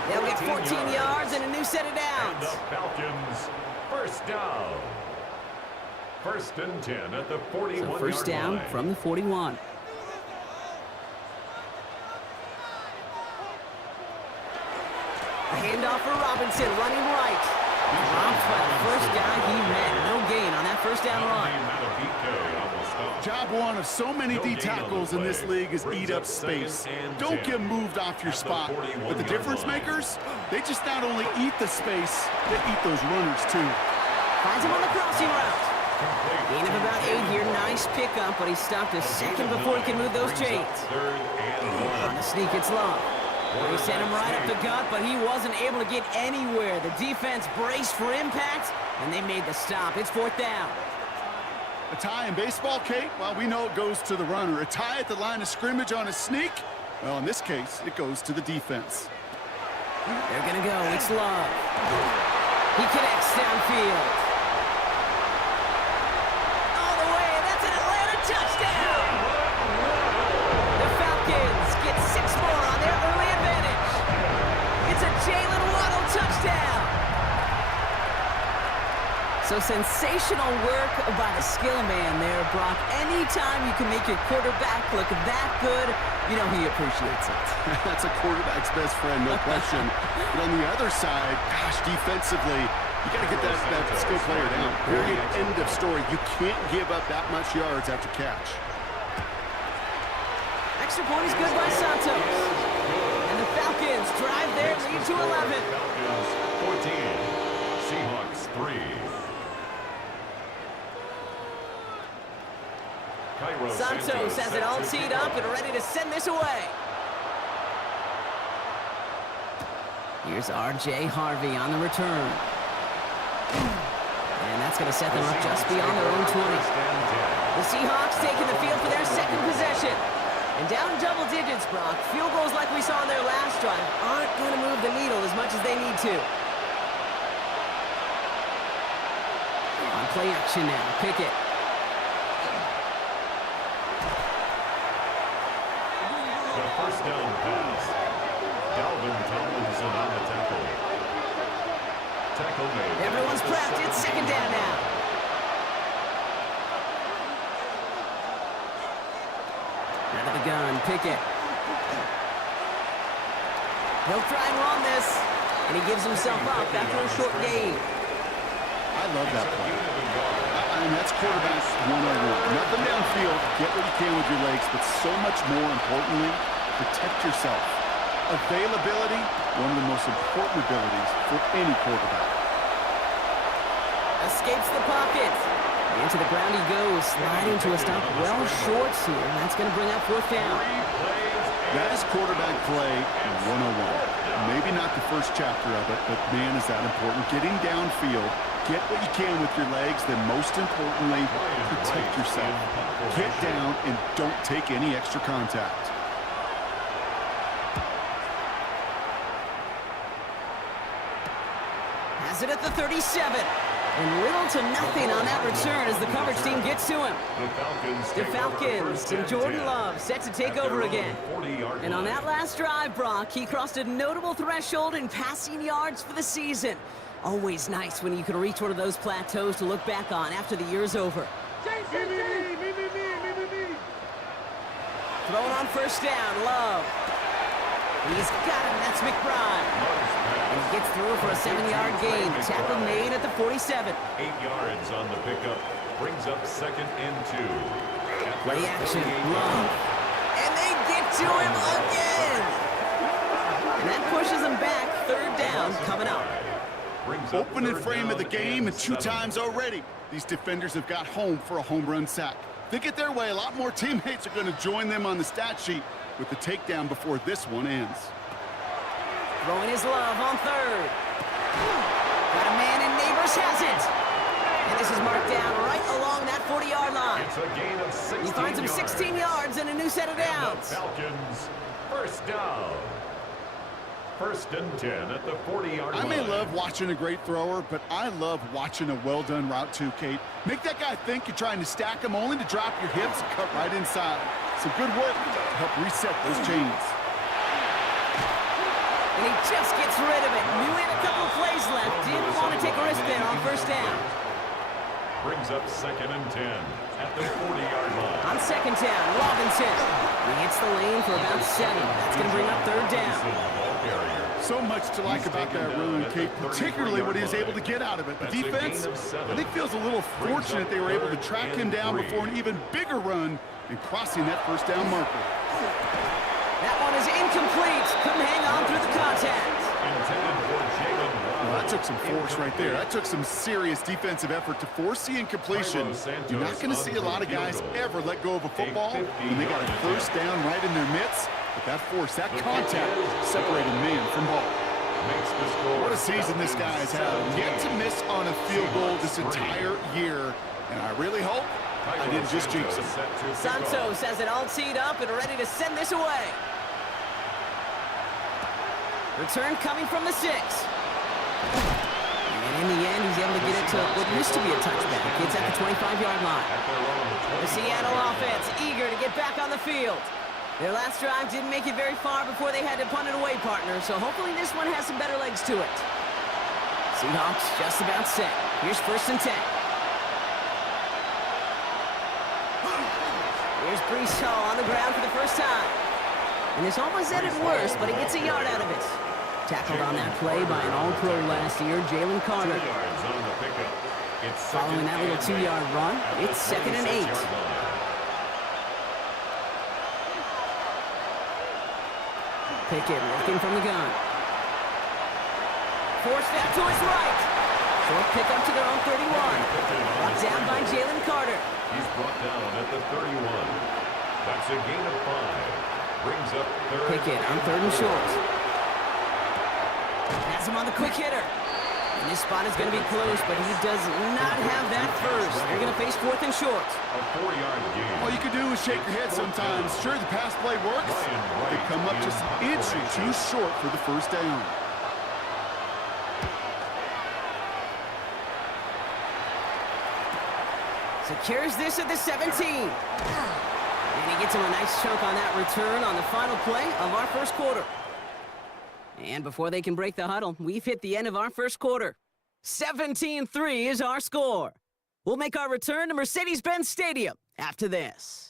They'll get 14 yards and a new set of downs. And the Falcons 1st down. 1st and 10 at the 41-yard line. So 1st down from the 41. A handoff for Robinson, running right. Dropped by the first guy he met. No gain on that 1st down run. Job one of so many D tackles in this league is eat up space. Don't get moved off your spot. But the difference makers, they just not only eat the space, they eat those runners too. Finds him on the crossing route. Gain of about 8 here. Nice pickup, but he stopped a second before he can move those chains. On the sneak, it's Love. They sent him right up the gut, but he wasn't able to get anywhere. The defense braced for impact, and they made the stop. It's 4th down. A tie in baseball, Kate? Well, we know it goes to the runner. A tie at the line of scrimmage on a sneak? Well, in this case, it goes to the defense. They're going to go. It's Love. He connects downfield. All the way. That's an Atlanta touchdown. The Falcons get 6 more on their early advantage. It's a Jalen Waddle touchdown. So sensational work by the skill man there, Brock. Anytime you can make your quarterback look that good, you know he appreciates it. That's a quarterback's best friend, no question. But on the other side, gosh, defensively, you got to get that skill player down. Period. End of story. You can't give up that much yards after catch. Extra point is good by Santos. And the Falcons drive their lead to 11. Falcons 14, Seahawks 3. Santos has it all teed up and ready to send this away. Here's R.J. Harvey on the return. And that's going to set them up just beyond their own 20. The Seahawks taking the field for their second possession. And down double digits, Brock. Field goals like we saw on their last drive aren't going to move the needle as much as they need to. On play action now. Pickett. First down pass. Dalvin Tomlinson on the tackle. Tackle made. Everyone's prepped. It's 2nd down now. Out of the gun, Pickett. He'll try and run this, and he gives himself up after a short gain. I love that play. I mean, that's quarterback 101. Nothing downfield. Get what you can with your legs, but so much more importantly, protect yourself. Availability, one of the most important abilities for any quarterback. Escapes the pocket. Into the ground he goes, sliding to a stop well short here, and that's going to bring up 4th down. That is quarterback play 101. Maybe not the first chapter of it, but man, is that important. Getting downfield, get what you can with your legs, then most importantly, protect yourself. Get down and don't take any extra contact. Has it at the 37. And little to nothing on that return as the coverage team gets to him. The Falcons and Jordan Love set to take over again. And on that last drive, Brock, he crossed a notable threshold in passing yards for the season. Always nice when you can reach one of those plateaus to look back on after the year's over. Throwing on first down, Love. He's got him, that's McBride. And he gets through for a 7-yard gain. Tackle made at the 47. 8 yards on the pickup. Brings up 2nd and 2. Play action, Love. And they get to him again. And that pushes him back. 3rd down coming up. Opening frame of the game and 2 times already. These defenders have got home for a home run sack. If they get their way, a lot more teammates are going to join them on the stat sheet with the takedown before this one ends. Throwing his Love on 3rd. Got a man and Neighbors has it. And this is marked down right along that 40-yard line. It's a gain of 16 He finds him 16 yards and a new set of downs. Falcons, first down. 1st and 10 at the 40-yard line. I may love watching a great thrower, but I love watching a well-done route too, Kate. Make that guy think you're trying to stack him only to drop your hips and cut right inside. Some good work to help reset those chains. And he just gets rid of it. Knew he had a couple of plays left. Didn't want to take a risk there on first down. Brings up 2nd and 10 at the 40-yard line. On 2nd down, Robinson. He hits the lane for about 7. That's going to bring up 3rd down. so much to like about that run, Kate, particularly what he was able to get out of it. The defense, I think, feels a little fortunate they were able to track him down before an even bigger run and crossing that first down marker. That one is incomplete. Couldn't hang on through the contact. Well, that took some force right there. That took some serious defensive effort to force the incompletion. You're not going to see a lot of guys ever let go of a football when they got a first down right in their midst. But that force, that contact, separated man from ball. What a season this guy has had. Yet to miss on a field goal this entire year. And I really hope I didn't just jinx him. Santos has it all teed up and ready to send this away. Return coming from the 6. And in the end, he's able to get it to what used to be a touchback. It's at the 25-yard line. The Seattle offense eager to get back on the field. Their last drive didn't make it very far before they had to punt it away, partner, so hopefully this one has some better legs to it. Seahawks just about set. Here's 1st and 10. Here's Breece Hall on the ground for the first time. And this almost ended worse, but he gets a yard out of it. Tackled on that play by an All-Pro last year, Jalen Carter. Following that little 2-yard run, it's 2nd and 8. Pickett working from the gun. Forced back to his right. Short pick up to their own 31. Brought down by Jalen Carter. He's brought down at the 31. That's a gain of 5. Brings up 3rd. Pickett on 3rd and short. Has him on the quick hitter. And this spot is going to be close, but he does not have that first. They're going to face 4th and short. A 4-yard gain. All you can do is shake your head sometimes. Sure, the pass play works. They come up just an inch or two short for the first down. Secures this at the 17. And he gets him a nice chunk on that return on the final play of our first quarter. And before they can break the huddle, we've hit the end of our first quarter. 17-3 is our score. We'll make our return to Mercedes-Benz Stadium after this.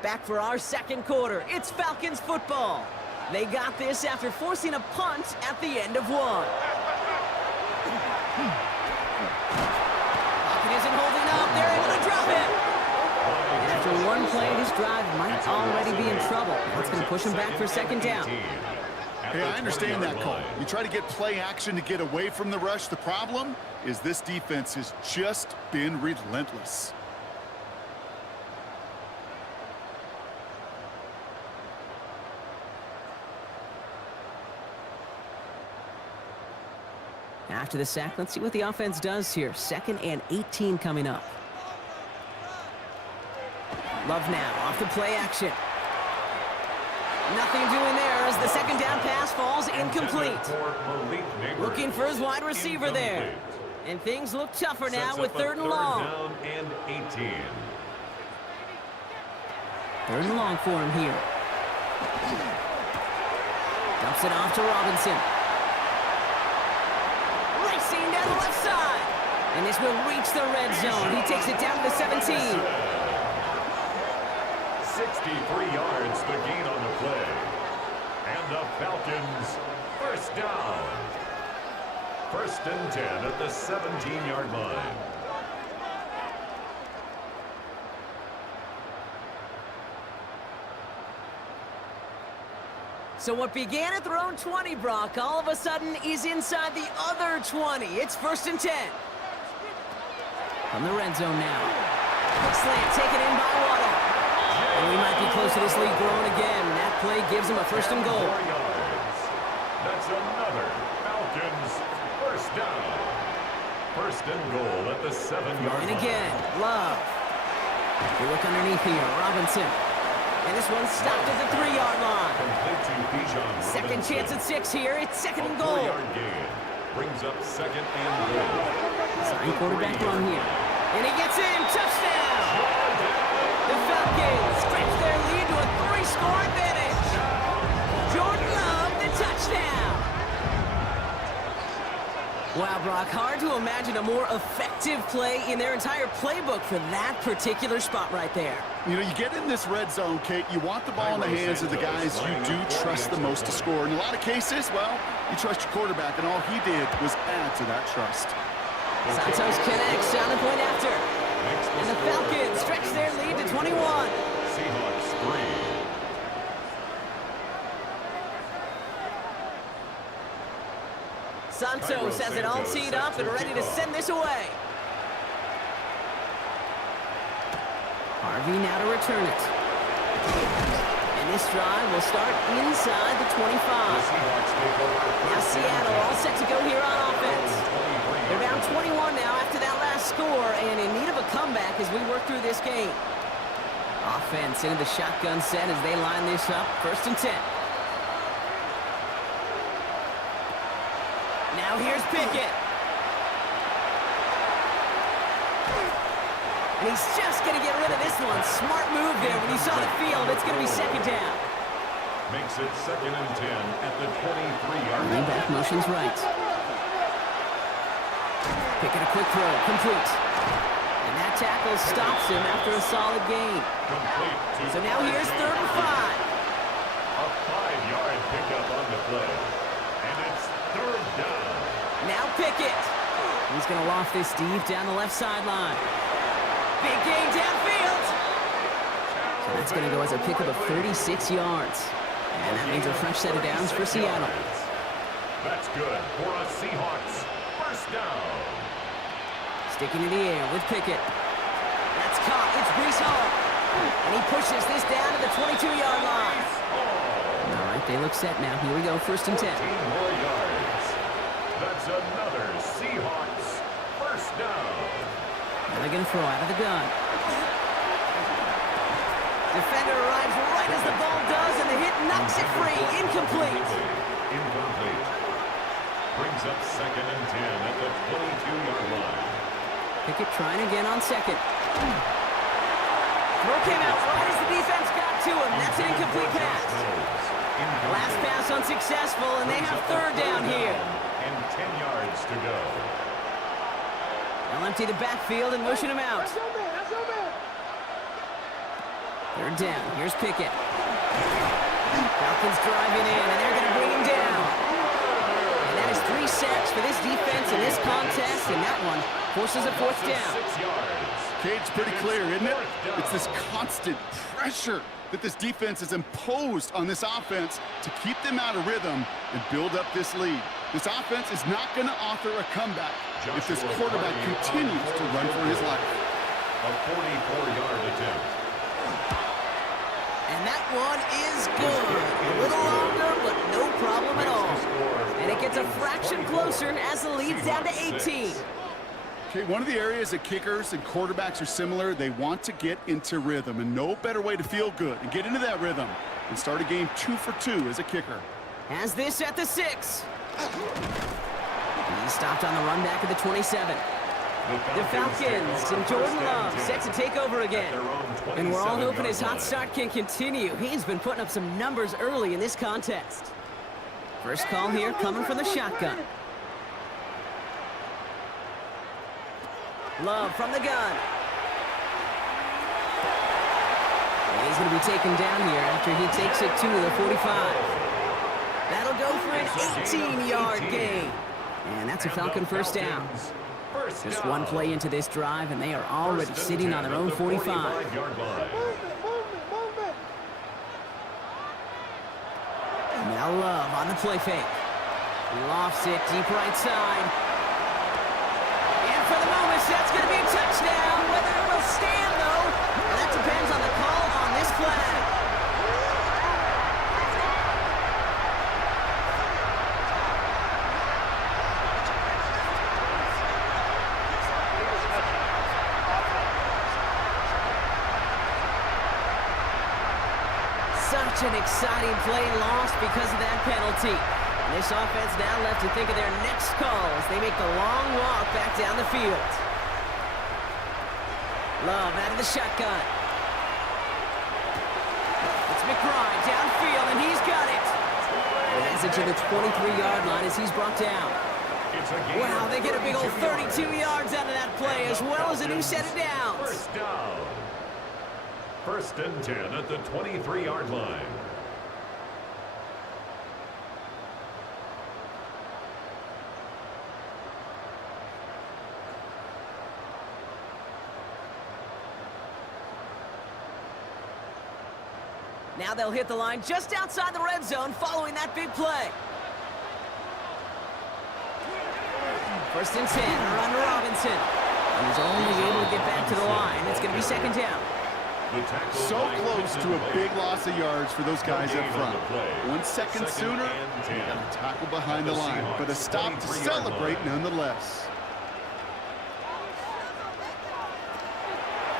Back for our second quarter. It's Falcons football. They got this after forcing a punt at the end of one. Pocket isn't holding up. They're able to drop it. And after one play, this drive might already be in trouble. That's going to push him back for 2nd down. Hey, I understand that call. You try to get play action to get away from the rush. The problem is this defense has just been relentless. After the sack, let's see what the offense does here. 2nd and 18 coming up. Love now off the play action. Nothing doing there as the 2nd down pass falls incomplete. Looking for his wide receiver there. And things look tougher now with 3rd and long. 3rd and long for him here. Dumps it off to Robinson. Racing down the left side. And this will reach the red zone. He takes it down to the 17. 63 yards to gain on the play. And the Falcons, first down. 1st and 10 at the 17-yard line. So what began at their own 20, Brock, all of a sudden is inside the other 20. It's 1st and 10. From the red zone now. Slant taken in by Waddle. And we might be close to this lead growing again. That play gives him a 1st and goal. That's another Falcons first down. 1st and goal at the 7-yard line. And again, Love. You look underneath here, Robinson. And this one stopped at the 3-yard line. 2nd chance at 6 here. It's 2nd and goal. Brings up 2nd and goal. Sign quarterback run here. And he gets in. Touchdown! The Falcons stretch score advantage. Jordan Love, the touchdown. Wow, Brock, hard to imagine a more effective play in their entire playbook for that particular spot right there. You know, you get in this red zone, Kate, you want the ball in the hands of the guys you do trust the most to score. In a lot of cases, well, you trust your quarterback, and all he did was add to that trust. Santos connects down the point after. And the Falcons stretch their lead to 21. Seahawks 3. Santos has it all teed up and ready to send this away. Harvey now to return it. And this drive will start inside the 25. Now Seattle all set to go here on offense. They're down 21 now after that last score and in need of a comeback as we work through this game. Offense into the shotgun set as they line this up. 1st and 10. Now here's Pickett. And he's just going to get rid of this one. Smart move there when he saw the field. It's going to be 2nd down. Makes it 2nd and 10 at the 23-yard line. Back motion's right. Pickett a quick throw, complete. And that tackle stops him after a solid gain. So now here's 3rd and 5. A 5-yard pickup on the play. And it's 3rd down. Now Pickett. He's going to loft this deep down the left sideline. Big gain downfield. So that's going to go as a pickup of 36 yards. And that means a fresh set of downs for Seattle. That's good for a Seahawks 1st down. Sticking in the air with Pickett. That's caught. It's Breece Hall. And he pushes this down to the 22-yard line. All right, they look set now. Here we go, 1st and 10. 14 more yards. That's another Seahawks 1st down. Now they're going to throw out of the gun. Defender arrives right as the ball does, and the hit knocks it free. Incomplete. Incomplete. Brings up 2nd and 10 at the 22-yard line. Pickett trying again on 2nd. Throw came out right as the defense got to him. That's an incomplete pass. Last pass unsuccessful, and they have 3rd down here. And 10 yards to go. They'll empty the backfield and motion him out. 3rd down. Here's Pickett. Falcons driving in, and they're going to bring him down. And that is 3 sacks for this defense in this contest, and that one forces a 4th down. 6 yards. Kate's pretty clear, isn't it? It's this constant pressure that this defense has imposed on this offense to keep them out of rhythm and build up this lead. This offense is not going to author a comeback if this quarterback continues to run for his life. A 44-yard attempt. And that one is good. A little longer, but no problem at all. And it gets a fraction closer as the lead's down to 18. Okay, one of the areas that kickers and quarterbacks are similar, they want to get into rhythm, and no better way to feel good and get into that rhythm and start a game 2 for 2 as a kicker. Has this at the 6. He stopped on the run back at the 27. The Falcons and Jordan Love set to take over again. And we're all hoping his hot start can continue. He's been putting up some numbers early in this contest. First call here coming from the shotgun. Love from the gun. And he's going to be taken down here after he takes it to the 45. That'll go for an 18-yard gain. And that's a Falcon 1st down. Just one play into this drive, and they are already sitting on their own 45. Now Love on the play fake. He lofts it deep right side. And for the moment, that's going to be a touchdown. Whether it will stand, though, well, that depends on the call on this flag. Such an exciting play lost because of that penalty. And this offense now left to think of their next call as they make the long walk back down the field. Love out of the shotgun. It's McBride downfield, and he's got it. And has it to the 23-yard line as he's brought down. Wow, they get a big old 32 yards out of that play, as well as a new set of downs. First down. 1st and 10 at the 23-yard line. Now they'll hit the line just outside the red zone following that big play. 1st and 10, run to Robinson. He's only able to get back to the line. It's going to be 2nd down. So close to a big loss of yards for those guys up front. 1 second sooner, and a tackle behind the line, but a stop to celebrate nonetheless.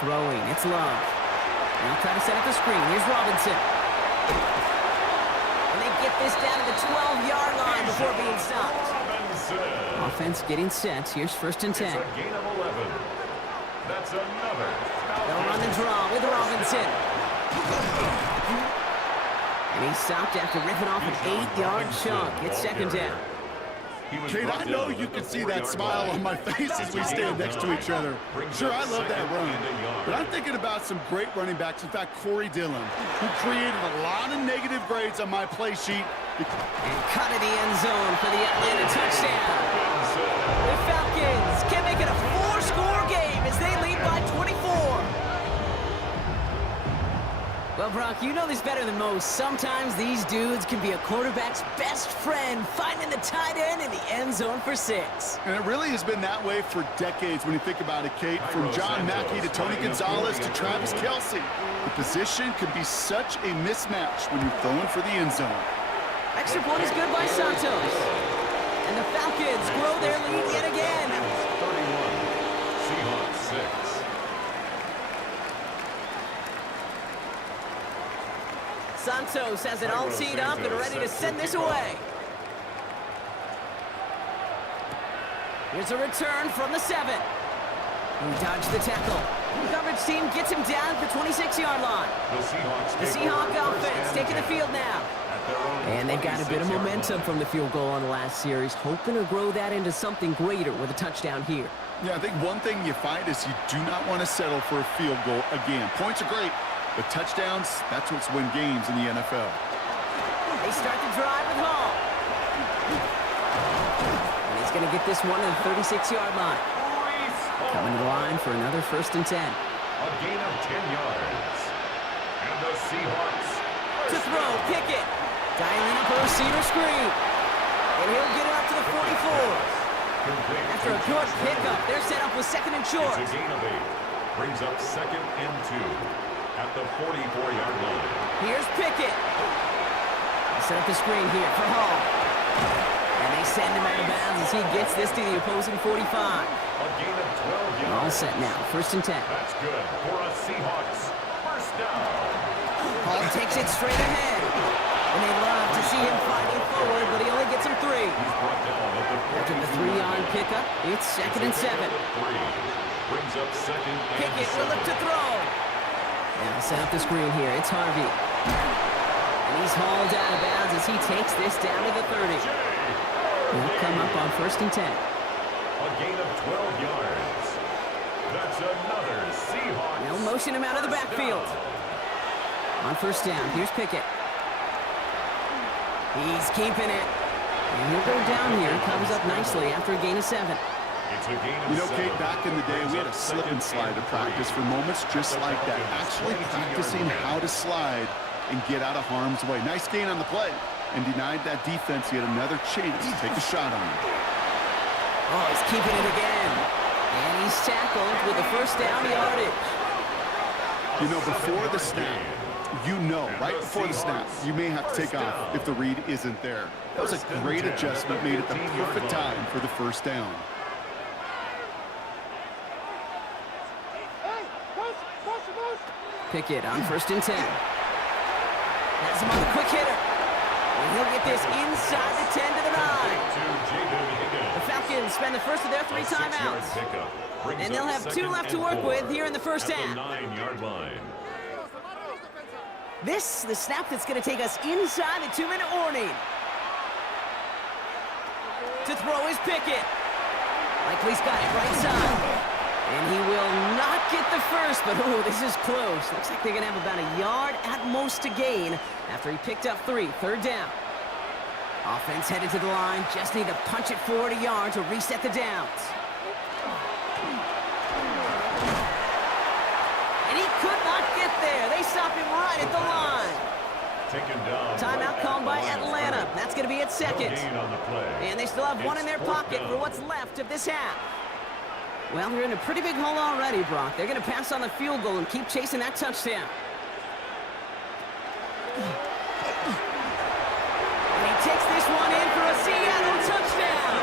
Throwing, it's Love. Now try to set up the screen. Here's Robinson. And they get this down to the 12-yard line before being stopped. Offense getting set. Here's 1st and 10. It's a gain of 11. That's another. They'll run the draw with Robinson. And he stopped after ripping off an 8-yard chunk. It's 2nd down. Kate, I know you can see that smile on my face as we stand next to each other. Sure, I love that run. But I'm thinking about some great running backs. In fact, Corey Dillon, who created a lot of negative grades on my play sheet. And cut in the end zone for the Atlanta touchdown. The Falcons can make it a 4-score game as they lead by 24. Well, Brock, you know this better than most. Sometimes these dudes can be a quarterback's best friend, finding the tight end in the end zone for 6. And it really has been that way for decades when you think about it, Kate. From John Mackey to Tony Gonzalez to Travis Kelce. The position can be such a mismatch when you're throwing for the end zone. Extra point is good by Santos. And the Falcons grow their lead yet again. 31. Seahawks 6. Santos has it all teed up and ready to send this away. Here's a return from the 7. He dodged the tackle. The coverage team gets him down at the 26-yard line. The Seahawk offense taking the field now. And they've got a bit of momentum from the field goal on the last series, hoping to grow that into something greater with a touchdown here. Yeah, I think one thing you find is you do not want to settle for a field goal again. Points are great, but touchdowns, that's what's win games in the NFL. They start the drive with Hall. And he's going to get this one to the 36-yard line. Coming to the line for another 1st and 10. A gain of 10 yards. And the Seahawks to throw, Pickett. Dialing up a receiver screen. And he'll get it up to the 44. After a good pickup, they're set up with 2nd and short. It's a gain of 8. Brings up 2nd and 2 at the 44-yard line. Here's Pickett. They set up the screen here for Hall. And they send him out of bounds as he gets this to the opposing 45. A gain of 12 yards. All set now, 1st and 10. That's good for a Seahawks. 1st down. Hall takes it straight ahead. And they love to see him fighting forward, but he only gets him 3. After the 3-yard pickup, it's 2nd and 7. Brings up 2nd and Pickett will look to throw. And they'll set up the screen here. It's Harvey. And he's hauled out of bounds as he takes this down to the 30. He'll come up on 1st and 10. A gain of 12 yards. That's another Seahawks. They'll motion him out of the backfield. On 1st down, here's Pickett. He's keeping it. And he'll go down here. Comes up nicely after a gain of 7. You know, Kate, back in the day, we had a slip and slide to practice for moments just like that. Actually practicing how to slide and get out of harm's way. Nice gain on the play. And denied that defense yet another chance to take a shot on him. Oh, he's keeping it again. And he's tackled with the 1st down yardage. You know, before the snap, you know, right before the snap, you may have to take off if the read isn't there. That was a great adjustment made at the perfect time for the 1st down. Pickett on 1st and 10. Has him on the quick hitter. And he'll get this inside the 10 to the 9. The Falcons spend the first of their 3 timeouts. And they'll have 2 left to work with here in the 1st half. 9-yard line. This, the snap that's going to take us inside the 2-minute warning. To throw is Pickett. Likely's got it right side. And he will not get the first, but oh, this is close. Looks like they're going to have about a yard at most to gain after he picked up 3. Third down. Offense headed to the line. Just need to punch it forward a yard to reset the downs. And he could not get there. They stop him right at the line. Taken down. Timeout called by Atlanta. That's going to be at second. On the play. And they still have one in their pocket for what's left of this half. Well, they're in a pretty big hole already, Brock. They're going to pass on the field goal and keep chasing that touchdown. And he takes this one in for a Seattle touchdown.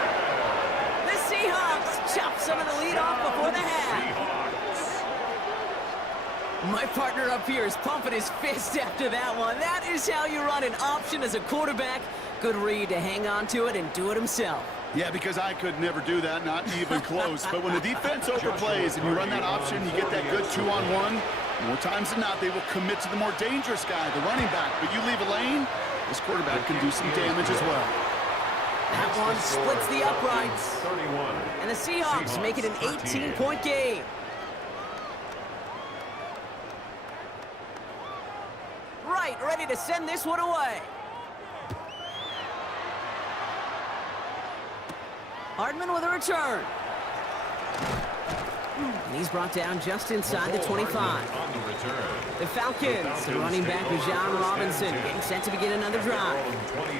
The Seahawks chop some of the lead off before the half. My partner up here is pumping his fist after that one. That is how you run an option as a quarterback. Good read to hang on to it and do it himself. Yeah, because I could never do that, not even close. But when the defense overplays and you run that option, you get that good 2-on-1. More times than not, they will commit to the more dangerous guy, the running back. But you leave a lane, this quarterback can do some damage as well. That one splits the uprights. And the Seahawks make it an 18-point game. Right, ready to send this one away. Hardman with a return. And he's brought down just inside the 25. The Falcons, the running back John Robinson, getting set to begin another drive.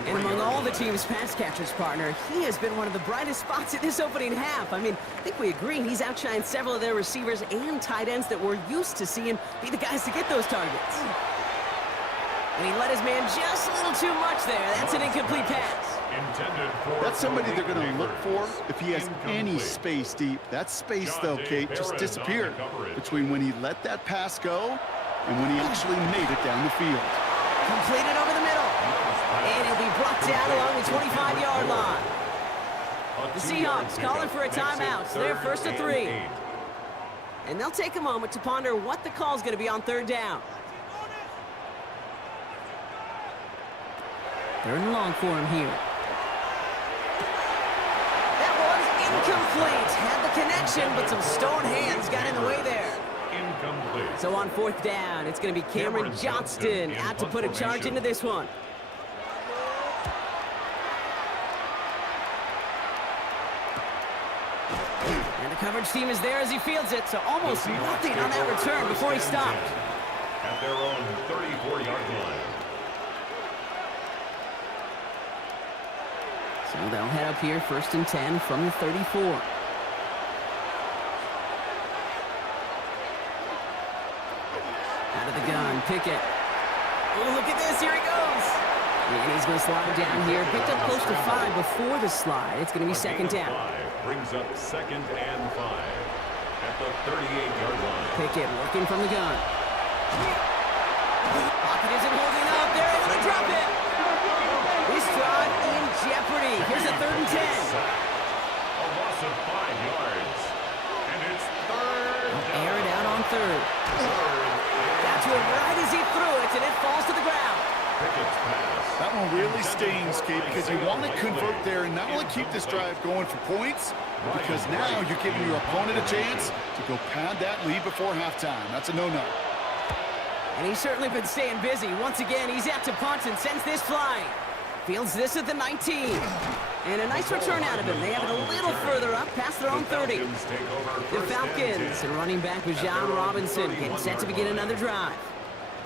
And among all the team's pass catchers, partner, he has been one of the brightest spots in this opening half. I mean, I think we agree he's outshined several of their receivers and tight ends that we're used to seeing be the guys to get those targets. And he let his man just a little too much there. That's an incomplete pass. That's somebody they're going to look for if he has any space deep. That space, though, Kate, just disappeared between when he let that pass go and when he actually made it down the field. Completed over the middle. And he'll be brought down along the 25-yard line. The Seahawks calling for a timeout. So they're first and 3. And they'll take a moment to ponder what the call is going to be on third down. Third and long for him here. Incomplete. Had the connection, but some stone hands got in the way there. Incomplete. So on fourth down, it's going to be Cameron Johnston out to put a charge into this one. And the coverage team is there as he fields it, so almost nothing on that return before he stopped. At their own 34-yard line. So they'll head up here, first and 10 from the 34. Out of the gun, Pickett. Oh, look at this, here he goes. And he's going to slide down here. Picked up close to 5 before the slide. It's going to be second down. Brings up 2nd and 5 at the 38-yard line. Pickett working from the gun. Pocket isn't holding up. They're able to drop it. This drive in jeopardy. Here's a 3rd and 10. A loss of 5 yards. And it's third. Air it out on third. Got to it right as he threw it, and it falls to the ground. Pickett's pass. That one really stings, Kate, because you want to convert there and not only keep this drive going for points, but because now you're giving your opponent a chance to go pad that lead before halftime. That's a no-no. And he's certainly been staying busy. Once again, he's out to punt and sends this flying. Fields this at the 19. And a nice return out of him. They have it a little further up, past their own 30. The Falcons and running back John Robinson getting set to begin another drive.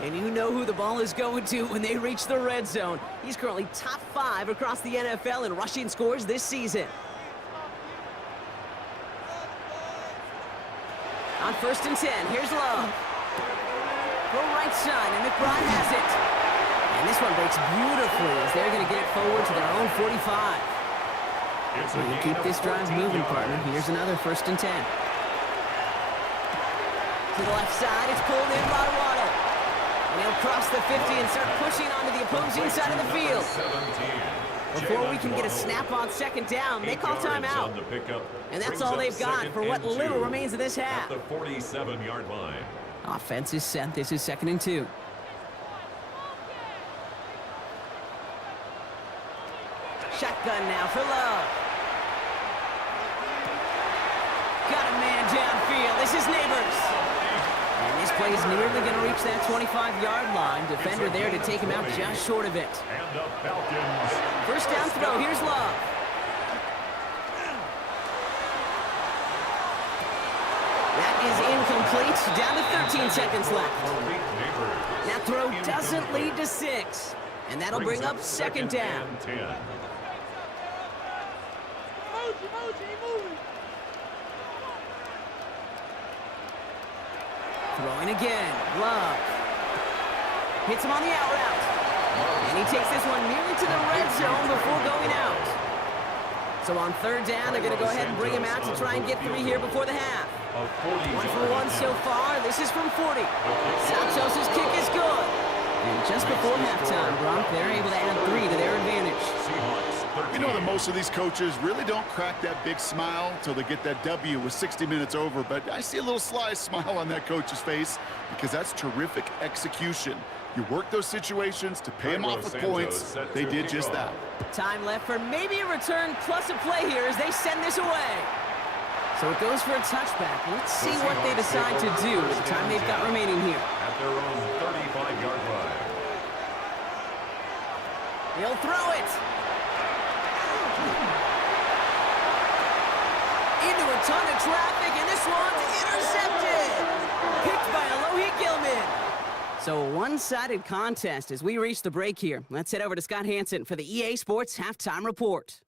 And you know who the ball is going to when they reach the red zone. He's currently top 5 across the NFL in rushing scores this season. On first and 10, here's Love. Go right side, and McBride has it. And this one breaks beautifully as they're going to get it forward to their own 45. So you keep this drive moving, partner. Here's another first and 10. To the left side, it's pulled in by Waddle. And he'll cross the 50 and start pushing onto the opposing side of the field. Before we can get a snap on second down, they call timeout. And that's all they've got for what little remains of this half. At the 47-yard line. Offense is set. This is 2nd and 2. Shotgun now for Love. Got a man downfield. This is Neighbors. And this play is nearly going to reach that 25-yard line. Defender there to take him out just short of it. And the Falcons. First down throw. Here's Love. That is incomplete. Down to 13 seconds left. That throw doesn't lead to 6. And that'll bring up second down. Throwing again. Love. Hits him on the out route. And he takes this one nearly to the red zone before going out. So on third down, they're going to go ahead and bring him out to try and get 3 here before the half. 1 for 1 so far. This is from 40. Santos' kick is good. And just before halftime, Brock, they're able to add 3 to their advantage. You know that most of these coaches really don't crack that big smile until they get that W with 60 minutes over, but I see a little sly smile on that coach's face because that's terrific execution. You work those situations to pay them off with points. They did just that. Time left for maybe a return plus a play here as they send this away. So it goes for a touchback. Let's see what they decide to do with the time they've got remaining here. At their own 35-yard line. He'll throw it. Into a ton of traffic, and this one's intercepted. Picked by Alohi Gilman. So a one-sided contest as we reach the break here. Let's head over to Scott Hansen for the EA Sports Halftime Report.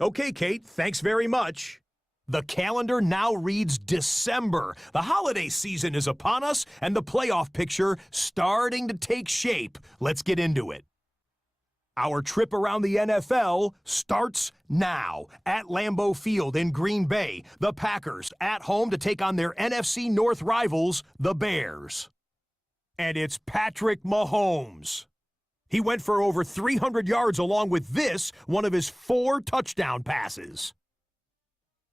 Okay, Kate, thanks very much. The calendar now reads December. The holiday season is upon us, and the playoff picture starting to take shape. Let's get into it. Our trip around the NFL starts now at Lambeau Field in Green Bay. The Packers at home to take on their NFC North rivals, the Bears. And it's Patrick Mahomes. He went for over 300 yards along with this, one of his 4 touchdown passes.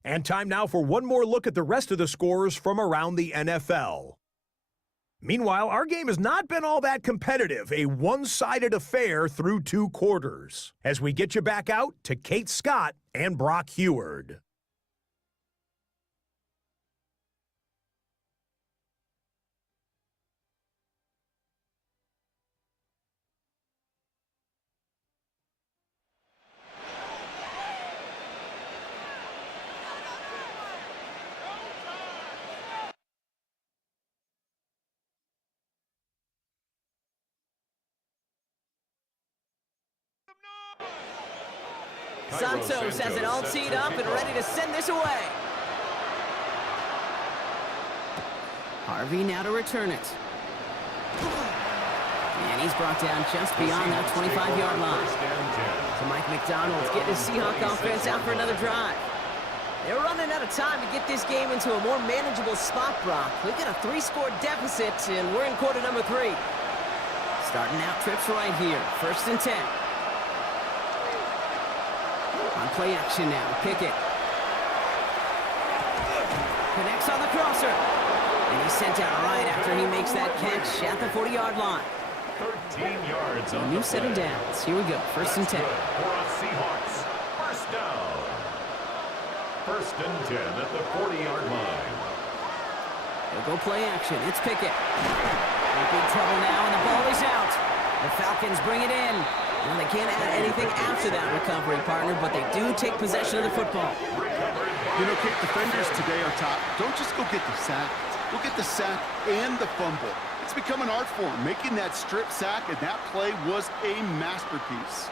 And time now for one more look at the rest of the scores from around the NFL. Meanwhile, our game has not been all that competitive, a one-sided affair through 2 quarters. As we get you back out to Kate Scott and Brock Heward. Santos has it all teed up and ready to send this away. Harvey now to return it. And he's brought down just beyond that 25-yard line. So Mike McDonald's getting his Seahawk offense out for another drive. They're running out of time to get this game into a more manageable spot, Brock. We've got a 3-score deficit, and we're in quarter number 3. Starting out trips right here. 1st and 10. On play action now, Pickett. Connects on the crosser. And he's sent out right after he makes that catch at the 40-yard line. 13 yards on new set of downs. Here we go, 1st and 10. For us Seahawks, 1st down. 1st and 10 at the 40-yard line. They'll go play action. It's Pickett. In big trouble now, and the ball is out. The Falcons bring it in. Well, they can't add anything after that recovery, partner, but they do take possession of the football. You know, Kate, defenders today are top. Don't just go get the sack. Go get the sack and the fumble. It's become an art form, making that strip sack, and that play was a masterpiece.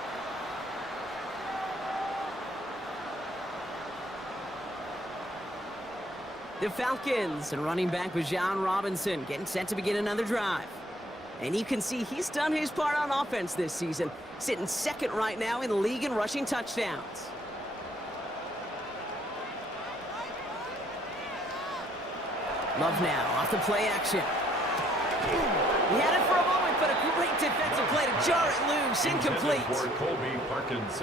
The Falcons and running back Bijan Robinson getting set to begin another drive. And you can see he's done his part on offense this season, sitting 2nd right now in the league in rushing touchdowns. Love now off the play action. He had it for a moment, but a great defensive play to jar it loose, incomplete.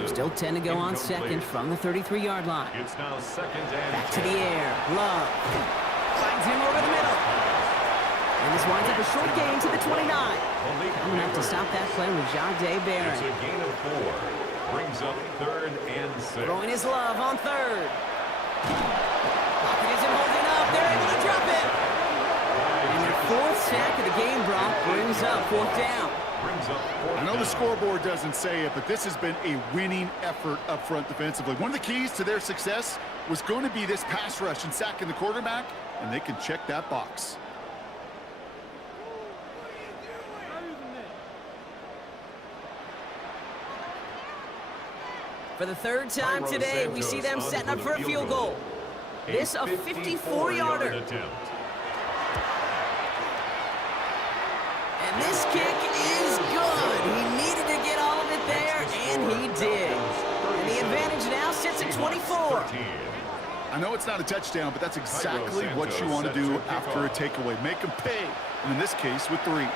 Still 10 to go on 2nd from the 33-yard line. It's now 2nd and back to the air. Love finds him over the middle. And this winds up a short gain to the 29. Coming up to stop that play with Jahdae Barron. It's a gain of 4. Brings up 3rd and 6. Throwing his love on 3rd. Lockett isn't holding up. They're able to drop it. And their 4th sack of the game, Brock, brings up 4th down. I know the scoreboard doesn't say it, but this has been a winning effort up front defensively. One of the keys to their success was going to be this pass rush and sacking the quarterback, and they can check that box. For the 3rd time today, we see them setting up for a field goal. This a 54-yarder. And this kick is good. He needed to get all of it there, and he did. And the advantage now sits at 24. I know it's not a touchdown, but that's exactly what you want to do after a takeaway. Make them pay, and in this case, with 3.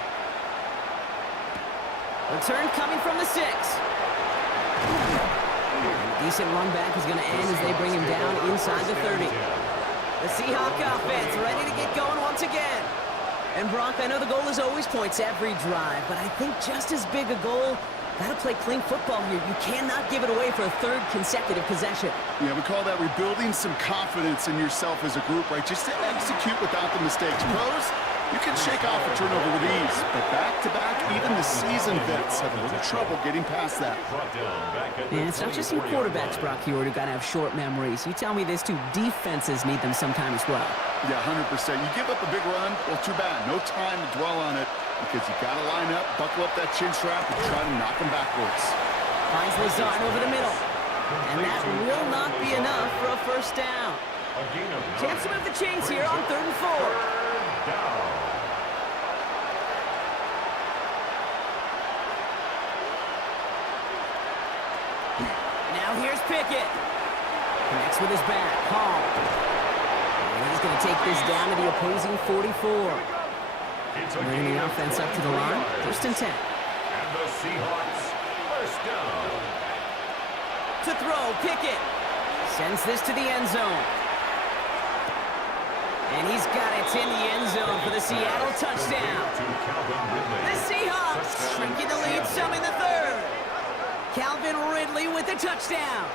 Return coming from the 6. Decent run back is going to end as they bring him down inside the 30. The Seahawk offense ready to get going once again. And Brock, I know the goal is always points every drive, but I think just as big a goal, gotta play clean football here. You cannot give it away for a 3rd consecutive possession. Yeah, we call that rebuilding some confidence in yourself as a group, right? Just to execute without the mistakes. Pros, you can shake off a turnover with ease, but back-to-back, even the seasoned vets have a little trouble getting past that. And it's not just your quarterbacks, Brock, here who got to have short memories. You tell me this too, defenses need them sometime as well. Yeah, 100%. You give up a big run, well, too bad. No time to dwell on it because you got to line up, buckle up that chin strap, and try to knock them backwards. Finds Lazard over the middle. And that will not be enough for a 1st down. Chance to move the chains here on 3rd and 4. Now here's Pickett. Connects with his back. Hall. And he's going to take this down to the opposing 44. Bringing the offense up to the line. 1st and 10. And the Seahawks 1st down. To throw, Pickett. Sends this to the end zone. And he's got it in the end zone for the Seattle touchdown. The Seahawks shrinking the lead some in the 3rd. Calvin Ridley with the touchdown.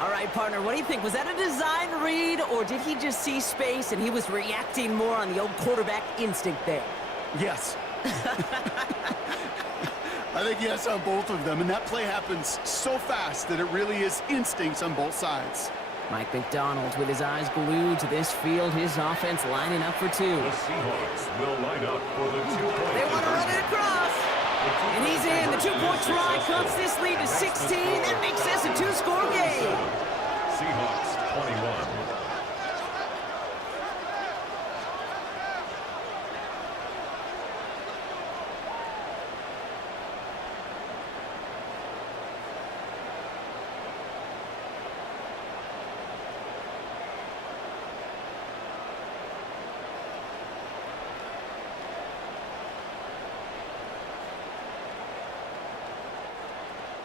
All right, partner, what do you think? Was that a design read, or did he just see space and he was reacting more on the old quarterback instinct there? Yes. I think yes on both of them, and that play happens so fast that it really is instincts on both sides. Mike McDonald with his eyes glued to this field, his offense lining up for 2. The Seahawks will line up for the 2-point. They want to run it across. And he's in. The 2-point try cuts this lead to 16. That makes this a 2-score game. Seahawks 21.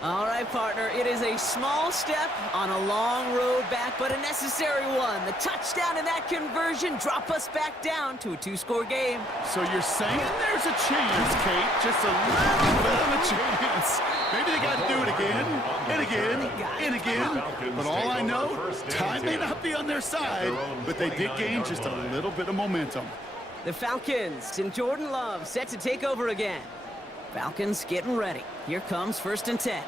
All right, partner, it is a small step on a long road back, but a necessary one. The touchdown and that conversion drop us back down to a 2-score game. So you're saying there's a chance, Kate, just a little bit of a chance. Maybe they got to do it again, and again, and again. But all I know, time may not be on their side, but they did gain just a little bit of momentum. The Falcons and Jordan Love set to take over again. Falcons getting ready. Here comes 1st and 10.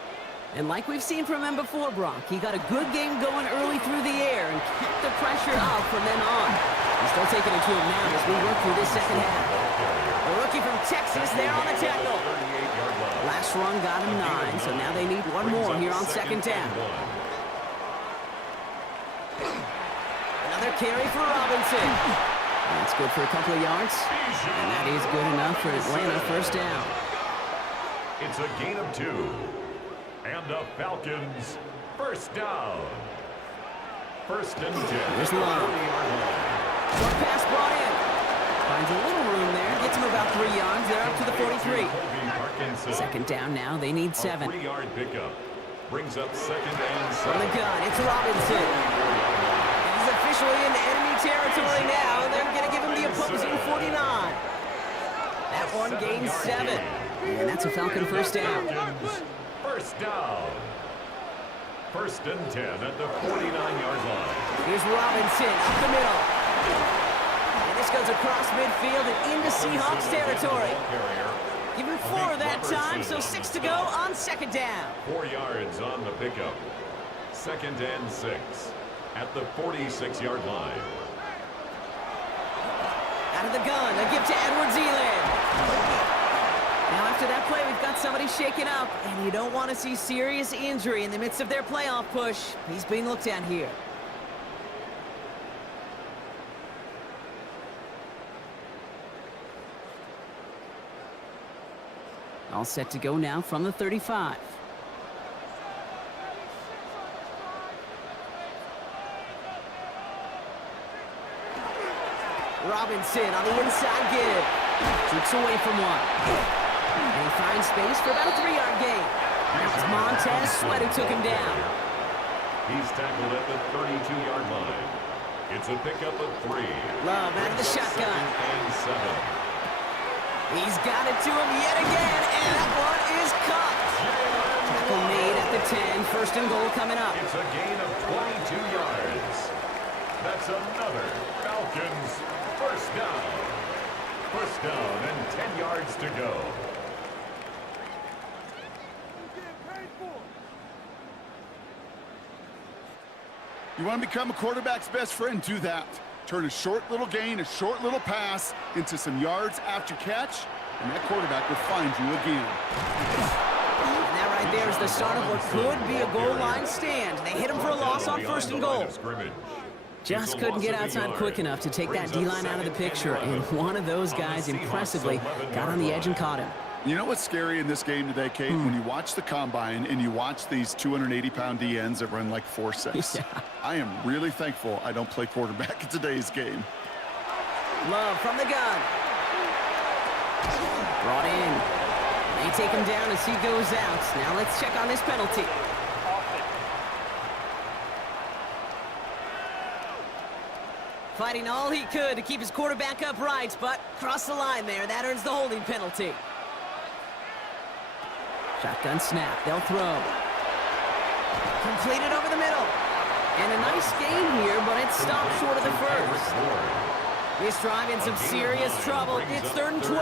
And like we've seen from him before, Brock, he got a good game going early through the air and kept the pressure up from then on. He's still taking it to him now as we work through this 2nd half. The rookie from Texas there on the tackle. Last run got him 9, so now they need one more here on 2nd down. Another carry for Robinson. That's good for a couple of yards. And that is good enough for Atlanta 1st down. It's a gain of 2. And the Falcons 1st down. 1st and 10. There's Love. Short pass brought in. Finds a little room there. Gets him about 3 yards. They're up to the 43. 2nd down now. They need 7. 3-yard pickup. Brings up 2nd and 7. From the gun, it's Robinson. And he's officially in enemy territory now. They're going to give him the opposing 49. That one gains 7. And that's a Falcon first down. Falcons, first down. 1st and 10 at the 49-yard line. Here's Robinson up the middle. And this goes across midfield and into Seahawks territory. Give him 4 that time, so 6 to go on 2nd down. 4 yards on the pickup. 2nd and 6 at the 46-yard line. Out of the gun, a give to Edwards-Eland. Now after that play, we've got somebody shaken up, and you don't want to see serious injury in the midst of their playoff push. He's being looked at here. All set to go now from the 35. Robinson on the inside give. Keeps away from one. And he finds space for about a 3-yard gain. That was Montez Sweat who took him down. He's tackled at the 32-yard line. It's a pickup of 3. Love out of the shotgun. 2nd and 7. He's got it to him yet again, and that one is caught. Tackle made at the 10. 1st and goal coming up. It's a gain of 22 yards. That's another Falcons first down. First down and 10 yards to go. You want to become a quarterback's best friend? Do that. Turn a short little gain, a short little pass into some yards after catch, and that quarterback will find you again. And that right there is the start of what could be a goal line stand. They hit him for a loss on 1st and goal. Just couldn't get outside quick enough to take that D-line out of the picture, and one of those guys impressively got on the edge and caught him. You know what's scary in this game today, Kate? When you watch the combine and you watch these 280-pound DNs that run like 4.6. Yeah. I am really thankful I don't play quarterback in today's game. Love from the gun. Brought in. They take him down as he goes out. Now let's check on this penalty. Fighting all he could to keep his quarterback upright, but crossed the line there. That earns the holding penalty. Shotgun snap. They'll throw. Completed over the middle. And a nice gain here, but it stopped short of the first. This drive in some serious trouble. It's 3rd and 12.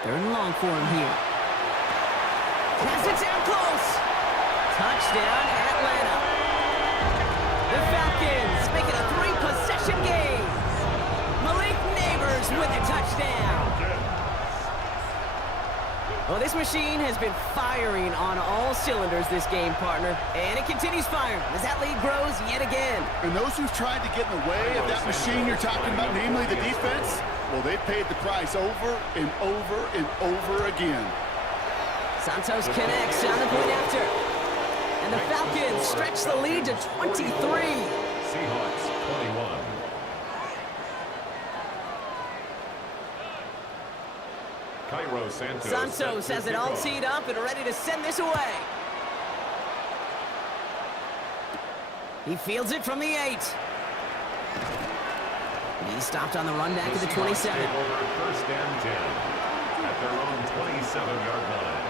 3rd and long for him here. Pass it down close. Touchdown, Atlanta. The Falcons make it a 3-possession game. Malik Neighbors with a touchdown. Well, this machine has been firing on all cylinders this game, partner. And it continues firing as that lead grows yet again. And those who've tried to get in the way of that machine you're talking about, namely the defense, well, they've paid the price over and over and over again. Santos connects on the point after. And the Falcons stretch the lead to 23. Seahawks 21. Cairo Santos has it all teed up and ready to send this away. He fields it from the 8. He stopped on the run back at the 27. 1st and 10 at their own 27-yard line.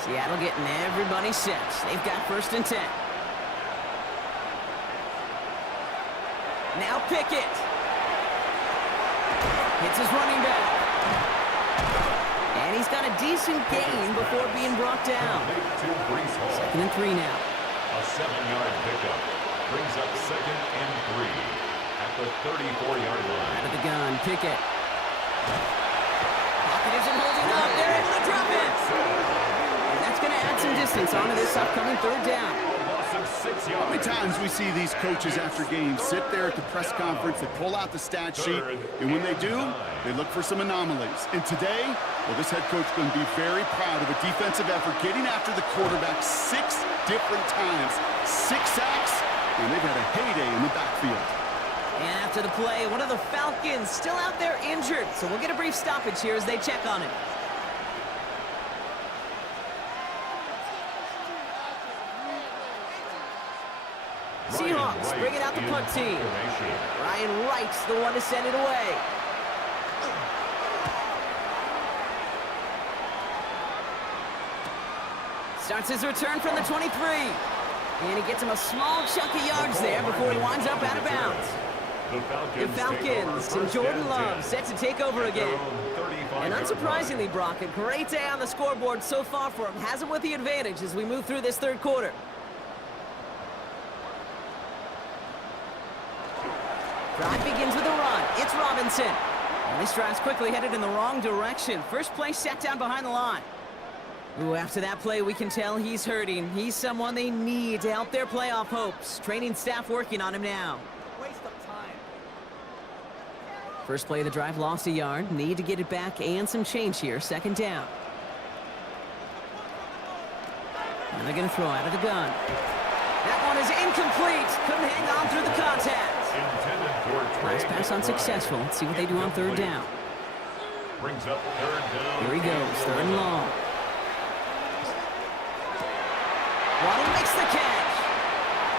Seattle getting everybody set. They've got 1st and 10. Now Pickett. Hits his running back. And he's got a decent gain before being brought down. 2nd and 3 now. A 7-yard pickup brings up 2nd and 3 at the 34-yard line. Out of the gun, Pickett. Pocket isn't holding up. They're able to drop it. And that's going to add some distance onto this upcoming 3rd down. How many times we see these coaches after games sit there at the press conference, they pull out the stat sheet, and when they do, they look for some anomalies. And today, well, this head coach is going to be very proud of a defensive effort, getting after the quarterback 6 different times. 6 sacks, and they've had a heyday in the backfield. And after the play, one of the Falcons still out there injured, so we'll get a brief stoppage here as they check on him. Seahawks bringing out the punt team. Ryan Wright's the one to send it away. Starts his return from the 23. And he gets him a small chunk of yards there before he winds up out of bounds. The Falcons and Jordan Love set to take over again. And unsurprisingly, Brock, a great day on the scoreboard so far for him. Has him with the advantage as we move through this third quarter. Drive begins with a run. It's Robinson. And this drive's quickly headed in the wrong direction. First play set down behind the line. Ooh, after that play, we can tell he's hurting. He's someone they need to help their playoff hopes. Training staff working on him now. Waste of time. First play of the drive, lost a yard. Need to get it back and some change here. Second down. And they're going to throw out of the gun. That one is incomplete. Couldn't hang on through the contact. Last pass unsuccessful. Let's see what they do on third down. Brings up third down. Here he goes, third and long. Waddle makes the catch.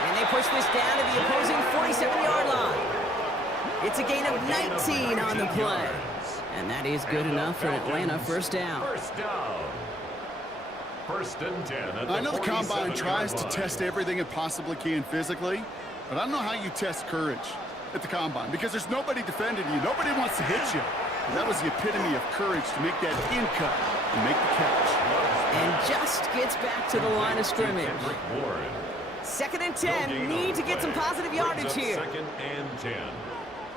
And they push this down to the opposing 47-yard line. It's a gain of 19 on the play. And that is good enough for Atlanta first down. First and 10. I know the Combine tries to test everything it possibly can physically, but I don't know how you test courage at the Combine because there's nobody defending you. Nobody wants to hit you. And that was the epitome of courage to make that in cut and make the catch. And just gets back to the line of scrimmage. Second and 10. Need to get some positive yardage here. Second and 10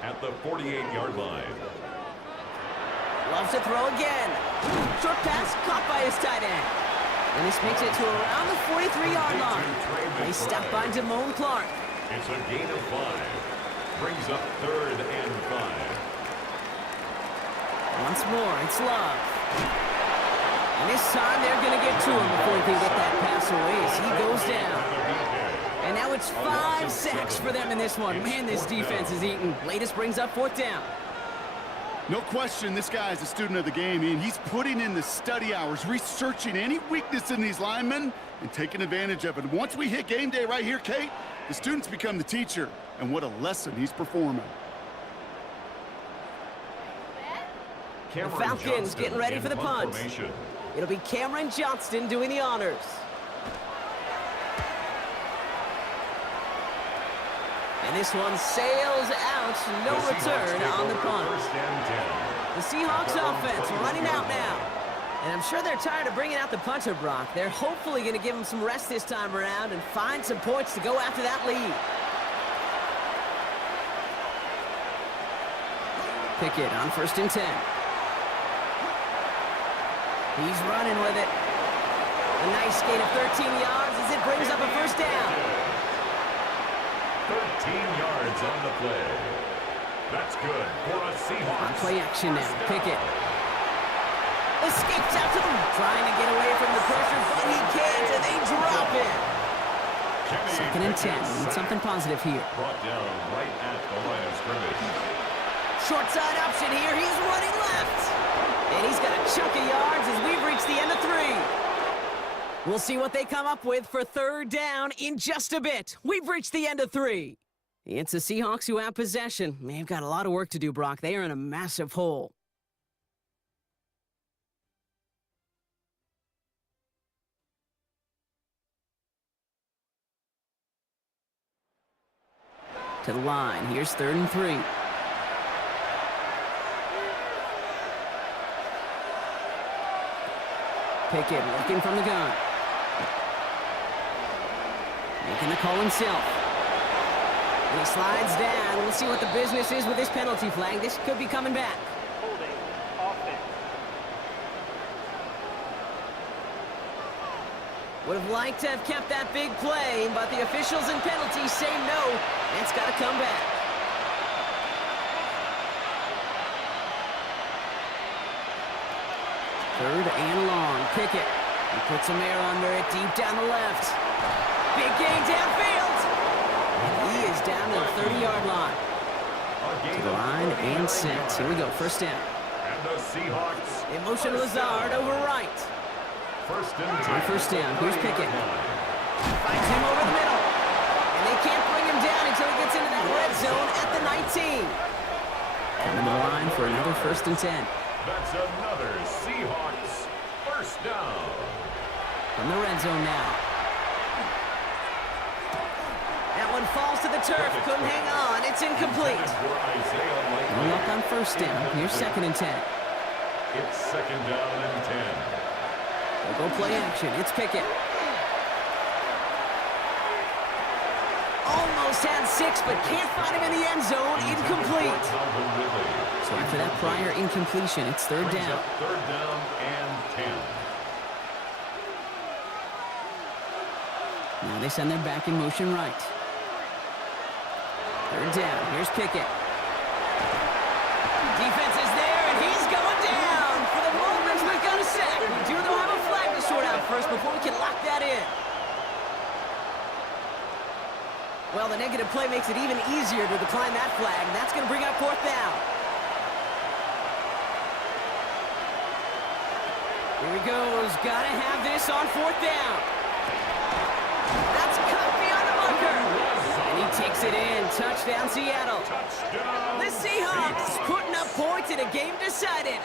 at the 48-yard line. Loves to throw again. Short pass caught by his tight end. And this makes it to around the 43-yard line. They stop by Damone Clark. It's a gain of 5. Brings up third and 5. Once more, it's Love. And this time they're going to get to him before he can get that pass away as he goes down. And now it's 5 sacks for them in this one. Man, this defense is eating. Latest brings up fourth down. No question, this guy is a student of the game, and he's putting in the study hours, researching any weakness in these linemen and taking advantage of it. Once we hit game day right here, Kate, the students become the teacher, and what a lesson he's performing. The Falcons getting ready for the punt. It'll be Cameron Johnston doing the honors. And this one sails out, no return on the punt. The Seahawks offense running out now. And I'm sure they're tired of bringing out the punter, Brock. They're hopefully going to give him some rest this time around and find some points to go after that lead. Pickett on first and 10. He's running with it. A nice gain of 13 yards as it brings up a first down. 13 yards on the play. That's good for a Seahawks. On play action now. Pickett escapes out to them, trying to get away from the pressure, but he can't, and they drop it. Second and 10. Need something positive here. Brought down right at the line of scrimmage. Short side option here. He's running left. And he's got a chunk of yards as we've reached the end of 3. We'll see what they come up with for third down in just a bit. We've reached the end of 3. It's the Seahawks who have possession. They've got a lot of work to do, Brock. They are in a massive hole. To the line. Here's third and 3. Pickett looking from the gun. Making the call himself. And he slides down. We'll see what the business is with this penalty flag. This could be coming back. Holding. Offense. Would have liked to have kept that big play, but the officials and penalties say no. And it's got to come back. Third and long. Pickett. He puts some air under it deep down the left. Big gain downfield. And he is down to the 30-yard line. To the line and set. Here we go. First down. And the Seahawks. In motion, Lazard over right. First and 10. On first down. Here's Pickett. Finds him over the middle. And they can't bring him into that red zone at the 19. Coming to the line for another 1st and 10. That's another Seahawks first down. From the red zone now. That one falls to the turf. Couldn't hang on. It's incomplete. No luck on 1st down. Here's 2nd and 10. It's 2nd down and 10. They'll go play action. It's Pickett. Almost had 6, but can't find him in the end zone. Incomplete. So after that prior incompletion, it's 3rd down. 3rd down and 10. Now they send their back in motion right. 3rd down. Here's Pickett. Defense is there, and he's going down. For the moment, we've got a sack. We do, though, have a flag to sort out first before we can lock that in. Well, the negative play makes it even easier to decline that flag. That's going to bring up 4th down. Here he goes. Got to have this on 4th down. That's cut beyond the bunker. And he takes it in. Touchdown, Seattle. Touchdown. The Seahawks putting up points in a game decided.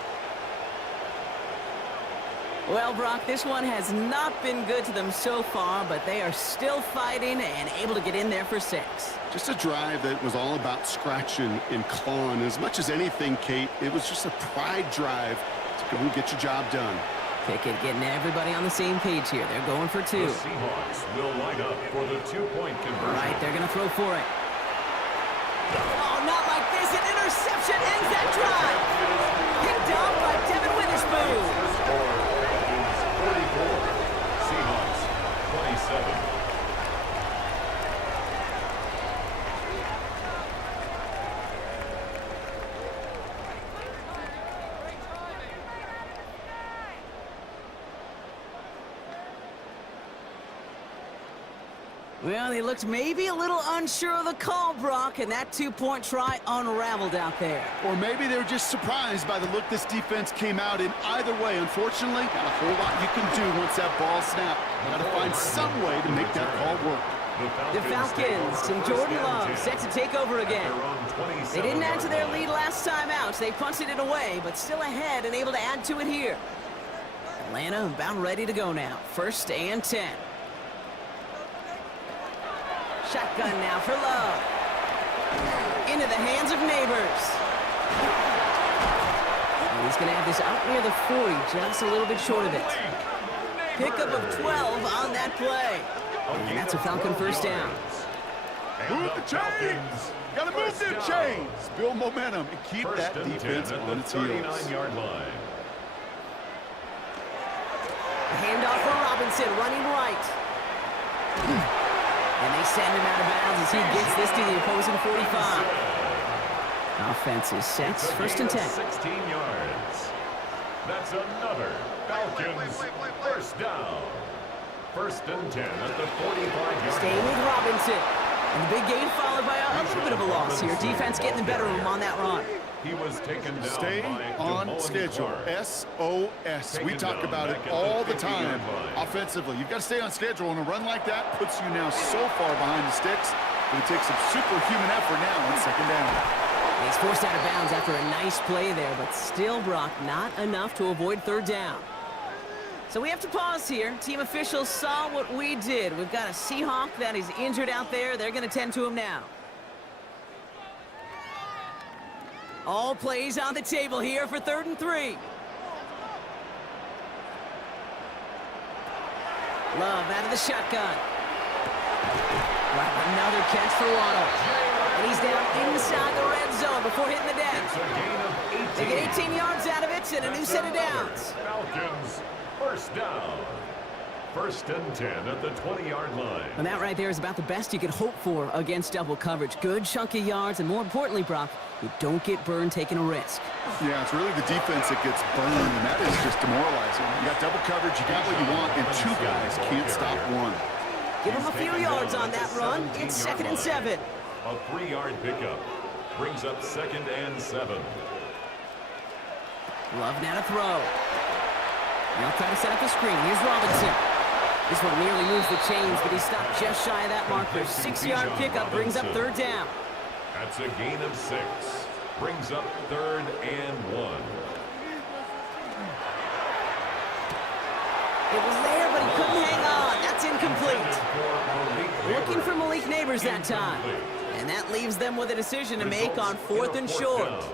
Well, Brock, this one has not been good to them so far, but they are still fighting and able to get in there for 6. Just a drive that was all about scratching and clawing. As much as anything, Kate, it was just a pride drive to go and get your job done. Pickett getting everybody on the same page here. They're going for 2. The Seahawks will line up for the 2-point conversion. Right, they're going to throw for it. Oh, not like this. An interception ends that drive. Picked off by Devin Witherspoon. 44. Seahawks 27. Well, they looked maybe a little unsure of the call, Brock, and that 2-point try unraveled out there. Or maybe they were just surprised by the look this defense came out in. Either way, unfortunately, not a whole lot you can do once that ball snapped. Got to find some way to make that call work. The Falcons and Jordan Love set to take over again. They didn't add to their lead last time out. So they punted it away, but still ahead and able to add to it here. Atlanta about ready to go now. 1st and 10. Shotgun now for Love. Into the hands of Neighbors. And he's going to have this out near the 40, just a little bit short of it. Pickup of 12 on that play. And that's a Falcon 1st down. Move the chains! Gotta move them chains! Build momentum and keep that defense on its heels. 39-yard line. Handoff for Robinson, running right. And they send him out of bounds as he gets this to the opposing 45. Offense is set. 1st and 10. 16 yards. That's another Falcons 1st down. 1st and 10 at the 45-yard Staying line. with Robinson. And the big gain followed by a little bit of a loss here. Defense getting the better of him on that run. He was taken down Stay by on Damone schedule. Clark. SOS. We talk about it all the time. Offensively, you've got to stay on schedule, and a run like that puts you now so far behind the sticks. But it takes some superhuman effort now on 2nd down. He's forced out of bounds after a nice play there, but still, Brock, not enough to avoid 3rd down. So we have to pause here. Team officials saw what we did. We've got a Seahawk that is injured out there. They're going to tend to him now. All plays on the table here for 3rd and 3. Love out of the shotgun. Wow, another catch for Waddle. And he's down inside the red zone before hitting the deck. It's a gain of 18. They get 18 yards out of it and a new set of downs. Falcons 1st down. 1st and 10 at the 20-yard line. And that right there is about the best you could hope for against double coverage. Good chunky yards, and more importantly, Brock, you don't get burned taking a risk. Yeah, it's really the defense that gets burned, and that is just demoralizing. You got double coverage, you got what you want, and 2 guys can't stop one. Give him a few yards on that run. It's 2nd and 7. A 3-yard pickup brings up 2nd and 7. Love now to throw. Now try to set up the screen. Here's Robinson. This one nearly moves the chains, but he stopped just shy of that marker. 6-yard pickup brings up 3rd down. That's a gain of 6. Brings up 3rd and 1. It was there, but he couldn't hang on. That's incomplete. Looking for Malik Neighbors that time. And that leaves them with a decision to make on 4th and short.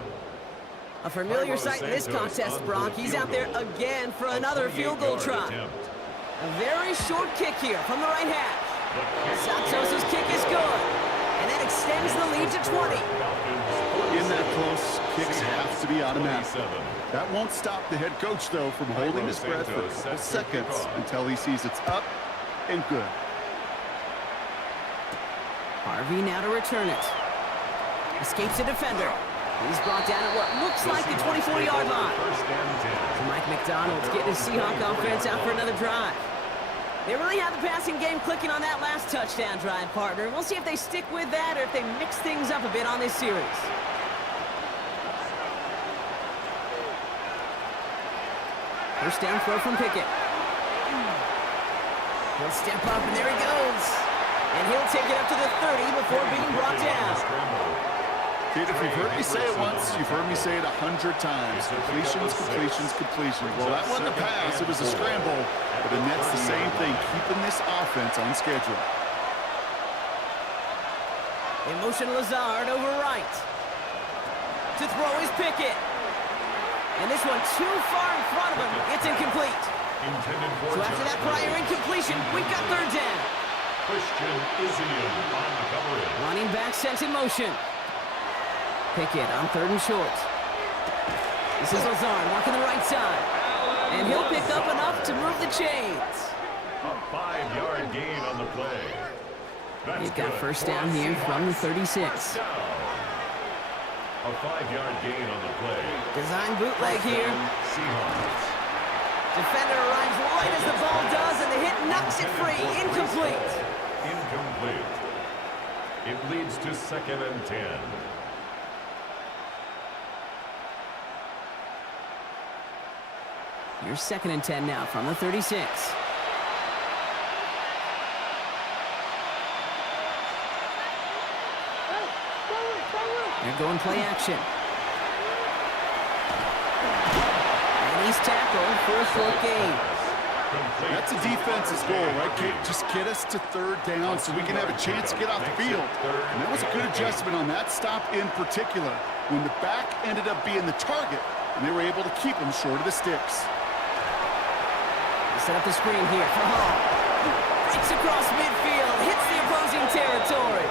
A familiar sight in this contest, Brock. He's out there again for another field goal try. A very short kick here from the right hash. Santos' kick is good. And that extends the lead to 20. In that close, kicks have to be automatic. That won't stop the head coach, though, from holding his breath for a couple seconds until he sees it's up and good. Harvey now to return it. Escapes the defender. He's brought down at what looks like the 24-yard line. So Mike McDonald's getting his Seahawk offense out for another drive. They really have the passing game clicking on that last touchdown drive, partner. We'll see if they stick with that or if they mix things up a bit on this series. First down throw from Pickett. He'll step up, and there he goes. And he'll take it up to the 30 before being brought down. Kid, if you've heard me say it once, you've heard me say it 100 times. Completions, completions, completions. Well, that wasn't a pass. It was a scramble. But the Nets, the same thing, keeping this offense on schedule. They motion Lazard over right. To throw is Pickett. And this one too far in front of him. It's incomplete. So after that prior incompletion, we've got 3rd down. Christian Isium on the coverage. Running back sent in motion. Pickett on 3rd and short. This is Lazard walking the right side. And he'll pick up enough to move the chains. A 5-yard gain on the play. They've got first down here from the 36. A 5-yard gain on the play. Design bootleg here. Seahawks. Defender arrives right as the ball does, and the hit knocks it free. Incomplete. Incomplete. It leads to 2nd and 10. Here's 2nd and 10 now from the 36. They're going play action. And he's tackled for a short gain. That's a defense's goal, right, Kate? Just get us to 3rd down so we can have a chance to get off the field. And that was a good adjustment on that stop in particular, when the back ended up being the target, and they were able to keep him short of the sticks. Set up the screen here for Hall. Breaks across midfield, hits the opposing territory.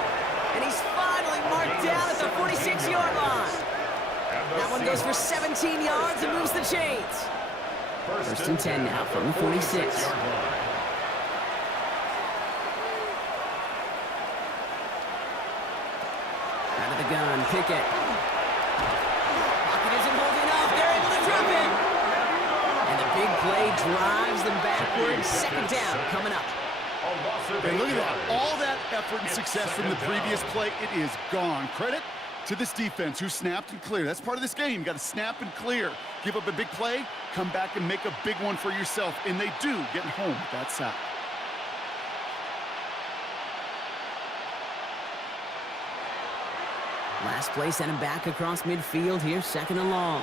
And he's finally marked down at the 46-yard line. That one goes for 17 yards and moves the chains. First and 10 now from the 46. Out of the gun, Pickett. Pocket isn't holding up. They're able to drop it. And the big play drives them backwards. 2nd down coming up. And look at that. All that effort and success from the previous play, it is gone. Credit to this defense who snapped and cleared. That's part of this game. You got to snap and clear. Give up a big play, come back and make a big one for yourself. And they do, getting home with that sack. Last play sent him back across midfield here, 2nd and long.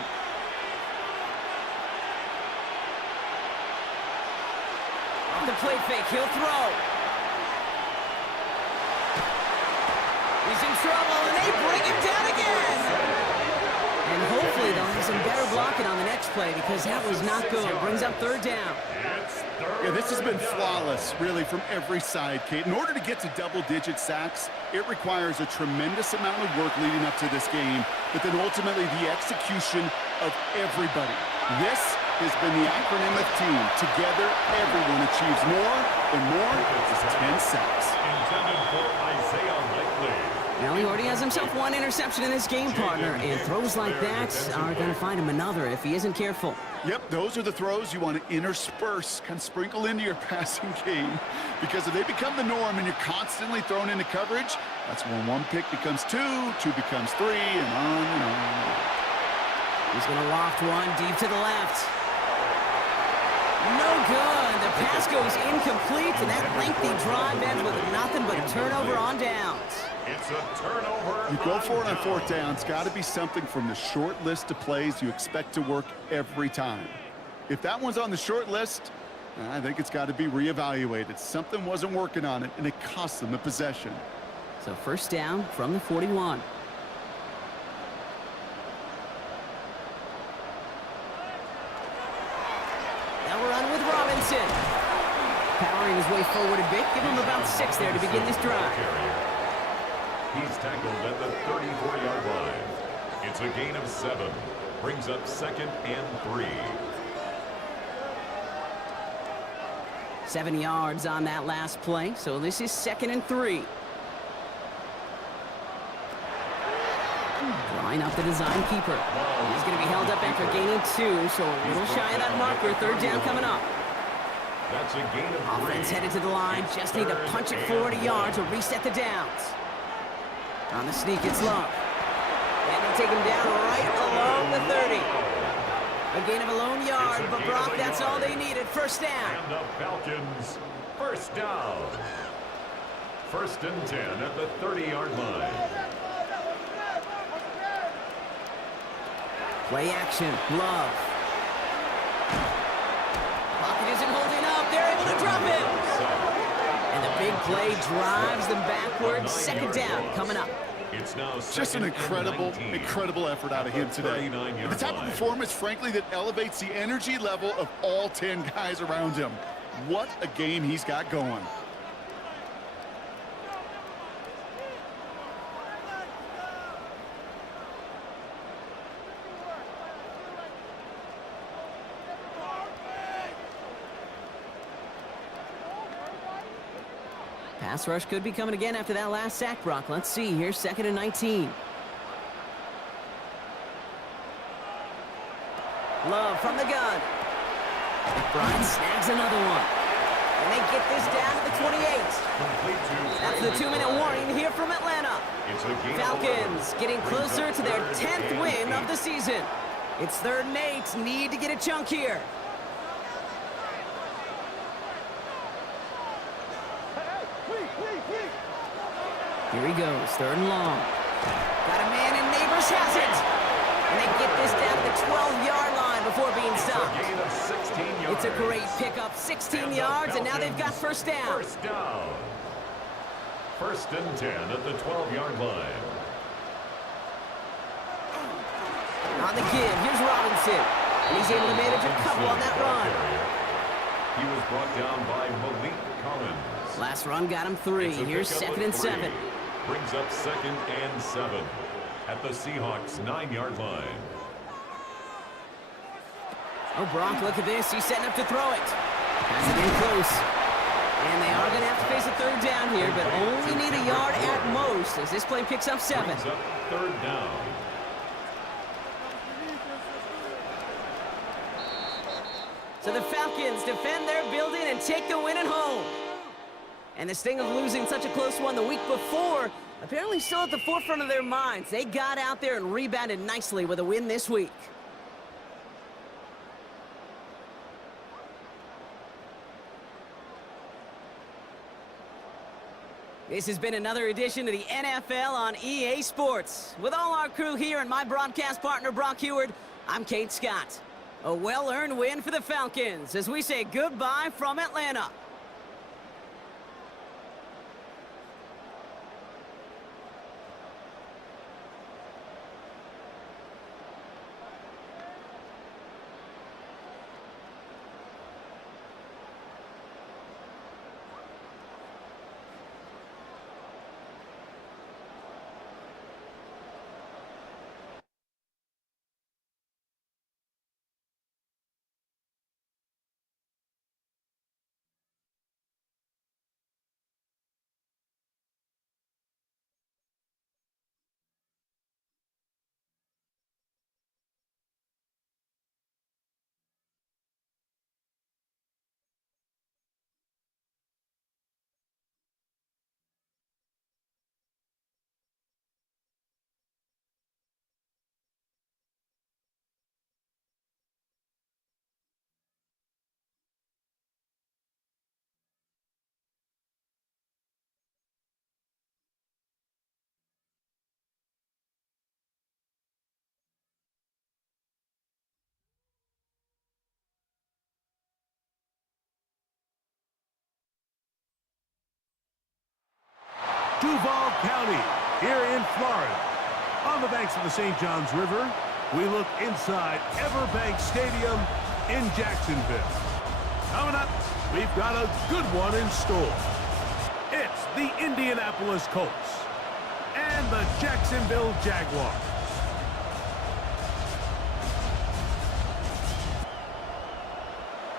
Off the play fake, he'll throw. He's in trouble, and they bring him down again. And hopefully they'll have some better blocking on the next play because that was not good. Brings up 3rd down. Yeah, this has been flawless, really, from every side, Kate. In order to get to double-digit sacks, it requires a tremendous amount of work leading up to this game, but then ultimately the execution of everybody. This has been the acronym of team. Together, everyone achieves more, and more is 10 sacks. Intended for Isaiah Likely. Well, he already has himself one interception in this game, partner, and throws like that are going to find him another if he isn't careful. Yep, those are the throws you want to intersperse, kind of sprinkle into your passing game, because if they become the norm and you're constantly thrown into coverage, that's when 1 pick becomes 2, 2 becomes 3, and on and on. He's going to loft one deep to the left. No good. The pass goes incomplete, and that lengthy drive ends with nothing but a turnover on downs. It's a turnover. You go for it on fourth down. It's got to be something from the short list of plays you expect to work every time. If that one's on the short list, I think it's got to be reevaluated. Something wasn't working on it, and it cost them the possession. So first down from the 41. Now we're on with Robinson. Powering his way forward a bit. Give him about 6 there to begin this drive. He's tackled at the 34-yard line. It's a gain of 7. Brings up 2nd and 3. 7 yards on that last play, so this is 2nd and 3. Drawing up the design keeper. He's going to be held up after gaining 2, so a little shy of that marker. Third down coming up. That's a gain of 3. Offense headed to the line. Just need to punch it 40 yards to reset the downs. On the sneak, it's Love. And they take him down right along the 30. A gain of a lone yard, but Brock, that's all they needed. First down. And the Falcons, first down. 1st and 10 at the 30-yard line. Play action, Love. Pocket isn't holding up. They're able to drop him. And the big play drives them backwards. 2nd down coming up. It's now Just an incredible effort out of him today. The type of performance, frankly, that elevates the energy level of all 10 guys around him. What a game he's got going. Pass rush could be coming again after that last sack, Brock. Let's see here, 2nd and 19. Love from the gun. McBride snags another one. And they get this down to the 28. That's the 2-minute warning here from Atlanta. Falcons getting closer to their 10th win of the season. It's 3rd and 8. Need to get a chunk here. Here he goes, 3rd and long. Got a man, and Neighbors has it. And they get this down to the 12-yard line before being stopped. It's a great pickup, 16 yards, and now they've got first down. 1st and 10 at the 12-yard line. On the give, here's Robinson. And he's able to manage a couple on that run. He was brought down by Malik Collins. Last run got him 3. Here's 2nd and 7. Brings up 2nd and 7 at the Seahawks 9-yard line. Oh, Brock, look at this. He's setting up to throw it. Has it in close. And they are going to have to face a 3rd down here, but only need a yard at most as this play picks up 7. Brings up 3rd down. So the Falcons defend their building and take the win at home. And the sting of losing such a close one the week before, apparently still at the forefront of their minds. They got out there and rebounded nicely with a win this week. This has been another edition of the NFL on EA Sports. With all our crew here and my broadcast partner, Brock Heward, I'm Kate Scott. A well-earned win for the Falcons as we say goodbye from Atlanta. Duval County, here in Florida. On the banks of the St. Johns River, we look inside Everbank Stadium in Jacksonville. Coming up, we've got a good one in store. It's the Indianapolis Colts and the Jacksonville Jaguars.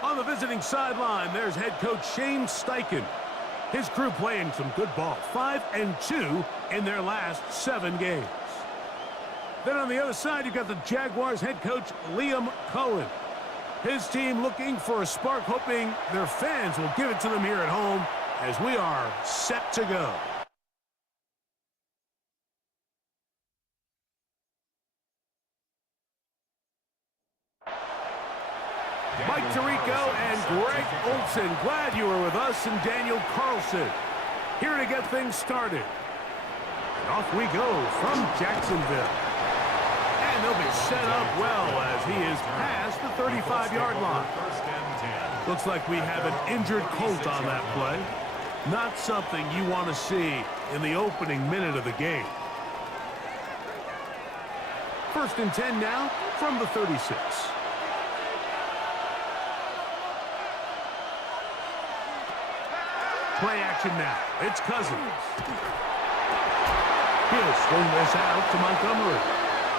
On the visiting sideline, there's head coach Shane Steichen. His crew playing some good ball, 5-2 in their last 7 games. Then on the other side, you've got the Jaguars head coach Liam Cohen. His team looking for a spark, hoping their fans will give it to them here at home as we are set to go. Mike Tirico and Greg Olson, glad you were with us, and Daniel Carlson here to get things started. And off we go from Jacksonville. And they'll be set up well as he is past the 35-yard line. Looks like we have an injured Colt on that play. Not something you want to see in the opening minute of the game. 1st and 10 now from the 36. Play action now. It's Cousins. He'll swing this out to Montgomery.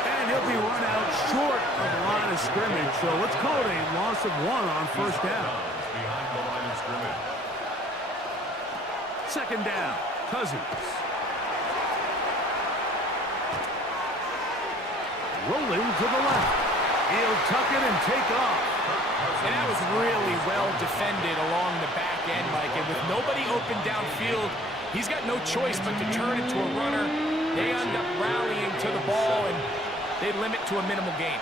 And he'll be run out short of the line of scrimmage. So let's call it a loss of 1 on 1st down. Behind the line of scrimmage. 2nd down. Cousins. Rolling to the left. He'll tuck it and take off. And that was really well defended along the back end, Mike. And with nobody open downfield, he's got no choice but to turn into a runner. They end up rallying to the ball, and they limit to a minimal gain.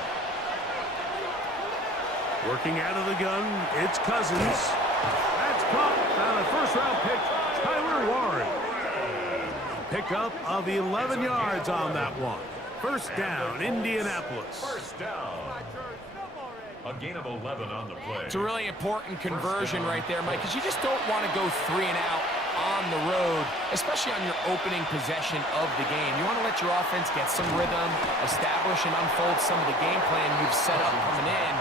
Working out of the gun, it's Cousins. That's caught on a first-round pick, Tyler Warren. Pickup of 11 yards on that one. 1st down, Indianapolis. 1st down. A gain of 11 on the play. It's a really important conversion right there, Mike, because you just don't want to go 3 and out on the road, especially on your opening possession of the game. You want to let your offense get some rhythm, establish and unfold some of the game plan you've set up coming in.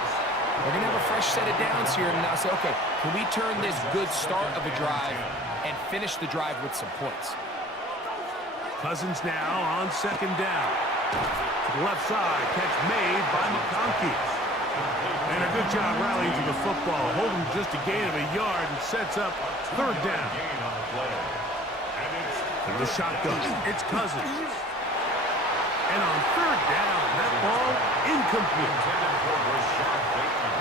We're going to have a fresh set of downs here and now say, okay, can we turn this good start of a drive and finish the drive with some points? Cousins now on 2nd down. To the left side, catch made by McConkey. And a good job rallying to the football, holding just a gain of a yard and sets up 3rd down. From the shotgun, it's Cousins. And on 3rd down, that ball incomplete.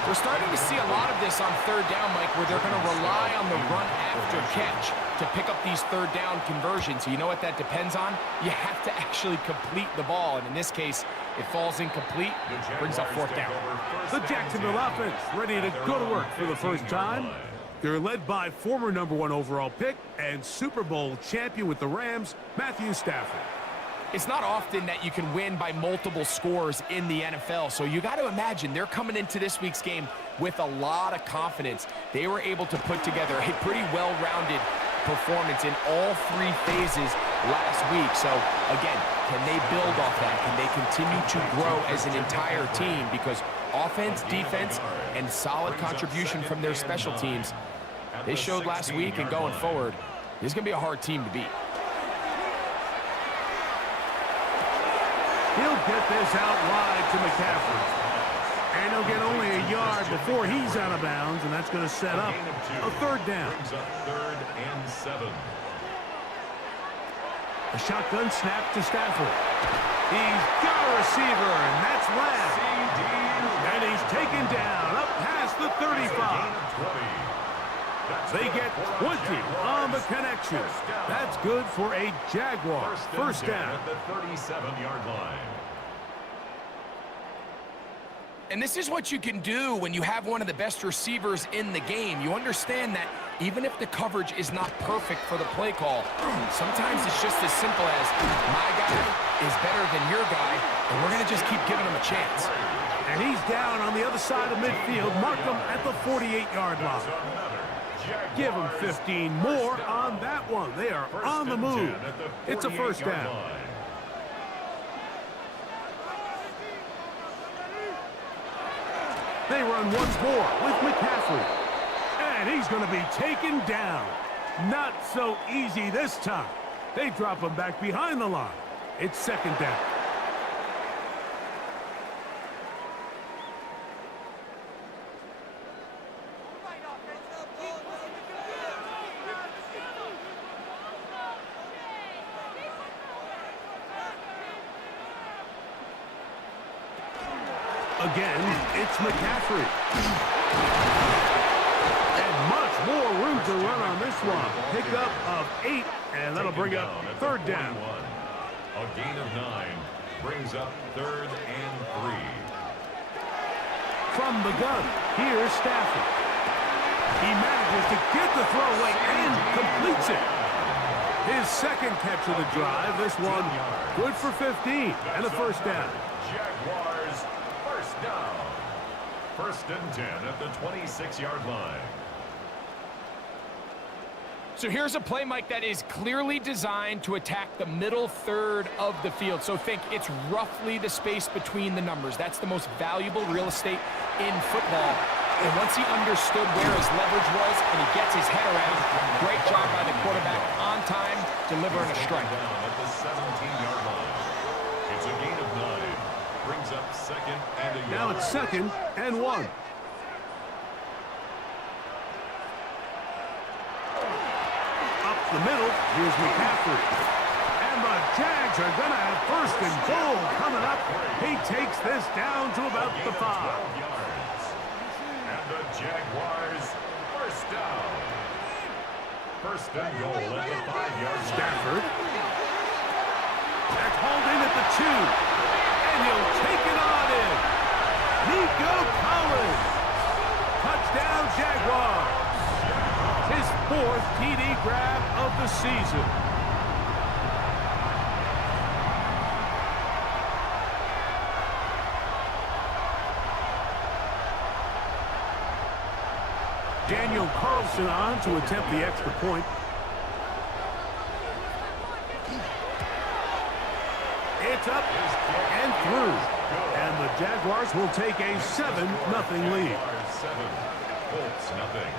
We're starting to see a lot of this on 3rd down, Mike, where they're going to rely on the run after catch to pick up these 3rd down conversions. So you know what that depends on? You have to actually complete the ball. And in this case, it falls incomplete, brings up 4th down. The Jacksonville offense ready to go to work for the first time. They're led by former #1 overall pick and Super Bowl champion with the Rams, Matthew Stafford. It's not often that you can win by multiple scores in the NFL, so you got to imagine they're coming into this week's game with a lot of confidence. They were able to put together a pretty well-rounded performance in all 3 phases last week. So, again, can they build off that? Can they continue to grow as an entire team? Because offense, defense, and solid contribution from their special teams, they showed last week, and going forward, this is going to be a hard team to beat. He'll get this out wide to McCaffrey. And he'll get only a yard before he's out of bounds, and that's going to set up a 3rd down. 3rd and 7. A shotgun snap to Stafford. He's got a receiver, and that's Lamb. And he's taken down up past the 35. They get 20 on the connection. That's good for a Jaguar. 1st down. At the 37-yard line. And this is what you can do when you have one of the best receivers in the game. You understand that even if the coverage is not perfect for the play call, sometimes it's just as simple as my guy is better than your guy, and we're going to just keep giving him a chance. And he's down on the other side of midfield. Mark him at the 48-yard line. Give them 15 more on that one. They are on the move. It's a first down. They run once more with McCaffrey. And he's going to be taken down. Not so easy this time. They drop him back behind the line. It's second down. Again, it's McCaffrey. And much more room to run on this one. Pickup of 8, and that'll bring up third down. A gain of 9 brings up 3rd and 3. From the gun, here's Stafford. He manages to get the throw away and completes it. His second catch of the drive. This one good for 15 and a first down. Jaguars first down. 1st and 10 at the 26-yard line. So here's a play, Mike, that is clearly designed to attack the middle third of the field. So think it's roughly the space between the numbers. That's the most valuable real estate in football. And once he understood where his leverage was and he gets his head around, great job by the quarterback on time, delivering a strike. Down at the 17-yard line. It's a gain of 9. Brings up 2nd and a yard. Now it's 2nd and 1. The middle, here's McCaffrey. And the Jags are going to have 1st and goal coming up. He takes this down to about the 5. And the Jaguars first down. 1st and goal at the 5-yard line. Stafford. That's hauled in at the 2. And he'll take it on in. Nico Collins. Touchdown Jaguars. His 4th TD grab of the season. Daniel Carlson on to attempt the extra point. It's up and through. And the Jaguars will take a 7-0 lead. 7, Colts nothing.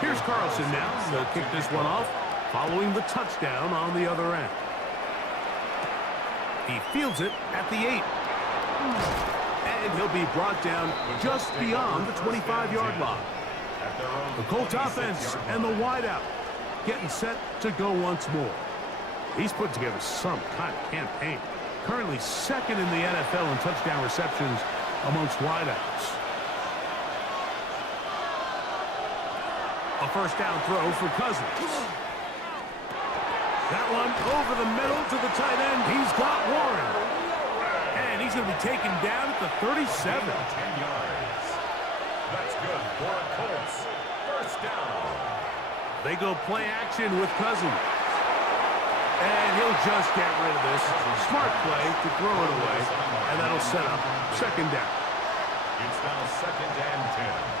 Here's Carlson now. They'll kick this one off following the touchdown on the other end. He fields it at the 8. And he'll be brought down just beyond the 25-yard line. The Colts offense and the wideout getting set to go once more. He's put together some kind of campaign. Currently 2nd in the NFL in touchdown receptions amongst wideouts. A first down throw for Cousins. That one over the middle to the tight end. He's got Warren. And he's going to be taken down at the 37. 10 yards. That's good for a Colts. First down. They go play action with Cousins. And he'll just get rid of this. Smart play to throw it away. And that'll set up 2nd down. It's now 2nd and 10.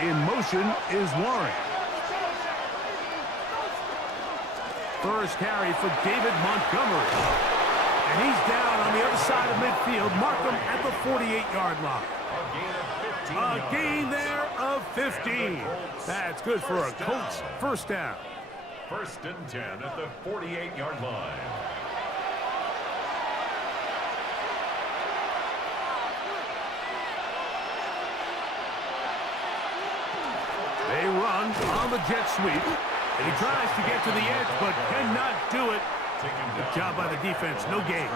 In motion is Warren. First carry for David Montgomery. And he's down on the other side of midfield. Mark him at the 48-yard line. A gain there of 15. That's good for a Colts first down. 1st and 10 at the 48-yard line. They run on the jet sweep, and he tries to get to the edge, but cannot do it. Good job by the defense. No gain.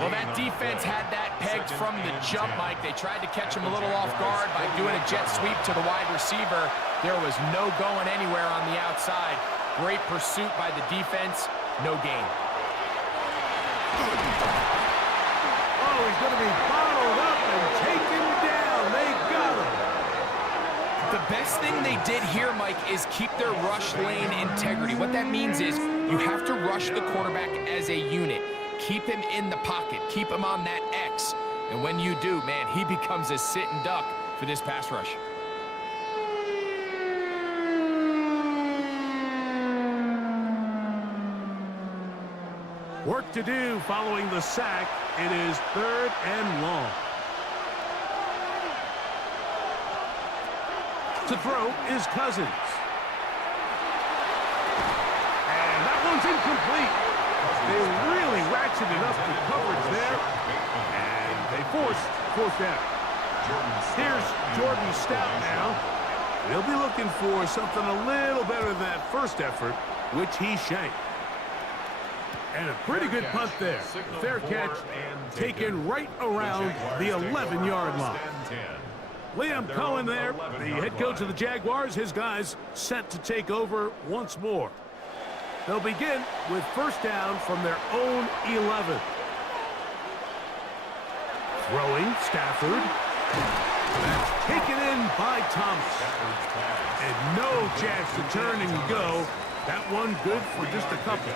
Well, that defense had that pegged from the jump, Mike. They tried to catch him a little off guard by doing a jet sweep to the wide receiver. There was no going anywhere on the outside. Great pursuit by the defense. No gain. Oh, he's going to be bottled up and taken down. They got him. The best thing they did here, Mike, is keep their rush lane integrity. What that means is you have to rush the quarterback as a unit. Keep him in the pocket. Keep him on that X. And when you do, man, he becomes a sitting duck for this pass rush. Work to do following the sack. It is 3rd and long. To throw is Cousins. And that one's incomplete. They really ratcheted up the coverage there. And they forced 4th down. Here's Jordan Stout now. They'll be looking for something a little better than that first effort, which he shanked. And a pretty good punt there. Fair catch, taken right around the 11-yard line. Liam Cohen there, the head coach of the Jaguars. His guys set to take over once more. They'll begin with 1st down from their own 11. Throwing, Stafford. That's taken in by Thomas. And no chance to turn and go. That one good for just a couple.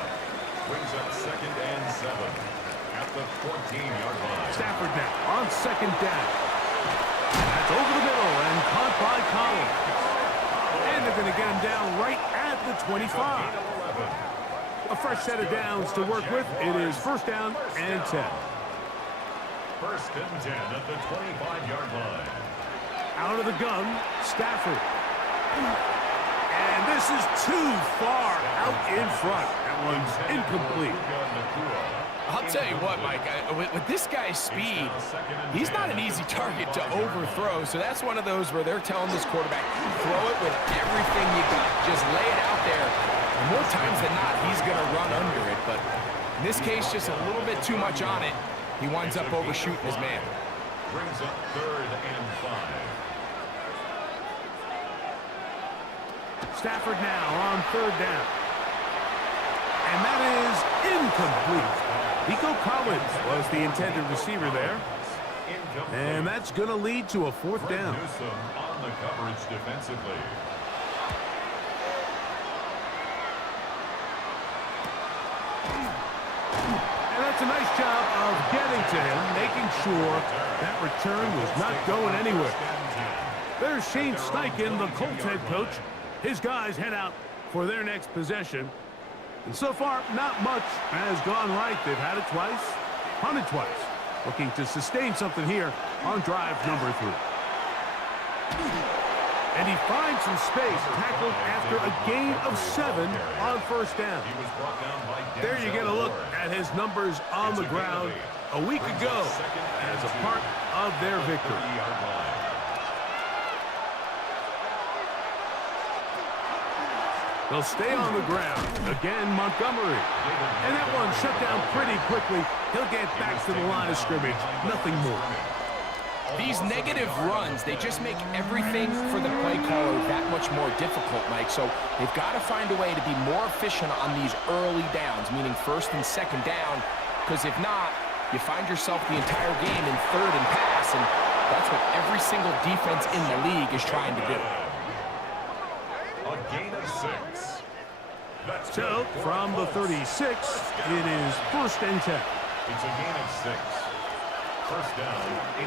Brings up 2nd and 7 at the 14-yard line. Stafford now on 2nd down. That's over the middle and caught by Collins. And they're going to get him down right at the 25. A fresh set of downs to work with. It is 1st down and 10. 1st and 10 at the 25-yard line. Out of the gun, Stafford. And this is too far out in front. That one's incomplete. I'll tell you what, Mike, with this guy's speed, he's not an easy target to overthrow. So that's one of those where they're telling this quarterback, throw it with everything you got. Just lay it out there. And more times than not, he's going to run under it. But in this case, just a little bit too much on it. He winds up overshooting his man. Brings up 3rd and 5. Stafford now on 3rd down. And that is incomplete. Nico Collins was the intended receiver there. And that's going to lead to a 4th down. Newsome on the coverage defensively. And that's a nice job of getting to him, making sure that return was not going anywhere. There's Shane Steichen, the Colts head coach. His guys head out for their next possession. And so far, not much has gone right. They've had it twice, punted twice. Looking to sustain something here on drive number 3. And he finds some space, tackled after a gain of 7 on 1st down. There you get a look at his numbers on the ground a week ago as a part of their victory. They'll stay on the ground. Again, Montgomery. And that one shut down pretty quickly. He'll get back to the line of scrimmage. Nothing more. These negative runs, they just make everything for the play caller that much more difficult, Mike. So they've got to find a way to be more efficient on these early downs, meaning 1st and 2nd down. Because if not, you find yourself the entire game in 3rd and pass. And that's what every single defense in the league is trying to do. A gain of 6. So, from the 36, it is 1st and 10. It's a gain of 6. 1st down.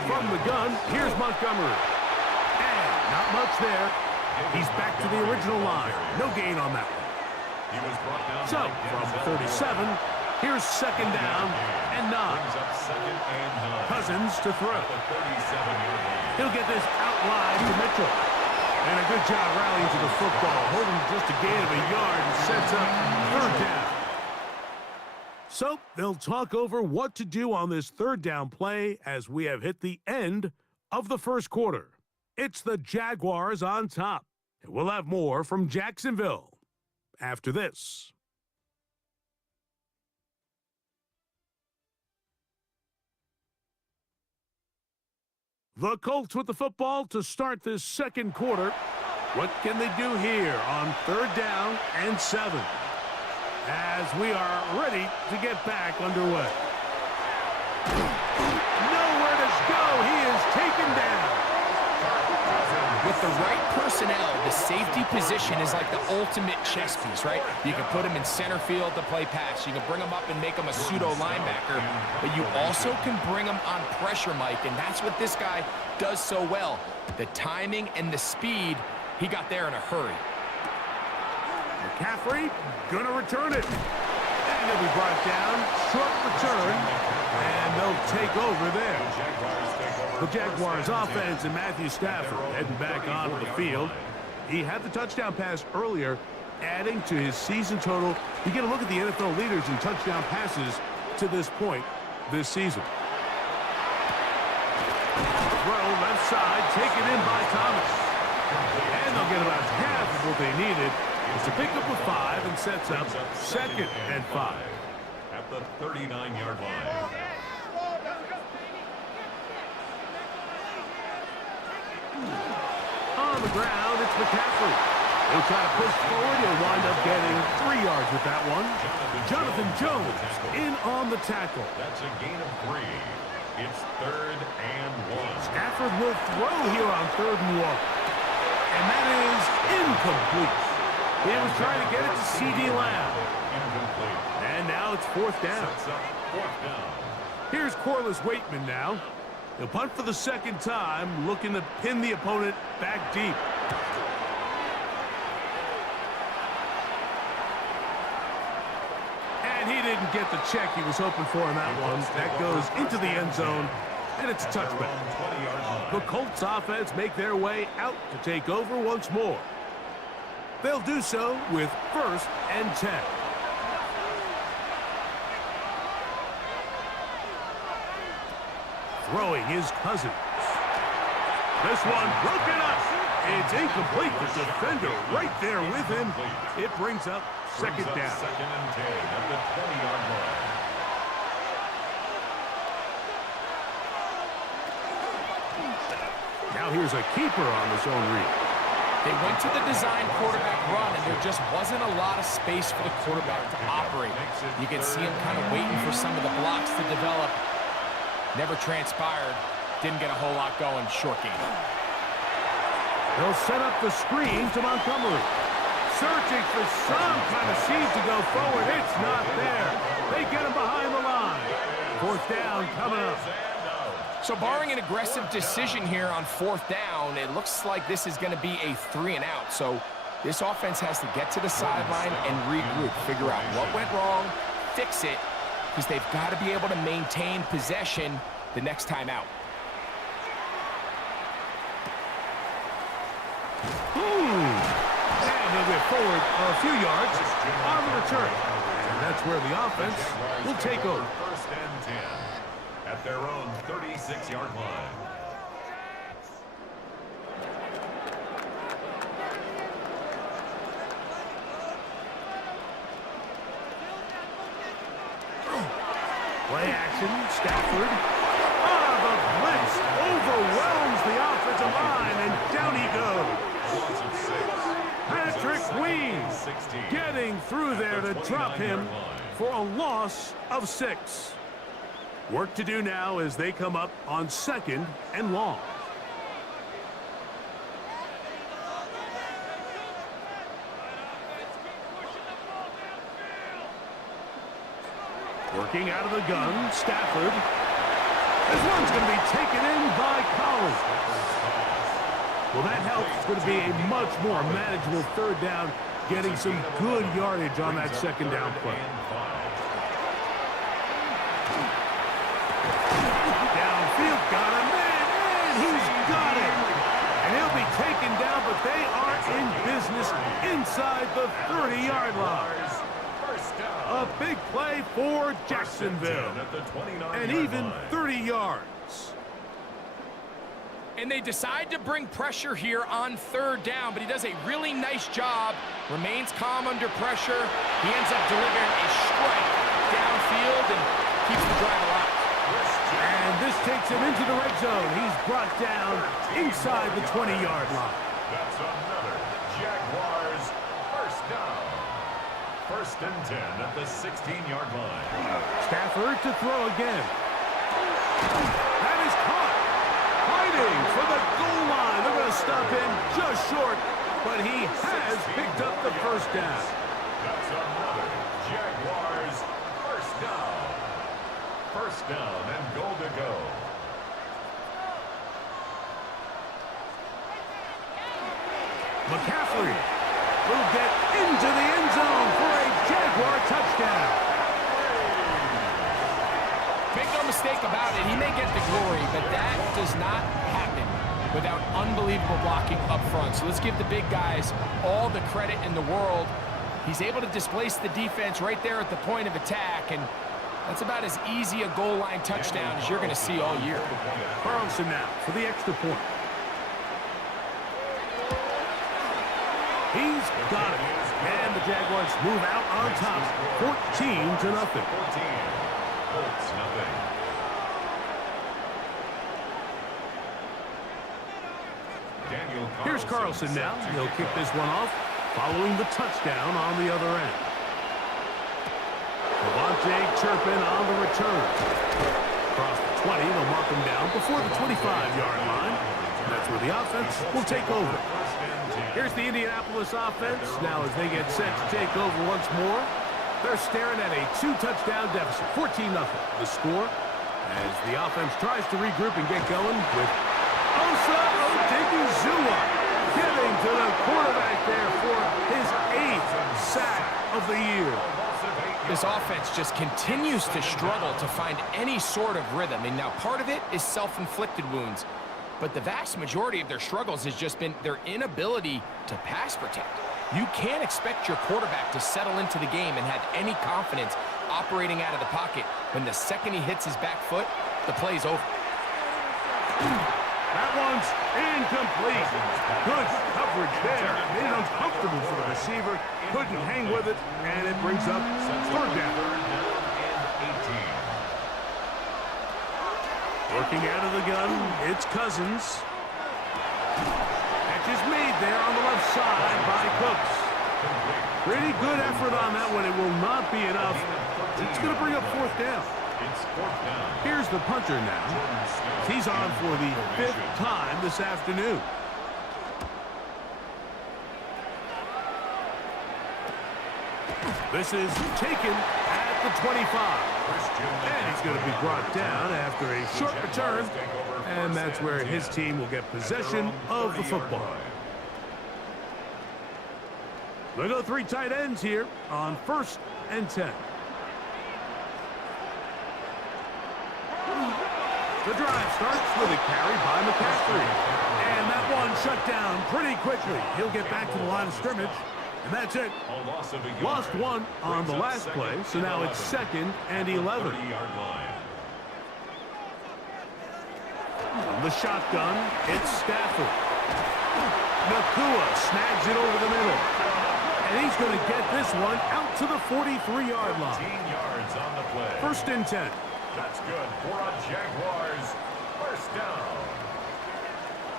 From the gun, here's Montgomery. And not much there. He's back to the original line. No gain on that one. He was brought down. So, from the 37, here's 2nd down and 9. Brings up 2nd and 9. Cousins to throw. At the 37-yard line. He'll get this out wide to Mitchell. And a good job rallying to the football, holding just a gain of a yard and sets up 3rd down. So they'll talk over what to do on this 3rd down play as we have hit the end of the 1st quarter. It's the Jaguars on top. And we'll have more from Jacksonville after this. The Colts with the football to start this 2nd quarter. What can they do here on 3rd down and 7? As we are ready to get back underway. Nowhere to go. He is taken down. With the right personnel, the safety position is like the ultimate chess piece, right? You can put him in center field to play pass. You can bring him up and make him a pseudo linebacker, but you also can bring him on pressure, Mike, and that's what this guy does so well. The timing and the speed, he got there in a hurry. McCaffrey gonna return it. And he'll be brought down. Short return. And they'll take over there. The Jaguars offense and Matthew Stafford heading back onto the field. He had the touchdown pass earlier, adding to his season total. You get a look at the NFL leaders in touchdown passes to this point this season. Throw left side, taken in by Thomas. And they'll get about half of what they needed. It's a pickup of 5 and sets up 2nd and 5. At the 39-yard line. On the ground, it's McCaffrey. He'll try to push forward. He'll wind up getting 3 yards with that one. Jonathan Jones in on the tackle. That's a gain of 3. It's 3rd and 1. Stafford will throw here on 3rd and 1. And that is incomplete. He was trying to get it to C.D. Lamb. Incomplete. And now it's 4th down. Sets up 4th down. Here's Corliss Waitman now. He'll punt for the 2nd time, looking to pin the opponent back deep. And he didn't get the check he was hoping for in that one. That goes into the end zone, and it's a touchback. The Colts offense make their way out to take over once more. They'll do so with 1st and 10. Throwing his Cousins. This one broken up. It's incomplete. The defender right there with him. It brings up 2nd down. 2nd and 10 at the 20-yard line. Now here's a keeper on the zone read. They went to the design quarterback run, and there just wasn't a lot of space for the quarterback to operate. You can see him kind of waiting for some of the blocks to develop. Never transpired. Didn't get a whole lot going. Short game. They'll set up the screen to Montgomery. Searching for some kind of seed to go forward. It's not there. They get him behind the line. 4th down coming up. So barring an aggressive decision here on 4th down, it looks like this is going to be a 3 and out. So this offense has to get to the sideline and regroup, figure out what went wrong, fix it, because they've got to be able to maintain possession the next time out. And they'll get forward a few yards on the return. And that's where the offense will take over. 1st and 10 at their own 36-yard line. Play action, Stafford. The blitz overwhelms the offensive line, and down he goes. Patrick Weeds getting through there to drop him for a loss of 6. Work to do now as they come up on 2nd and long. Working out of the gun, Stafford. This one's going to be taken in by Collins. Well, that helps. It's going to be a much more manageable 3rd down, getting some good yardage on that 2nd down play. Downfield, got him in, and he's got it. And he'll be taken down, but they are in business inside the 30-yard line. A big play for Jacksonville. And even 30 yards. And they decide to bring pressure here on 3rd down, but he does a really nice job. Remains calm under pressure. He ends up delivering a strike downfield and keeps the drive alive. And this takes him into the red zone. He's brought down inside the 20-yard line. That's another Jaguars 1st down. 1st and 10 at the 16-yard line. Stafford to throw again. That is caught. Quite heading for the goal line. They're going to stop him just short, but he has picked up the first down. That's another Jaguars first down. First down and goal to go. McCaffrey will get into the end zone for a Jaguar touchdown. Make no mistake about it, he may get the glory, but that does not happen without unbelievable blocking up front. So let's give the big guys all the credit in the world. He's able to displace the defense right there at the point of attack, and that's about as easy a goal line touchdown as you're going to see all year. Carlson now for the extra point. He's got it. And the Jaguars move out on top, 14-0. 14. Colts, nothing. Here's Carlson now. He'll kick this one off, following the touchdown on the other end. Devontae Turpin on the return. Across the 20, they'll mark him down before the 25-yard line. That's where the offense will take over. Here's the Indianapolis offense. Now as they get set to take over once more, they're staring at a 2-touchdown deficit, 14-0. The score as the offense tries to regroup and get going with Osa Odigizua getting to the quarterback there for his 8th sack of the year. This offense just continues to struggle to find any sort of rhythm. And now part of it is self-inflicted wounds. But the vast majority of their struggles has just been their inability to pass protect. You can't expect your quarterback to settle into the game and have any confidence operating out of the pocket when the second he hits his back foot, the play's over. That one's incomplete. Good coverage there. Made it uncomfortable for the receiver. Couldn't hang with it, and it brings up third down. Working out of the gun, it's Cousins. Catch is made there on the left side by Cooks. Pretty good effort on that one. It will not be enough. It's going to bring up fourth down. Here's the punter now. He's on for the 5th time this afternoon. This is taken at the 25. And he's going to be brought down after a short return. And that's where his team will get possession of the football. They go 3 tight ends here on 1st and 10. The drive starts with a carry by McCaffrey. And that one shut down pretty quickly. He'll get back to the line of scrimmage. And that's it. Lost one on the last play, so now it's 2nd and 11. The shotgun, it's Stafford. Nakua snags it over the middle. And he's going to get this one out to the 43-yard line. 15 yards on the play. 1st and 10. That's good for a Jaguars first down.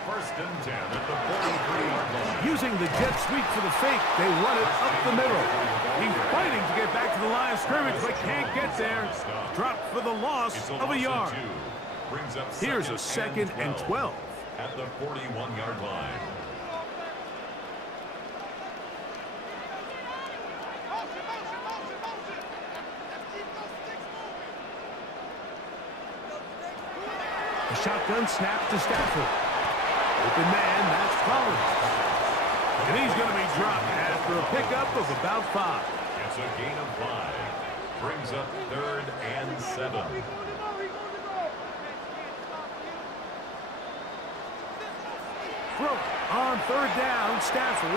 1st and 10 at the 43-yard line. Using the jet sweep for the fake, they run it up the middle. He's fighting to get back to the line of scrimmage, but can't get there. Dropped for the loss of a yard. Here's a 2nd and 12. At the 41-yard line. The shotgun snap to Stafford. Open man, that's Collins. And he's going to be dropped after a pickup of about 5. It's a gain of 5. Brings up 3rd and 7. Throw on 3rd down, Stafford.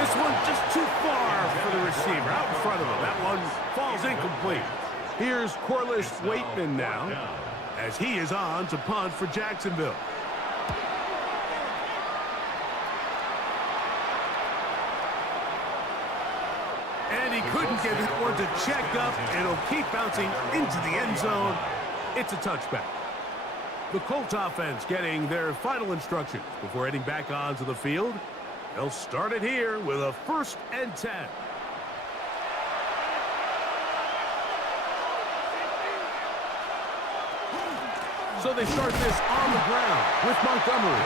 This one just too far for the receiver, out in front of him. That one falls incomplete. Here's Corliss Waitman now, as he is on to punt for Jacksonville. And he couldn't get it one to check up. It'll keep bouncing into the end zone. It's a touchback. The Colts offense getting their final instructions before heading back onto the field. They'll start it here with a 1st and 10. So they start this on the ground with Montgomery.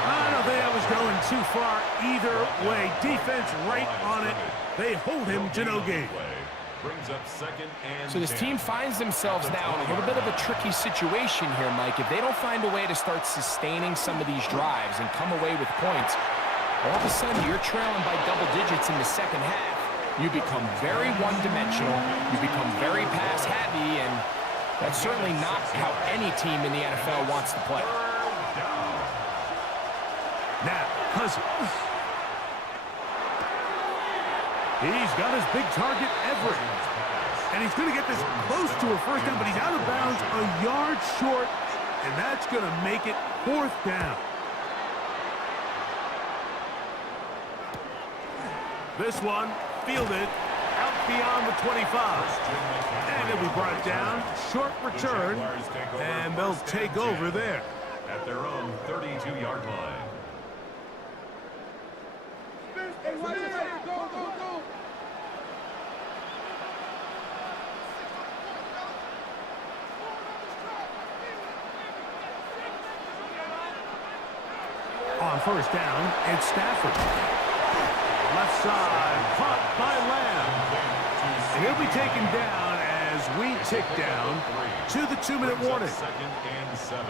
I don't think I was going too far either way. Defense right on it. They hold him to no gain. So this team finds themselves now in a little bit of a tricky situation here, Mike. If they don't find a way to start sustaining some of these drives and come away with points, all of a sudden you're trailing by double digits in the second half. You become very one-dimensional. You become very pass-heavy, and that's certainly not how any team in the NFL wants to play. Now, Cousins. He's got his big target, Everett. And he's going to get this close to a first down, but he's out of bounds a yard short, and that's going to make it fourth down. This one fielded out beyond the 25. And it'll be brought down. Short return, and they'll take over there. At their own 32-yard line. On first down, it's Stafford. Left side, caught by Lamb. And he'll be taken down as we tick down to the 2-minute warning. Second and 7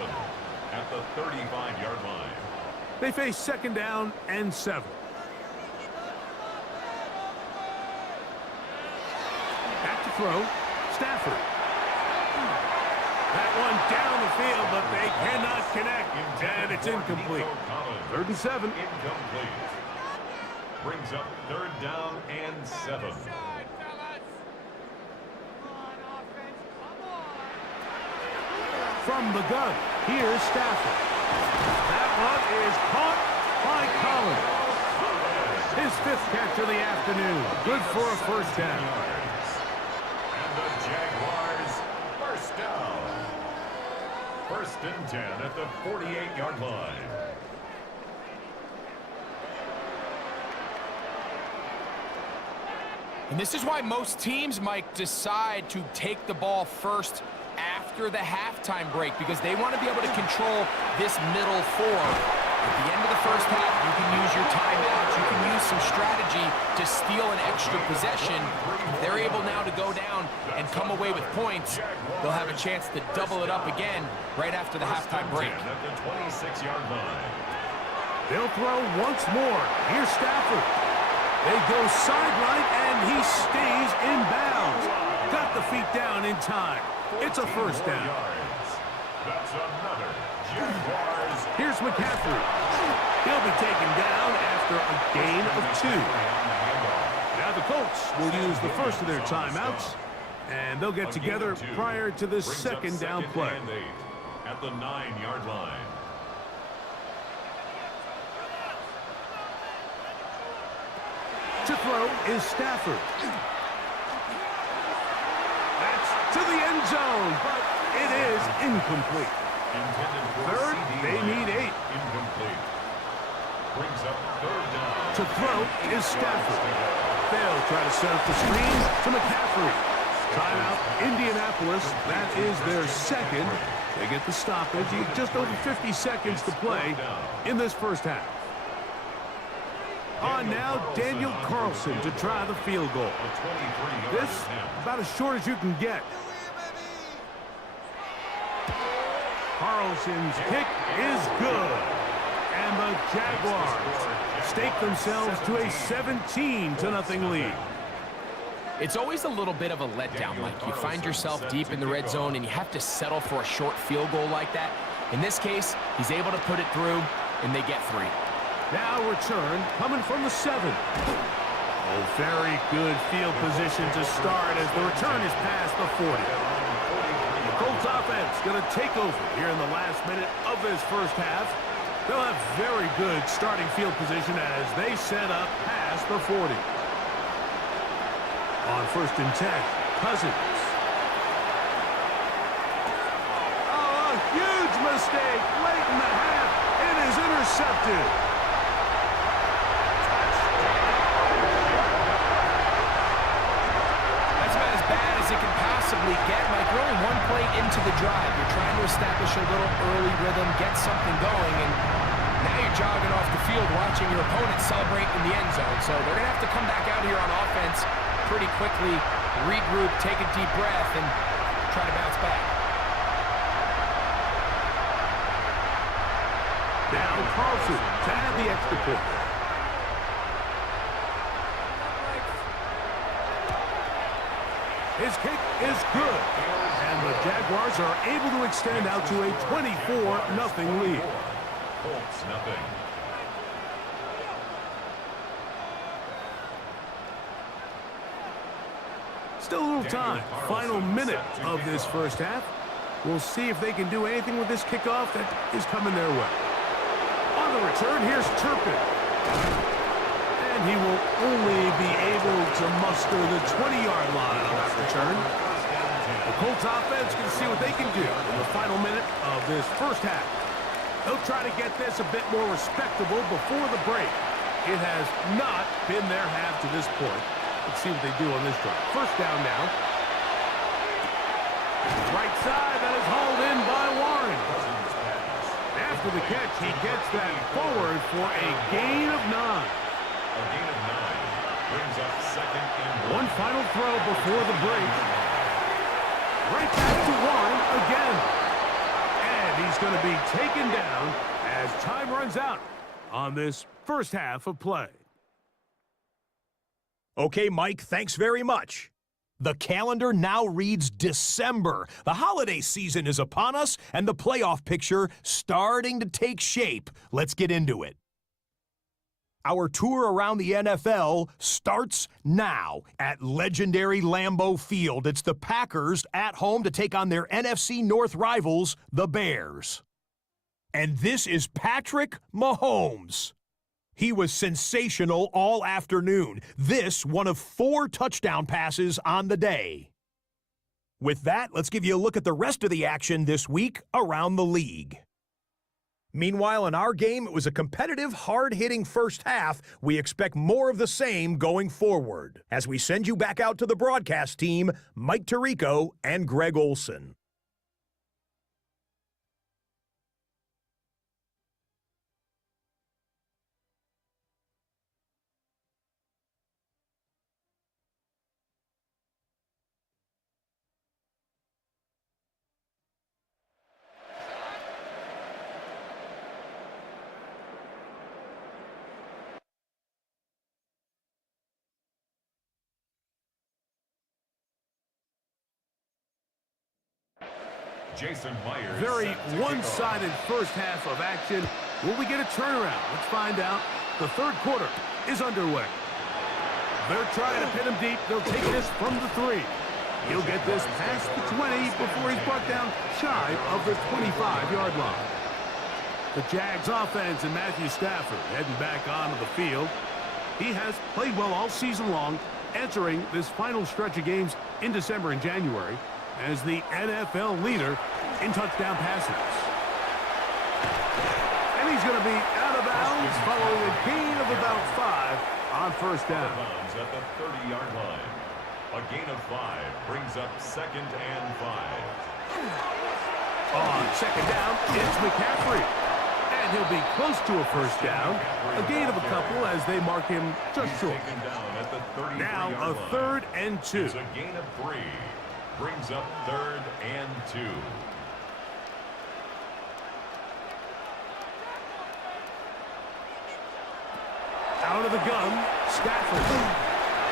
at the 35-yard line. They face second down and 7. Back to throw, Stafford. That one down the field, but they cannot connect, and it's incomplete. 3rd and 7. Incomplete. Brings up 3rd down and 7. From the gun, here's Stafford. That one is caught by Collins. His 5th catch of the afternoon. Good for a first down. And the Jaguars first down. 1st and 10 at the 48-yard line. And this is why most teams, Mike, decide to take the ball first after the halftime break, because they want to be able to control this middle four. At the end of the first half, you can use your timeouts. You can use some strategy to steal an extra possession. If they're able now to go down and come away with points, they'll have a chance to double it up again right after the halftime break. At the 26-yard line. They'll throw once more. Here's Stafford. They go sideline, and he stays in bounds. Got the feet down in time. It's a first down. That's another Jaguars. Here's McCaffrey. He'll be taken down after a gain of 2. Now the Colts will use the first of their timeouts, and they'll get together prior to this second down play. At the 9-yard line. To throw is Stafford. That's to the end zone, but it is incomplete. Third, they need 8. Incomplete. Brings up 3rd down. To throw is Stafford. They'll try to set up the screen to McCaffrey. Timeout, Indianapolis. That is their 2nd. They get the stoppage. Just over 50 seconds to play in this first half. On now, Daniel Carlson to try the field goal. This, about as short as you can get. Carlson's kick is good. And the Jaguars stake themselves to a 17-0 lead. It's always a little bit of a letdown, Mike. You find yourself deep in the red zone, and you have to settle for a short field goal like that. In this case, he's able to put it through, and they get 3. Now return coming from the 7. Oh, very good field position to start as the return is past the 40. The Colts offense going to take over here in the last minute of this first half. They'll have very good starting field position as they set up past the 40. On 1st and 10, Cousins. Oh, a huge mistake late in the half. It is intercepted. It can possibly get, Mike. You're only 1 play into the drive. You're trying to establish a little early rhythm, get something going, and now you're jogging off the field watching your opponent celebrate in the end zone. So they're going to have to come back out here on offense pretty quickly, regroup, take a deep breath, and try to bounce back. Now Carlson to add the extra point. His kick is good. And the Jaguars are able to extend out to a 24-0 lead. Colts nothing. Still a little time. Final minute of this first half. We'll see if they can do anything with this kickoff that is coming their way. On the return, here's Turpin. And he will only be able to muster the 20-yard line on that return. The Colts offense can see what they can do in the final minute of this first half. They'll try to get this a bit more respectable before the break. It has not been their half to this point. Let's see what they do on this drive. First down now. Right side, that is hauled in by Warren. After the catch, he gets that forward for a gain of 9. A gain of 9 brings up second and One final throw before the break. Right back to Warren again. And he's going to be taken down as time runs out on this first half of play. Okay, Mike, thanks very much. The calendar now reads December. The holiday season is upon us, and the playoff picture starting to take shape. Let's get into it. Our tour around the NFL starts now at legendary Lambeau Field. It's the Packers at home to take on their NFC North rivals, the Bears. And this is Patrick Mahomes. He was sensational all afternoon. This, one of 4 touchdown passes on the day. With that, let's give you a look at the rest of the action this week around the league. Meanwhile, in our game, it was a competitive, hard-hitting first half. We expect more of the same going forward. As we send you back out to the broadcast team, Mike Tirico and Greg Olson. Jason Myers. Very one-sided first half of action. Will we get a turnaround? Let's find out. The third quarter is underway. They're trying to pin him deep. They'll take this from the 3. He'll get this past the 20 before he's brought down shy of the 25-yard line. The Jags offense and Matthew Stafford heading back onto the field. He has played well all season long, entering this final stretch of games in December and January as the NFL leader in touchdown passes. And he's going to be out of bounds following a gain of about 5 on first down. At the 30-yard line. A gain of 5 brings up second and 5. On second down, it's McCaffrey. And he'll be close to a first down. A gain of a couple as they mark him just short. Now a 3rd and 2. It's a gain of 3. Brings up 3rd and 2. Out of the gun, Stafford.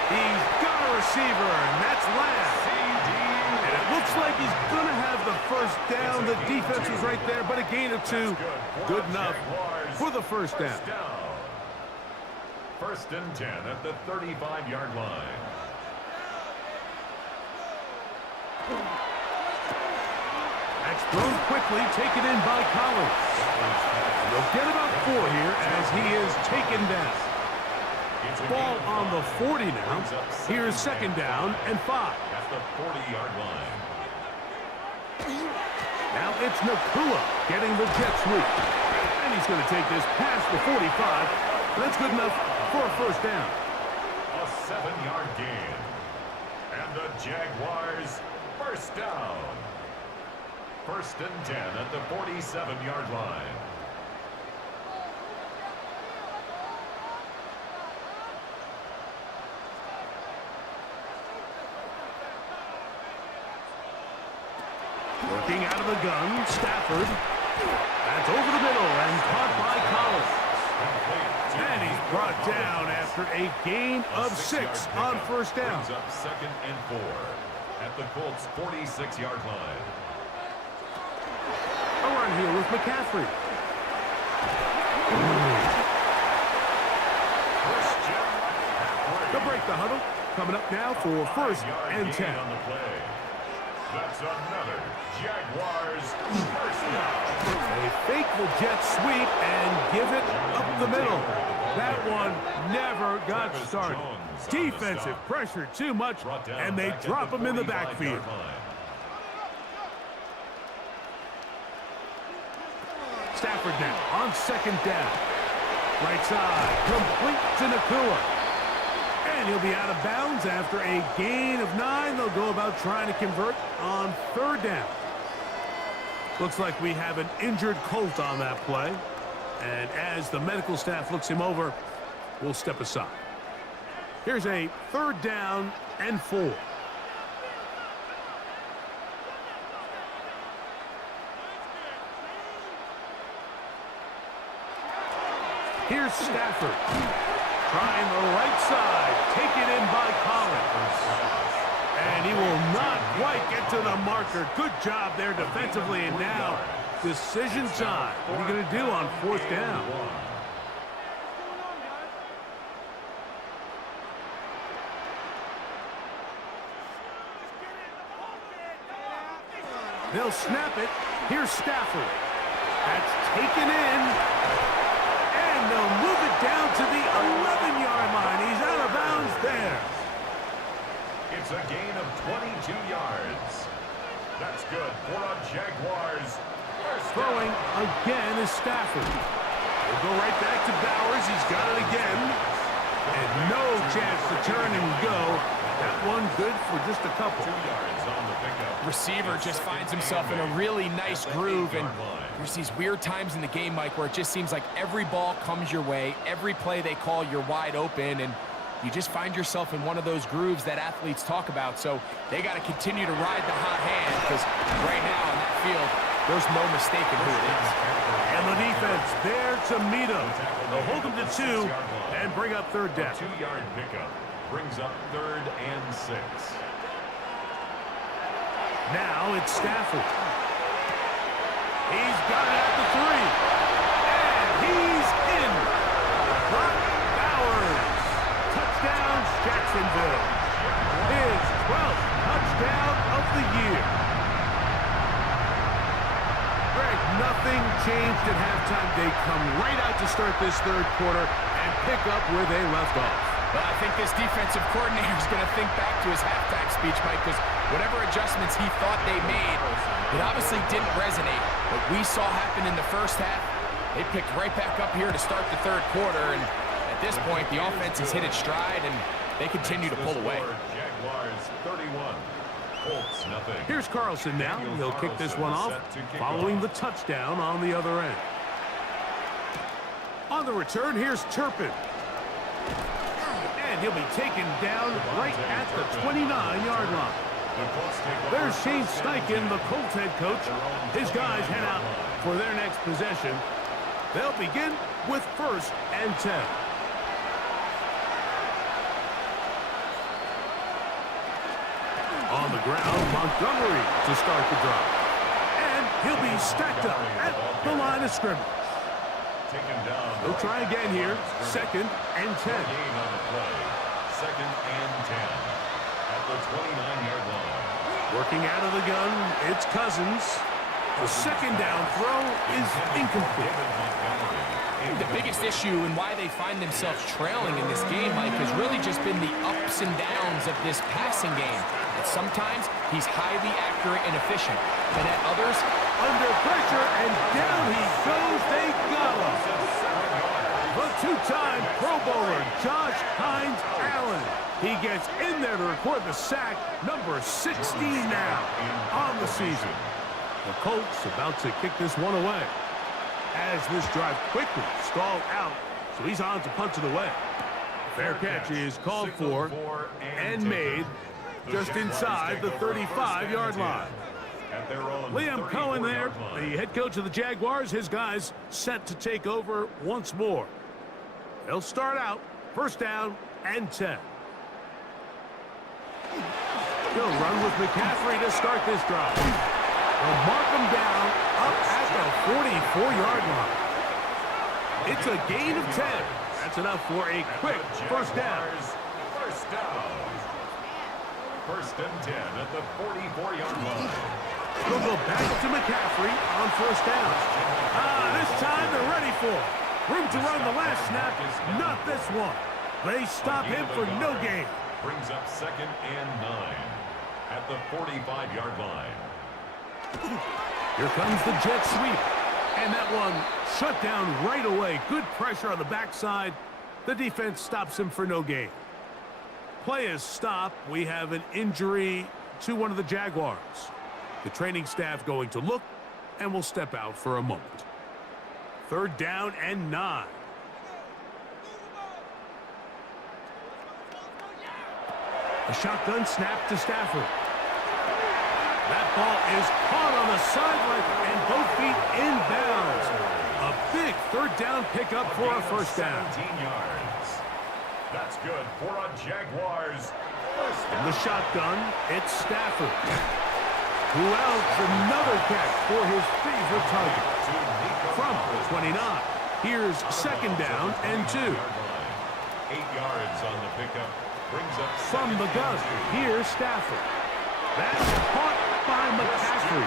He's got a receiver, and that's Lamb. And it looks like he's going to have the first down. The defense was right there, but a gain of 2. Good enough for the first down. First and 10 at the 35-yard line. That's thrown quickly, taken in by Collins. They'll get about 4 here as he is taken down. Ball on the 40 now. Here's second down and 5. At the 40-yard line. Now it's Nakua getting the jet sweep. And he's going to take this past the 45. That's good enough for a first down. A 7-yard gain. And the Jaguars first down. first and 10 at the 47-yard line. Working out of the gun, Stafford. That's over the middle and caught by Collins. And he's brought down after a gain of 6 on first down. Brings up second and 4 at the Colts' 46-yard line. A run here with McCaffrey. They'll break the huddle. Coming up now for first and 10. On the play. That's another Jaguars first down. They fake the jet sweep and give it up the middle. That one never got started. Defensive pressure too much, and they drop him in the backfield. Stafford now on second down. Right side, complete to Nakua. And he'll be out of bounds after a gain of 9. They'll go about trying to convert on third down. Looks like we have an injured Colt on that play. And as the medical staff looks him over, we'll step aside. Here's a third down and 4. Here's Stafford. Trying the right side. Taken in by Collins. And he will not quite get to the marker. Good job there defensively. And now, decision time. What are you going to do on fourth down? They'll snap it. Here's Stafford. That's taken in. And they'll move it down to the 11-yard line. He's out of bounds there. It's a gain of 22 yards. That's good for a Jaguars. Throwing again is Stafford. We'll go right back to Bowers. He's got it again. And no chance to turn and go. That one good for just a couple. 2 yards on the pickup. Receiver just finds himself in a really nice groove, and there's these weird times in the game, Mike, where it just seems like every ball comes your way, every play they call, you're wide open, and you just find yourself in one of those grooves that athletes talk about. So they got to continue to ride the hot hand, because right now on that field, there's no mistaking who it is. And the defense there to meet him. They'll hold him to 2 and bring up third down. 2-yard pickup brings up third and 6. Now it's Stafford. He's got it at the 3. And he's in. Brock Bowers. Touchdown, Jacksonville. His 12th touchdown of the year. Greg, nothing changed at halftime. They come right out to start this third quarter and pick up where they left off. Well, I think this defensive coordinator is going to think back to his halftime speech, Mike, because whatever adjustments he thought they made, it obviously didn't resonate. What we saw happen in the first half, they picked right back up here to start the third quarter, and at this point, the offense has hit its stride, and they continue to pull away. Jaguars 31, Colts nothing. Here's Carlson now. He'll kick this one off following the touchdown on the other end. On the return, here's Turpin. And he'll be taken down right at the 29-yard line. There's Shane Steichen, the Colts head coach. His guys head out for their next possession. They'll begin with first and 10. On the ground, Montgomery to start the drive. And he'll be stacked up at the line of scrimmage. They'll try again here. Second and 10. Second and 10 at the 29-yard line. Working out of the gun, it's Cousins. The second down throw is incomplete. The biggest issue and why they find themselves trailing in this game, Mike, has really just been the ups and downs of this passing game. And sometimes he's highly accurate and efficient, but at others, under pressure, and down he goes. They got him. The two-time Pro Bowler, Josh Hines Allen. He gets in there to record the sack, number 16 now on the season. The Colts about to kick this one away. As this drive quickly stalled out, so he's on to punch it away. Fair catch is called for and made just inside the 35-yard line. Liam Cohen there, the head coach of the Jaguars. His guys set to take over once more. They'll start out first down and 10. He'll run with McCaffrey to start this drive. They'll mark him down up at the 44-yard line. It's a gain of 10. That's enough for a quick first down. First and 10 at the 44-yard line. They'll go back to McCaffrey on first down. This time they're ready for it. Room to run the last snap, not this one. They stop him for no gain. Brings up second and 9 at the 45-yard line. Here comes the jet sweep. And that one shut down right away. Good pressure on the backside. The defense stops him for no gain. Play is stopped. We have an injury to one of the Jaguars. The training staff going to look and will step out for a moment. Third down and 9. A shotgun snap to Stafford. That ball is caught on the sideline and both feet inbounds. A big third down pickup for a first down. 17 yards. That's good for a Jaguars. In the shotgun, it's Stafford. Who else? Another catch for his favorite target. From the 29. Here's second down and 2. 8 yards on the pickup. Brings up from the gun. Here's Stafford. That's caught by McCaffrey.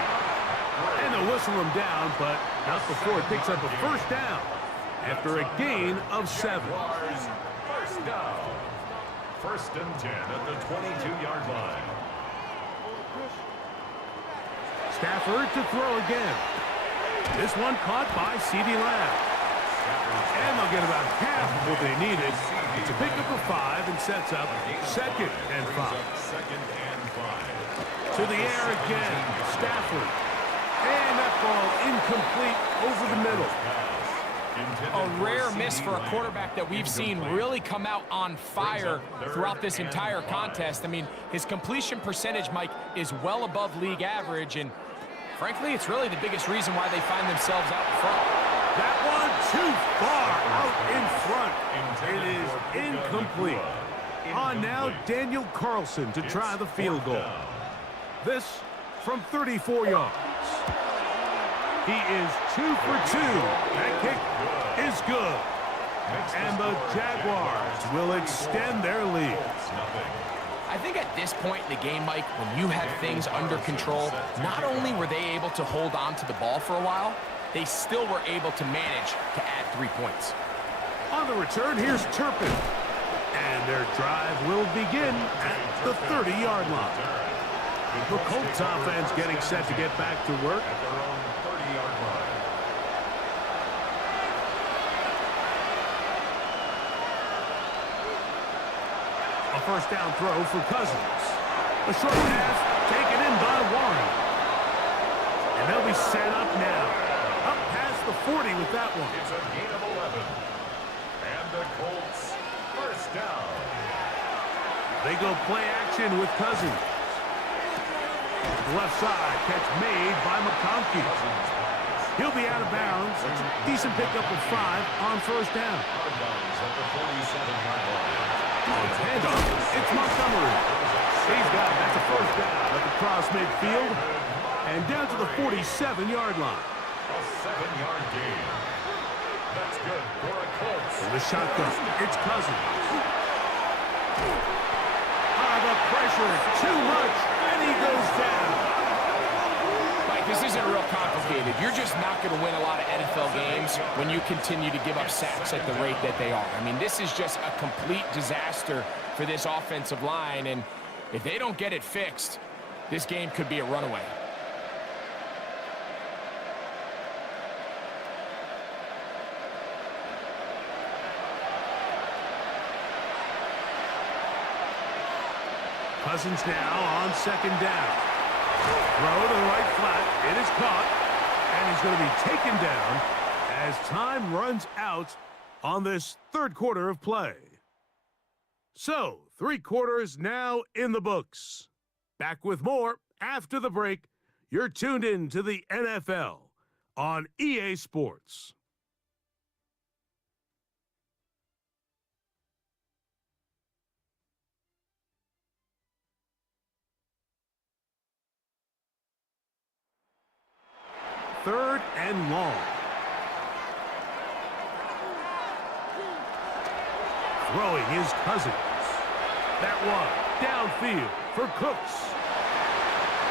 And they'll whistle him down, but not before it picks up a first down after a gain of 7. First down. First and 10 at the 22-yard line. Stafford to throw again. This one caught by CeeDee Lamb. And they'll get about half of what they needed. It's a pickup of 5 and sets up second and 5. To the air again, Stafford. And that ball incomplete over the middle. A rare miss for a quarterback that we've seen really come out on fire throughout this entire contest. I mean, his completion percentage, Mike, is well above league average, and frankly, it's really the biggest reason why they find themselves out in front. That one too far out in front. It is incomplete. On now, Daniel Carlson to try the field goal. This from 34 yards. He is 2 for 2. That kick is good. And the Jaguars will extend their lead. I think at this point in the game, Mike, when you have things under control, not only were they able to hold on to the ball for a while, they still were able to manage to add 3 points. On the return, here's Turpin. And their drive will begin at the 30-yard line. The Colts offense getting set to get back to work. At their own 30-yard line. A first down throw for Cousins. A short pass taken in by Warren. And they'll be set up now. Up past the 40 with that one. It's a gain of 11. And the Colts first down. They go play action with Cousins. Left side, catch made by McConkey. He'll be out of bounds. It's a decent pickup of 5 on first down. On the handoff, it's Montgomery. He's got it. That's a first down at the cross midfield. And down to the 47-yard line. A 7-yard gain. That's good for a Colts. In the shotgun, it's Cousins. The pressure, too much, and he goes down. Mike, this isn't real complicated. You're just not going to win a lot of NFL games when you continue to give up sacks at the rate that they are. I mean, this is just a complete disaster for this offensive line, and if they don't get it fixed, this game could be a runaway. Cousins now on second down. Throw to the right flat. It is caught. And he's going to be taken down as time runs out on this third quarter of play. So, 3 quarters now in the books. Back with more after the break. You're tuned in to the NFL on EA Sports. Third and long. Throwing his Cousins. That one downfield for Cooks.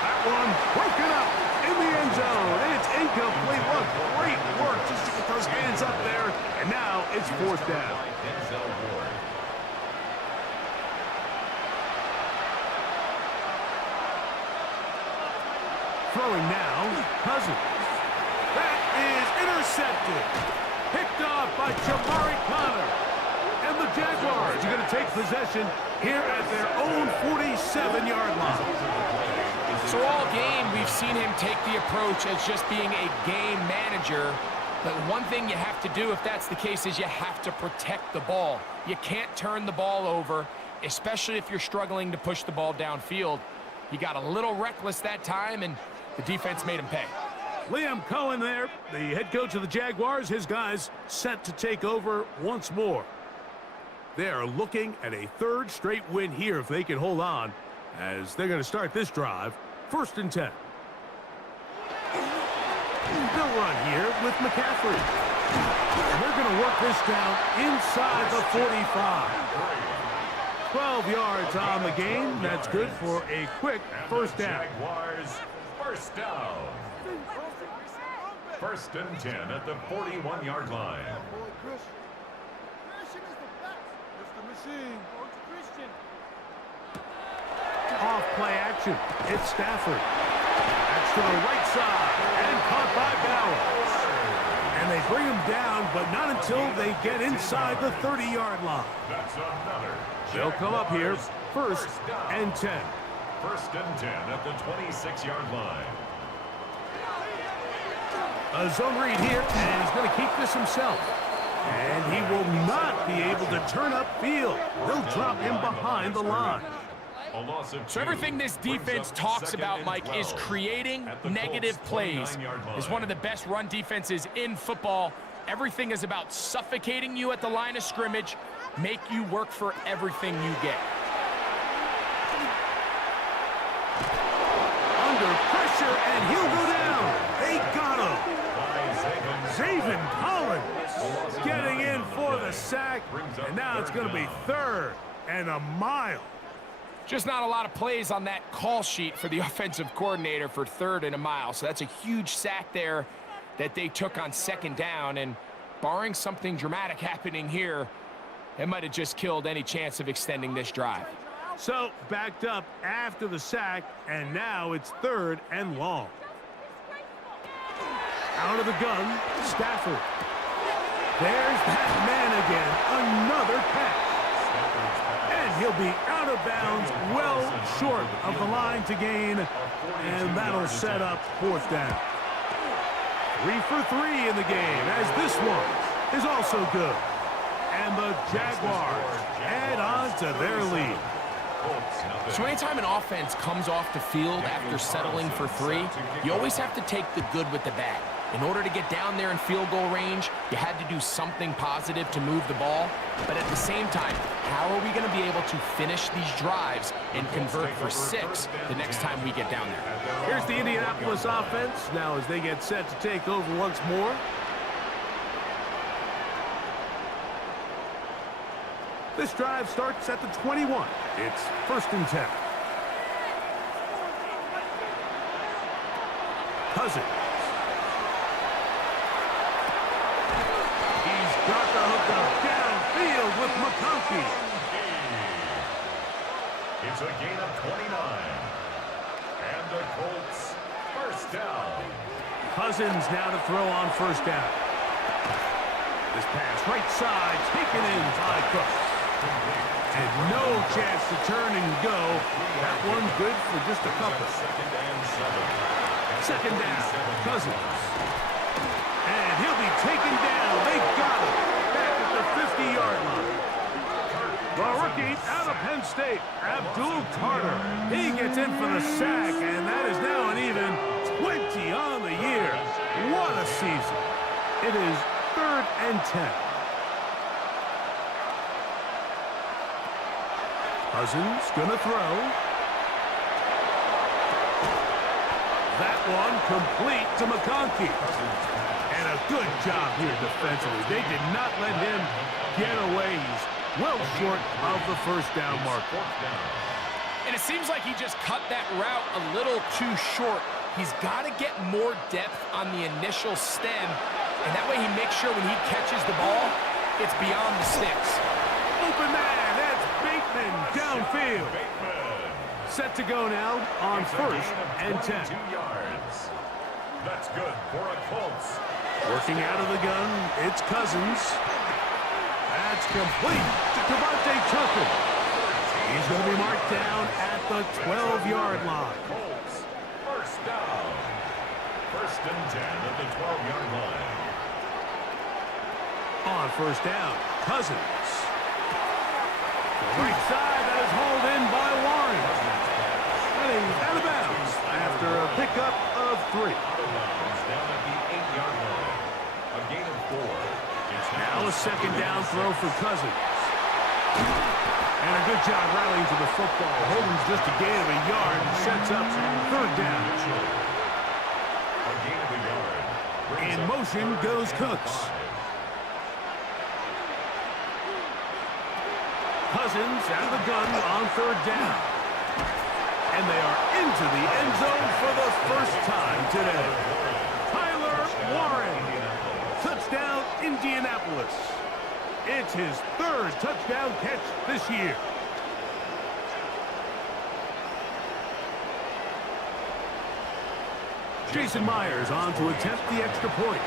That one broken up in the end zone. And it's incomplete. What great work just to get those hands up there. And now it's 4th down. Throwing now, Cousins. That is intercepted. Picked off by Jamari Connor. And the Jaguars are going to take possession here at their own 47-yard line. So all game, we've seen him take the approach as just being a game manager. But one thing you have to do if that's the case is you have to protect the ball. You can't turn the ball over, especially if you're struggling to push the ball downfield. He got a little reckless that time, and the defense made him pay. Liam Cohen there, the head coach of the Jaguars. His guys set to take over once more. They are looking at a 3rd straight win here if they can hold on, as they're going to start this drive. 1st and 10. They'll run here with McCaffrey. And they're going to work this down inside the 45. 12 yards on the game. That's good for a quick 1st down. Jaguars, 1st down. 1st and 10 at the 41-yard line. Off play action. It's Stafford. That's to the right side and caught by Bowers. And they bring him down, but not until they get inside the 30-yard line. That's another. They'll come up here 1st and 10. 1st and 10 at the 26-yard line. A zone read here, and he's going to keep this himself. And he will not be able to turn upfield. They'll drop him behind the line. So everything this defense talks about, Mike, is creating negative plays. It's one of the best run defenses in football. Everything is about suffocating you at the line of scrimmage, make you work for everything you get. Under pressure, and he'll go down. They got him. Zaven Collins getting in for the sack, and now it's going to be 3rd and a mile. Just not a lot of plays on that call sheet for the offensive coordinator for 3rd and a mile. So that's a huge sack there that they took on 2nd down. And barring something dramatic happening here, it might have just killed any chance of extending this drive. So backed up after the sack, and now it's 3rd and long. Out of the gun, Stafford. There's that man again. Another catch. And he'll be out of bounds, well short of the line to gain. And that'll set up 4th down. 3 for 3 in the game, as this one is also good. And the Jaguars add on to their lead. So anytime an offense comes off the field after settling for 3, you always have to take the good with the bad. In order to get down there in field goal range, you had to do something positive to move the ball. But at the same time, how are we going to be able to finish these drives and convert for 6 the next time we get down there? Here's the Indianapolis offense now as they get set to take over once more. This drive starts at the 21. It's 1st and 10. Cousins. He's got the hookup downfield with McConkey. It's a gain of 29. And the Colts, 1st down. Cousins now to throw on 1st down. This pass right side taken in by Cooks. And no chance to turn and go. That one good for just a couple. Second down, Cousins. And he'll be taken down. They got him back at the 50-yard line. The rookie out of Penn State, Abdul Carter. He gets in for the sack, and that is now an even 20 on the year. What a season. It is 3rd and 10. Cousins gonna throw. That one complete to McConkey. And a good job here defensively. They did not let him get away. He's well short of the first down marker. And it seems like he just cut that route a little too short. He's got to get more depth on the initial stem, and that way he makes sure when he catches the ball, it's beyond the sticks. Open man, that's Bateman downfield. Set to go now on 1st and 10. That's good for a Colts. Working out of the gun, it's Cousins. That's complete to Devontae Tucker. He's going to be marked down at the 12-yard line. Colts, first down. 1st and 10 at the 12-yard line. On 1st down, Cousins. The right side, that is hauled in by Warren. And he's out of bounds after a pickup of 3. Out of bounds down at the 8-yard line. A gain of 4. Now a second down throw for Cousins. And a good job rallying to the football. Holden's just a gain of a yard and sets up 3rd down. A gain of a yard. In motion goes Cooks. Cousins out of the gun on 3rd down. And they are into the end zone for the first time today. Tyler Warren. Touchdown, Indianapolis. It's his 3rd touchdown catch this year. Jason Myers on to attempt the extra point.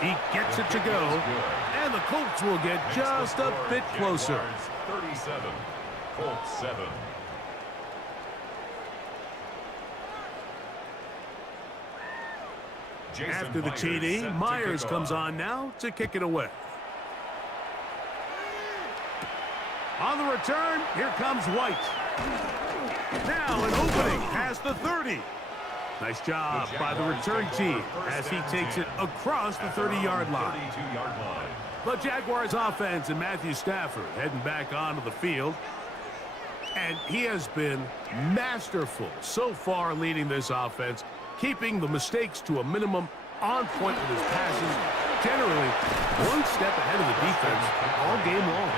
He gets it to go, and the Colts will get just a bit closer. 37, Colts 7. After the TD, Myers comes on now to kick it away. On the return, here comes White. Now an opening past the 30. Nice job by the return team as he takes it across the 30-yard line. The Jaguars offense and Matthew Stafford heading back onto the field. And he has been masterful so far leading this offense, keeping the mistakes to a minimum, on point with his passes, generally one step ahead of the defense all game long.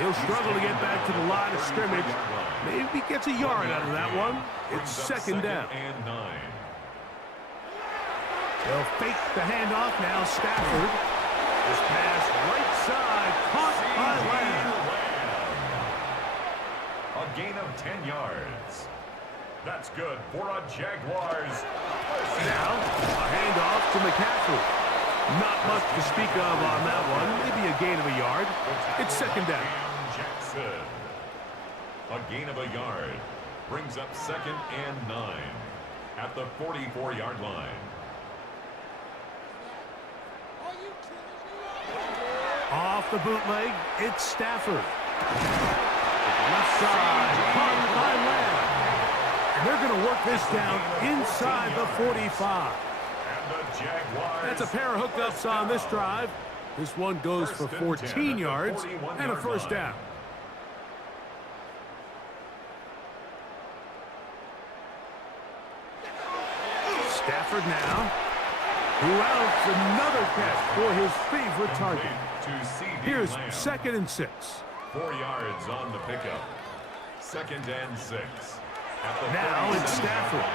He'll struggle to get back to the line of scrimmage. Maybe gets a yard out of that one. It's 2nd down. They'll fake the handoff now. Stafford. This pass right side caught by Lamb. A gain of 10 yards. That's good for a Jaguars. Now, a handoff to McCaffrey. Not much to speak of on that one. Maybe a gain of a yard. It's 2nd down. Jackson. A gain of a yard. Brings up 2nd and 9 at the 44-yard line. Off the bootleg, it's Stafford. Left side, caught by Lamb. And they're going to work this down inside the 45. That's a pair of hookups on this drive. This one goes for 14 yards and a 1st down. Stafford now, who outs another catch for his favorite target. Here's 2nd and 6. 4 yards on the pickup. 2nd and 6. Now it's Stafford.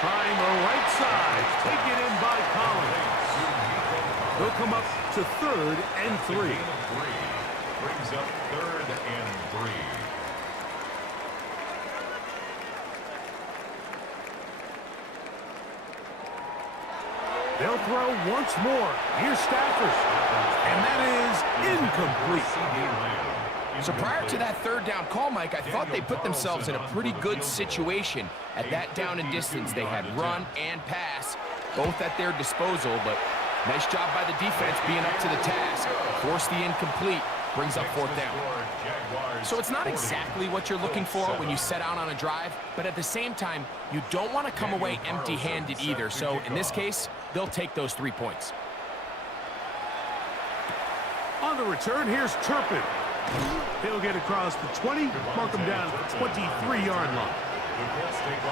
Trying the right side. Taken in by Collins. They'll come up to 3rd and 3. Brings up 3rd and 3. They'll throw once more. Here's Stafford. And that is incomplete. So prior to that third down call, Mike, I thought they put themselves in a pretty good situation at that down and distance. They had run and pass, both at their disposal, but nice job by the defense being up to the task. Force the incomplete, brings up fourth down. So it's not exactly what you're looking for when you set out on a drive, but at the same time, you don't want to come away empty-handed either. So in this case, they'll take those 3 points. On the return, here's Turpin. He'll get across the 20, mark him down at the 23-yard line.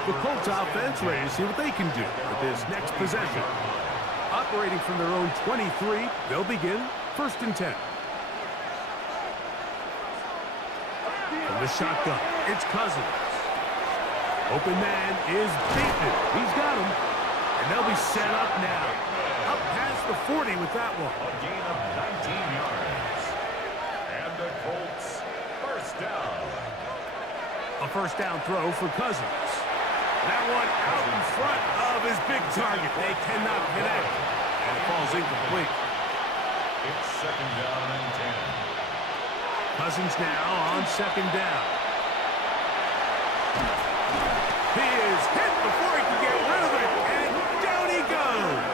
The Colts offense ready to see what they can do with this next possession. Operating from their own 23, they'll begin 1st and 10. From the shotgun, it's Cousins. Open man is Bateman. He's got him. And they'll be set up now. Up past the 40 with that one. A gain of 19 yards. And the Colts, first down. A first down throw for Cousins. That one out in front of his big target. They cannot connect. And it falls incomplete. It's 2nd down and 10. Cousins now on 2nd down. He is hit before he can get rid of it, and down he goes.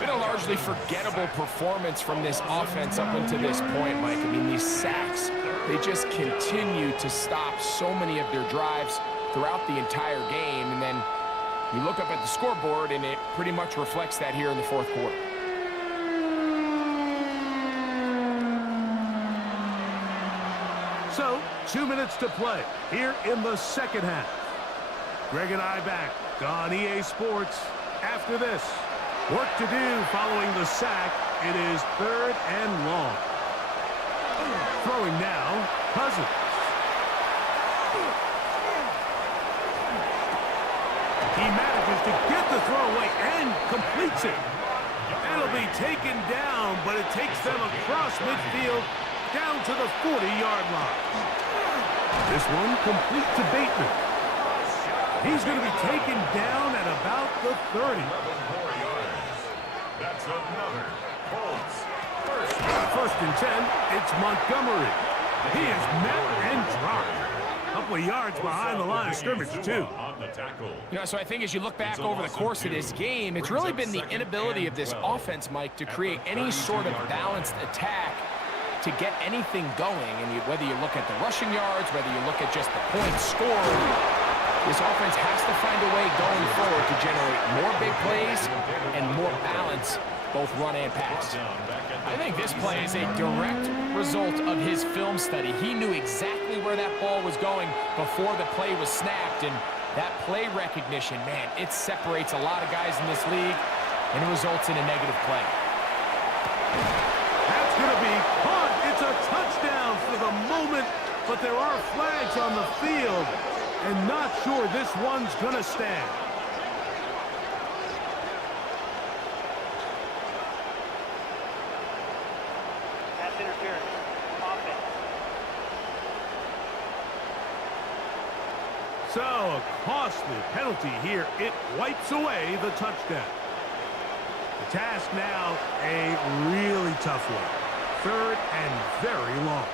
Been a largely forgettable performance from this offense up until this point, Mike. I mean, these sacks, they just continue to stop so many of their drives throughout the entire game, and then you look up at the scoreboard, and it pretty much reflects that here in the 4th quarter. So, 2 minutes to play here in the 2nd half. Greg and I back on EA Sports after this. Work to do following the sack. It is 3rd and long. Throwing now, Cousins. He manages to get the throw away and completes it. That'll be taken down, but it takes them across midfield down to the 40-yard line. This one complete to Bateman. He's going to be taken down at about the 30. That's another Colts first. 1st and 10, it's Montgomery. He is met and dropped. A couple of yards behind the line of scrimmage, too. You know, so I think as you look back over the course of this game, it's really been the inability of this offense, Mike, to create any sort of balanced attack to get anything going. And whether you look at the rushing yards, whether you look at just the points scored, this offense has to find a way going forward to generate more big plays and more balance, both run and pass. I think this play is a direct result of his film study. He knew exactly where that ball was going before the play was snapped, and that play recognition, man, it separates a lot of guys in this league, and it results in a negative play. That's going to be caught. It's a touchdown for the moment, but there are flags on the field, and not sure this one's going to stand. Pass interference. Offense. So, a costly penalty here. It wipes away the touchdown. The task now, a really tough one. 3rd and very long.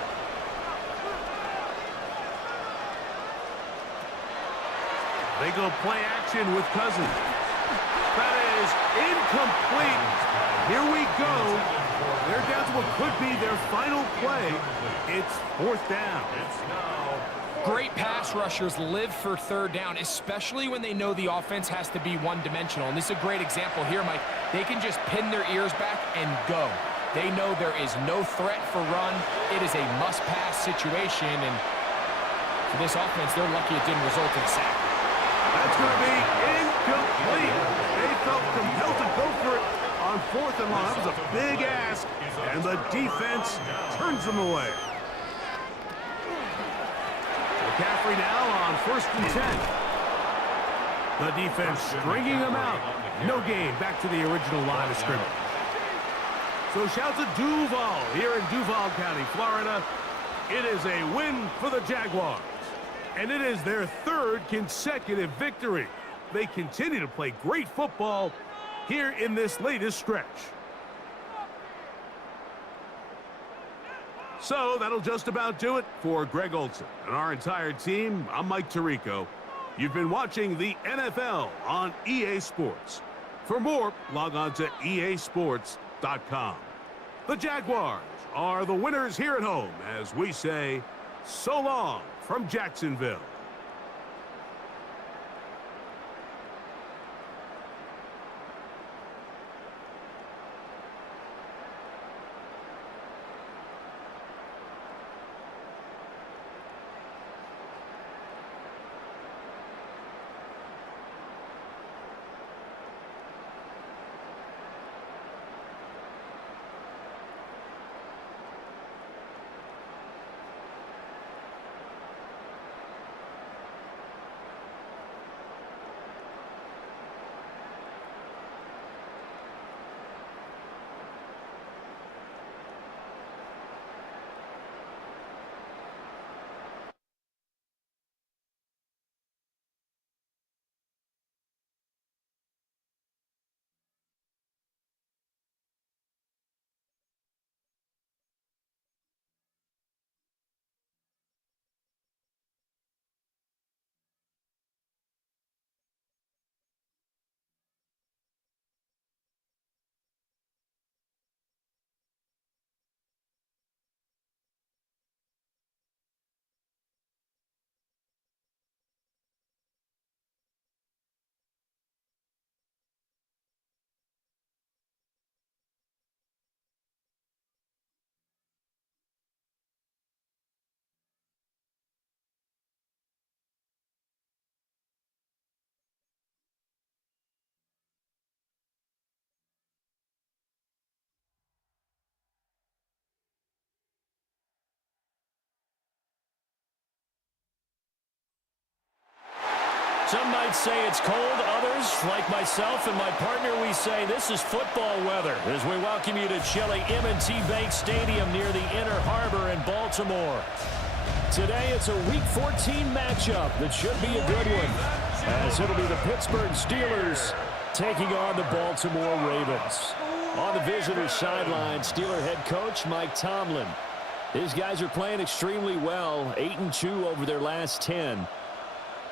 They go play action with Cousins. That is incomplete. Here we go. They're down to what could be their final play. It's 4th down. Great pass rushers live for 3rd down, especially when they know the offense has to be one-dimensional. And this is a great example here, Mike. They can just pin their ears back and go. They know there is no threat for run. It is a must-pass situation, and for this offense, they're lucky it didn't result in a sack. That's going to be incomplete. They felt compelled to go for it on 4th and long. That was a big ask, and the defense turns them away. McCaffrey now on 1st and 10. The defense stringing them out. No gain. Back to the original line of scrimmage. So shouts at Duval here in Duval County, Florida. It is a win for the Jaguars. And it is their 3rd consecutive victory. They continue to play great football here in this latest stretch. So that'll just about do it for Greg Olson and our entire team. I'm Mike Tirico. You've been watching the NFL on EA Sports. For more, log on to easports.com. The Jaguars are the winners here at home as we say, so long from Jacksonville. Some might say it's cold. Others, like myself and my partner, we say this is football weather as we welcome you to chilly M&T Bank Stadium near the Inner Harbor in Baltimore. Today, it's a Week 14 matchup that should be a good one, as it'll be the Pittsburgh Steelers taking on the Baltimore Ravens. On the visitor sideline, Steeler head coach Mike Tomlin. These guys are playing extremely well, 8-2 over their last 10.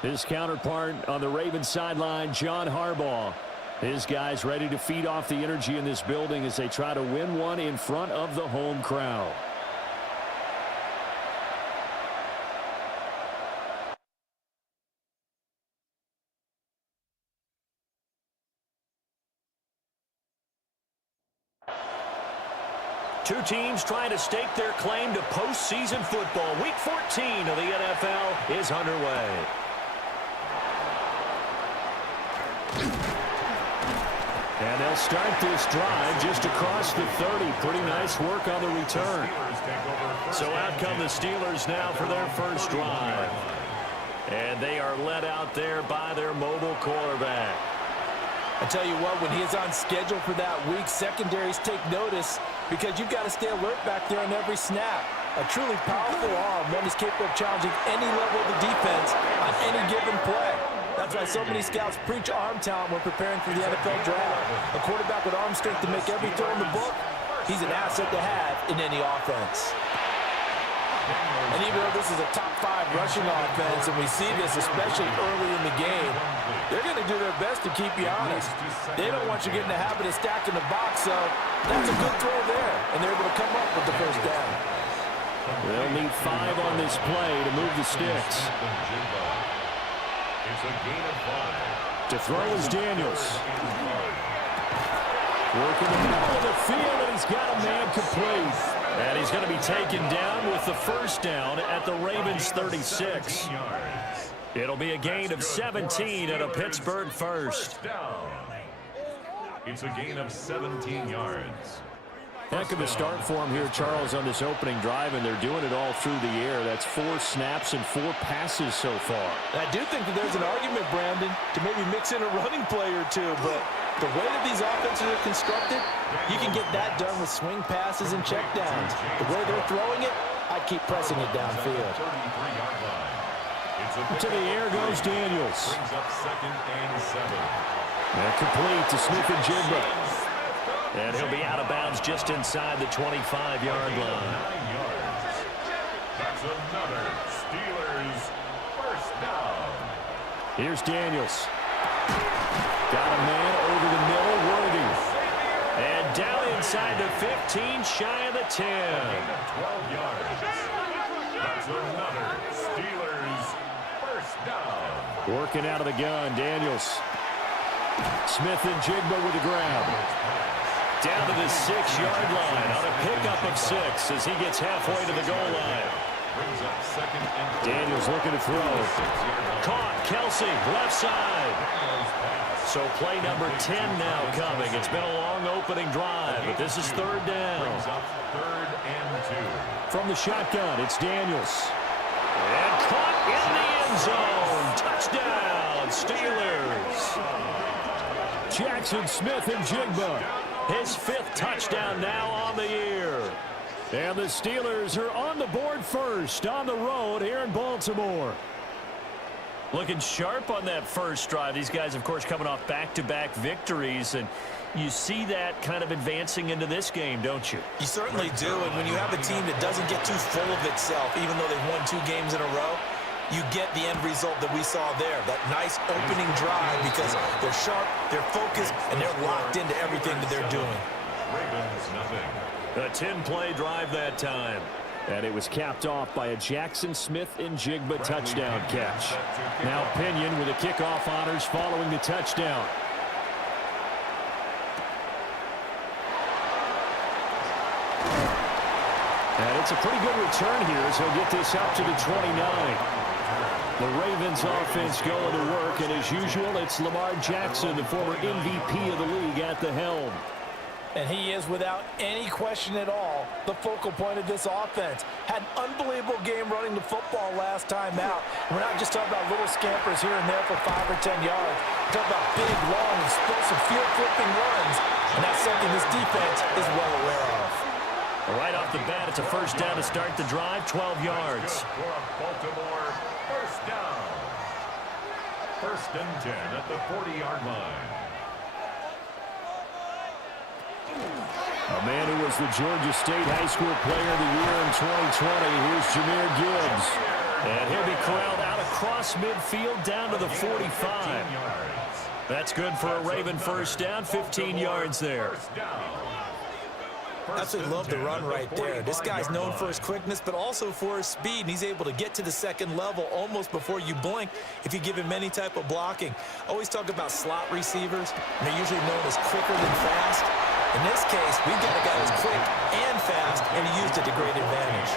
His counterpart on the Ravens sideline, John Harbaugh. His guys ready to feed off the energy in this building as they try to win one in front of the home crowd. Two teams trying to stake their claim to postseason football. Week 14 of the NFL is underway. And they'll start this drive just across the 30. Pretty nice work on the return. So out come the Steelers now for their first drive. And they are led out there by their mobile quarterback. I tell you what, when he is on schedule for that week, secondaries take notice because you've got to stay alert back there on every snap. A truly powerful arm, one is capable of challenging any level of the defense on any given play. That's why so many scouts preach arm talent when preparing for the NFL draft. A quarterback with arm strength to make every throw in the book, he's an asset to have in any offense. And even though this is a top 5 rushing offense, and we see this especially early in the game, they're going to do their best to keep you honest. They don't want you getting the habit of stacking the box, so that's a good throw there, and they're able to come up with the first down. They'll need 5 on this play to move the sticks. It's a gain of 5. To throw is Daniels. Working the middle of the field, and he's got a man complete. And he's going to be taken down with the first down at the Ravens 36. It'll be a gain of 17 and a Pittsburgh first. It's a gain of 17 yards. Heck of a start for him here, Charles, on this opening drive, and they're doing it all through the air. That's 4 snaps and 4 passes so far. I do think that there's an argument, Brandon, to maybe mix in a running play or two, but the way that these offenses are constructed, you can get that done with swing passes and checkdowns. The way they're throwing it, I'd keep pressing it downfield. To the air goes Daniels. Brings up 2nd and 7. And complete to Smith-Njigba. And he'll be out of bounds just inside the 25-yard line. That's another Steelers first down. Here's Daniels. Got a man over the middle, Worthy. And down inside the 15, shy of the 10. 12 yards. That's another Steelers first down. Working out of the gun, Daniels. Smith-Njigba with the grab. Down to the 6-yard line on a pickup of 6 as he gets halfway to the goal line. Daniels looking to throw. Caught, Kelsey, left side. So play number 10 now coming. It's been a long opening drive, but this is third down. Third and 2. From the shotgun, it's Daniels. And caught in the end zone. Touchdown, Steelers. Jackson Smith-Njigba. His 5th touchdown now on the year. And the Steelers are on the board first on the road here in Baltimore. Looking sharp on that first drive. These guys, of course, coming off back-to-back victories, and you see that kind of advancing into this game, don't you? You certainly do, and when you have a team that doesn't get too full of itself, even though they've won 2 games in a row, you get the end result that we saw there, that nice opening drive, because they're sharp, they're focused, and they're locked into everything that they're doing. Ravens nothing. A 10-play drive that time. And it was capped off by a Jackson Smith-Njigba touchdown catch. Now Pinion with the kickoff honors following the touchdown. And it's a pretty good return here as he'll get this up to the 29. The Ravens offense going to work, and as usual, it's Lamar Jackson, the former MVP of the league, at the helm. And he is, without any question at all, the focal point of this offense. Had an unbelievable game running the football last time out. We're not just talking about little scampers here and there for 5 or 10 yards. We're talking about big, long, explosive, field-flipping runs. And that's something this defense is well aware of. Right off the bat, it's a first down to start the drive, 12 yards. For a Baltimore first down. First and 10 at the 40-yard line. A man who was the Georgia State High School Player of the Year in 2020. Here's Jahmyr Gibbs. And he'll be corralled out across midfield down to the 45. That's good for a Raven first down, 15 yards there. Absolutely love the run right there. This guy's known for his quickness, but also for his speed. And he's able to get to the second level almost before you blink if you give him any type of blocking. Always talk about slot receivers, and they're usually known as quicker than fast. In this case, we've got a guy who's quick and fast, and he used it to great advantage.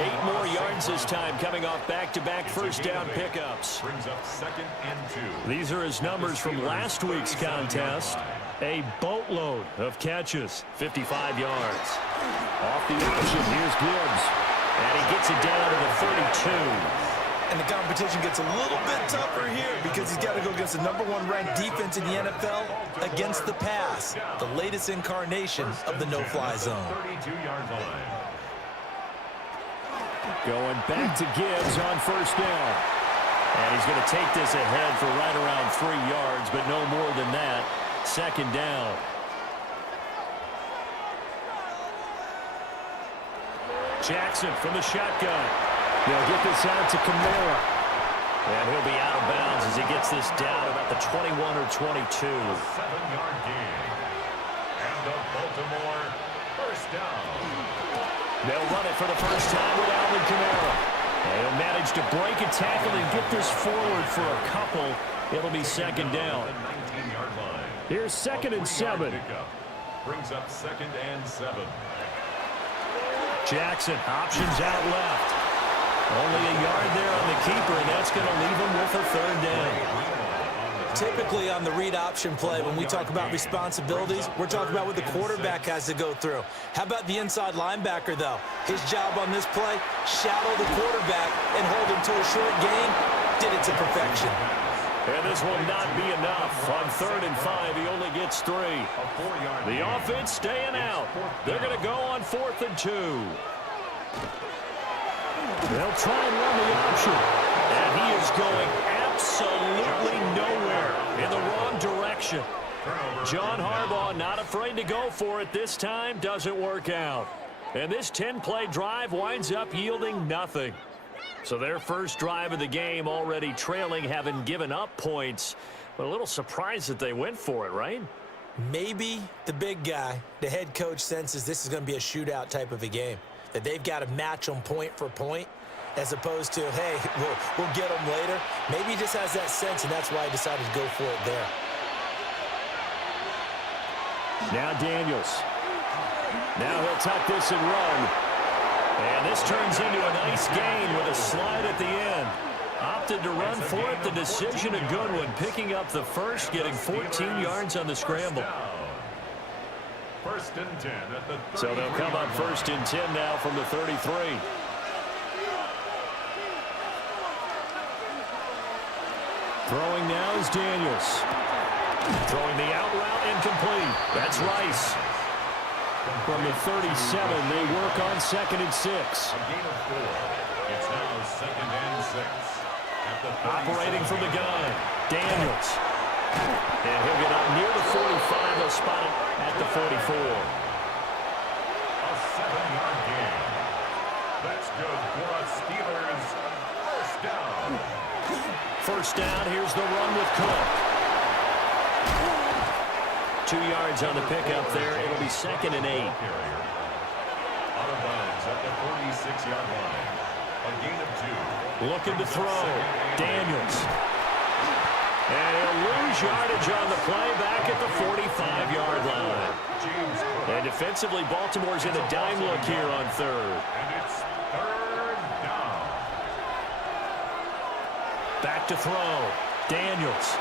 8 more yards this time, coming off back-to-back first down pickups. Brings up second and 2. These are his numbers from last week's contest. A boatload of catches, 55 yards. Off the option, here's Gibbs. And he gets it down to the 32. And the competition gets a little bit tougher here because he's got to go against the #1 ranked defense in the NFL against the pass, the latest incarnation of the no-fly zone. 32-yard line. Going back to Gibbs on first down. And he's going to take this ahead for right around 3 yards, but no more than that. Second down. Jackson from the shotgun. They'll get this out to Kamara. And he'll be out of bounds as he gets this down about the 21 or 22. 7-yard gain. And the Baltimore first down. They'll run it for the first time with Alvin Kamara. And he'll manage to break a tackle and get this forward for a couple. It'll be second down. 19-yard line. Here's second and 7. Brings up second and 7. Jackson, options out left. Only a yard there on the keeper, and that's going to leave him with a third down. Typically on the read option play, when we talk about responsibilities, we're talking about what the quarterback has to go through. How about the inside linebacker, though? His job on this play, shadow the quarterback and hold him to a short gain. Did it to perfection. And this will not be enough. On 3rd and 5, he only gets 3. The offense staying out. They're going to go on 4th and 2. They'll try and run the option. And he is going absolutely nowhere, in the wrong direction. John Harbaugh not afraid to go for it this time. Doesn't work out. And this 10-play drive winds up yielding nothing. So their first drive of the game already trailing, having given up points. But a little surprised that they went for it, right? Maybe the big guy, the head coach, senses this is going to be a shootout type of a game. That they've got to match them point for point, as opposed to, hey, we'll get them later. Maybe he just has that sense, and that's why he decided to go for it there. Now Daniels. Now he'll tuck this and run. And this turns into a nice gain with a slide at the end. Opted to run for it. The decision a good one. Picking up the first, getting 14 yards on the scramble. First and 10 at the 33. So they'll come up first and 10 now from the 33. Throwing now is Daniels. Throwing the out route incomplete. That's Rice. From the 37, they work on 2nd and 6. A gain of 4. It's now 2nd and 6. At the Operating from the gun, Daniels. And he'll get up near the 45. They'll spot it at the 44. A 7-yard gain. That's good for a Steelers first down. First down, here's the run with Cook. 2 yards on the pickup there. It'll be 2nd and 8. Out of bounds at the 46-yard line. A gain of 2. Looking to throw. Daniels. And he'll lose yardage on the play back at the 45-yard line. And defensively, Baltimore's in a dime look here on 3rd. And it's 3rd down. Back to throw. Daniels.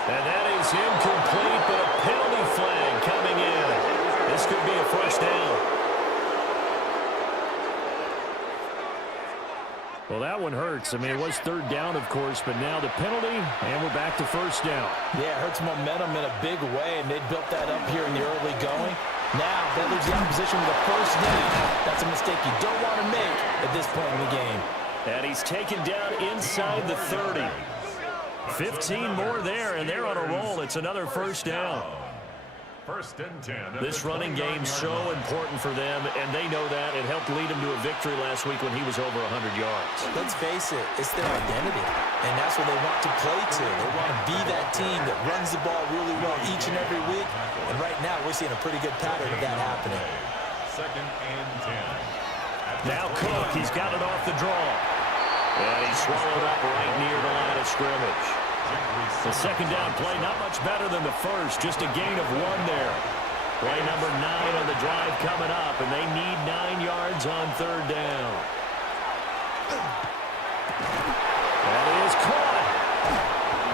And that is incomplete, but a penalty flag coming in. This could be a first down. Well, that one hurts. I mean, it was 3rd down, of course, but now the penalty, and we're back to first down. Yeah, it hurts momentum in a big way, and they built that up here in the early going. Now, that leaves the opposition with a first down. That's a mistake you don't want to make at this point in the game. And he's taken down inside the 30. 15 more there, and they're on a roll. It's another first down. First and 10. This running game's so important for them, and they know that. It helped lead him to a victory last week when he was over 100 yards. Let's face it, it's their identity, and that's what they want to play to. They want to be that team that runs the ball really well each and every week, and right now we're seeing a pretty good pattern of that happening. 2nd and 10. Now Cook, he's got it off the draw. And he's swallowed up right near the line of scrimmage. The second down play, not much better than the first, just a gain of 1 there. Play number 9 on the drive coming up, and they need 9 yards on 3rd down. That is caught.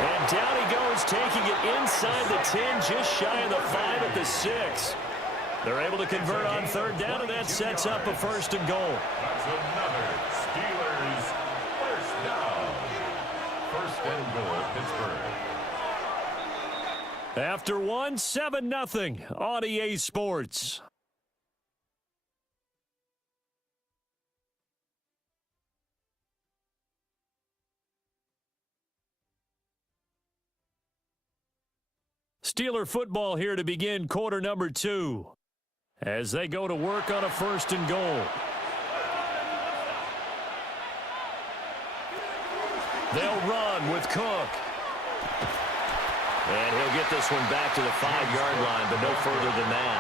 And down he goes, taking it inside the 10, just shy of the 5 at the 6. They're able to convert on 3rd down, and that sets up a 1st and goal. That's another Steelers first down. 1st and goal, Pittsburgh. After 1, 7-0 on EA Sports. Steeler football here to begin quarter number 2 as they go to work on a 1st and goal. They'll run with Cook. And he'll get this one back to the 5-yard line, but no further than that.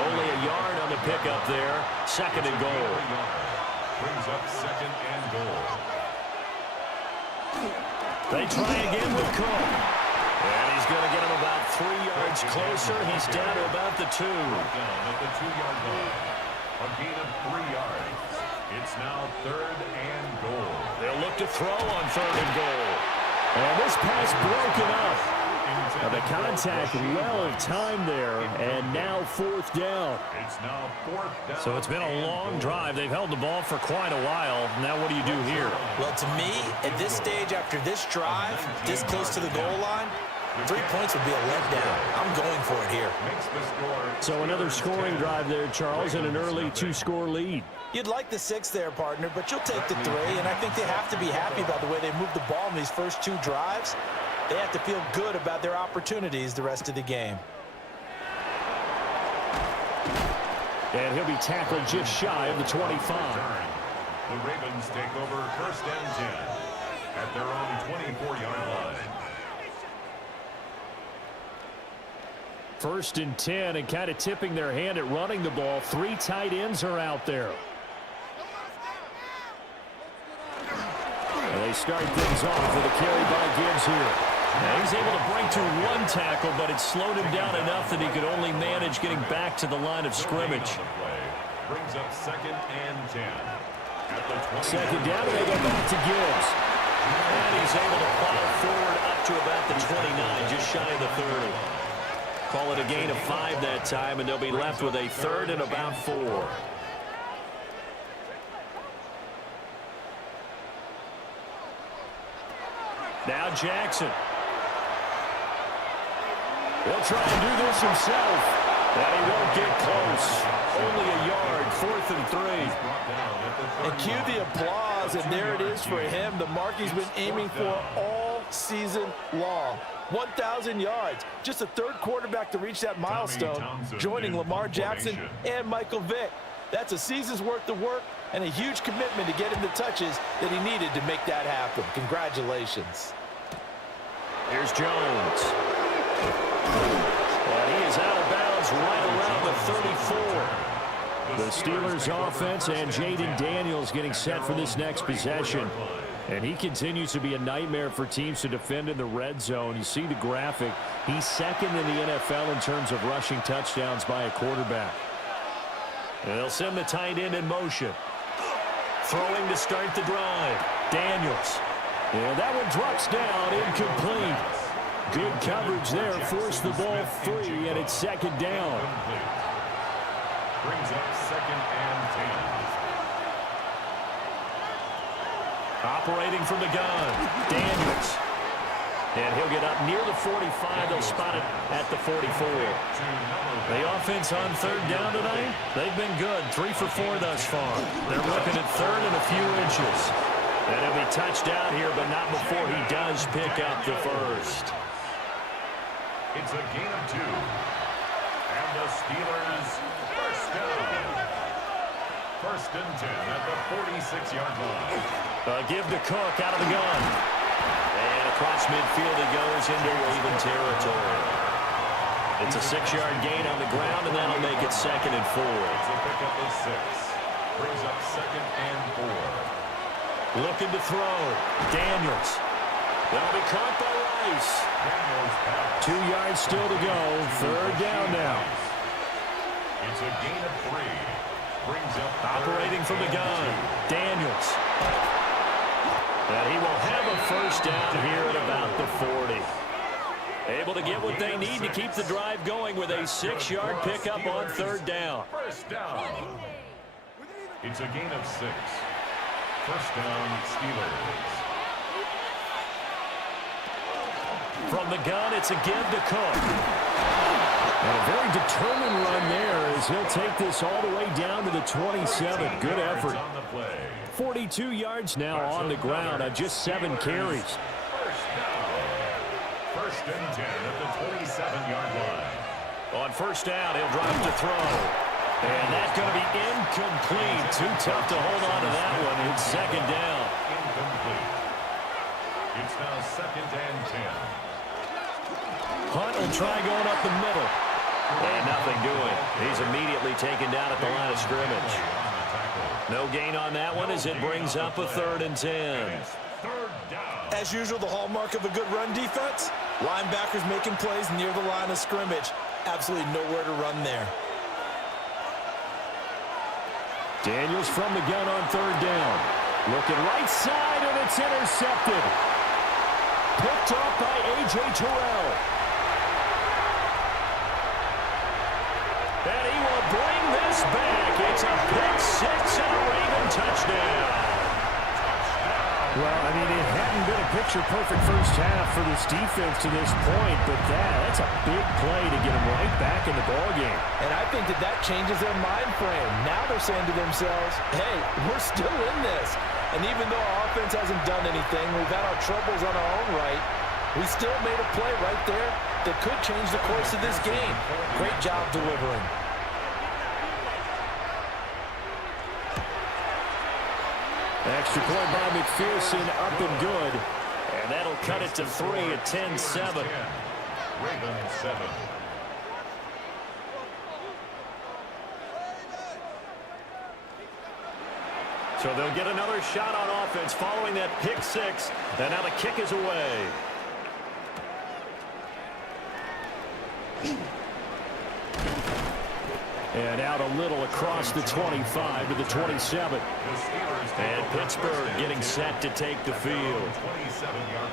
Only a yard on the pickup there. 2nd and goal. Brings up 2nd and goal. They try again with Cook. And he's going to get him about 3 yards closer. He's down to about the 2. Down at the 2-yard line. A gain of 3 yards. It's now 3rd and goal. They'll look to throw on 3rd and goal. And this pass broken up. And the contact well timed there, and now 4th down. It's now 4th down. So it's been a long drive. They've held the ball for quite a while. Now what do you do here? Well, to me, at this stage after this drive, this close to the goal line, 3 points would be a letdown. I'm going for it here. So another scoring drive there, Charles, and an early 2-score lead. You'd like the 6 there, partner, but you'll take the 3, and I think they have to be happy about the way they moved the ball in these first 2 drives. They have to feel good about their opportunities the rest of the game. And he'll be tackled just shy of the 25. The Ravens take over 1st and 10 at their own 24-yard line. 1st and 10, and kind of tipping their hand at running the ball. 3 tight ends are out there. And they start things off with a carry by Gibbs here. Now he's able to break through 1 tackle, but it slowed him down enough that he could only manage getting back to the line of scrimmage. Brings up 2nd and 10. At the 2nd down, and they go back to Gibbs. And he's able to plow forward up to about the 29, just shy of the 30. Call it a gain of 5 that time, and they'll be left with a 3rd and about 4. Now Jackson. He'll try and do this himself. And he won't get close. Only a yard, 4th and 3. And cue the applause, and there it is for him. The mark he's been aiming for all season long. 1,000 yards. Just the 3rd quarterback to reach that milestone, joining Lamar Jackson and Michael Vick. That's a season's worth of work and a huge commitment to get him the touches that he needed to make that happen. Congratulations. Here's Jones. And he is out of bounds right around the 34. The Steelers offense and Jaden Daniels getting set for this next possession. And he continues to be a nightmare for teams to defend in the red zone. You see the graphic. He's 2nd in the NFL in terms of rushing touchdowns by a quarterback. And they'll send the tight end in motion. Throwing to start the drive. Daniels. And that one drops down, incomplete. Good coverage there, forced the ball free, and it's 2nd down. Brings up 2nd and 10. Operating from the gun, Daniels. And he'll get up near the 45. They'll spot it at the 44. The offense on 3rd down tonight, they've been good. 3 for 4 thus far. They're looking at 3rd and a few inches. And he'll be touched down here, but not before he does pick up the 1st. It's a gain of 2. And the Steelers 1st down. 1st and 10 at the 46-yard line. Give to Cook out of the gun. And across midfield he goes into Raven territory. It's a 6-yard gain on the ground, and that'll make it 2nd and 4. It's a pickup of 6. Brings up 2nd and 4. Looking to throw. Daniels. That'll be caught by Rice. 2 yards still to go. 3rd down now. It's a gain of 3. Brings up operating from the gun. Daniels. And he will have a 1st down here at about the 40. Able to get what they need to keep the drive going with a 6-yard pickup on 3rd down. 1st down. It's a gain of 6. 1st down, Steelers. From the gun, it's a give to Cook. And a very determined run there as he'll take this all the way down to the 27. Good effort. 42 yards now on the ground on just 7 carries. 1st and 10 at the 27-yard line. On 1st down, he'll drop to throw. And that's going to be incomplete. Too tough to hold on to that one. It's 2nd down. Incomplete. It's now 2nd and 10. Hunt will try going up the middle. And nothing doing. He's immediately taken down at the line of scrimmage. No gain on that one as it brings up a 3rd and 10. As usual, the hallmark of a good run defense, linebackers making plays near the line of scrimmage. Absolutely nowhere to run there. Daniels from the gun on 3rd down. Looking right side, and it's intercepted. Picked off by A.J. Terrell. And he will bring this back. It's a pick 6 and a Raven touchdown. Well, I mean, it hadn't been a picture-perfect first half for this defense to this point, but that's a big play to get them right back in the ballgame. And I think that changes their mind frame. Now they're saying to themselves, hey, we're still in this. And even though our offense hasn't done anything, we've had our troubles on our own right, we still made a play right there that could change the course of this game. Great job delivering. Extra point by McPherson, up and good. And that'll cut it to 3 at 10-7. Ravens 7. So they'll get another shot on offense following that pick six. And now the kick is away. And out a little across the 25 to the 27. And Pittsburgh getting set to take the field.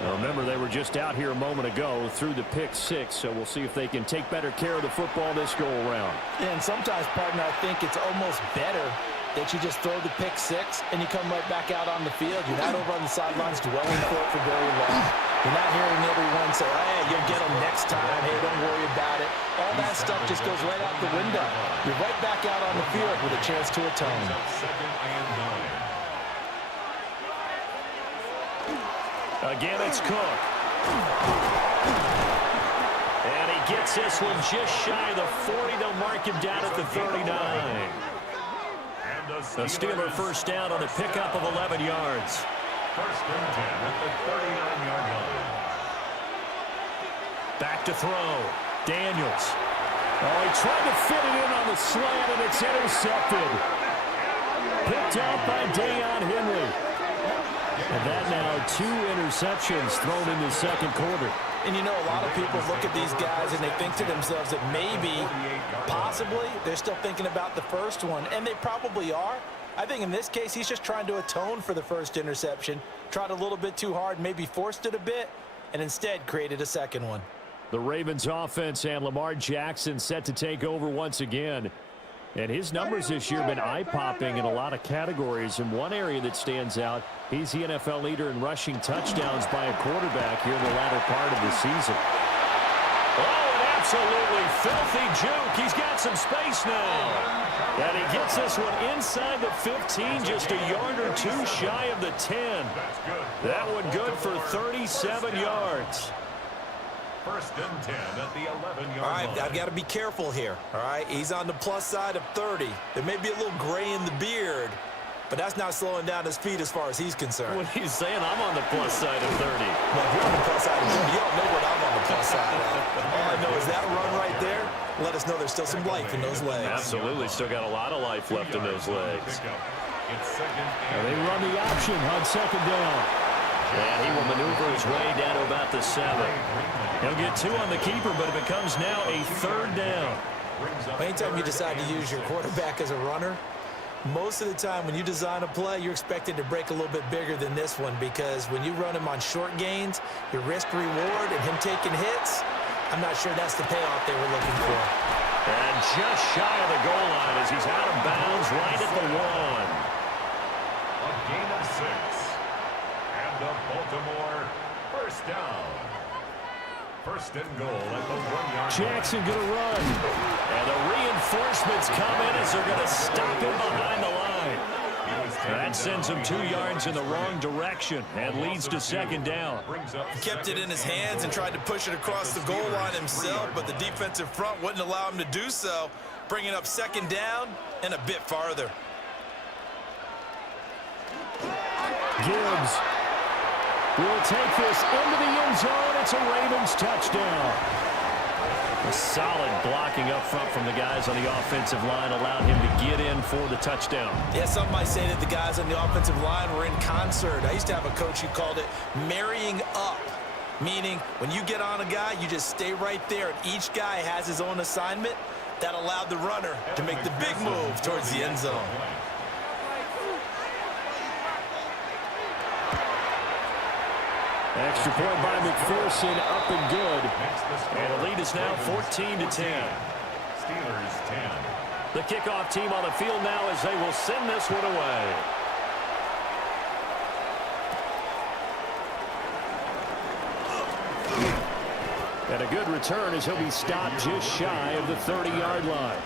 Now remember, they were just out here a moment ago through the pick six, so we'll see if they can take better care of the football this go-around. And sometimes, partner, I think it's almost better that you just throw the pick six and you come right back out on the field. You're not over on the sidelines dwelling for it for very long. You're not hearing everyone say, hey, you'll get them next time. Hey, don't worry about it. All that stuff just goes right out the window. You're right back out on the field with a chance to atone. Again, it's Cook. And he gets this one just shy of the 40. They'll mark him down at the 39. The Steeler first down on a pickup of 11 yards. First and 10 at the 39-yard line. Back to throw. Daniels. Oh, he tried to fit it in on the slant, and it's intercepted. Picked up by Deion Henry. And that now 2 interceptions thrown in the second quarter. And you know, a lot of people look at these guys and they think to themselves that maybe, possibly, they're still thinking about the first one, and they probably are. I think in this case, he's just trying to atone for the first interception, tried a little bit too hard, maybe forced it a bit, and instead created a second one. The Ravens offense and Lamar Jackson set to take over once again. And his numbers this year have been eye-popping in a lot of categories. In one area that stands out, he's the NFL leader in rushing touchdowns by a quarterback here in the latter part of the season. Oh, an absolutely filthy juke. He's got some space now. And he gets this one inside the 15, just a yard or two shy of the 10. That one good for 37 yards. First and 10 at the 11-yard line. All right, I've got to be careful here, all right? He's on the plus side of 30. There may be a little gray in the beard, but that's not slowing down his feet as far as he's concerned. When he's saying I'm on the plus side of 30. Well, if you're on the plus side of 30, you don't know what I'm on the plus side of. All I know is that run right there let us know there's still some life in those legs. Absolutely, still got a lot of life left in those legs. And they run the option on second down. And he will maneuver his way down to about the 7. He'll get 2 on the keeper, but it becomes now a third down. Anytime you decide to use your quarterback as a runner, most of the time when you design a play, you're expected to break a little bit bigger than this one, because when you run him on short gains, your risk-reward and him taking hits, I'm not sure that's the payoff they were looking for. And just shy of the goal line as he's out of bounds right at the 1. A gain of 6. And the Baltimore first down. First and goal at the 1-yard line. Jackson going to run. And the reinforcements come in as they're going to stop him behind the line. That sends him 2 yards in the wrong direction and leads to second down. He kept it in his hands and tried to push it across the goal line himself, but the defensive front wouldn't allow him to do so, bringing up second down and a bit farther. Gibbs will take this into the end zone. It's a Ravens touchdown. A solid blocking up front from the guys on the offensive line allowed him to get in for the touchdown. Yeah, some might say that the guys on the offensive line were in concert. I used to have a coach who called it marrying up, meaning when you get on a guy, you just stay right there, and each guy has his own assignment. That allowed the runner to make the big move towards the end zone. Extra point by McPherson, up and good. And the lead is now 14-10. Steelers 10. The kickoff team on the field now as they will send this one away. And a good return as he'll be stopped just shy of the 30-yard line.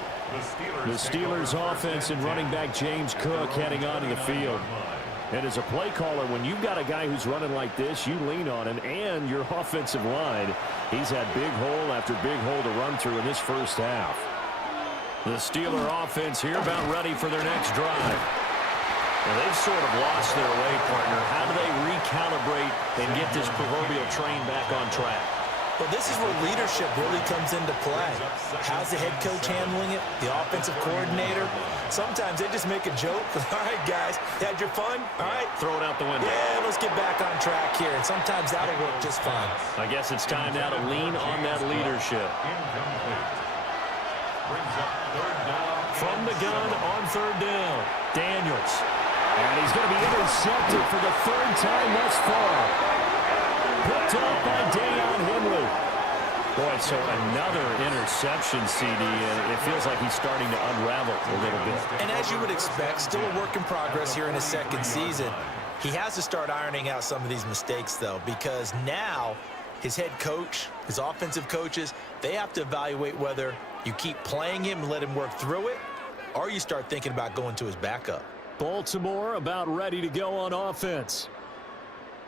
The Steelers offense and running back James Cook heading onto the field. And as a play caller, when you've got a guy who's running like this, you lean on him and your offensive line. He's had big hole after big hole to run through in this first half. The Steeler offense here about ready for their next drive. Now, they've sort of lost their way, partner. How do they recalibrate and get this proverbial train back on track? Well, this is where leadership really comes into play. How's the head coach handling it? The offensive coordinator? Sometimes they just make a joke. All right, guys, had your fun? All right. Throw it out the window. Yeah, let's get back on track here. And sometimes that'll work just fine. I guess it's time now to lean on that leadership. From the gun on third down, Daniels. And he's going to be intercepted for the third time thus far. Picked up by Deion Henley. Boy, so another interception, CD, and it feels like he's starting to unravel a little bit. And as you would expect, still a work in progress here in his second season. He has to start ironing out some of these mistakes, though, because now his head coach, his offensive coaches, they have to evaluate whether you keep playing him and let him work through it, or you start thinking about going to his backup. Baltimore about ready to go on offense.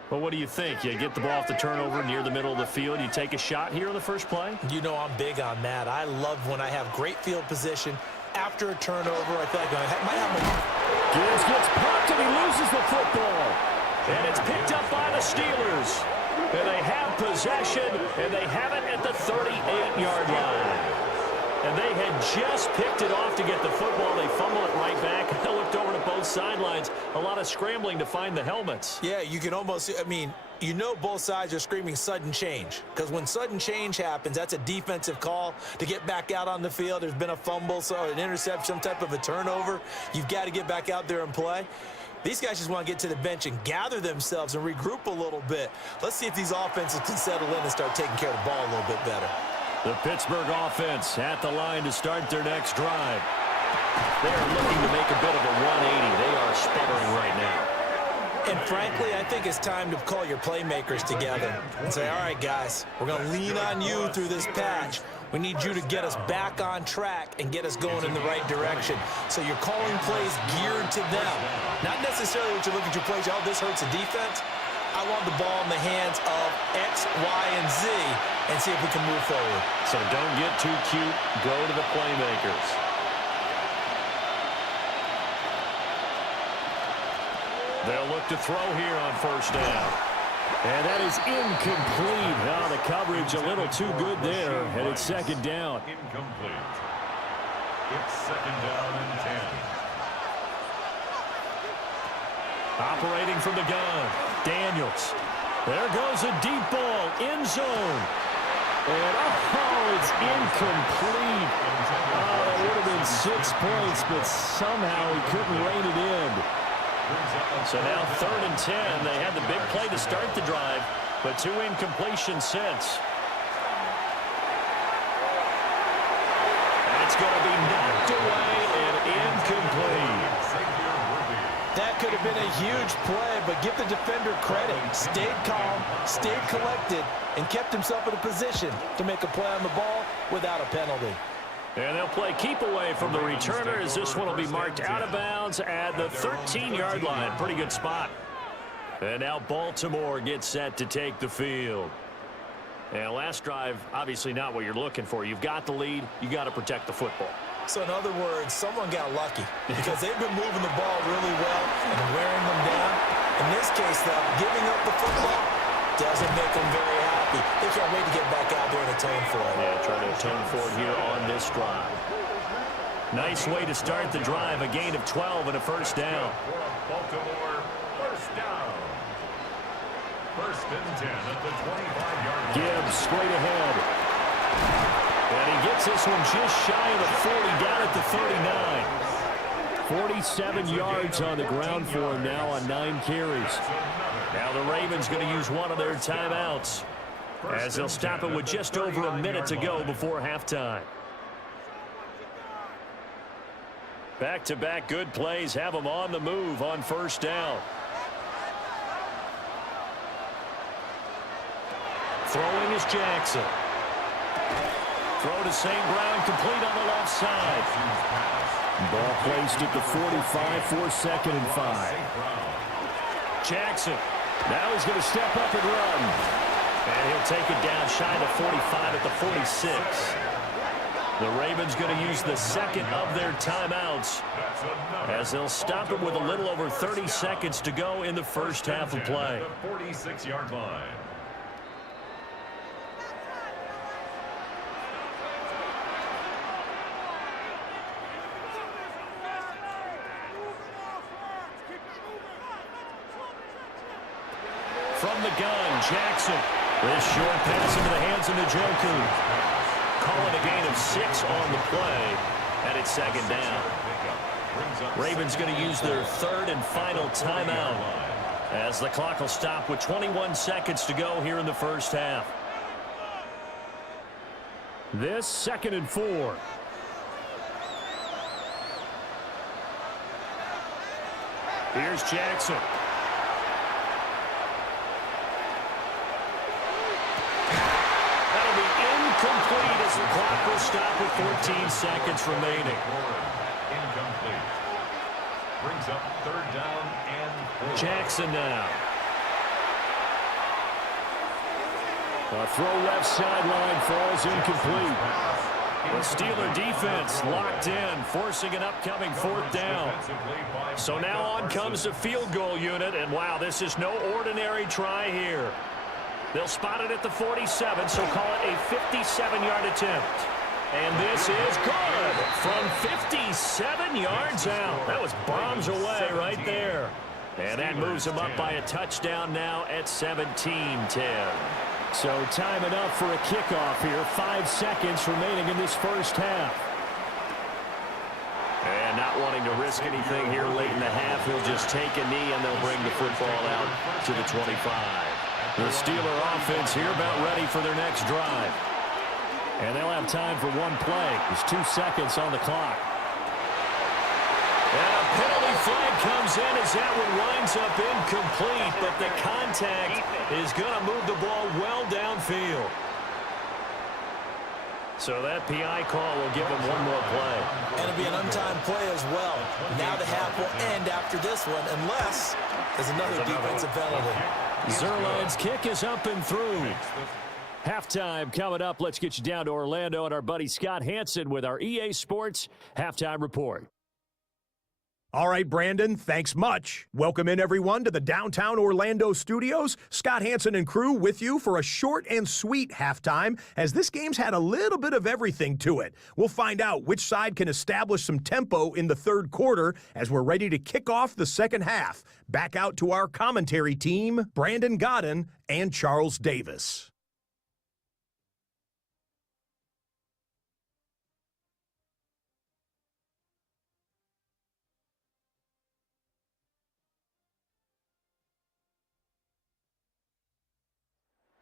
Well, what do you think? You get the ball off the turnover near the middle of the field. You take a shot here on the first play? You know I'm big on that. I love when I have great field position. After a turnover, I feel like I might have a... Gibbs gets popped and he loses the football. And it's picked up by the Steelers. And they have possession, and they have it at the 38-yard line. And they had just picked it off to get the football. They fumble it right back. I looked over to both sidelines. A lot of scrambling to find the helmets. Yeah, you can almost, I mean, you know both sides are screaming sudden change. Because when sudden change happens, that's a defensive call to get back out on the field. There's been a fumble, so an interception, some type of a turnover. You've got to get back out there and play. These guys just want to get to the bench and gather themselves and regroup a little bit. Let's see if these offenses can settle in and start taking care of the ball a little bit better. The Pittsburgh offense at the line to start their next drive. They are looking to make a bit of a 180. They are sputtering right now. And frankly, I think it's time to call your playmakers together and say, all right, guys, we're going to lean on you through this patch. We need you to get us back on track and get us going in the right direction. So you're calling plays geared to them. Not necessarily what you're looking to plays, oh, this hurts the defense. I want the ball in the hands of X, Y, and Z and see if we can move forward. So don't get too cute. Go to the playmakers. They'll look to throw here on first down. And that is incomplete. Now the coverage a little too good there. And it's second down. Incomplete. It's second down and 10. Operating from the gun, Daniels. There goes a deep ball, end zone. And, oh, it's incomplete. Oh, that would have been 6 points, but somehow he couldn't rein it in. So now 3rd and 10. They had the big play to start the drive, but 2 incompletions since. And it's going to be knocked away and incomplete. That could have been a huge play, but give the defender credit. Stayed calm, stayed collected, and kept himself in a position to make a play on the ball without a penalty. And they'll play keep away from the returner as this one will be marked out of bounds at the 13-yard line. Pretty good spot. And now Baltimore gets set to take the field. And last drive, obviously not what you're looking for. You've got the lead. You got to protect the football. So in other words, someone got lucky because they've been moving the ball really well and wearing them down. In this case, though, giving up the football doesn't make them very happy. They can't wait to get back out there and atone for it. Yeah, try to atone for it here on this drive. Nice way to start the drive. A gain of 12 and a first down. Baltimore, first down. First and 10 at the 25-yard line. Gibbs straight ahead. And he gets this one just shy of the 40, down at the 39. 47 yards on the ground for him now on 9 carries. Now the Ravens going to use one of their timeouts as they'll stop it with just over a minute to go before halftime. Back-to-back good plays have them on the move on first down. Throwing is Jackson. Throw to St. Brown, complete on the left side. Ball placed at the 45 for 2nd and 5. Jackson. Now he's going to step up and run. And he'll take it down shy of the 45 at the 46. The Ravens going to use the second of their timeouts as they'll stop it with a little over 30 seconds to go in the first half of play. 46-yard line. From the gun, Jackson. This short pass into the hands of Njoku. Calling a gain of 6 on the play, and it's 2nd down. Ravens going to use their 3rd and final timeout as the clock will stop with 21 seconds to go here in the first half. This 2nd and 4. Here's Jackson. Complete as the clock will stop with 14 seconds remaining. Incomplete. Brings up 3rd down and 4. Jackson now. A throw left sideline falls incomplete. The Steeler defense locked in, forcing an upcoming 4th down. So now on comes the field goal unit, and wow, this is no ordinary try here. They'll spot it at the 47, so call it a 57-yard attempt. And this is good from 57 yards out. That was bombs away right there. And that moves them up by a touchdown now at 17-10. So time enough for a kickoff here. 5 seconds remaining in this first half. And not wanting to risk anything here late in the half, he'll just take a knee and they'll bring the football out to the 25. The Steeler offense here about ready for their next drive. And they'll have time for one play. There's 2 seconds on the clock. And a penalty flag comes in as that one winds up incomplete, but the contact is going to move the ball well downfield. So that PI call will give him one more play. And it'll be an untimed play as well. Now the half will end after this one, unless there's another defensive penalty. Zerline's kick is up and through. Halftime coming up. Let's get you down to Orlando and our buddy Scott Hansen with our EA Sports Halftime Report. All right, Brandon, thanks much. Welcome in, everyone, to the downtown Orlando studios. Scott Hansen and crew with you for a short and sweet halftime, as this game's had a little bit of everything to it. We'll find out which side can establish some tempo in the 3rd quarter as we're ready to kick off the 2nd half. Back out to our commentary team, Brandon Godden and Charles Davis.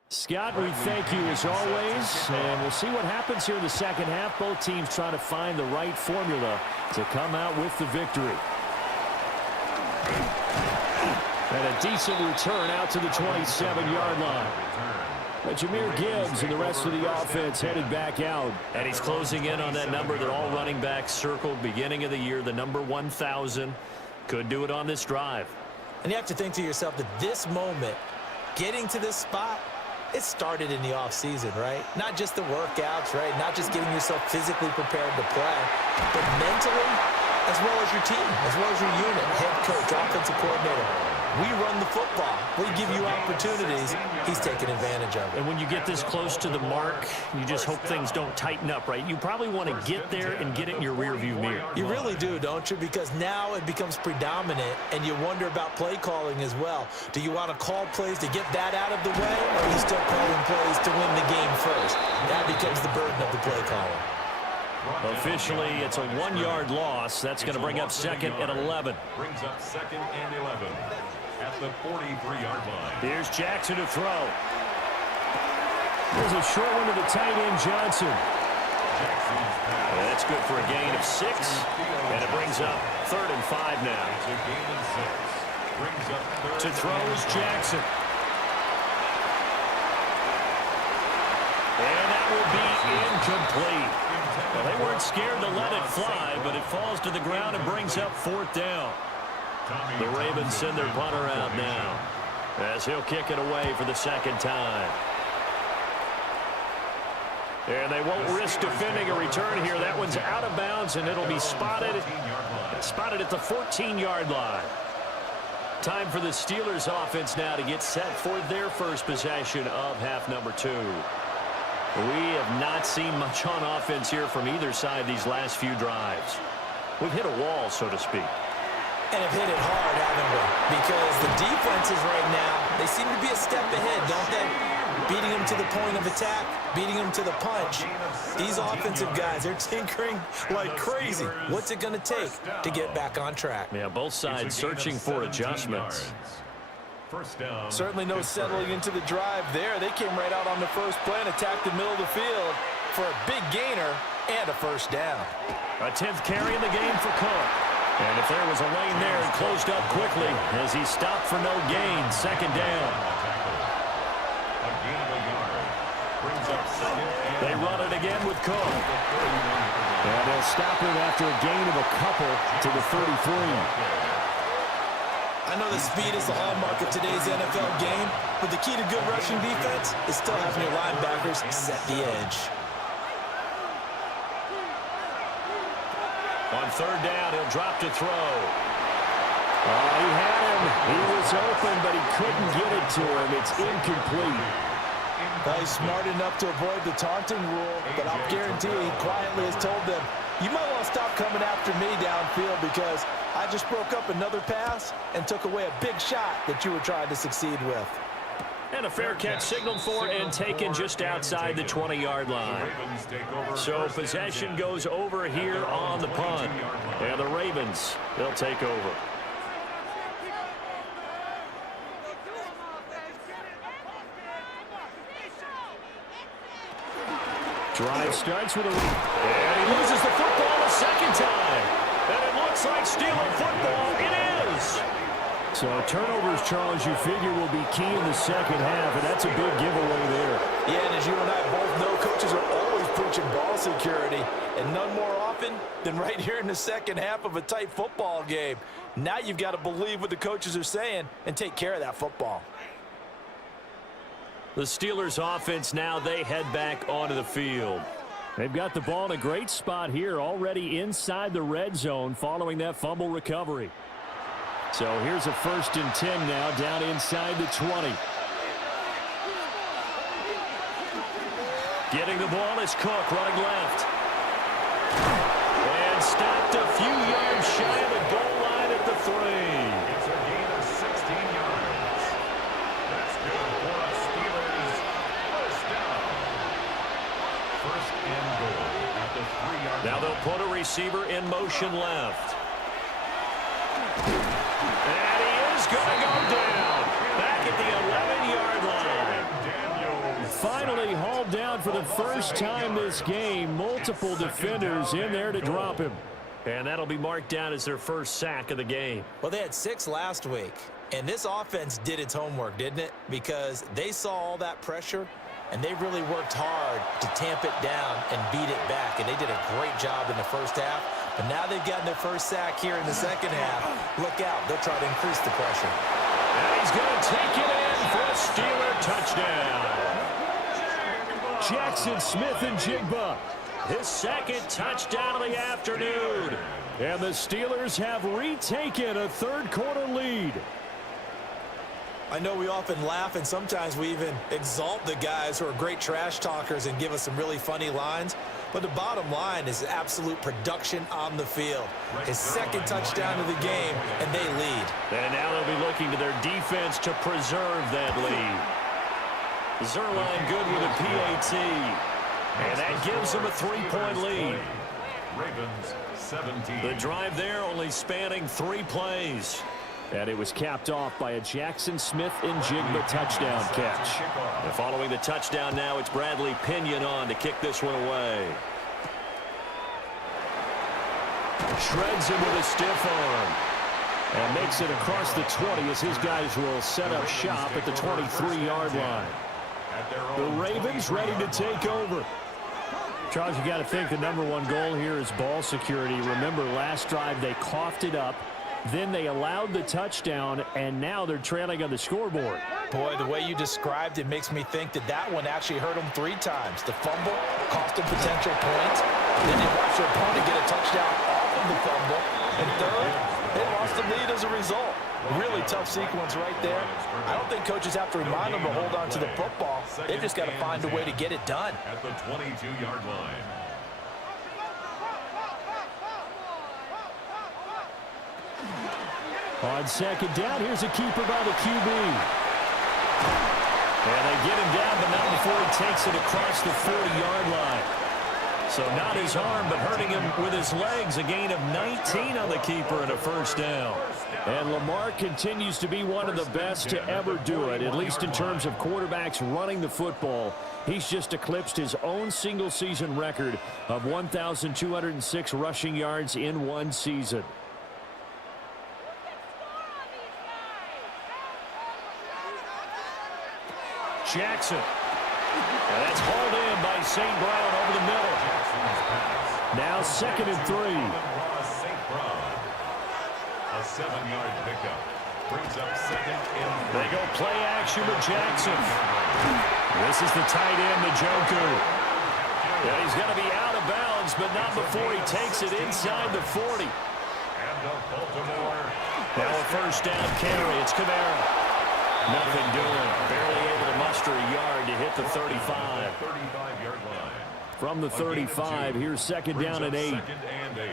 Scott, we thank you as always, and we'll see what happens here in the 2nd half. Both teams trying to find the right formula to come out with the victory. And a decent return out to the 27-yard line. But Jahmyr Gibbs and the rest of the offense headed back out. And he's closing in on that number that all running backs circled beginning of the year, the number 1,000. Could do it on this drive. And you have to think to yourself that this moment, getting to this spot, it started in the offseason, right? Not just the workouts, right? Not just getting yourself physically prepared to play, but mentally, as well as your team, as well as your unit, head coach, offensive coordinator. We run the football. We give you opportunities. He's taking advantage of it. And when you get this close to the mark, you just hope things don't tighten up, right? You probably want to get there and get it in your rearview mirror. You really do, don't you? Because now it becomes predominant, and you wonder about play calling as well. Do you want to call plays to get that out of the way, or are you still calling plays to win the game first? That becomes the burden of the play calling. Officially, it's a 1-yard loss. That's going to bring up 2nd and 11. Brings up 2nd and 11 at the 43-yard line. Here's Jackson to throw. There's a short one to the tight end, Johnson. That's good for a gain of 6, and it brings up 3rd and 5 now. To throw is Jackson. And that will be incomplete. Well, they weren't scared to let it fly, but it falls to the ground and brings up 4th down. The Ravens send their punter out now as he'll kick it away for the 2nd time. And they won't risk defending a return here. That one's out of bounds, and it'll be spotted at the 14-yard line. Time for the Steelers offense now to get set for their first possession of half number 2. We have not seen much on offense here from either side these last few drives. We've hit a wall, so to speak. And have hit it hard, haven't we? Because the defenses right now, they seem to be a step ahead, don't they? Beating them to the point of attack, beating them to the punch. These offensive guys, they're tinkering like crazy. What's it going to take to get back on track? Yeah, both sides searching for adjustments. Certainly no settling into the drive there. They came right out on the first play and attacked the middle of the field for a big gainer and a 1st down. A 10th carry in the game for Cook. And if there was a lane there, it closed up quickly as he stopped for no gain. 2nd down. They run it again with Cook. And they'll stop him after a gain of a couple to the 33. I know the speed is the hallmark of today's NFL game, but the key to good rushing defense is still having your linebackers set the edge. On 3rd down, he'll drop to throw. Oh, he had him. He was open, but he couldn't get it to him. It's incomplete. Well, he's smart enough to avoid the taunting rule, but I'll guarantee he quietly has told them, you might want to stop coming after me downfield because I just broke up another pass and took away a big shot that you were trying to succeed with. And a fair catch signaled for and taken just outside the 20-yard line. So possession goes over here on the punt. And the Ravens, they'll take over. Drive starts with a... And he loses the football a 2nd time. And it looks like Steeler football. It is. So turnovers, Charles, you figure will be key in the 2nd half, and that's a big giveaway there. Yeah, and as you and I both know, coaches are always preaching ball security, and none more often than right here in the 2nd half of a tight football game. Now you've got to believe what the coaches are saying and take care of that football. The Steelers offense now, they head back onto the field. They've got the ball in a great spot here, already inside the red zone following that fumble recovery. So here's a 1st and 10 now, down inside the 20. Getting the ball is Cook running left. And stopped a few yards shy of the goal line at the 3. It's a gain of 16 yards. That's good for a Steelers 1st down. 1st and goal at the 3-yard line. Now they'll put a receiver in motion left. And he is going to go down. Back at the 11-yard line. Finally hauled down for the first time this game. Multiple defenders in there to drop him. And that'll be marked down as their 1st sack of the game. Well, they had 6 last week, and this offense did its homework, didn't it? Because they saw all that pressure, and they really worked hard to tamp it down and beat it back, and they did a great job in the 1st half. But now they've gotten their 1st sack here in the 2nd half. Look out. They'll try to increase the pressure. And he's going to take it in for a Steeler touchdown. Jackson Smith and Jigba. His 2nd touchdown of the afternoon. And the Steelers have retaken a 3rd quarter lead. I know we often laugh, and sometimes we even exalt the guys who are great trash talkers and give us some really funny lines. But the bottom line is absolute production on the field. His 2nd touchdown of the game, and they lead. And now they'll be looking to their defense to preserve that lead. Zerline good with a PAT. And that gives them a 3-point lead. Ravens 17. The drive there only spanning 3 plays. And it was capped off by a Jackson Smith and Jigba touchdown catch. And following the touchdown now, it's Bradley Pinion on to kick this one away. Shreds him with a stiff arm. And makes it across the 20 as his guys will set up shop at the 23-yard line. The Ravens ready to take over. Charles, you got to think the #1 goal here is ball security. Remember, last drive they coughed it up. Then they allowed the touchdown, and now they're trailing on the scoreboard. Boy, the way you described it makes me think that that one actually hurt them 3 times. The fumble cost them potential points. Then they watched their opponent get a touchdown off of the fumble. And third, they lost the lead as a result. Really tough sequence right there. I don't think coaches have to remind them to hold on to the football. They've just got to find a way to get it done. At the 22-yard line. On second down, here's a keeper by the QB. And they get him down, but not before he takes it across the 40-yard line. So not his arm, but hurting him with his legs. A gain of 19 on the keeper and a first down. And Lamar continues to be one of the best to ever do it, at least in terms of quarterbacks running the football. He's just eclipsed his own single-season record of 1,206 rushing yards in one season. Jackson. And that's hauled in by St. Brown over the middle. Now 2nd and 3. A 7-yard pickup. Brings up 2nd and 3. They go play action with Jackson. This is the tight end, the Joker. Yeah, he's going to be out of bounds, but not before he takes it inside the 40. And Baltimore. Now a first down carry. It's Kamara. Nothing doing. Barely able to muster a yard to hit the 35. 35-yard line. From the 35, here's 2nd down and 8. 2nd and 8.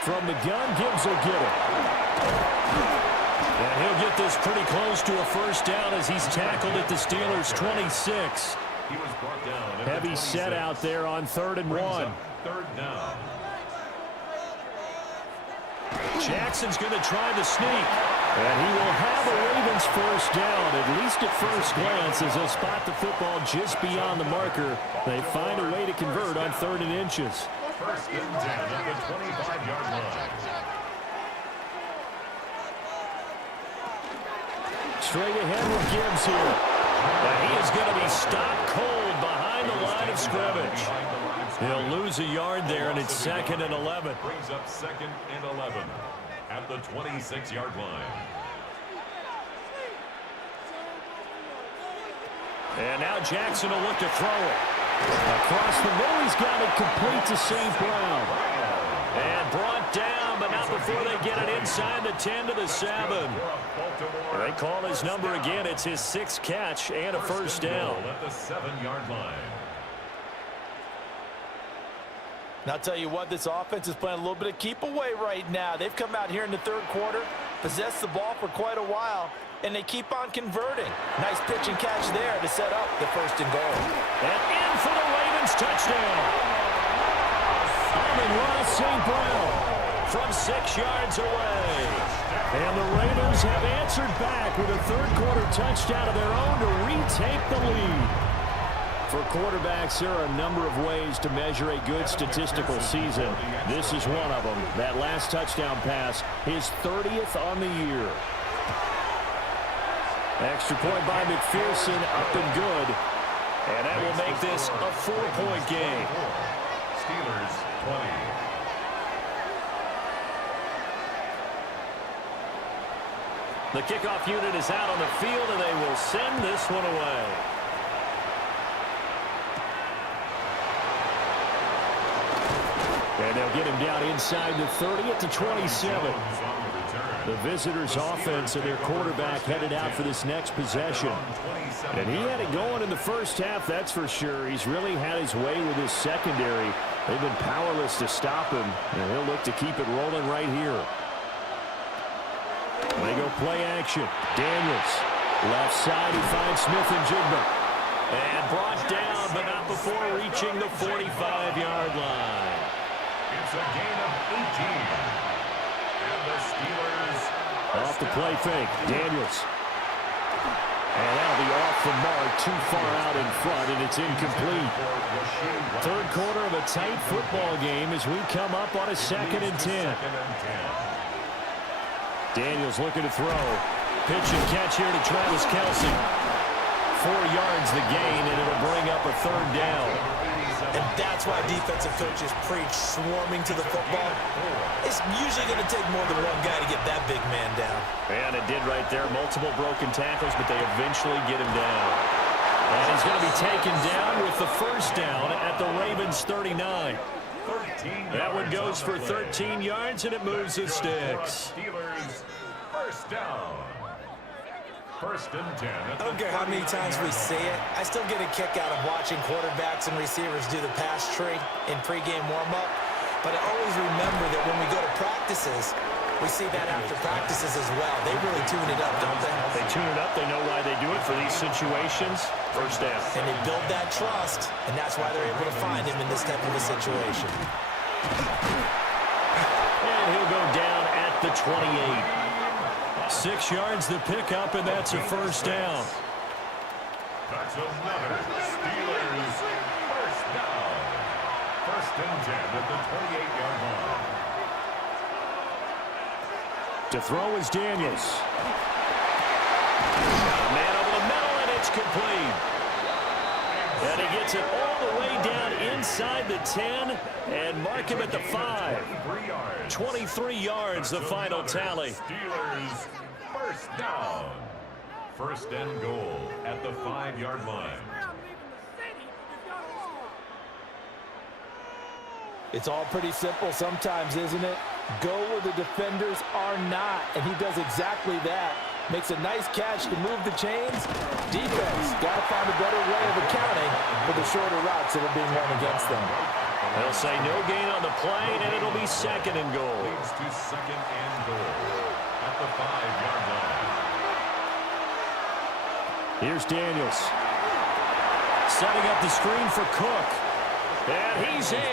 From the gun, Gibbs will get it. And he'll get this pretty close to a first down as he's tackled at the Steelers' 26. He was brought down at Heavy set out there on 3rd and 1. 3rd down. Jackson's going to try the sneak. And he will have a Ravens first down, at least at first glance, as they'll spot the football just beyond the marker. They find a way to convert on 3rd and inches. 1st and 10 at the 25-yard line. Straight ahead with Gibbs here. And he is going to be stopped cold behind the line of scrimmage. He'll lose a yard there, and it's 2nd and 11. Brings up 2nd and 11 at the 26-yard line. And now Jackson will look to throw it. Across the middle, he's got it complete to St. Brown. And brought down, but not before they get it inside the 10 to the 7. They call his number again. It's his 6th catch and a first down. At the 7-yard line. And I'll tell you what, this offense is playing a little bit of keep away right now. They've come out here in the 3rd quarter, possessed the ball for quite a while, and they keep on converting. Nice pitch and catch there to set up the 1st and goal. And in for the Ravens touchdown. Amon-Ra St. Brown from 6 yards away. And the Ravens have answered back with a 3rd quarter touchdown of their own to retake the lead. For quarterbacks, there are a number of ways to measure a good statistical season. This is one of them. That last touchdown pass, his 30th on the year. Extra point by McPherson, up and good. And that will make this a 4-point game. Steelers 20. The kickoff unit is out on the field, and they will send this one away. And they'll get him down inside the 30 at the 27. The visitors' offense and their quarterback headed out for this next possession. And he had it going in the first half, that's for sure. He's really had his way with his secondary. They've been powerless to stop him, and he'll look to keep it rolling right here. They go play action. Daniels, left side, he finds Smith and Jigba. And brought down, but not before reaching the 45-yard line. It's a gain of 18. And the Steelers off the play fake. Daniels. And that'll be off the mark, too far out in front, and it's incomplete. 3rd quarter of a tight football game as we come up on a 2nd and 10. Daniels looking to throw. Pitch and catch here to Travis Kelce. 4 yards the gain, and it'll bring up a 3rd down. And that's why defensive coaches preach swarming to the football. It's usually going to take more than one guy to get that big man down. And it did right there. Multiple broken tackles, but they eventually get him down. And he's going to be taken down with the 1st down at the Ravens' 39. That one goes for 13 yards, and it moves the sticks. Steelers, 1st down. 1st and 10. I don't care how many times we see it. I still get a kick out of watching quarterbacks and receivers do the pass tree in pregame warm-up. But I always remember that when we go to practices, we see that after practices as well. They really tune it up, don't they? They tune it up. They know why they do it for these situations. 1st down. And they build that trust, and that's why they're able to find him in this type of a situation. And he'll go down at the 28. 6 yards the pickup, and that's a 1st down. That's another Steelers 1st down. 1st and 10 at the 28-yard line. To throw is Daniels. Man over the middle, and it's complete. And he gets it all the way down inside the 10 and mark him at the 5. 23 yards, the final tally. Steelers 1st down. 1st and goal at the 5-yard line. It's all pretty simple sometimes, isn't it? Go where the defenders are not, and he does exactly that. Makes a nice catch to move the chains. Defense got to find a better way of accounting for the shorter routes that are being run against them. They'll say no gain on the play, and it'll be 2nd and goal. Leads to 2nd and goal at the 5-yard line. Here's Daniels. Setting up the screen for Cook. And he's in.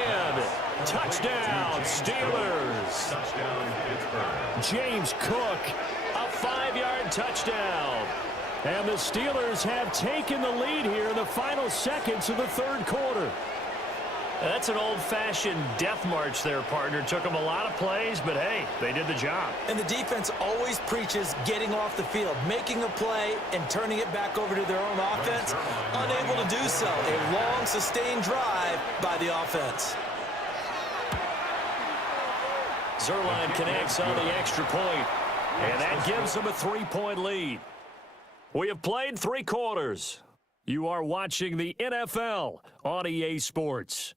Touchdown, Steelers. Touchdown, Pittsburgh. James Cook, a 5-yard touchdown. And the Steelers have taken the lead here in the final seconds of the 3rd quarter. That's an old-fashioned death march there, partner. Took them a lot of plays, but hey, they did the job. And the defense always preaches getting off the field, making a play, and turning it back over to their own offense. Unable to do so. A long, sustained drive by the offense. Zerline connects on the extra point, and that gives them a 3-point lead. We have played 3 quarters. You are watching the NFL on EA Sports.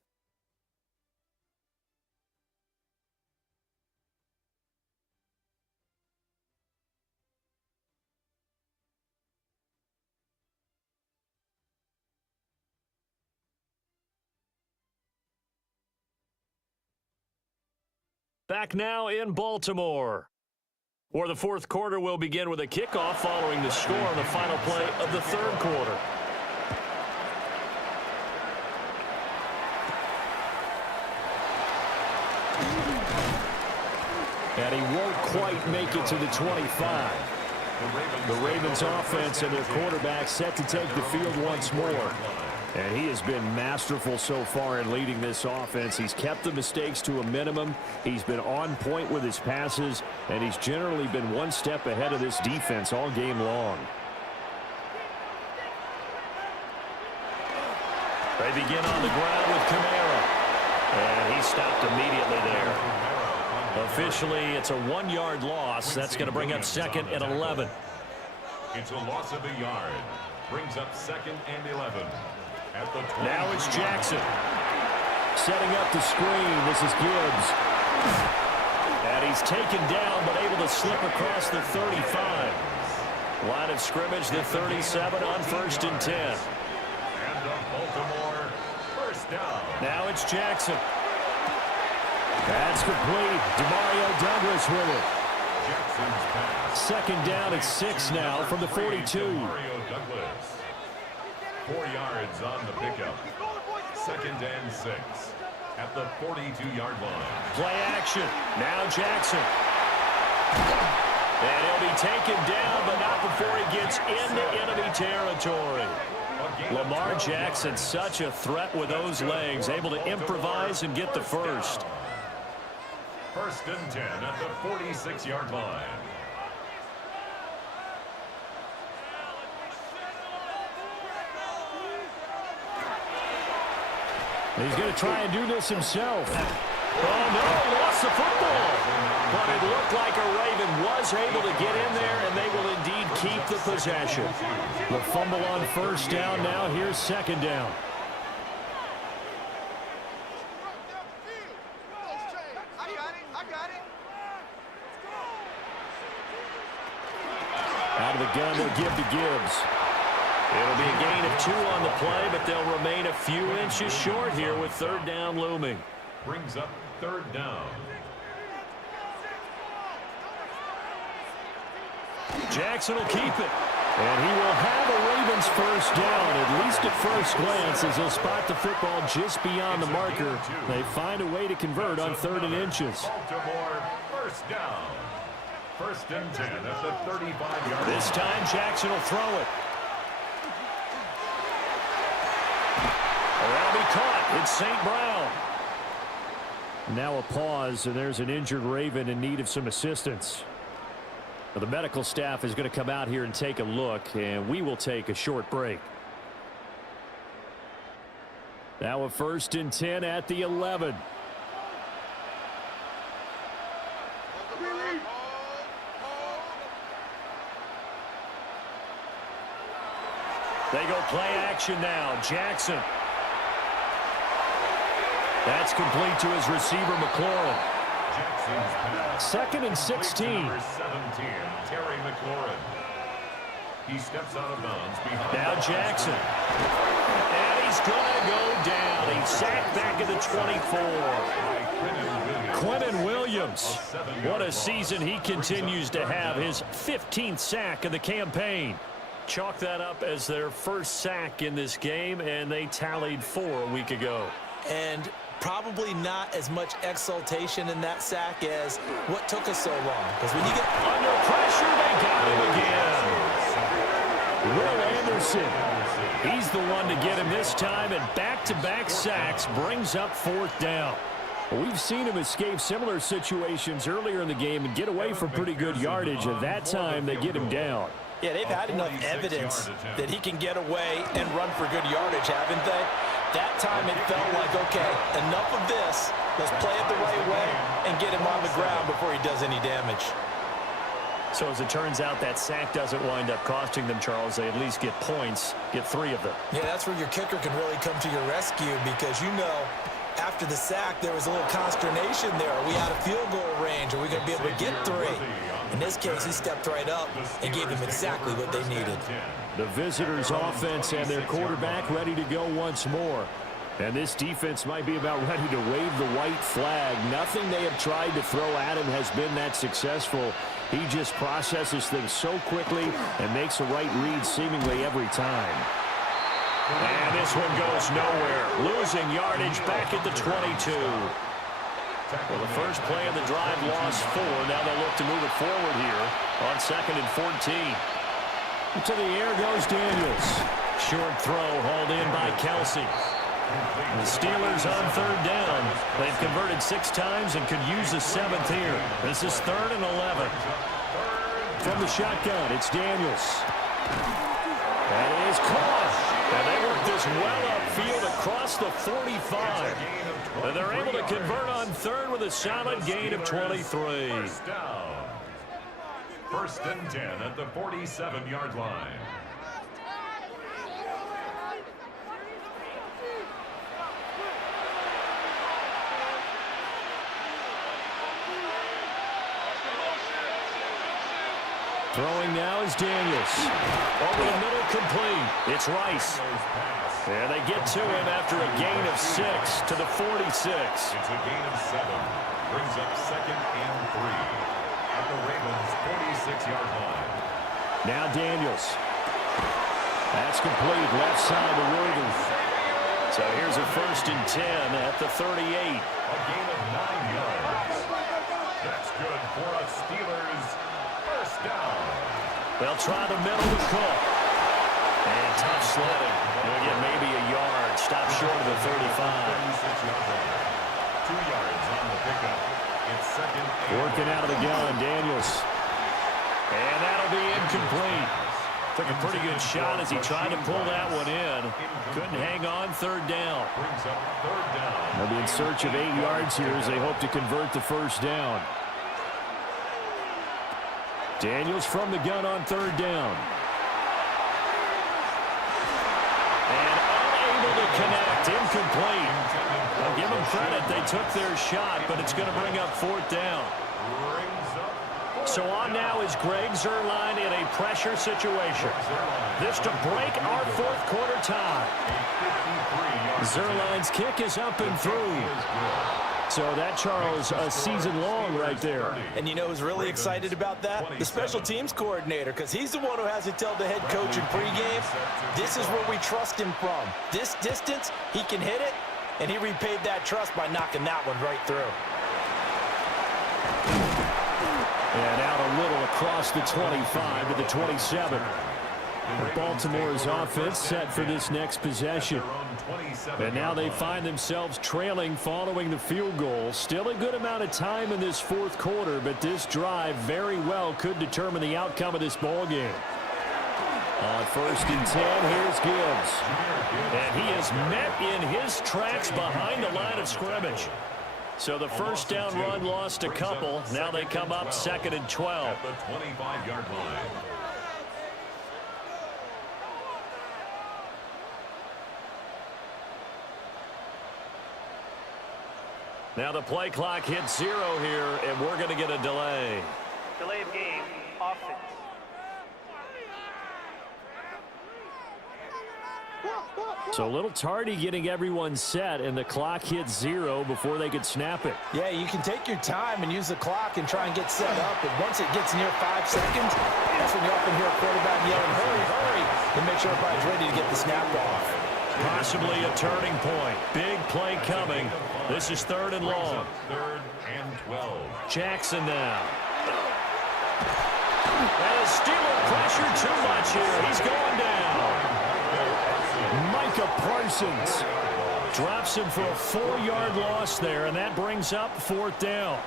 Back now in Baltimore, where the 4th quarter will begin with a kickoff following the score on the final play of the 3rd quarter. And he won't quite make it to the 25. The Ravens offense and their quarterback set to take the field once more. And he has been masterful so far in leading this offense. He's kept the mistakes to a minimum. He's been on point with his passes, and he's generally been one step ahead of this defense all game long. They begin on the ground with Kamara. And he stopped immediately there. Officially, it's a 1-yard loss. That's going to bring up 2nd and 11. It's a loss of a yard. Brings up 2nd and 11. At the now it's Jackson. Setting up the screen. This is Gibbs. And he's taken down, but able to slip across the 35. Line of scrimmage, the 37 on 1st and 10. And the Baltimore 1st down. Now it's Jackson. That's complete. Demario Douglas with it. Jackson's pass. 2nd down at 6 now from the 42. Demario Douglas. 4 yards on the pickup. 2nd and 6 at the 42-yard line. Play action. Now Jackson. And he'll be taken down, but not before he gets into enemy territory. Lamar Jackson, such a threat with those legs, able to improvise and get the first. 1st and 10 at the 46-yard line. He's going to try and do this himself. Oh, no, lost the football. But it looked like a Raven was able to get in there, and they will indeed keep the possession. The fumble on first down. Now here's second down. Out of the gun, they'll give to Gibbs. It'll be a gain of 2 on the play, but they'll remain a few inches short here with third down looming. Brings up third down. Jackson will keep it. And he will have a Ravens first down, at least at first glance, as he'll spot the football just beyond the marker. They find a way to convert on 3rd and inches. Baltimore first down. 1st and 10 at the 35-yard line. This time Jackson will throw it. That'll be caught. It's St. Brown. Now a pause, and there's an injured Raven in need of some assistance. Well, the medical staff is going to come out here and take a look, and we will take a short break. Now a 1st and 10 at the 11. They go play action now. Jackson. That's complete to his receiver, McLaurin. Jackson's pass. 2nd and 16. Number 17, Terry McLaurin. He steps out of bounds behind. Now Jackson. And he's going to go down. He's sacked back at the 24. Quinnen Williams. What a season he continues to have. His 15th sack of the campaign. Chalk that up as their first sack in this game, and they tallied 4 a week ago. And probably not as much exultation in that sack as what took us so long. Because when you get under pressure, they got him again. Will Anderson. He's the one to get him this time, and back-to-back sacks brings up 4th down. We've seen him escape similar situations earlier in the game and get away from pretty good yardage, and that time they get him down. Yeah, they've had enough evidence that he can get away and run for good yardage, haven't they? That time it felt like, okay, enough of this. Let's play it the right way and get him on the ground before he does any damage. So as it turns out, that sack doesn't wind up costing them, Charles. They at least get points, get 3 of them. Yeah, that's where your kicker can really come to your rescue because, you know, after the sack, there was a little consternation there. Are we out of field goal range? Are we going to be able to get 3? In this case, he stepped right up and gave them exactly what they needed. The visitors' offense and their quarterback ready to go once more. And this defense might be about ready to wave the white flag. Nothing they have tried to throw at him has been that successful. He just processes things so quickly and makes the right read seemingly every time. And this one goes nowhere. Losing yardage back at the 22. Well, the first play of the drive lost 4. Now they'll look to move it forward here on 2nd and 14. To the air goes Daniels. Short throw hauled in by Kelsey. The Steelers on 3rd down. They've converted 6 times and could use a 7th here. This is 3rd and 11. From the shotgun, it's Daniels. That is caught. And they work this well upfield across the 45. And they're able to convert on 3rd with a solid gain of 23. 1st and 10 at the 47-yard line. Throwing now is Daniels. Over the middle, complete. It's Rice. And they get to him after a gain of 6 to the 46. It's a gain of 7. Brings up 2nd and 3 at the Ravens' 46-yard line. Now Daniels. That's complete. Left side to Worthy. So here's a 1st and 10 at the 38. A gain of 9 yards. That's good for a Steelers first down. They'll try the middle with Cook. And tough sledding. They'll get maybe a yard. Stop short of the 35. 36-yard line. 2 yards on the pickup. It's 2nd and working out of the gun, Daniels. And that'll be incomplete. Took a pretty good shot as he tried to pull that one in. Couldn't hang on, third down. They'll be in search of 8 yards here as they hope to convert the first down. Daniels from the gun on third down. And unable to connect, incomplete. I'll give them credit, they took their shot, but it's going to bring up fourth down. So on now is Greg Zuerlein in a pressure situation. This to break our fourth quarter tie. Zuerlein's kick is up and through. So that, Charles, a season long right there. And you know who's really excited about that? The special teams coordinator, because he's the one who has to tell the head coach in pregame, this is where we trust him from. This distance, he can hit it, and he repaid that trust by knocking that one right through. And out a little across the 25 to the 27. Baltimore's offense set for this next possession. And now they find themselves trailing following the field goal. Still a good amount of time in this fourth quarter, but this drive very well could determine the outcome of this ball game. On 1st and 10, here's Gibbs. And he is met in his tracks behind the line of scrimmage. So the first down run lost a couple. Now they come up 2nd and 12. At the 25-yard line. Now the play clock hits 0 here, and we're going to get a delay. Delay of game, offense. So a little tardy getting everyone set, and the clock hits 0 before they could snap it. Yeah, you can take your time and use the clock and try and get set up, but once it gets near 5 seconds, that's when you often hear a quarterback yelling, hurry, hurry, and make sure everybody's ready to get the snap off. Possibly a turning point. Big play coming. This is 3rd and long. 3rd and 12. Jackson now. And Steeler pressure too much here. He's going down. Micah Parsons drops him for a 4-yard loss there, and that brings up 4th down.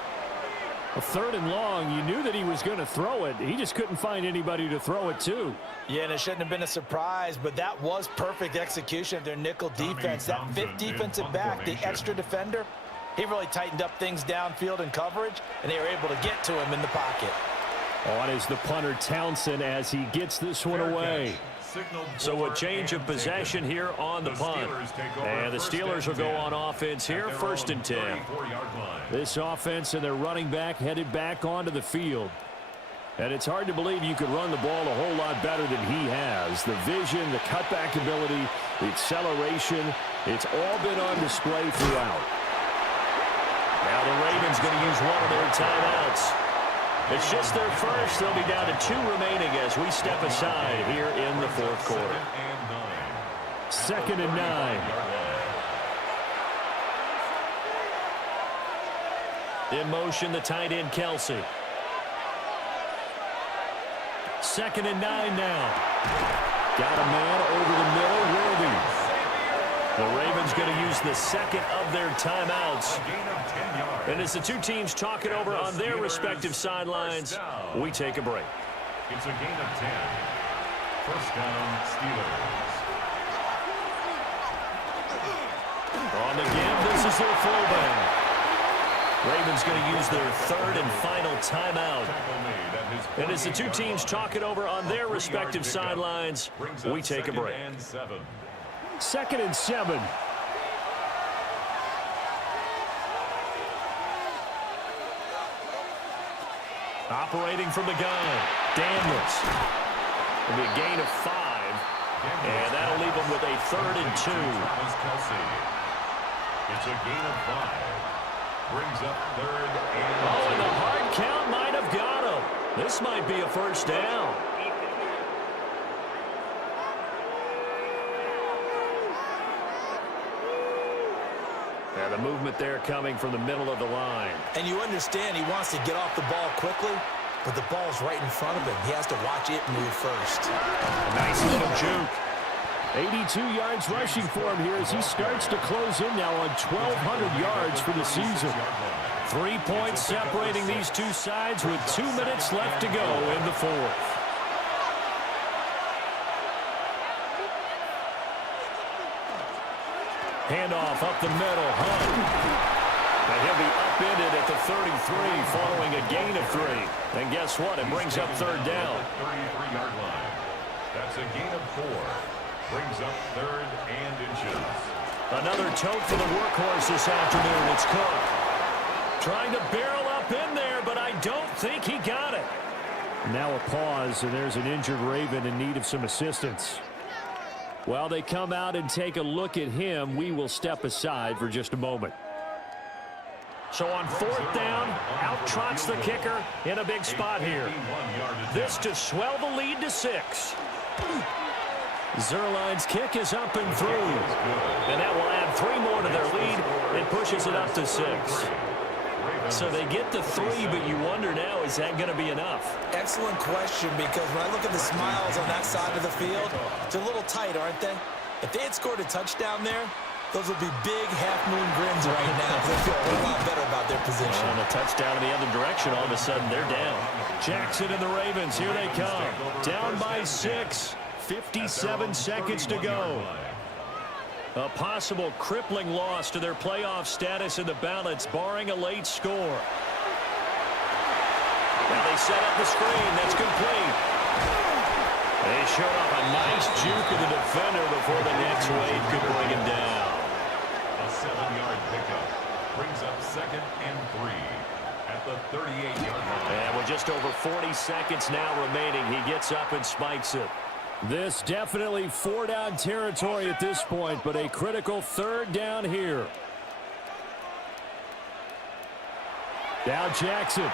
A 3rd and long, you knew that he was going to throw it. He just couldn't find anybody to throw it to. Yeah, and it shouldn't have been a surprise, but that was perfect execution of their nickel defense. That 5th defensive back, the extra defender, he really tightened up things downfield in coverage, and they were able to get to him in the pocket. On is the punter Townsend as he gets this one away. So a change of possession here on the punt. And the Steelers will go on offense here, 1st and 10. This offense and their running back headed back onto the field. And it's hard to believe you could run the ball a whole lot better than he has. The vision, the cutback ability, the acceleration, it's all been on display throughout. Now the Ravens going to use one of their timeouts. It's just their first. They'll be down to 2 remaining as we step aside here in the 4th quarter. 2nd and 9. In motion, the tight end, Kelsey. 2nd and 9 now. Got a man over the middle, Worthy. The Ravens going to use the 2nd of their timeouts. And as the two teams talk it over on their respective sidelines, we take a break. It's a gain of 10. First down, Steelers. On the give, this is their fullback. Ravens going to use their 3rd and final timeout. And as the two teams talk it over on their respective sidelines, we take a break. 2nd and 7. Operating from the gun, Daniels. It'll be a gain of 5, and that'll leave them with a 3rd and 2. It's a gain of 5. Brings up 3rd and 2. Oh, and the hard count might have got him. This might be a first down. And the movement there coming from the middle of the line. And you understand he wants to get off the ball quickly, but the ball's right in front of him. He has to watch it move first. A nice little juke. 82 yards rushing for him here as he starts to close in now on 1,200 yards for the season. 3 points separating these two sides with 2 minutes left to go in the 4th. Handoff up the middle. Hunt. And he'll be upended at the 33 following a gain of 3. And guess what? It brings up third down. 33-yard line. That's a gain of 4. Brings up third and inches. Another tote for the workhorse this afternoon. It's Cook. Trying to barrel up in there, but I don't think he got it. Now a pause, and there's an injured Raven in need of some assistance. While they come out and take a look at him, we will step aside for just a moment. So on fourth down, out trots the kicker in a big spot here. This to swell the lead to 6. Zerline's kick is up and through. And that will add 3 more to their lead. It pushes it up to 6. So they get the 3, but you wonder now, is that going to be enough? Excellent question, because when I look at the smiles on that side of the field, it's a little tight, aren't they? If they had scored a touchdown there, those would be big half-moon grins right now, because they feel a whole lot better about their position. And a touchdown in the other direction, all of a sudden they're down. Jackson and the Ravens, here they come. Down by 6, 57 seconds to go. A possible crippling loss to their playoff status in the balance, barring a late score. Now they set up the screen. That's complete. They showed off a nice juke of the defender before the next wave could bring him down. A 7-yard pickup brings up second and 3 at the 38-yard line. And with just over 40 seconds now remaining, he gets up and spikes it. This definitely 4-down territory at this point, but a critical third down here. Now Jackson.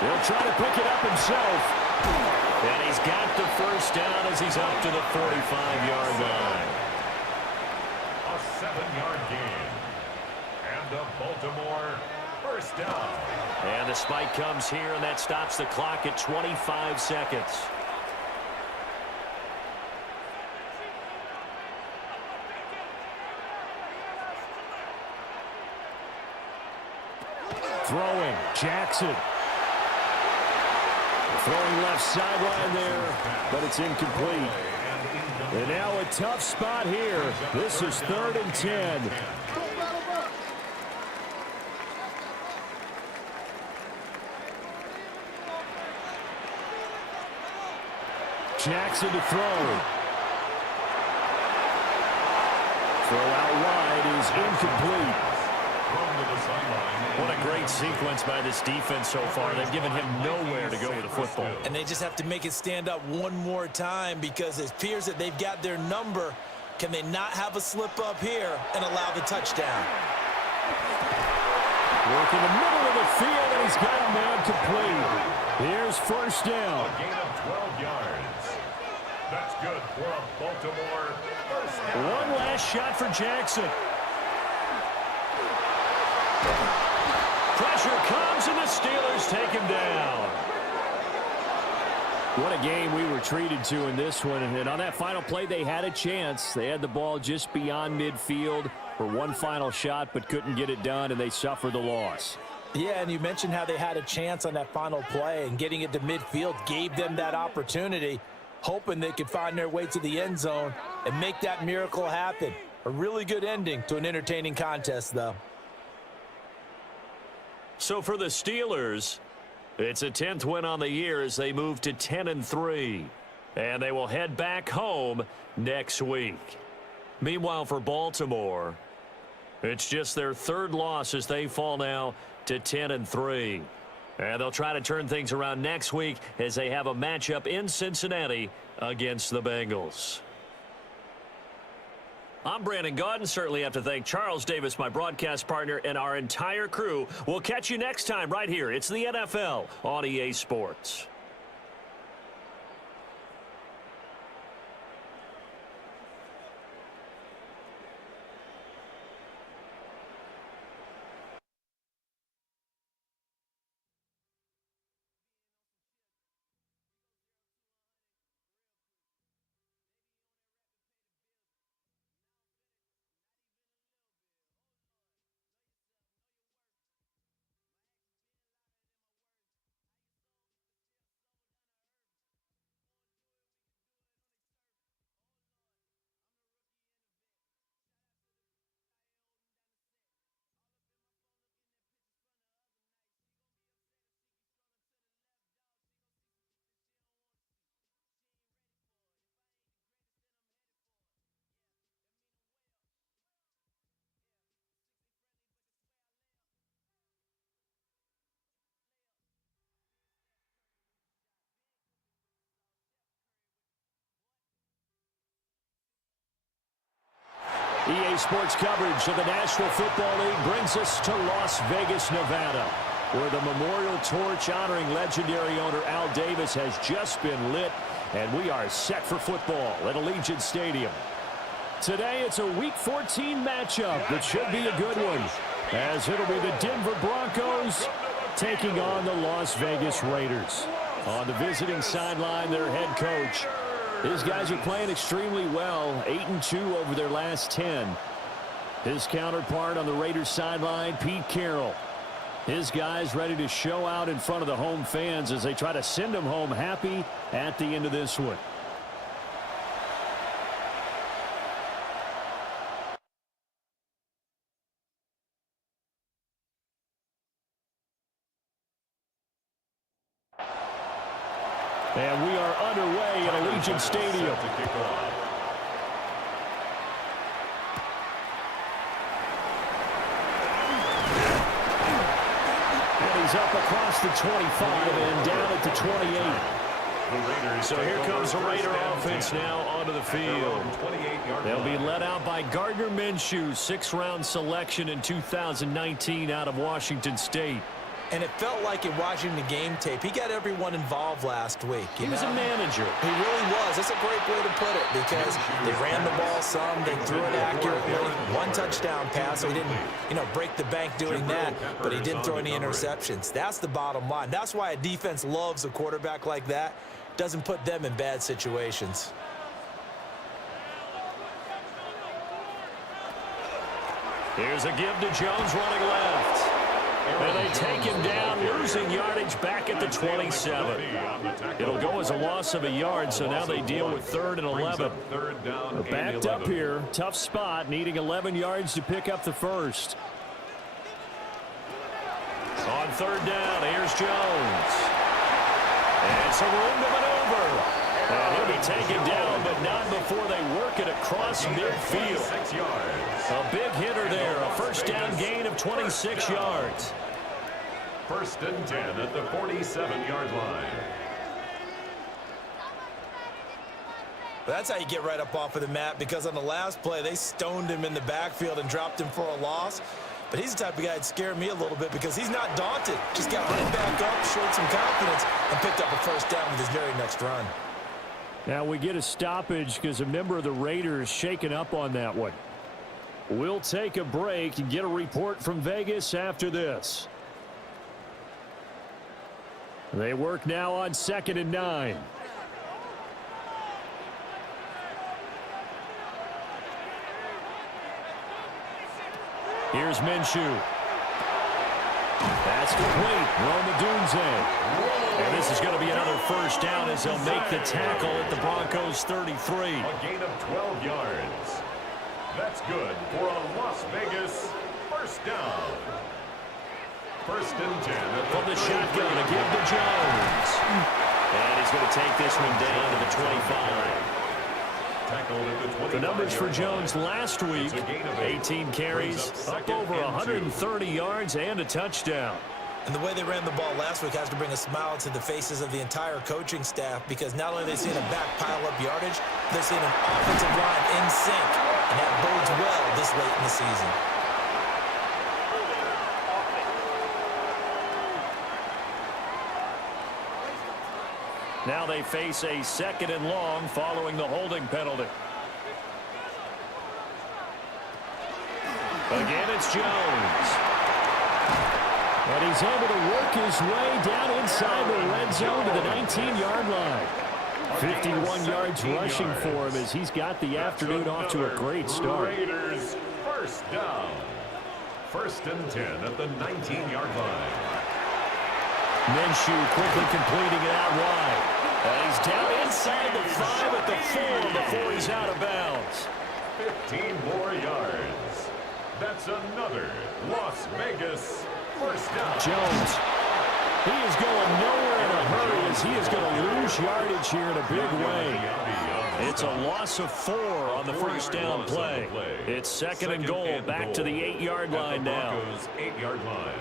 He'll try to pick it up himself. And he's got the first down as he's up to the 45-yard line. A 7-yard gain. And the Baltimore first down. And the spike comes here, and that stops the clock at 25 seconds. Throwing, Jackson. Throwing left sideline there, but it's incomplete. And now a tough spot here. This is 3rd and 10. Jackson to throw. Throw out wide is incomplete. What a great sequence by this defense so far. They've given him nowhere to go with the football. And they just have to make it stand up one more time, because it appears that they've got their number. Can they not have a slip up here and allow the touchdown? Work in the middle of the field, and he's got a man complete. Here's first down. A gain of 12 yards. That's good for a Baltimore first down. One last shot for Jackson. Pressure comes, and the Steelers take him down. What a game we were treated to in this one. And on that final play, they had a chance. They had the ball just beyond midfield for one final shot, but couldn't get it done, and they suffered the loss. Yeah, and you mentioned how they had a chance on that final play, and getting it to midfield gave them that opportunity, hoping they could find their way to the end zone and make that miracle happen. A really good ending to an entertaining contest, though. So for the Steelers, it's a 10th win on the year as they move to 10-3. And they will head back home next week. Meanwhile, for Baltimore, it's just their 3rd loss as they fall now to 10-3. And they'll try to turn things around next week as they have a matchup in Cincinnati against the Bengals. I'm Brandon Gaudin. Certainly have to thank Charles Davis, my broadcast partner, and our entire crew. We'll catch you next time right here. It's the NFL on EA Sports. EA Sports coverage of the National Football League brings us to Las Vegas, Nevada, where the memorial torch honoring legendary owner Al Davis has just been lit, and we are set for football at Allegiant Stadium. Today, it's a Week 14 matchup that should be a good one, as it'll be the Denver Broncos taking on the Las Vegas Raiders. On the visiting sideline, their head coach. These guys are playing extremely well, 8-2 over their last 10. His counterpart on the Raiders sideline, Pete Carroll. His guys ready to show out in front of the home fans as they try to send them home happy at the end of this one. And we are underway at Allegiant Stadium. And he's up across the 25 and down at the 28. So here comes the Raider offense now onto the field. They'll be led out by Gardner Minshew, sixth-round selection in 2019 out of Washington State. And it felt like in watching the game tape, he got everyone involved last week. He was a manager. He really was. That's a great way to put it because they ran the ball some, they threw it accurately. One touchdown pass, so he didn't, break the bank doing that, but he didn't throw any interceptions. That's the bottom line. That's why a defense loves a quarterback like that. Doesn't put them in bad situations. Here's a give to Jones running left. And they take him down, losing yardage back at the 27. It'll go as a loss of a yard, so now they deal with 3rd and 11. They're backed up here. Tough spot, needing 11 yards to pick up the first. On 3rd down, here's Jones. And some room to maneuver. And he'll be taken down, but not before they work it across midfield. A big hitter there, a first down gain of 26 yards. 1st and 10 at the 47-yard line. That's how you get right up off of the mat, because on the last play, they stoned him in the backfield and dropped him for a loss. But he's the type of guy that scared me a little bit because he's not daunted. Just got right back up, showed some confidence, and picked up a first down with his very next run. Now we get a stoppage because a member of the Raiders shaken up on that one. We'll take a break and get a report from Vegas after this. They work now on 2nd and 9. Here's Minshew. That's complete. Romadunze. And this is going to be another first down as they'll make the tackle at the Broncos 33. A gain of 12 yards. That's good for a Las Vegas first down. 1st and 10. From the shotgun, a give to Jones. And he's going to take this one down to the 25. The numbers for Jones last week, 18 carries, up over 130 yards and a touchdown. And the way they ran the ball last week has to bring a smile to the faces of the entire coaching staff, because not only are they seeing a back pile up yardage, they're seeing an offensive line in sync, and that bodes well this late in the season. Now they face a 2nd and long following the holding penalty. Again, it's Jones. And he's able to work his way down inside the red zone to the 19-yard line. 51 yards rushing for him as he's got the afternoon off to a great start. Raiders first down. 1st and 10 at the 19-yard line. Minshew quickly completing it out wide. And he's down inside the 5 at the 4 before he's out of bounds. 15 more yards. That's another Las Vegas first down. Jones, he is going nowhere in a hurry as he is going to lose yardage here in a big way. It's a loss of 4 on the first down play. It's 2nd and goal, back to the 8-yard line now. 8-yard line.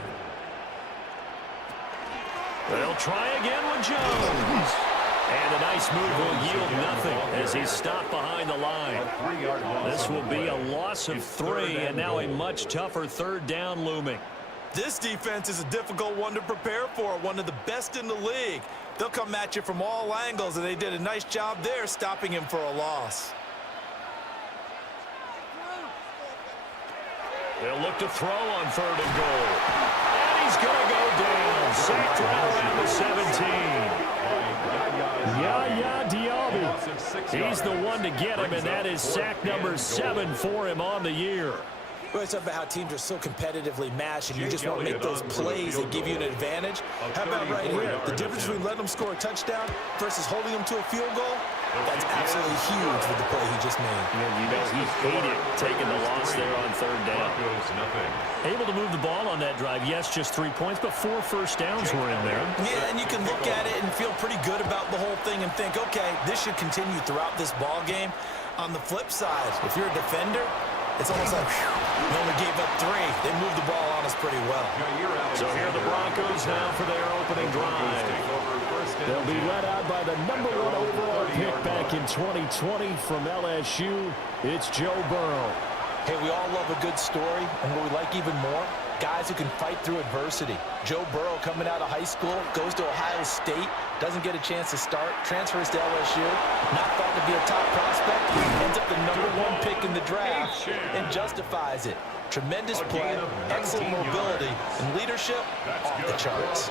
They'll try again with Jones. And a nice move will yield nothing as he's stopped behind the line. This will be a loss of 3, and now a much tougher third down looming. This defense is a difficult one to prepare for, one of the best in the league. They'll come at you from all angles, and they did a nice job there stopping him for a loss. They'll look to throw on 3rd and goal. And he's going to go down. Sacked right around the 17. Yaya Diaby. He's the one to get him, and that is sack number 7 for him on the year. We always talk about how teams are so competitively matched, and you just want to make those plays that give you an advantage. How about right here? The difference between letting them score a touchdown versus holding them to a field goal, that's absolutely huge with the play he just made. You know he hated taking the loss there on 3rd down. Able to move the ball on that drive. Yes, just 3 points, but 4 first downs were in there. Yeah, and you can look at it and feel pretty good about the whole thing and think, okay, this should continue throughout this ball game. On the flip side, if you're a defender, it's almost like we only gave up 3. They moved the ball on us pretty well. So here are the Broncos now for their opening drive. They'll be led out by the number 1 overall pick back in 2020 from LSU. It's Joe Burrow. Hey, we all love a good story, and what we like even more, guys who can fight through adversity. Joe Burrow coming out of high school, goes to Ohio State, doesn't get a chance to start, transfers to LSU, not thought to be a top prospect, ends up the number 1 pick in the draft, and justifies it. Tremendous play, excellent mobility, and leadership off the charts.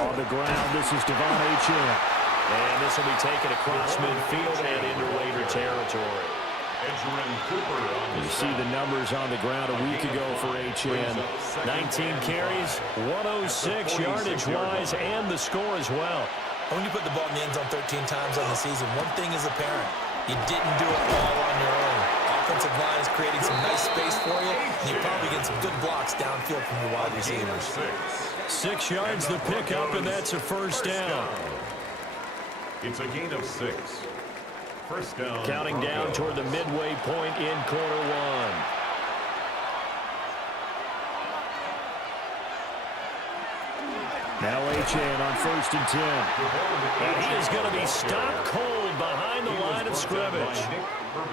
On the ground, this is Devon Achane. And this will be taken across midfield and into Raider territory. You see the numbers on the ground a week ago for Achane. 19 carries, 106 yardage-wise, and the score as well. When you put the ball in the end zone 13 times on the season, one thing is apparent. You didn't do it all on your own. Offensive line is creating some nice space for you, and you're probably getting some good blocks downfield from your wide receivers. 6 yards the pickup, and that's a first down. It's a gain of 6. First down. Counting down toward the midway point in quarter 1. Now Achane on 1st and 10. And he is going to be stopped cold behind the line of scrimmage.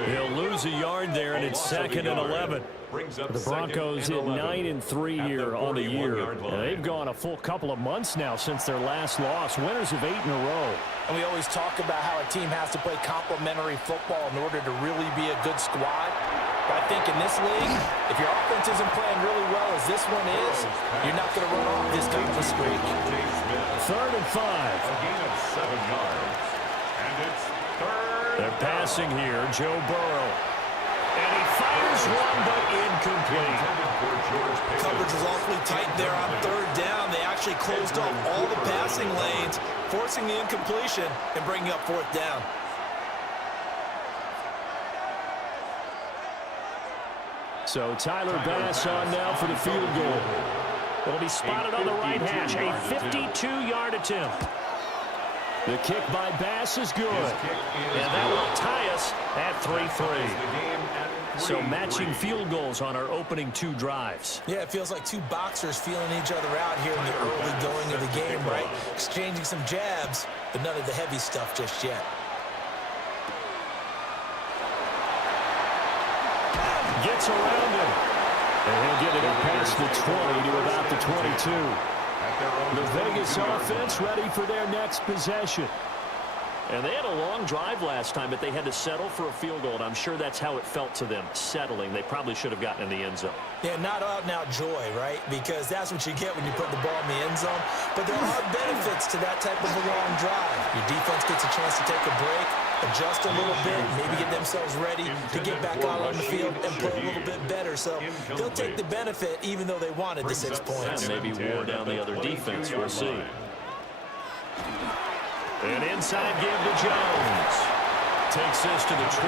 He'll lose a yard there, and it's 2nd and 11. The Broncos hit 9-3 here on the year. And they've gone a full couple of months now since their last loss. Winners of 8 in a row. And we always talk about how a team has to play complementary football in order to really be a good squad. But I think in this league, if your offense isn't playing really well as this one is, you're not going to run off this kind of a streak. 3rd and 5. A gain of 7 yards. And it's 3rd. They're passing here, Joe Burrow. And he fires one, but incomplete. Coverage was awfully tight there on 3rd down. They actually closed off all the passing lanes, forcing the incompletion and bringing up 4th down. So Tyler Bass on now for the field goal. It'll be spotted on the right hash. A 52-yard attempt. The kick by Bass is good. And that will tie us at 3-3. So matching field goals on our opening 2 drives. Yeah, it feels like 2 boxers feeling each other out here in the early going of the game, right? Exchanging some jabs, but none of the heavy stuff just yet. Gets around him. And he'll get it up past the 20 to about the 22. The Vegas offense ready for their next possession. And they had a long drive last time, but they had to settle for a field goal, and I'm sure that's how it felt to them, settling. They probably should have gotten in the end zone. Yeah, not out-and-out joy, right? Because that's what you get when you put the ball in the end zone. But there are benefits to that type of a long drive. Your defense gets a chance to take a break, adjust a little bit, maybe get themselves ready to get back out on the field and play a little bit better. So they'll take the benefit even though they wanted the 6 points. And maybe wore down the other defense. We'll see. An inside give to Jones. Takes this to the 27,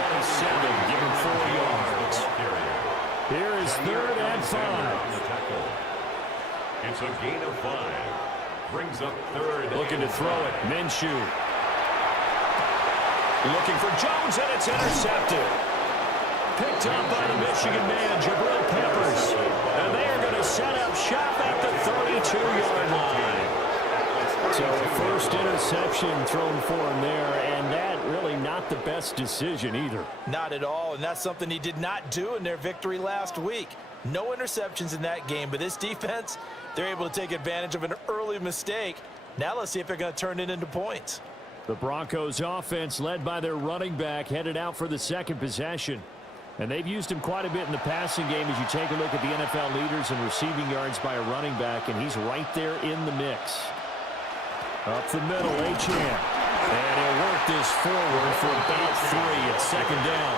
give him 4 yards. Here is 3rd and 5. It's a gain of 5. Brings up 3rd. Looking to throw it. Minshew. Looking for Jones, and it's intercepted. Picked up by the Michigan man, Jabril Peppers. And they are going to set up shop at the 32-yard line. So first interception interception thrown for him there, and that really not the best decision either. Not at all, and that's something he did not do in their victory last week. No interceptions in that game, but this defense, they're able to take advantage of an early mistake. Now let's see if they're going to turn it into points. The Broncos offense led by their running back headed out for the second possession. And they've used him quite a bit in the passing game as you take a look at the NFL leaders in receiving yards by a running back, and he's right there in the mix. Up the middle, Achane. And he'll work this forward for about 3 at second down.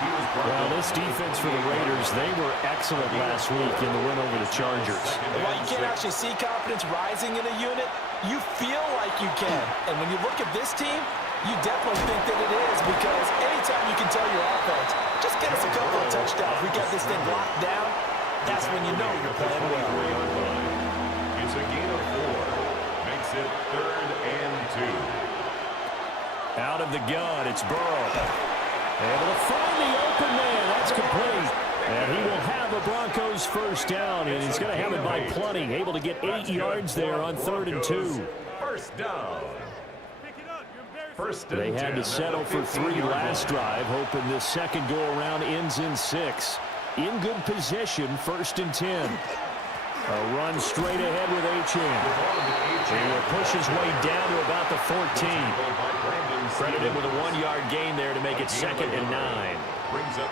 Well, this defense for the Raiders, they were excellent last week in the win over the Chargers. And while you can't actually see confidence rising in a unit, you feel like you can. And when you look at this team, you definitely think that it is, because anytime you can tell your offense, just get us a couple of touchdowns, we got this thing locked down, that's when you know you're playing well. It's a gain of 4. Makes it 3rd and 2. Out of the gun, it's Burrow. Able to find the open man. That's complete. And he will have a Broncos first down, and he's going to have it by plenty. Able to get 8 yards there on 3rd and 2. First down. They had to settle for 3 last drive, hoping this second go-around ends in 6. In good position, 1st and 10. A run straight ahead with Achane. And will push his way down to about the 14. Credited with a 1-yard gain there to make it 2nd and 9.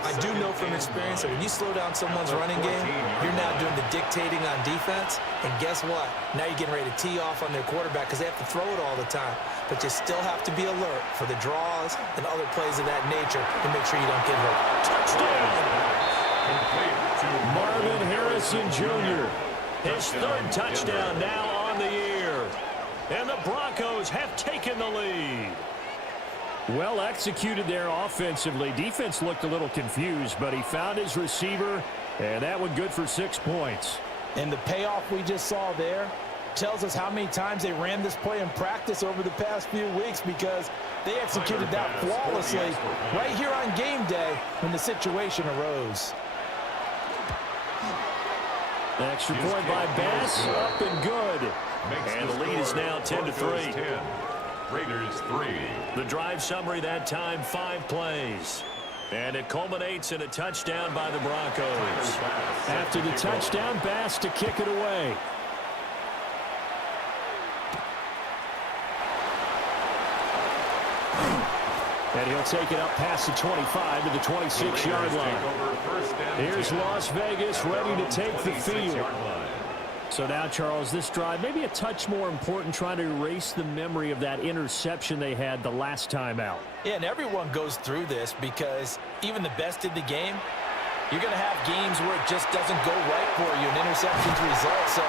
I do know from experience that when you slow down someone's running game, you're now doing the dictating on defense. And guess what? Now you're getting ready to tee off on their quarterback because they have to throw it all the time. But you still have to be alert for the draws and other plays of that nature to make sure you don't get hurt. Touchdown! Marvin Harrison Jr. His 3rd touchdown now on the year. And the Broncos have taken the lead. Well executed there offensively. Defense looked a little confused, but he found his receiver, and that one good for 6 points. And the payoff we just saw there tells us how many times they ran this play in practice over the past few weeks, because they executed that flawlessly right here on game day when the situation arose. Extra point by Bass, up and good. And the lead is now 10-3. Raiders 3. The drive summary that time, 5 plays. And it culminates in a touchdown by the Broncos. After the touchdown, Bass to kick it away. And he'll take it up past the 25 to the 26-yard line. Here's Las Vegas ready to take the field. So now, Charles, this drive maybe a touch more important, trying to erase the memory of that interception they had the last time out. Yeah, and everyone goes through this, because even the best in the game, you're going to have games where it just doesn't go right for you, and interceptions result. So,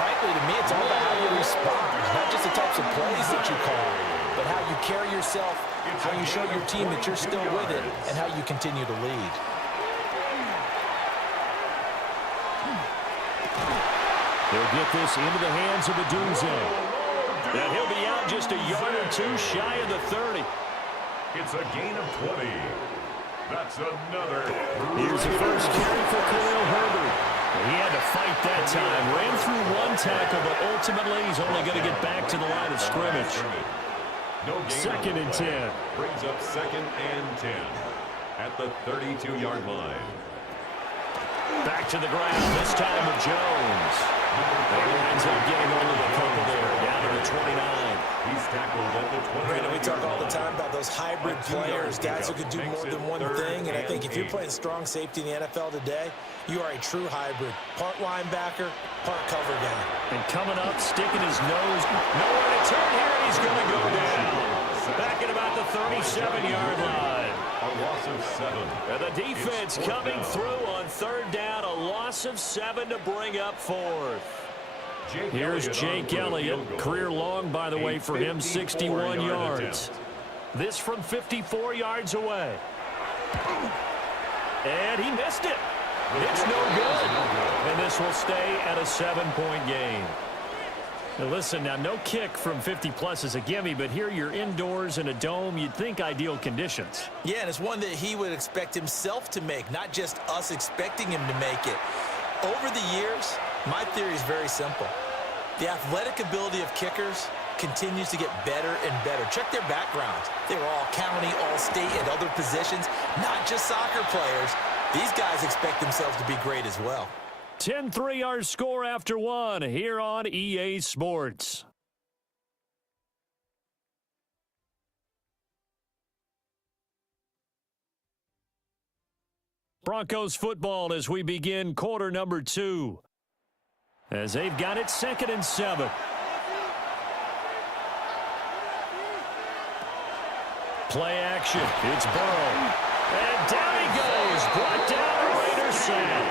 frankly, to me, it's all about how you respond, not just the types of plays that you call, but how you carry yourself, how you show your team that you're still with it, and how you continue to lead. They'll get this into the hands of Adunze. And he'll be out just a yard or 2 shy of the 30. It's a gain of 20. That's another. Here's the first carry for Khalil Herbert. He had to fight that time. Ran through 1 tackle, but ultimately he's only going to get back to the line of scrimmage. 2nd and 10. Brings up 2nd and 10 at the 32-yard line. Back to the ground, this time with Jones. He ends up getting only a couple there, down to the 29. He's tackled at the 29. Brandon, we talk all the time about those hybrid players, guys who can do more than one thing, and I think if you're playing strong safety in the NFL today, you are a true hybrid. Part linebacker, part cover guy. And coming up, sticking his nose, nowhere to turn here, he's going to go down. Back at about the 37-yard line. A loss of 7. And the defense coming through on 3rd down, a loss of 7 to bring up 4th. Here's Jake Elliott, career long, by the way, for him, 61 yards. This from 54 yards away. And he missed it. It's no good. And this will stay at a 7-point game. Now listen, now no kick from 50-plus is a gimme, but here you're indoors in a dome. You'd think ideal conditions. Yeah, and it's one that he would expect himself to make, not just us expecting him to make it. Over the years, my theory is very simple. The athletic ability of kickers continues to get better and better. Check their backgrounds. They were all county, all state, and other positions, not just soccer players. These guys expect themselves to be great as well. 10-3 our score after one here on EA Sports. Broncos football as we begin quarter number 2. As they've got it 2nd and 7. Play action. It's Burrow. And down he goes. Brought down a Raider sack.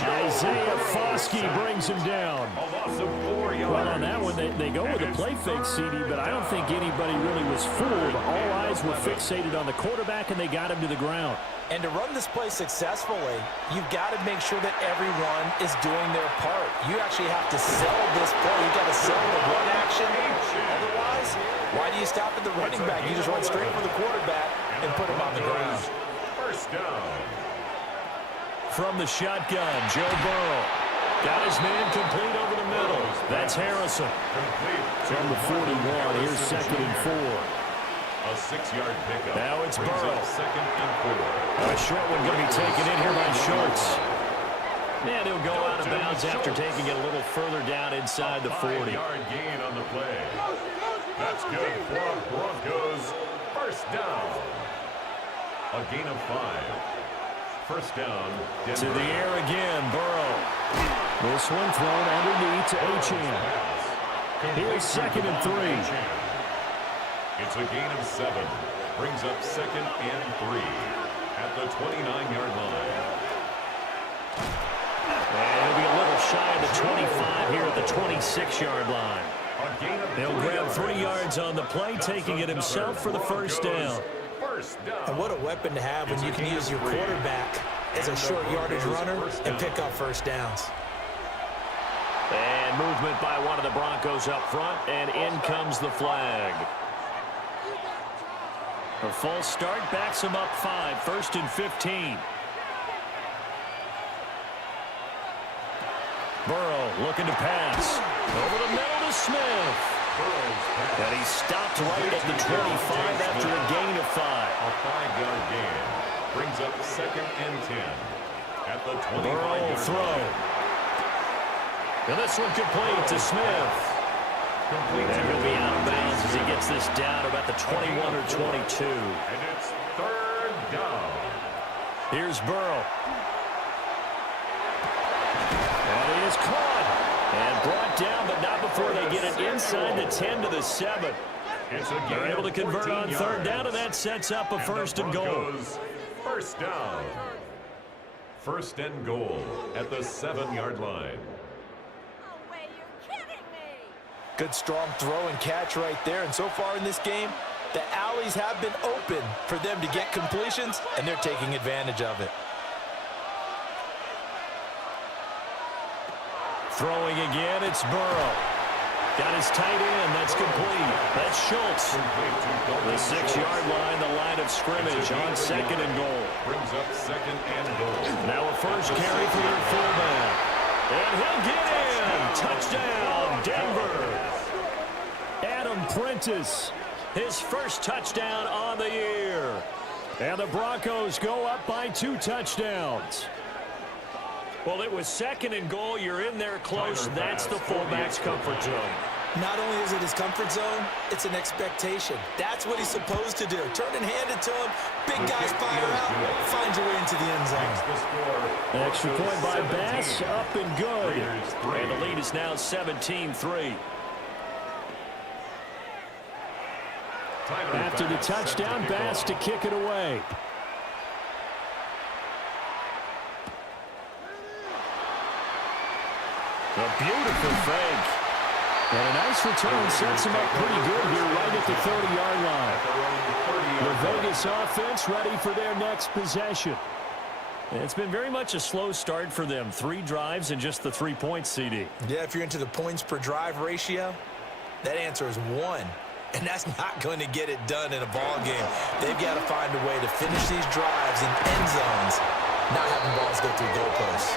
Isaiah Foskey brings him down. Well, on that one, they go with a play fake, CD, but I don't think anybody really was fooled. All eyes were fixated on the quarterback, and they got him to the ground. And to run this play successfully, you've got to make sure that everyone is doing their part. You actually have to sell this play. You've got to sell the run action. Otherwise, why do you stop at the running back? You just run straight for the quarterback and put him on the ground. First down. From the shotgun, Joe Burrow. Got his man complete over the middle. That's Harrison. From the 41, here's 2nd and 4. A 6-yard pickup. Now it's Burrow. 2nd and 4. A short one going to be taken in here by Schultz. And he'll go out of bounds after taking it a little further down inside the 40. 5-yard gain on the play. That's good for Broncos. First down. A gain of 5. First down. Denver. To the air again, Burrow. This one thrown underneath to Achane. Here's 2nd and 3. It's a gain of 7. Brings up 2nd and 3 at the 29-yard line. And he'll be a little shy of the 25 here at the 26-yard line. They'll grab 3 yards on the play, taking it himself for the first down. And what a weapon to have when you can use your quarterback as a short yardage runner and pick up first downs. And movement by one of the Broncos up front, and in comes the flag. A false start backs him up 5, 1st and 15. Burrow looking to pass. Over the middle to Smith. And he stopped right at the 25 after a gain of 5. A 5-yard gain. Brings up 2nd and 10 at the 25-yard line. Burrow throw. And this one complete to Smith. And he'll be out of bounds as he gets this down about the 21 or 22. And it's 3rd down. Here's Burrow. And he is caught. And brought down, but not before they get it inside the 10 to the 7. They're able to convert on 3rd down, and that sets up a 1st and goal. First down. 1st and goal at the 7-yard line. Good strong throw and catch right there. And so far in this game, the alleys have been open for them to get completions, and they're taking advantage of it. Throwing again, it's Burrow. Got his tight end, that's complete. That's Schultz. The 6-yard line, the line of scrimmage on 2nd and goal. Brings up 2nd and goal. Now a first carry for their fullback. And he'll get in. Touchdown, Denver. Adam Prentice, his first touchdown on the year. And the Broncos go up by 2 touchdowns. Well, it was 2nd and goal. You're in there close. That's the fullback's comfort zone. Not only is it his comfort zone, it's an expectation. That's what he's supposed to do. Turn and hand it to him. Big guys fire out. Find your way into the end zone. An extra point by Bass. Up and good. And the lead is now 17-3. After the touchdown, Bass to kick it away. A beautiful fake. And a nice return sets him up pretty good here right at the 30-yard line. The Vegas offense ready for their next possession. It's been very much a slow start for them. 3 drives and just the 3 points, CD. Yeah, if you're into the points per drive ratio, that answer is 1. And that's not going to get it done in a ball game. They've got to find a way to finish these drives in end zones, not having balls go through goalposts.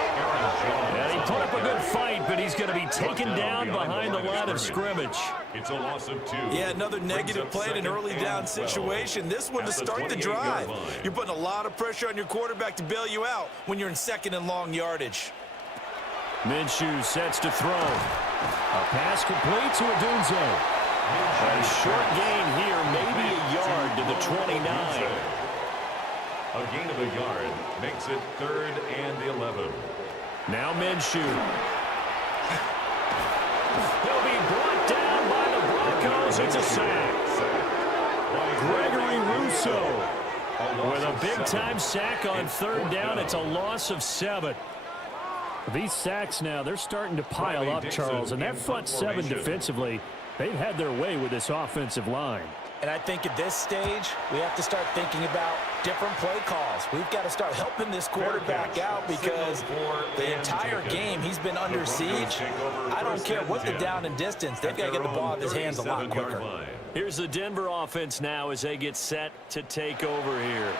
Yeah, he put up a good fight, but he's going to be taken down behind the line of scrimmage. It's a loss of 2. Yeah, another negative play in an early down situation. This one to start the drive. You're putting a lot of pressure on your quarterback to bail you out when you're in second and long yardage. Minshew sets to throw. A pass complete to Odunze. A short gain here, maybe a yard to the 29. A gain of a yard makes it 3rd and 11. Now Minshew. He'll be brought down by the Broncos. It's a sack. Gregory Rousseau with a big-time sack on 3rd down. It's a loss of 7. These sacks now, they're starting to pile up, Charles. And that front 7 defensively, they've had their way with this offensive line. And I think at this stage, we have to start thinking about different play calls. We've got to start helping this quarterback out because the entire game he's been under siege. I don't care what the down and distance. They've got to get the ball in his hands a lot quicker. Here's the Denver offense now as they get set to take over here.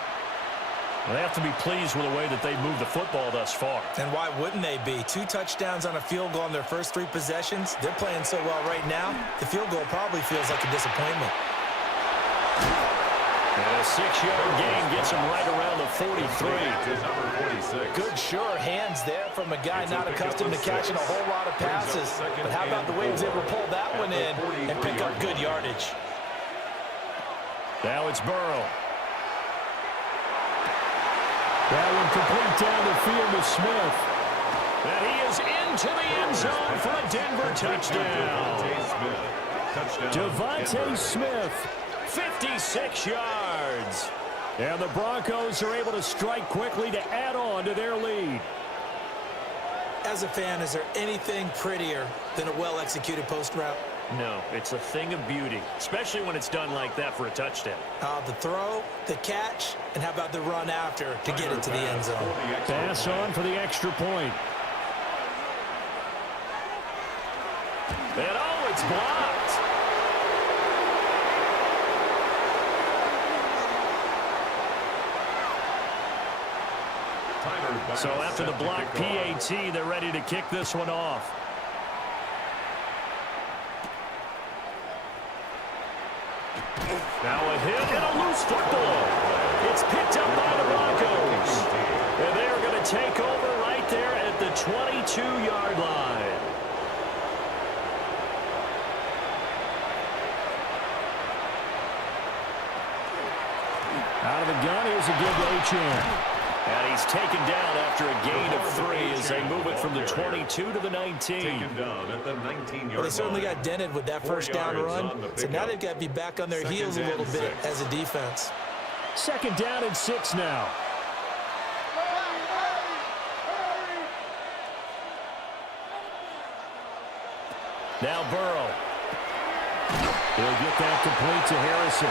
Well, they have to be pleased with the way that they moved the football thus far. And why wouldn't they be? 2 touchdowns on a field goal in their first 3 possessions. They're playing so well right now, the field goal probably feels like a disappointment. And a 6-yard gain gets him right around the 43. Good sure hands there from a guy not accustomed to catching a whole lot of passes. But how about the way he was able to pull that one in and pick up good yardage? Now it's Burrow. That one complete down the field to Smith. And he is into the end zone for a Denver touchdown. Devontae Smith, 56 yards. And the Broncos are able to strike quickly to add on to their lead. As a fan, is there anything prettier than a well-executed post route? No, it's a thing of beauty, especially when it's done like that for a touchdown. The throw, the catch, and how about the run after to get it to the end zone? Pass on for the extra point. And oh, it's blocked. So after the block PAT, they're ready to kick this one off. Now a hit and a loose football. It's picked up by the Broncos. And they're going to take over right there at the 22-yard line. Out of the gun, here's a give to Achane. And he's taken down after a gain of 3 as they move it from the 22 to the 19. Well, they certainly got dented with that first down run, so now they've got to be back on their heels a little bit as a defense. 2nd down and 6 now. Now Burrow. He'll get that complete to Harrison.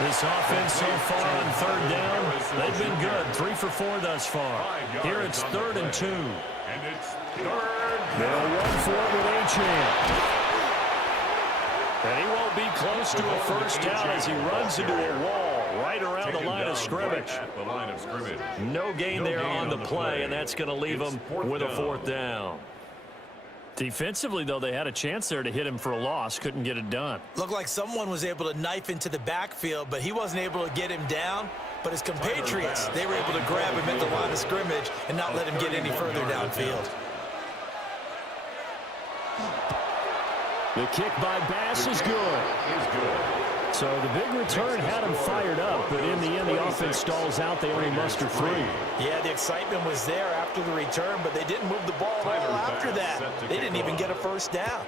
This offense so far on 3rd down, they've been good. 3 for 4 thus far. Here it's 3rd and 2. And it's 3rd. They'll run for it with Achane. And he won't be close to a first down as he runs into a wall right around the line of scrimmage. No gain there on the play, and that's going to leave him with a 4th down. Defensively, though, they had a chance there to hit him for a loss. Couldn't get it done. Looked like someone was able to knife into the backfield, but he wasn't able to get him down. But his compatriots, they were able to grab him at the line of scrimmage and not let him get any further downfield. The kick by Bass is good. So the big return had him fired up, but in the end, the offense stalls out. They only muster 3. Yeah, the excitement was there after the return, but they didn't move the ball at all after that. They didn't even get a first down.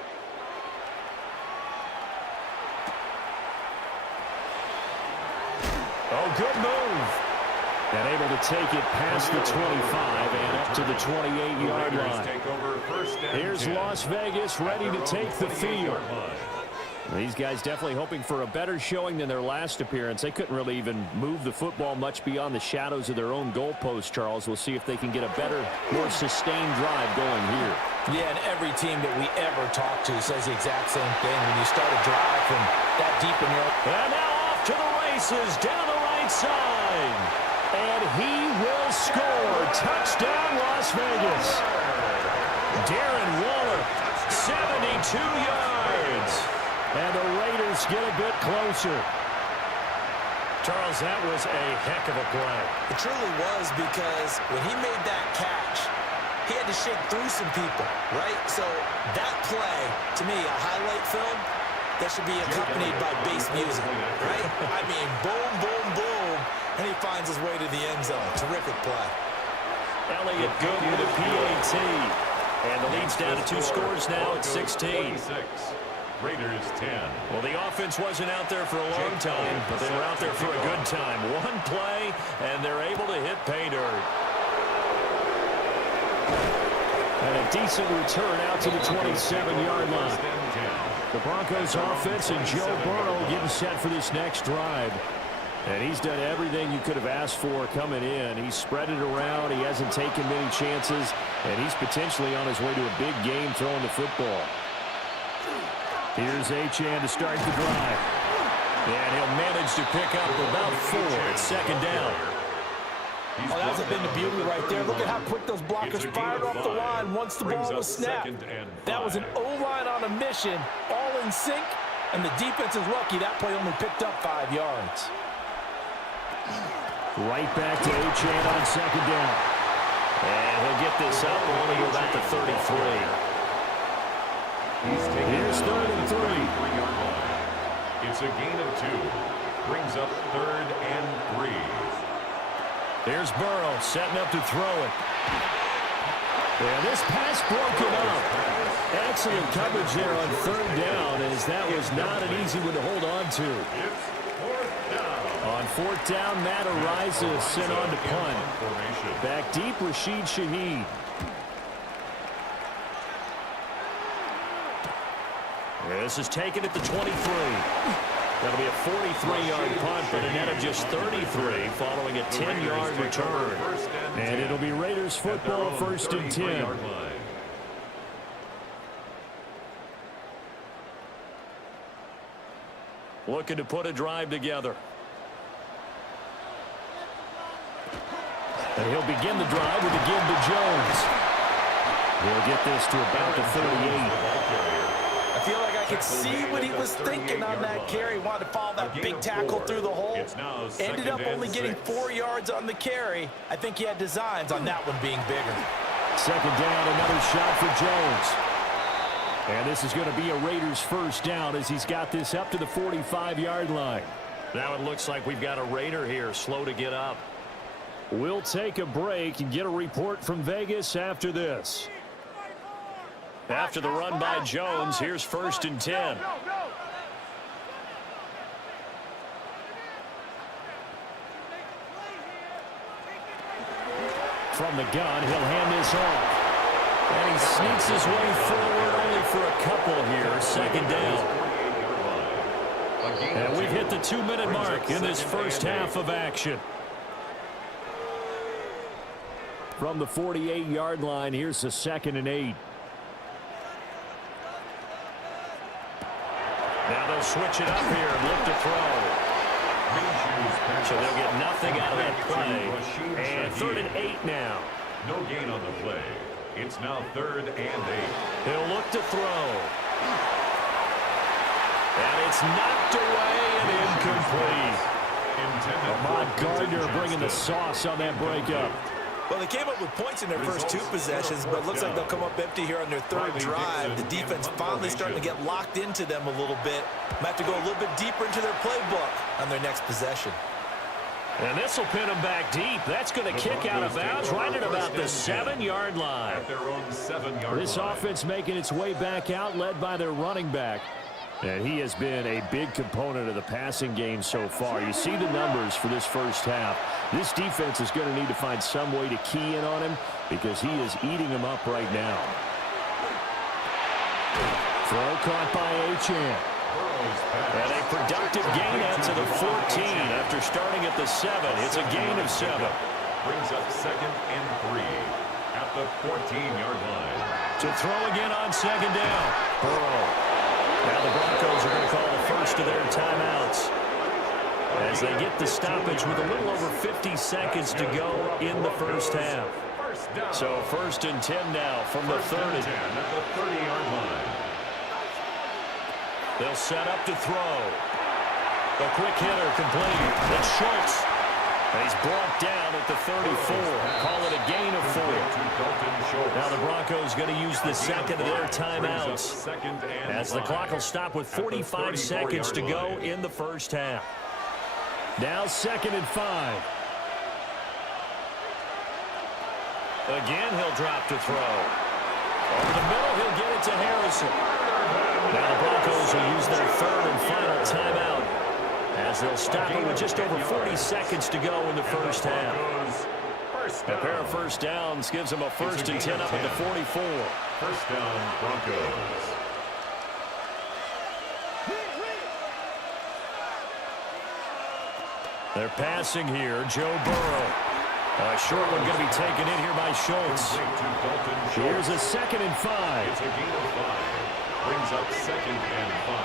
Oh, good move. And able to take it past the 25 and up to the 28-yard line. Here's Las Vegas ready to take the field. These guys definitely hoping for a better showing than their last appearance. They couldn't really even move the football much beyond the shadows of their own goalpost, Charles. We'll see if they can get a better, more sustained drive going here. Yeah, and every team that we ever talk to says the exact same thing. When you start a drive from that deep in your... And now off to the races, down the right side. And he will score. Touchdown, Las Vegas. Darren Waller 72 yards. And the Raiders get a bit closer. Charles, that was a heck of a play. It truly was, because when he made that catch, he had to shake through some people, right? So that play, to me, a highlight film, that should be accompanied by bass music, right? I mean, boom, boom, boom, and he finds his way to the end zone. Terrific play. Elliott good with a PAT. And the lead's down to 2 scores now at 16. Raiders 10. Well, the offense wasn't out there for a long time, but they were out there for a good time. One play, and they're able to hit pay dirt. And a decent return out to the 27-yard line. The Broncos offense and Joe Burrow getting set for this next drive. And he's done everything you could have asked for coming in. He's spread it around. He hasn't taken many chances. And he's potentially on his way to a big game throwing the football. Here's Achane to start the drive. And he'll manage to pick up about 4 at second down. Oh, that's been the beauty right there. Look at how quick those blockers fired off the line once the ball was snapped. That was an O-line on a mission, all in sync, and the defense is lucky that play only picked up 5 yards. Right back to Achane on second down. And he'll get this up only about the 33. Here's 3rd and 3. It's a gain of 2. Brings up 3rd and 3. Here's Burrow setting up to throw it. And this pass broken up. Excellent coverage there on 3rd down, as that was not an easy one to hold on to. It's 4th down. On 4th down, Matt Araiza sent on to punt. Back deep, Rashid Shaheed. This is taken at the 23. That'll be a 43-yard punt, but a net of just 33 following a 10-yard return. And it'll be Raiders football, 1st and 10. Looking to put a drive together. And he'll begin the drive with a give to Jones. He'll get this to about the 38. I feel like I could see what he was thinking on that carry. Wanted to follow that big tackle through the hole. Ended up only getting 4 yards on the carry. I think he had designs on that one being bigger. Second down, another shot for Jones. And this is going to be a Raiders 1st down as he's got this up to the 45-yard line. Now it looks like we've got a Raider here, slow to get up. We'll take a break and get a report from Vegas after this. After the run by Jones, here's 1st and 10. From the gun, he'll hand this off. And he sneaks his way forward only for a couple here. Second down. And we've hit the 2-minute mark in this first half of action. From the 48-yard line, here's the 2nd and 8. Now they'll switch it up here and look to throw. So they'll get nothing out of that play. And 3rd and 8 now. No gain on the play. It's now 3rd and 8. He'll look to throw. And it's knocked away and incomplete. Ahmad Gardner bringing the sauce on that breakup. Well, they came up with points in their first 2 possessions, but it looks like they'll come up empty here on their 3rd drive. The defense finally starting to get locked into them a little bit. Might have to go a little bit deeper into their playbook on their next possession. And this will pin them back deep. That's going to kick out of bounds right at about the 7-yard line. At their own 7-yard This line. offense making its way back out, led by their running back. And he has been a big component of the passing game so far. You see the numbers for this first half. This defense is going to need to find some way to key in on him because he is eating them up right now. Throw caught by Achane. And a productive gain out to the 14 after starting at the 7. It's a gain of 7. Brings up 2nd and 3 at the 14-yard line. To throw again on 2nd down. Burrow. Now the Broncos are going to call the first of their timeouts as they get the stoppage with a little over 50 seconds to go in the first half. down. So 1st and 10 now from the 30. 10 at the 30-yard line. They'll set up to throw. A quick hitter complete. That's Schultz. He's brought down at the 34. Call it a gain of 4. Now the Broncos going to use the second of their timeouts, as the clock will stop with 45 seconds to go in the first half. Now 2nd and 5. Again, he'll drop to throw. Over the middle, he'll get it to Harrison. Now the Broncos will use their 3rd and final timeout, as they'll stop it with just over 40 seconds to go in the first half. A pair of first downs gives them a 1st and 10 up at the 44. First down, Broncos. They're passing here. Joe Burrow. A short one going to be taken in here by Schultz. Here's a 2nd and 5. It's a gain of 5. Brings up 2nd and 5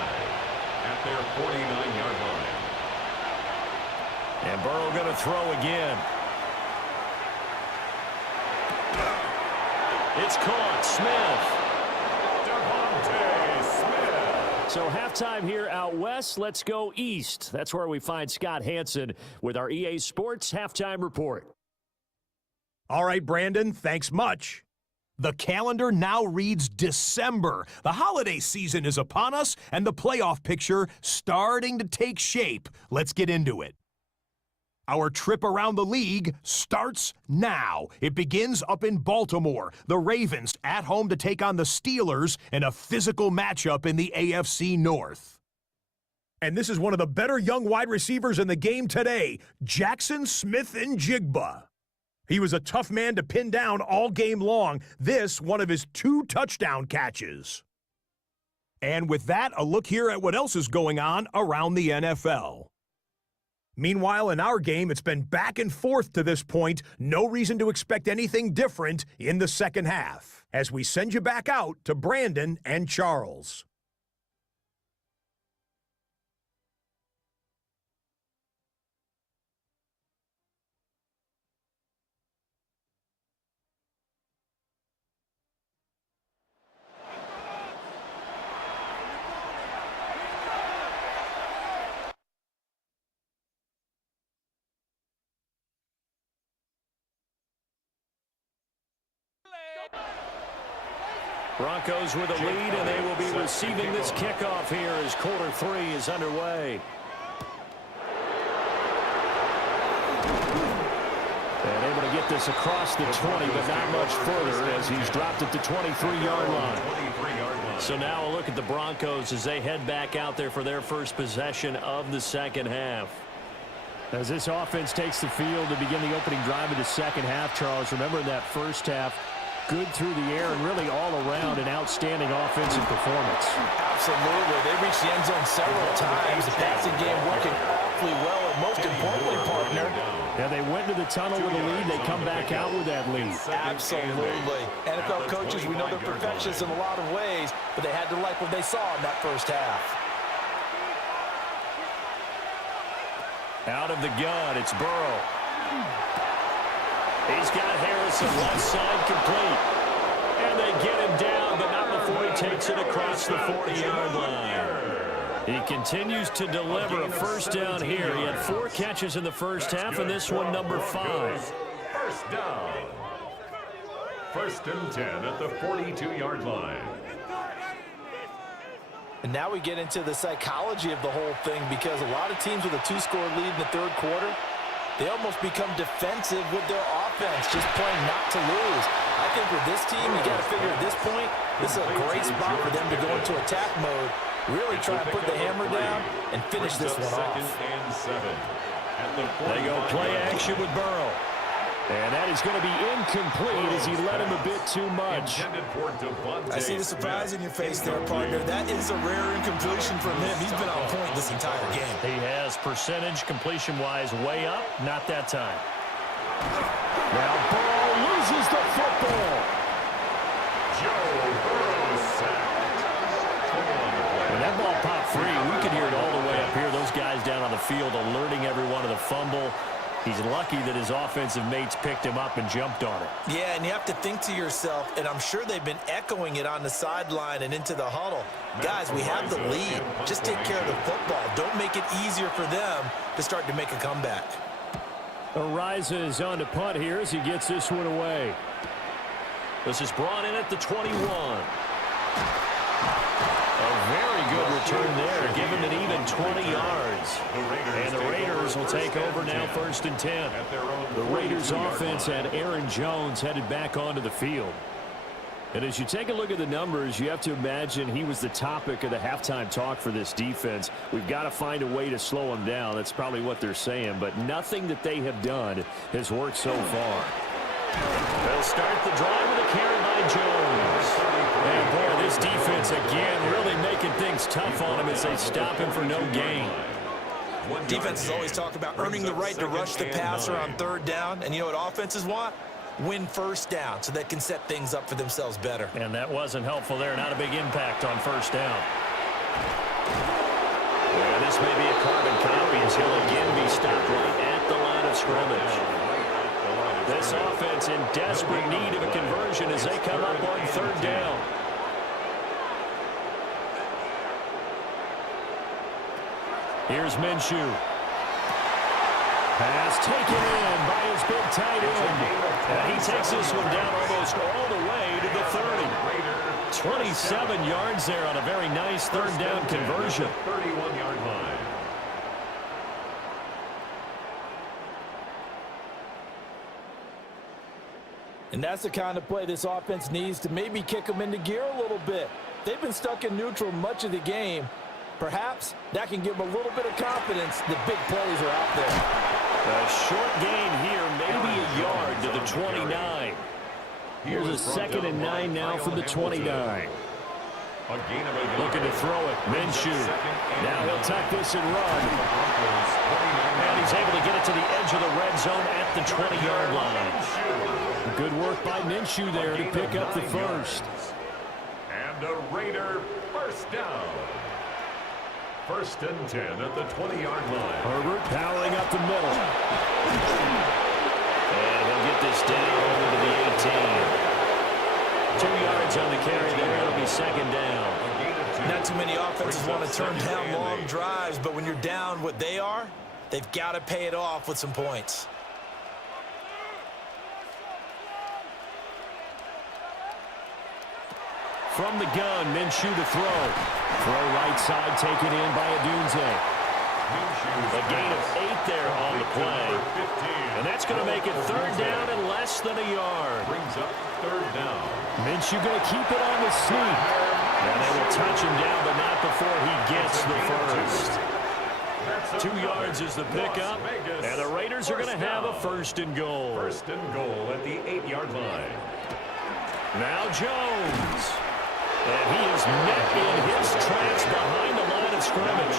at their 49-yard line. And Burrow going to throw again. It's caught. Smith. So halftime here out west. Let's go east. That's where we find Scott Hansen with our EA Sports Halftime Report. All right, Brandon, thanks much. The calendar now reads December. The holiday season is upon us, and the playoff picture starting to take shape. Let's get into it. Our trip around the league starts now. It begins up in Baltimore. The Ravens at home to take on the Steelers in a physical matchup in the AFC North. And this is one of the better young wide receivers in the game today, Jackson Smith-Njigba. He was a tough man to pin down all game long. This, one of his 2 touchdown catches. And with that, a look here at what else is going on around the NFL. Meanwhile, in our game, it's been back and forth to this point. No reason to expect anything different in the second half, as we send you back out to Brandon and Charles. Broncos with a lead, and they will be receiving this kickoff here as quarter 3 is underway. And able to get this across the 20, but not much further as he's dropped at the 23-yard line. So now a look at the Broncos as they head back out there for their first possession of the second half. As this offense takes the field to begin the opening drive of the second half, Charles, remember in that first half, good through the air and really all around an outstanding offensive performance. Absolutely. They reached the end zone several times. The passing game working awfully well, and most importantly, partner. Yeah, they went to the tunnel with a lead. They come back out with that lead. Absolutely. NFL coaches, we know they're perfectionists in a lot of ways, but they had to like what they saw in that first half. Out of the gun, it's Burrow. He's got Harrison left side complete. And they get him down, but not before he takes it across the 40-yard line. He continues to deliver a first down here. He had 4 catches in the first half, and this one number 5. First down. 1st and 10 at the 42-yard line. And now we get into the psychology of the whole thing, because a lot of teams with a 2-score lead in the third quarter, they almost become defensive with their offense, just playing not to lose. I think with this team, you got to figure at this point, this is a great spot for them to go into attack mode, really try and put the hammer down and finish this one off. They go play action with Burrow. And that is going to be incomplete as he led him a bit too much. I see the surprise in your face there, partner. That is a rare incompletion from him. He's been on point this entire game. He has percentage completion-wise way up. Not that time. Now Burrow loses the football. Joe Burrow sacked. When that ball popped free, we could hear it all the way up here. Those guys down on the field alerting everyone of the fumble. He's lucky that his offensive mates picked him up and jumped on it. Yeah, and you have to think to yourself, and I'm sure they've been echoing it on the sideline and into the huddle. Guys, we have the lead. Just take care of the football. Don't make it easier for them to start to make a comeback. Arises on to punt here as he gets this one away. This is brought in at the 21. A very good return there, giving an even 20 yards. And the Raiders will take over now, 1st and 10. The Raiders offense had Aaron Jones headed back onto the field. And as you take a look at the numbers, you have to imagine he was the topic of the halftime talk for this defense. We've got to find a way to slow him down. That's probably what they're saying. But nothing that they have done has worked so far. They'll start the drive with a carry by Jones. And boy, this defense again really making things tough on him as they stop him for no gain. Defenses always talk about earning the right to rush the passer on 3rd down. And you know what offenses want? Win 1st down so they can set things up for themselves better. And that wasn't helpful there. Not a big impact on 1st down. And this may be a carbon copy as he'll again be stopped right at the line of scrimmage. This offense in desperate need of a conversion as they come up on 3rd down. Here's Minshew. Pass taken in by his big tight end. And he takes this one down almost all the way to the 30. 27 yards there on a very nice 3rd down conversion. 31-yard line. And that's the kind of play this offense needs to maybe kick them into gear a little bit. They've been stuck in neutral much of the game. Perhaps that can give them a little bit of confidence that big plays are out there. A short gain here, maybe a yard to the 29. Here's a 2nd and 9 now from the 29. Looking to throw it. Minshew. Now he'll tuck this and run. And he's able to get it to the edge of the red zone at the 20-yard line. Good work by Minshew there to pick up the 1st. And a Raider 1st down. 1st and 10 at the 20-yard line. Herbert powering up the middle. And he'll get this down over to the 18. 2 yards on the carry there. It'll be 2nd down. Not too many offenses want to turn down long drives, but when you're down what they are, they've got to pay it off with some points. From the gun, Minshew to throw. Throw right side taken in by Adunze. A gain of 8 there on the play. And that's going to make it 3rd down and less than a yard. Brings up 3rd down. Minshew going to keep it on the sneak. And they will touch him down, but not before he gets the 1st. 2 yards is the pickup. And the Raiders are going to have a 1st and goal. 1st and goal at the 8-yard line. Now Jones. And he is met in his tracks behind the line of scrimmage.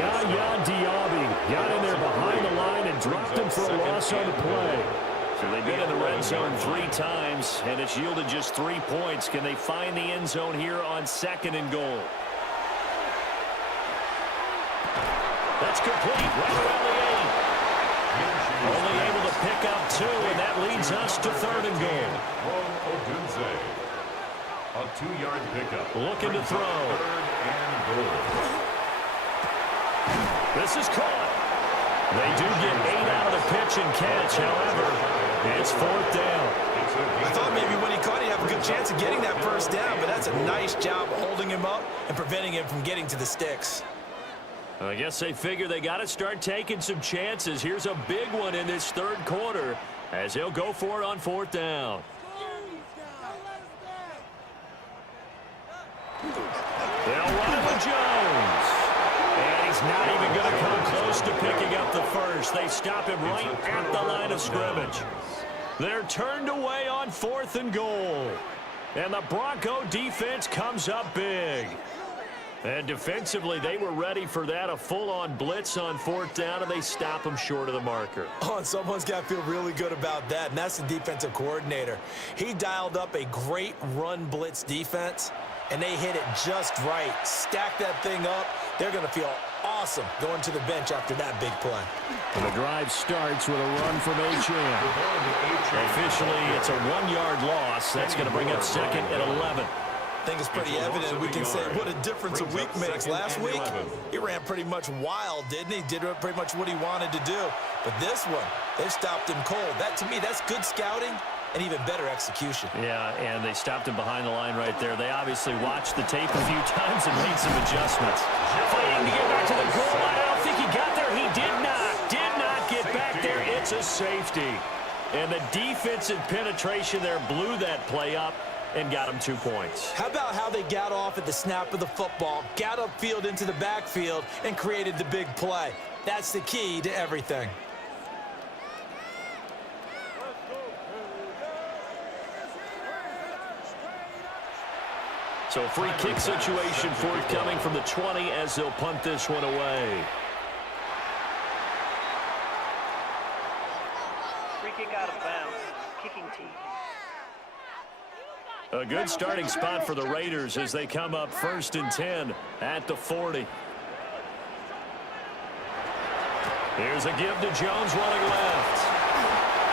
Yaya Diaby got in there behind the line and dropped him for a loss on the play. So they've been in the red zone 3 times, and it's yielded just 3 points. Can they find the end zone here on 2nd and goal? That's complete right around the 8. Only able to pick up 2, and that leads us to 3rd and goal. A 2-yard pickup. Looking to throw. 3rd and goal. This is caught. They do get 8 out of the pitch and catch. However, it's 4th down. I thought maybe when he caught, he'd have a good chance of getting that 1st down, but that's a nice job holding him up and preventing him from getting to the sticks. I guess they figure they got to start taking some chances. Here's a big one in this 3rd quarter as they'll go for it on 4th down. They'll run it with Jones. And he's not even going to come close to picking up the 1st. They stop him right at the line of scrimmage. They're turned away on 4th and goal. And the Bronco defense comes up big. And defensively, they were ready for that, a full-on blitz on 4th down, and they stop them short of the marker. Oh, and someone's got to feel really good about that, and that's the defensive coordinator. He dialed up a great run blitz defense, and they hit it just right. Stack that thing up. They're going to feel Awesome, going to the bench after that big play. And the drive starts with a run from Achane. Officially, it's a 1-yard loss. That's going to bring up second at 11. I think it's pretty evident. We can say what a difference a week makes. Last week, he ran pretty much wild, didn't he? Did pretty much what he wanted to do. But this one, they've stopped him cold. That, to me, that's good scouting and even better execution. Yeah, and they stopped him behind the line right there. They obviously watched the tape a few times and made some adjustments. Fighting to get back to the goal line. I don't think he got there. He did not get back there. It's a safety. And the defensive penetration there blew that play up and got him 2 points. How about how they got off at the snap of the football, got upfield into the backfield, and created the big play? That's the key to everything. So free kick situation forthcoming from the 20 as they'll punt this one away. Free kick out of bounds. Kicking team. A good starting spot for the Raiders as they come up 1st and 10 at the 40. Here's a give to Jones running left.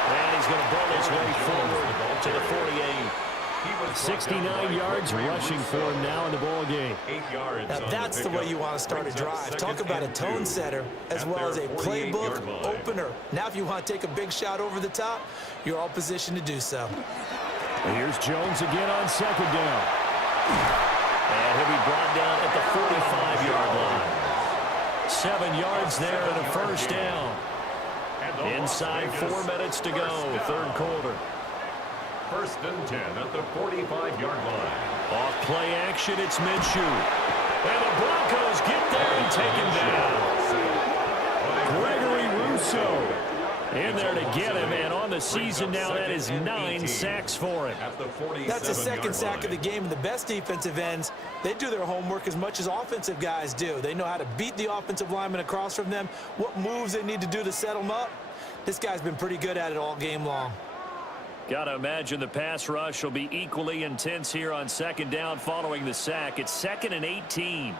And he's going to burn his way forward to the 48. 69 yards rushing for him now in the ball game. 8 yards. Now that's the way you want to start a drive. Talk about a tone setter as well as a playbook opener. Now if you want to take a big shot over the top, you're all positioned to do so. And here's Jones again on 2nd down. And he'll be brought down at the 45-yard line. 7 yards there and a 1st down. Inside 4 minutes to go, 3rd quarter. 1st and 10 at the 45-yard line. Off play action, it's Minshew. And the Broncos get there and take him down. Gregory Rousseau in there to get him, and on the season now, that is 9 sacks for him. That's the 2nd sack of the game, and the best defensive ends, they do their homework as much as offensive guys do. They know how to beat the offensive lineman across from them, what moves they need to do to set them up. This guy's been pretty good at it all game long. Got to imagine the pass rush will be equally intense here on 2nd down following the sack. It's 2nd and 18.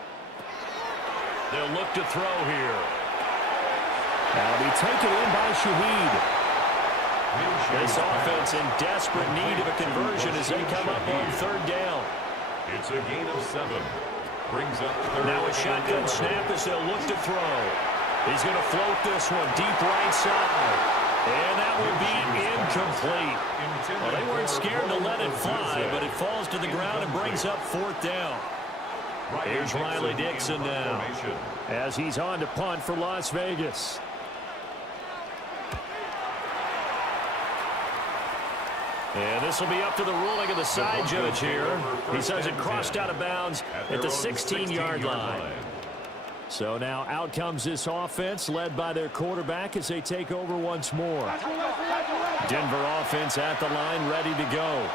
They'll look to throw here. That'll be taken in by Shaheed. This offense in desperate need of a conversion as they come up on 3rd down. It's a gain of 7. Brings up 3rd. Now a shotgun snap as they'll look to throw. He's going to float this one deep right side. And that will be incomplete. Well, they weren't scared to let it fly, but it falls to the ground and brings up 4th down. Here's Riley Dixon now as he's on to punt for Las Vegas. And this will be up to the ruling of the side judge here. He says it crossed out of bounds at the 16-yard line. So now out comes this offense led by their quarterback as they take over once more. Denver offense at the line ready to go.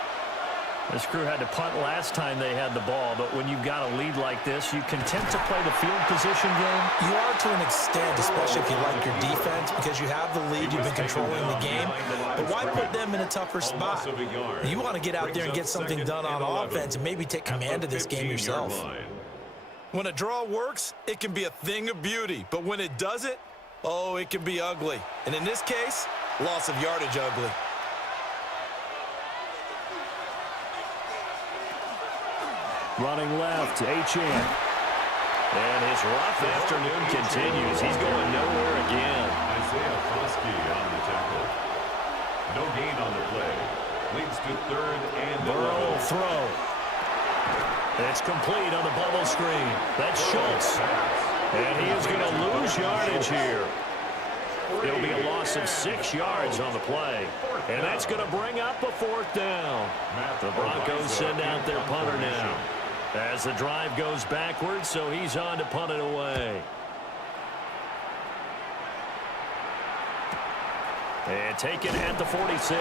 This crew had to punt last time they had the ball, but when you've got a lead like this, you content to play the field position game? You are to an extent, especially if you like your defense, because you have the lead, you've been controlling the game. But why put them in a tougher spot? You want to get out there and get something done on offense and maybe take command of this game yourself. When a draw works, it can be a thing of beauty. But when it doesn't, oh, it can be ugly. And in this case, loss of yardage ugly. Running left, Achane. And his rough afternoon continues. He's going nowhere again. Isaiah Foskey on the tackle. No gain on the play. Leads to 3rd and 11. Burrow will throw. It's complete on the bubble screen. That's Schultz. And he is going to lose yardage here. It'll be a loss of 6 yards on the play. And that's going to bring up a 4th down. The Broncos send out their punter now as the drive goes backwards, so he's on to punt it away. And taken at the 46.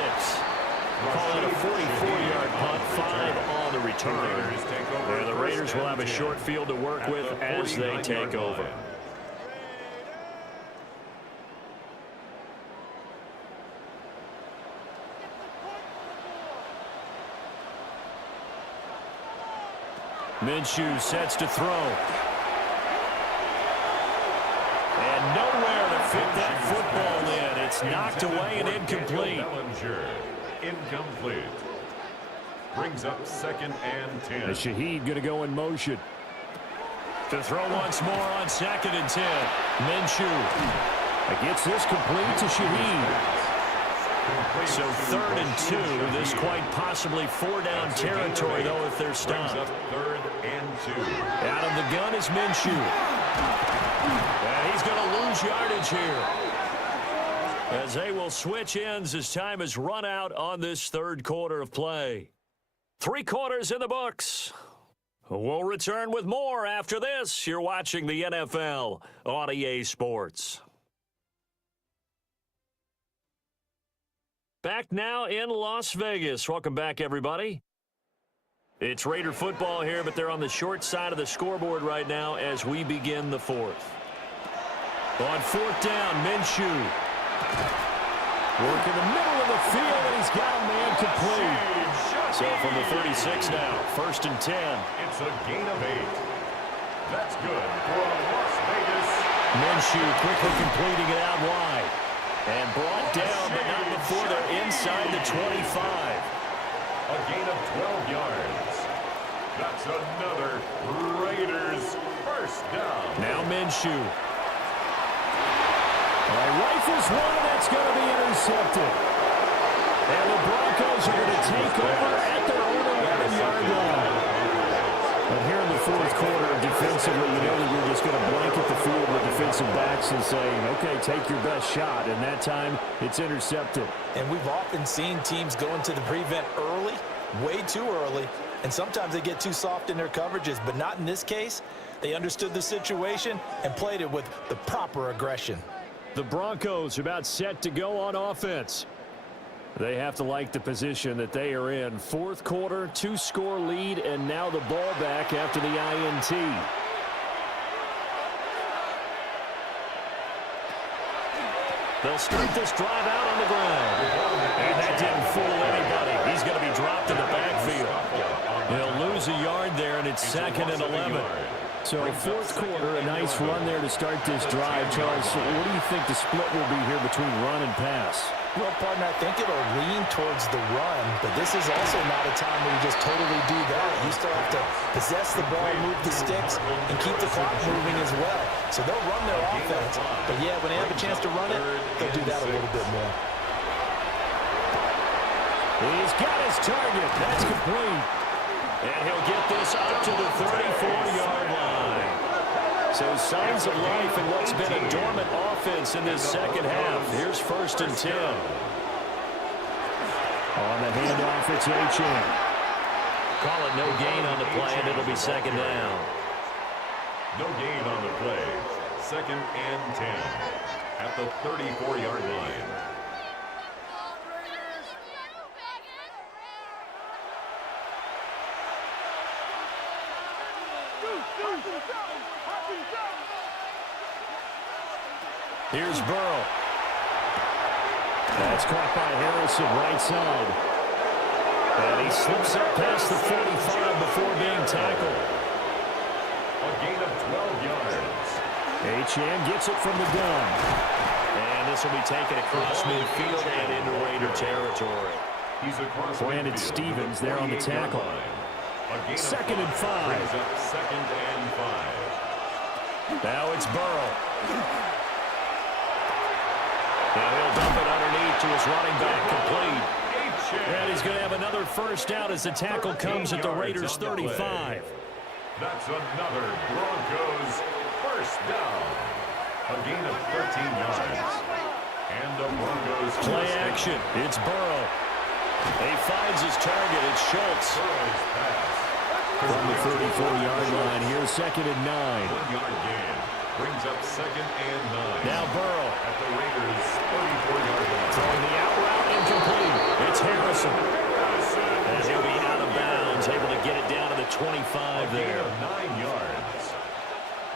Call it a 44-yard punt, 5 on the return. And the Raiders will have a short field to work with as they take over. Minshew sets to throw. And nowhere to fit that football in. It's knocked away and incomplete. Incomplete. Brings up 2nd and 10. And Shaheed going to go in motion. To throw once more on 2nd and 10. Minshew gets this complete to Shaheed. So 3rd and 2. This quite possibly 4-down territory, though, if they're stopped. 3rd and 2. Out of the gun is Minshew. And he's going to lose yardage here, as they will switch ends as time has run out on this 3rd quarter of play. 3 quarters in the books. We'll return with more after this. You're watching the NFL on EA Sports. Back now in Las Vegas. Welcome back, everybody. It's Raider football here, but they're on the short side of the scoreboard right now as we begin the 4th. On 4th down, Minshew. Work in the middle of the field, and he's got a man complete. So from the 36 now, 1st and 10. It's a gain of 8. That's good for Las Vegas. Minshew quickly completing it out wide. And brought down, but not before they're inside the 25. A gain of 12 yards. That's another Raiders 1st down. Now Minshew. Rifles one, that's going to be intercepted. And the Broncos are going to take over at their own 11-yard line. But here in the 4th quarter, defensively, you know that you're just going to blanket the field with defensive backs and saying, okay, take your best shot. And that time, it's intercepted. And we've often seen teams go into the prevent early, way too early, and sometimes they get too soft in their coverages, but not in this case. They understood the situation and played it with the proper aggression. The Broncos are about set to go on offense. They have to like the position that they are in. 4th quarter, 2-score lead, and now the ball back after the INT. They'll start this drive out on the ground. And that didn't fool anybody. He's going to be dropped in the backfield. He'll lose a yard there, and it's 2nd and 11. So 4th quarter, a nice run there to start this drive. Charles, what do you think the split will be here between run and pass? Well, partner, I think it'll lean towards the run, but this is also not a time where you just totally do that. You still have to possess the ball, move the sticks, and keep the clock moving as well. So they'll run their offense, but yeah, when they have a chance to run it, they'll do that a little bit more. He's got his target. That's complete. And he'll get this up to the 34-yard line. So signs of life in what's been a dormant offense in this 2nd half. Here's 1st and 10. On the handoff, it's H.M. Call it no gain on the play, and it'll be 2nd down. No gain on the play. 2nd and 10 at the 34-yard line. Here's Burrow. That's caught by Harrison, right side. And he slips up past the 45 before being tackled. A gain of 12 yards. H.N. gets it from the gun. And this will be taken across midfield and into Raider territory. He's across Brandon Stevens there on the tackle. 2nd and 5. Brings up 2nd and 5. Now it's Burrow. Now he'll dump it underneath to his running back, complete. And he's going to have another 1st down as the tackle comes at the Raiders' 35. That's another Broncos 1st down. A gain of 13 yards. And the Broncos play action. It's Burrow. He finds his target. It's Schultz. From the 34-yard line, here's 2nd and 9. 1-yard gain. Brings up 2nd and 9. Now Burrow. At the Raiders' 34-yard line. Throwing the out route, incomplete. It's Harrison. And he'll be out of bounds, able to get it down to the 25 there. 9 yards.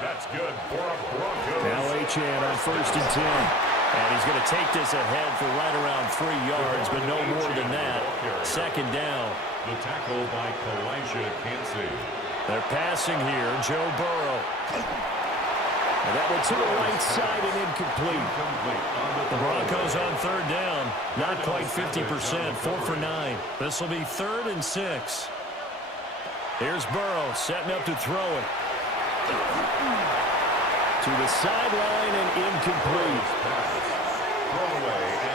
That's good for a Broncos. Now H.N. on 1st and 10. And he's going to take this ahead for right around 3 yards, but no more than that. 2nd down. The tackle by Kalijah Kancey. They're passing here. Joe Burrow. And that went to the right side and incomplete. The Broncos on third down. Not quite 50%. 4 for 9. This will be 3rd and 6. Here's Burrow setting up to throw it. To the sideline and incomplete.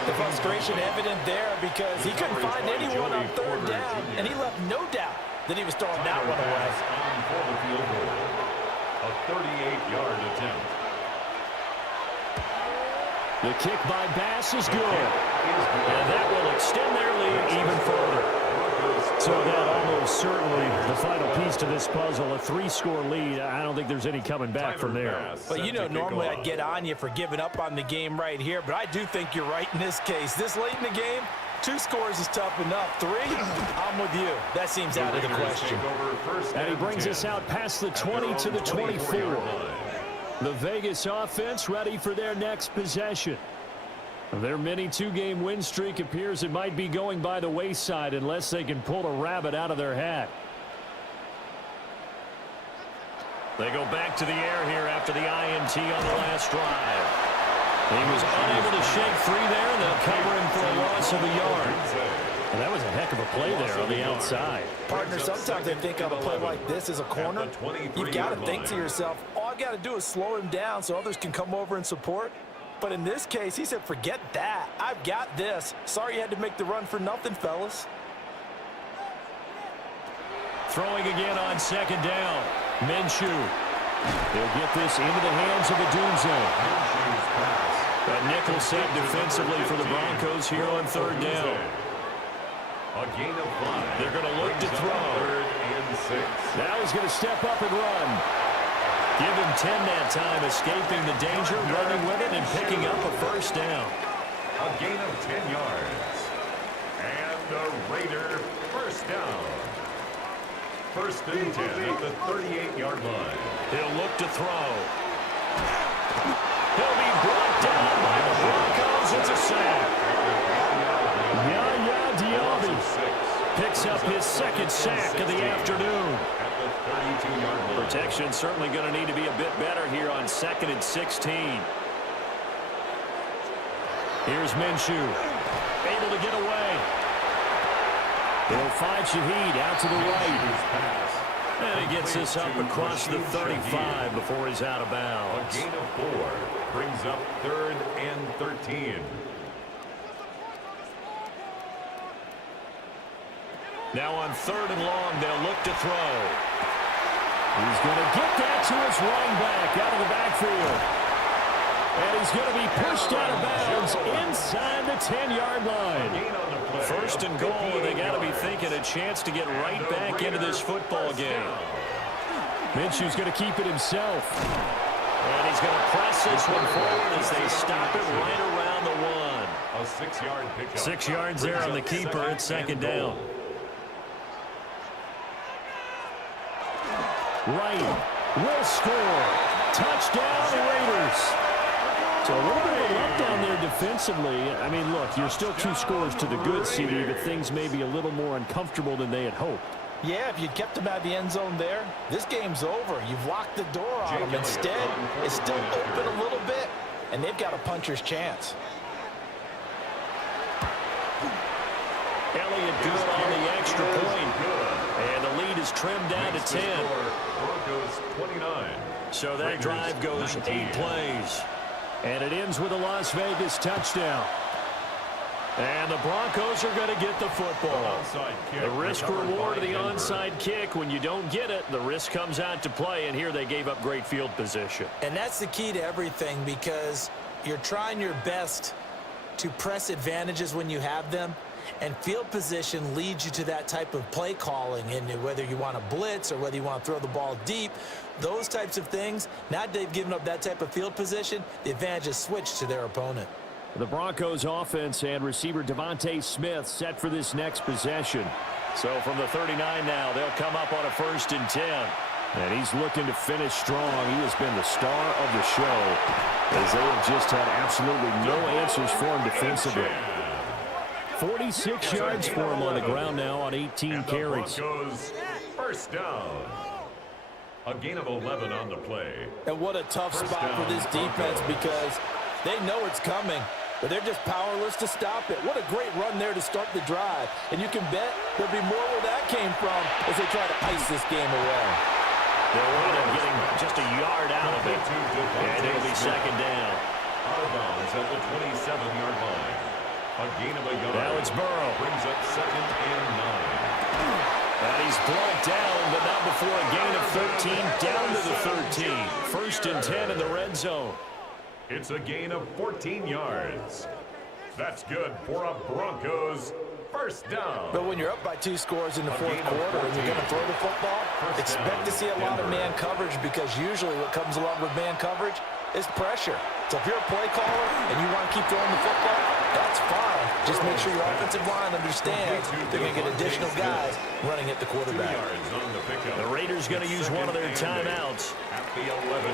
The frustration evident there because he couldn't find anyone on third down, and he left no doubt that he was throwing that one away. A 38-yard attempt. The kick by Bass is good. And that will extend their lead even further. So that almost certainly the final piece to this puzzle, a 3-score lead. I don't think there's any coming back from there. But you know, normally I'd get on you for giving up on the game right here, but I do think you're right in this case. This late in the game, 2 scores is tough enough. 3, I'm with you. That seems out of the question. And he brings us out past the 20 to the 24. The Vegas offense ready for their next possession. Their mini 2-game win streak appears it might be going by the wayside unless they can pull a rabbit out of their hat. They go back to the air here after the INT on the last drive. He was unable to shake free there, and they'll cover him for a loss of a yard. And that was a heck of a play there on the outside. Partner, sometimes I think of a play like this as a corner. You've got to think to yourself, all I've got to do is slow him down so others can come over and support. But in this case, he said, forget that. I've got this. Sorry you had to make the run for nothing, fellas. Throwing again on 2nd down. Minshew. They'll get this into the hands of the doom zone. A nickel set defensively for the Broncos here on 3rd down. A gain of 5. They're going to look to throw. 3rd and 6. Now he's going to step up and run. Give him 10 that time, escaping the danger, running with it, and picking up a 1st down. A gain of 10 yards. And a Raider 1st down. 1st and 10 at the 38-yard line. He'll look to throw. He'll be brought down by the Broncos. It's a sack. Yaya Diaby picks up his 2nd sack of the afternoon. Protection certainly going to need to be a bit better here on 2nd and 16. Here's Minshew. Able to get away. They'll find Shaheed out to the right. And he gets this up across the 35 before he's out of bounds. A gain of 4 brings up 3rd and 13. Now on 3rd and long, they'll look to throw. He's going to get that to his running back out of the backfield. And he's going to be pushed out of bounds inside the 10-yard line. 1st and goal, and they got to be thinking a chance to get right back into this football game. Minshew's going to keep it himself. And he's going to press this one forward as they stop it right around the 1. A 6-yard pickup. 6 yards there on the keeper at 2nd down. Wright will score. Touchdown, Raiders. So a little bit of a letdown there defensively. I mean, look, you're still 2 scores to the good, CD, but things may be a little more uncomfortable than they had hoped. Yeah, if you kept him out of the end zone there, this game's over. You've locked the door on him. Instead, it's still open a little bit, and they've got a puncher's chance. Elliott good on the extra point. And the lead is trimmed down to 10. Broncos 29. So that drive goes 8 plays. And it ends with a Las Vegas touchdown. And the Broncos are going to get the football. The risk-reward of the onside kick. When you don't get it, the risk comes out to play, and here they gave up great field position. And that's the key to everything, because you're trying your best to press advantages when you have them, and field position leads you to that type of play calling, and whether you want to blitz or whether you want to throw the ball deep, those types of things, now that they've given up that type of field position, the advantage is switched to their opponent. The Broncos offense and receiver Devontae Smith set for this next possession. So from the 39 now, they'll come up on a 1st and 10. And he's looking to finish strong. He has been the star of the show, as they have just had absolutely no answers for him defensively. 46 yards for him on the ground now on 18 carries. Broncos 1st down. A gain of 11 on the play. And what a tough spot for this defense because they know it's coming, but they're just powerless to stop it. What a great run there to start the drive. And you can bet there'll be more where that came from as they try to ice this game away. They'll wind up getting just a yard out of it. And it'll be second down. Out of bounds at the 27-yard line. A gain of a yard. Now it's Burrow. Brings up 2nd and 9. And he's brought down, but not before a gain of 13, down to the 13. 1st and 10 in the red zone. It's a gain of 14 yards. That's good for a Broncos first down. But when you're up by 2 scores in the fourth quarter and you're going to throw the football, expect to see a lot of man coverage because usually what comes along with man coverage is pressure. So if you're a play caller and you want to keep throwing the football, that's fine. Just make sure your offensive line understands they're going to get additional guys running at the quarterback. The Raiders going to use one of their timeouts.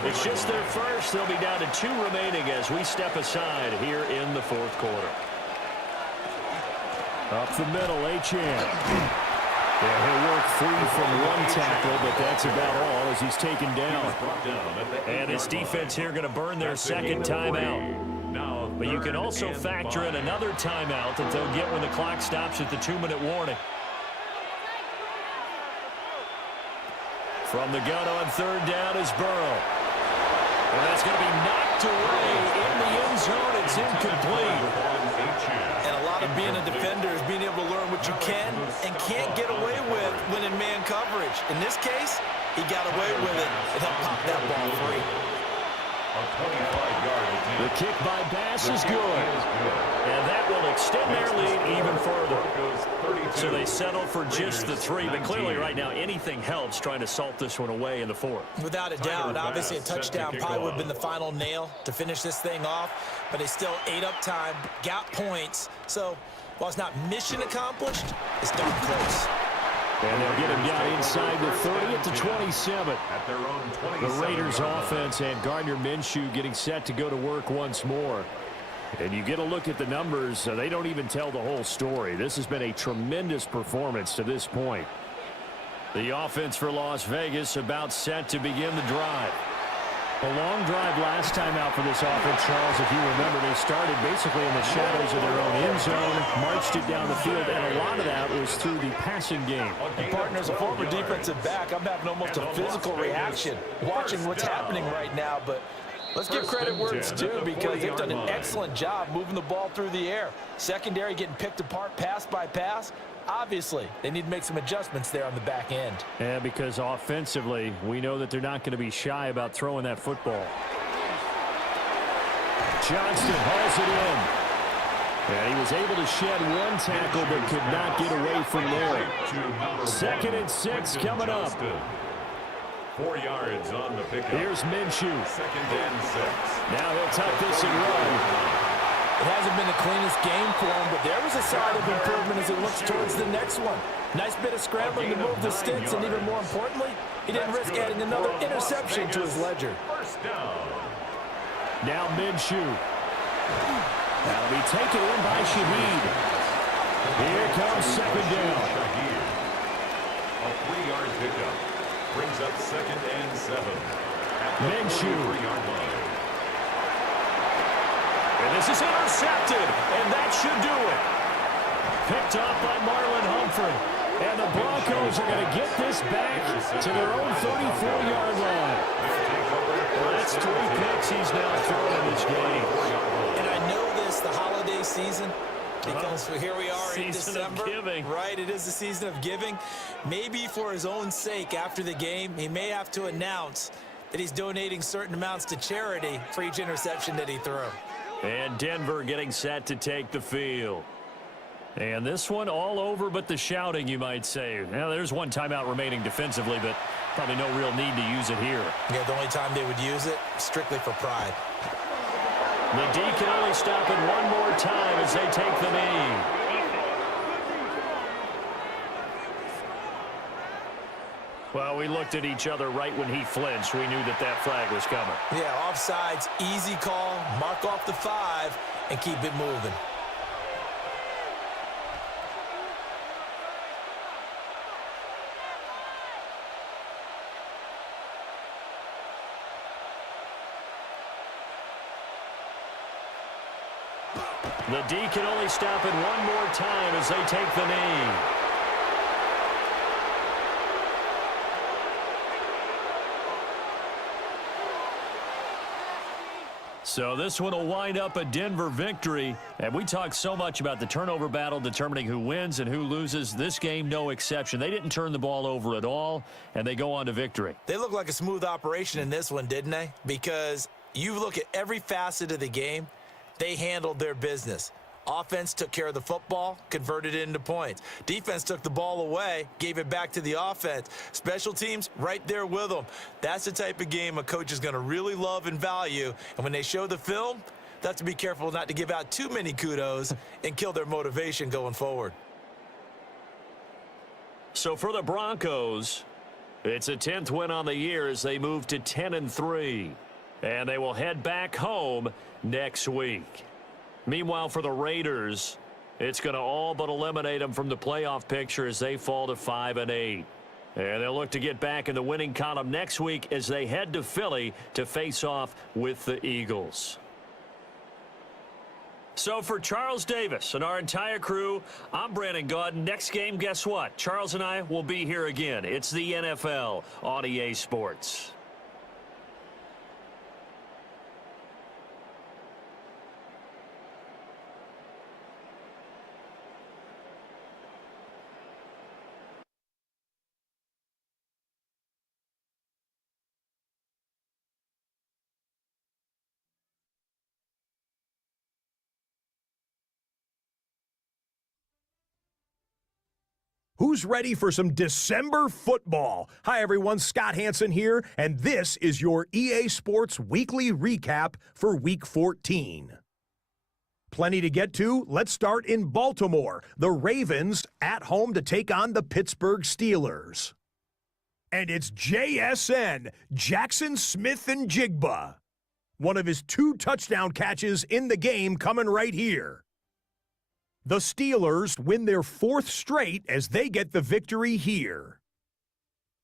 It's just their first. They'll be down to 2 remaining as we step aside here in the fourth quarter. Up the middle, Achane. Yeah, he'll work free from one tackle, but that's about all as he's taken down. And his defense here going to burn their second timeout. But you can also factor in another timeout that they'll get when the clock stops at the 2-minute warning. From the gun on 3rd down is Burrow. And that's going to be knocked away in the end zone. It's incomplete. And a lot of being a defender is being able to learn what you can and can't get away with when in man coverage. In this case, he got away with it and helped pop that ball free. The kick by Bass is good. And that will extend their lead even further. So they settle for just the 3. But clearly right now anything helps trying to salt this one away in the 4th. Without a doubt, obviously a touchdown probably would have been the final nail to finish this thing off. But they still ate up time, got points. So while it's not mission accomplished, it's darn close. And they'll get him down inside the 30 at the 27. The Raiders offense and Gardner Minshew getting set to go to work once more. And you get a look at the numbers, they don't even tell the whole story. This has been a tremendous performance to this point. The offense for Las Vegas about set to begin the drive. A long drive last time out for this offense, Charles. If you remember, they started basically in the shadows of their own end zone, marched it down the field, and a lot of that was through the passing game. And partner, as a former defensive back, I'm having almost a physical reaction watching what's happening right now. But let's give credit where it's due because they've done an excellent job moving the ball through the air. Secondary getting picked apart pass by pass. Obviously, they need to make some adjustments there on the back end. Yeah, because offensively, we know that they're not going to be shy about throwing that football. Johnston hauls it in. And he was able to shed one tackle but could not get away from there. 2nd and 6 coming up. 4 yards on the pickup. Here's Minshew. 2nd and 6. Now he'll tuck this and run. It hasn't been the cleanest game for him, but there was a sign of improvement as he looks towards the next one. Nice bit of scrambling to move the sticks, and even more importantly, he didn't risk adding another interception to his ledger. First down. Now Minshew. That'll be taken in by Shaheed. Here comes 2nd down. A 3-yard pickup. Brings up 2nd and 7. Minshew. 3-yard line. And this is intercepted, and that should do it. Picked off by Marlon Humphrey. And the Broncos are going to get this back to their own 34-yard line. Well, that's 3 picks he's now thrown in this game. And I know this, the holiday season, because here we are in Season December. of giving. Right, it is the season of giving. Maybe for his own sake after the game, he may have to announce that he's donating certain amounts to charity for each interception that he threw. And Denver getting set to take the field. And this one all over but the shouting, you might say. Now, there's one timeout remaining defensively, but probably no real need to use it here. Yeah, the only time they would use it, strictly for pride. The D can only stop it one more time as they take the knee. Well, we looked at each other right when he flinched. We knew that that flag was coming. Yeah, offsides, easy call, mark off the 5, and keep it moving. The D can only stop it one more time as they take the knee. So this one will wind up a Denver victory. And we talk so much about the turnover battle determining who wins and who loses. This game, no exception. They didn't turn the ball over at all, and they go on to victory. They look like a smooth operation in this one, didn't they? Because you look at every facet of the game, they handled their business. Offense took care of the football, converted it into points. Defense took the ball away, gave it back to the offense. Special teams, right there with them. That's the type of game a coach is going to really love and value. And when they show the film, they have to be careful not to give out too many kudos and kill their motivation going forward. So for the Broncos, it's a 10th win on the year as they move to 10-3. And they will head back home next week. Meanwhile, for the Raiders, it's going to all but eliminate them from the playoff picture as they fall to 5-8. And they'll look to get back in the winning column next week as they head to Philly to face off with the Eagles. So for Charles Davis and our entire crew, I'm Brandon Gaudin. Next game, guess what? Charles and I will be here again. It's the NFL on EA Sports. Who's ready for some December football? Hi, everyone. Scott Hansen here, and this is your EA Sports Weekly Recap for Week 14. Plenty to get to. Let's start in Baltimore. The Ravens at home to take on the Pittsburgh Steelers. And it's JSN, Jackson Smith and Jigba. One of his 2 touchdown catches in the game coming right here. The Steelers win their 4th straight as they get the victory here.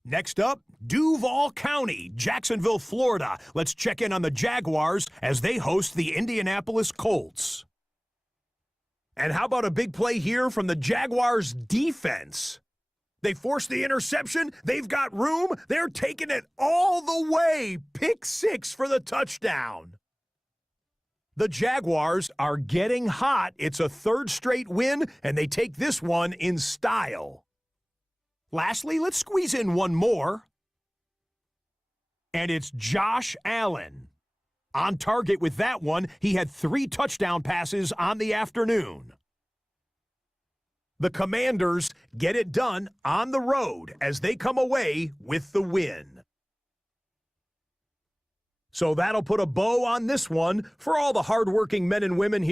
Next up, Duval County, Jacksonville, Florida. Let's check in on the Jaguars as they host the Indianapolis Colts. And how about a big play here from the Jaguars defense? They force the interception. They've got room. They're taking it all the way. Pick 6 for the touchdown. The Jaguars are getting hot. It's a 3rd straight win, and they take this one in style. Lastly, let's squeeze in one more. And it's Josh Allen. On target with that one, he had 3 touchdown passes on the afternoon. The Commanders get it done on the road as they come away with the win. So that'll put a bow on this one for all the hardworking men and women here.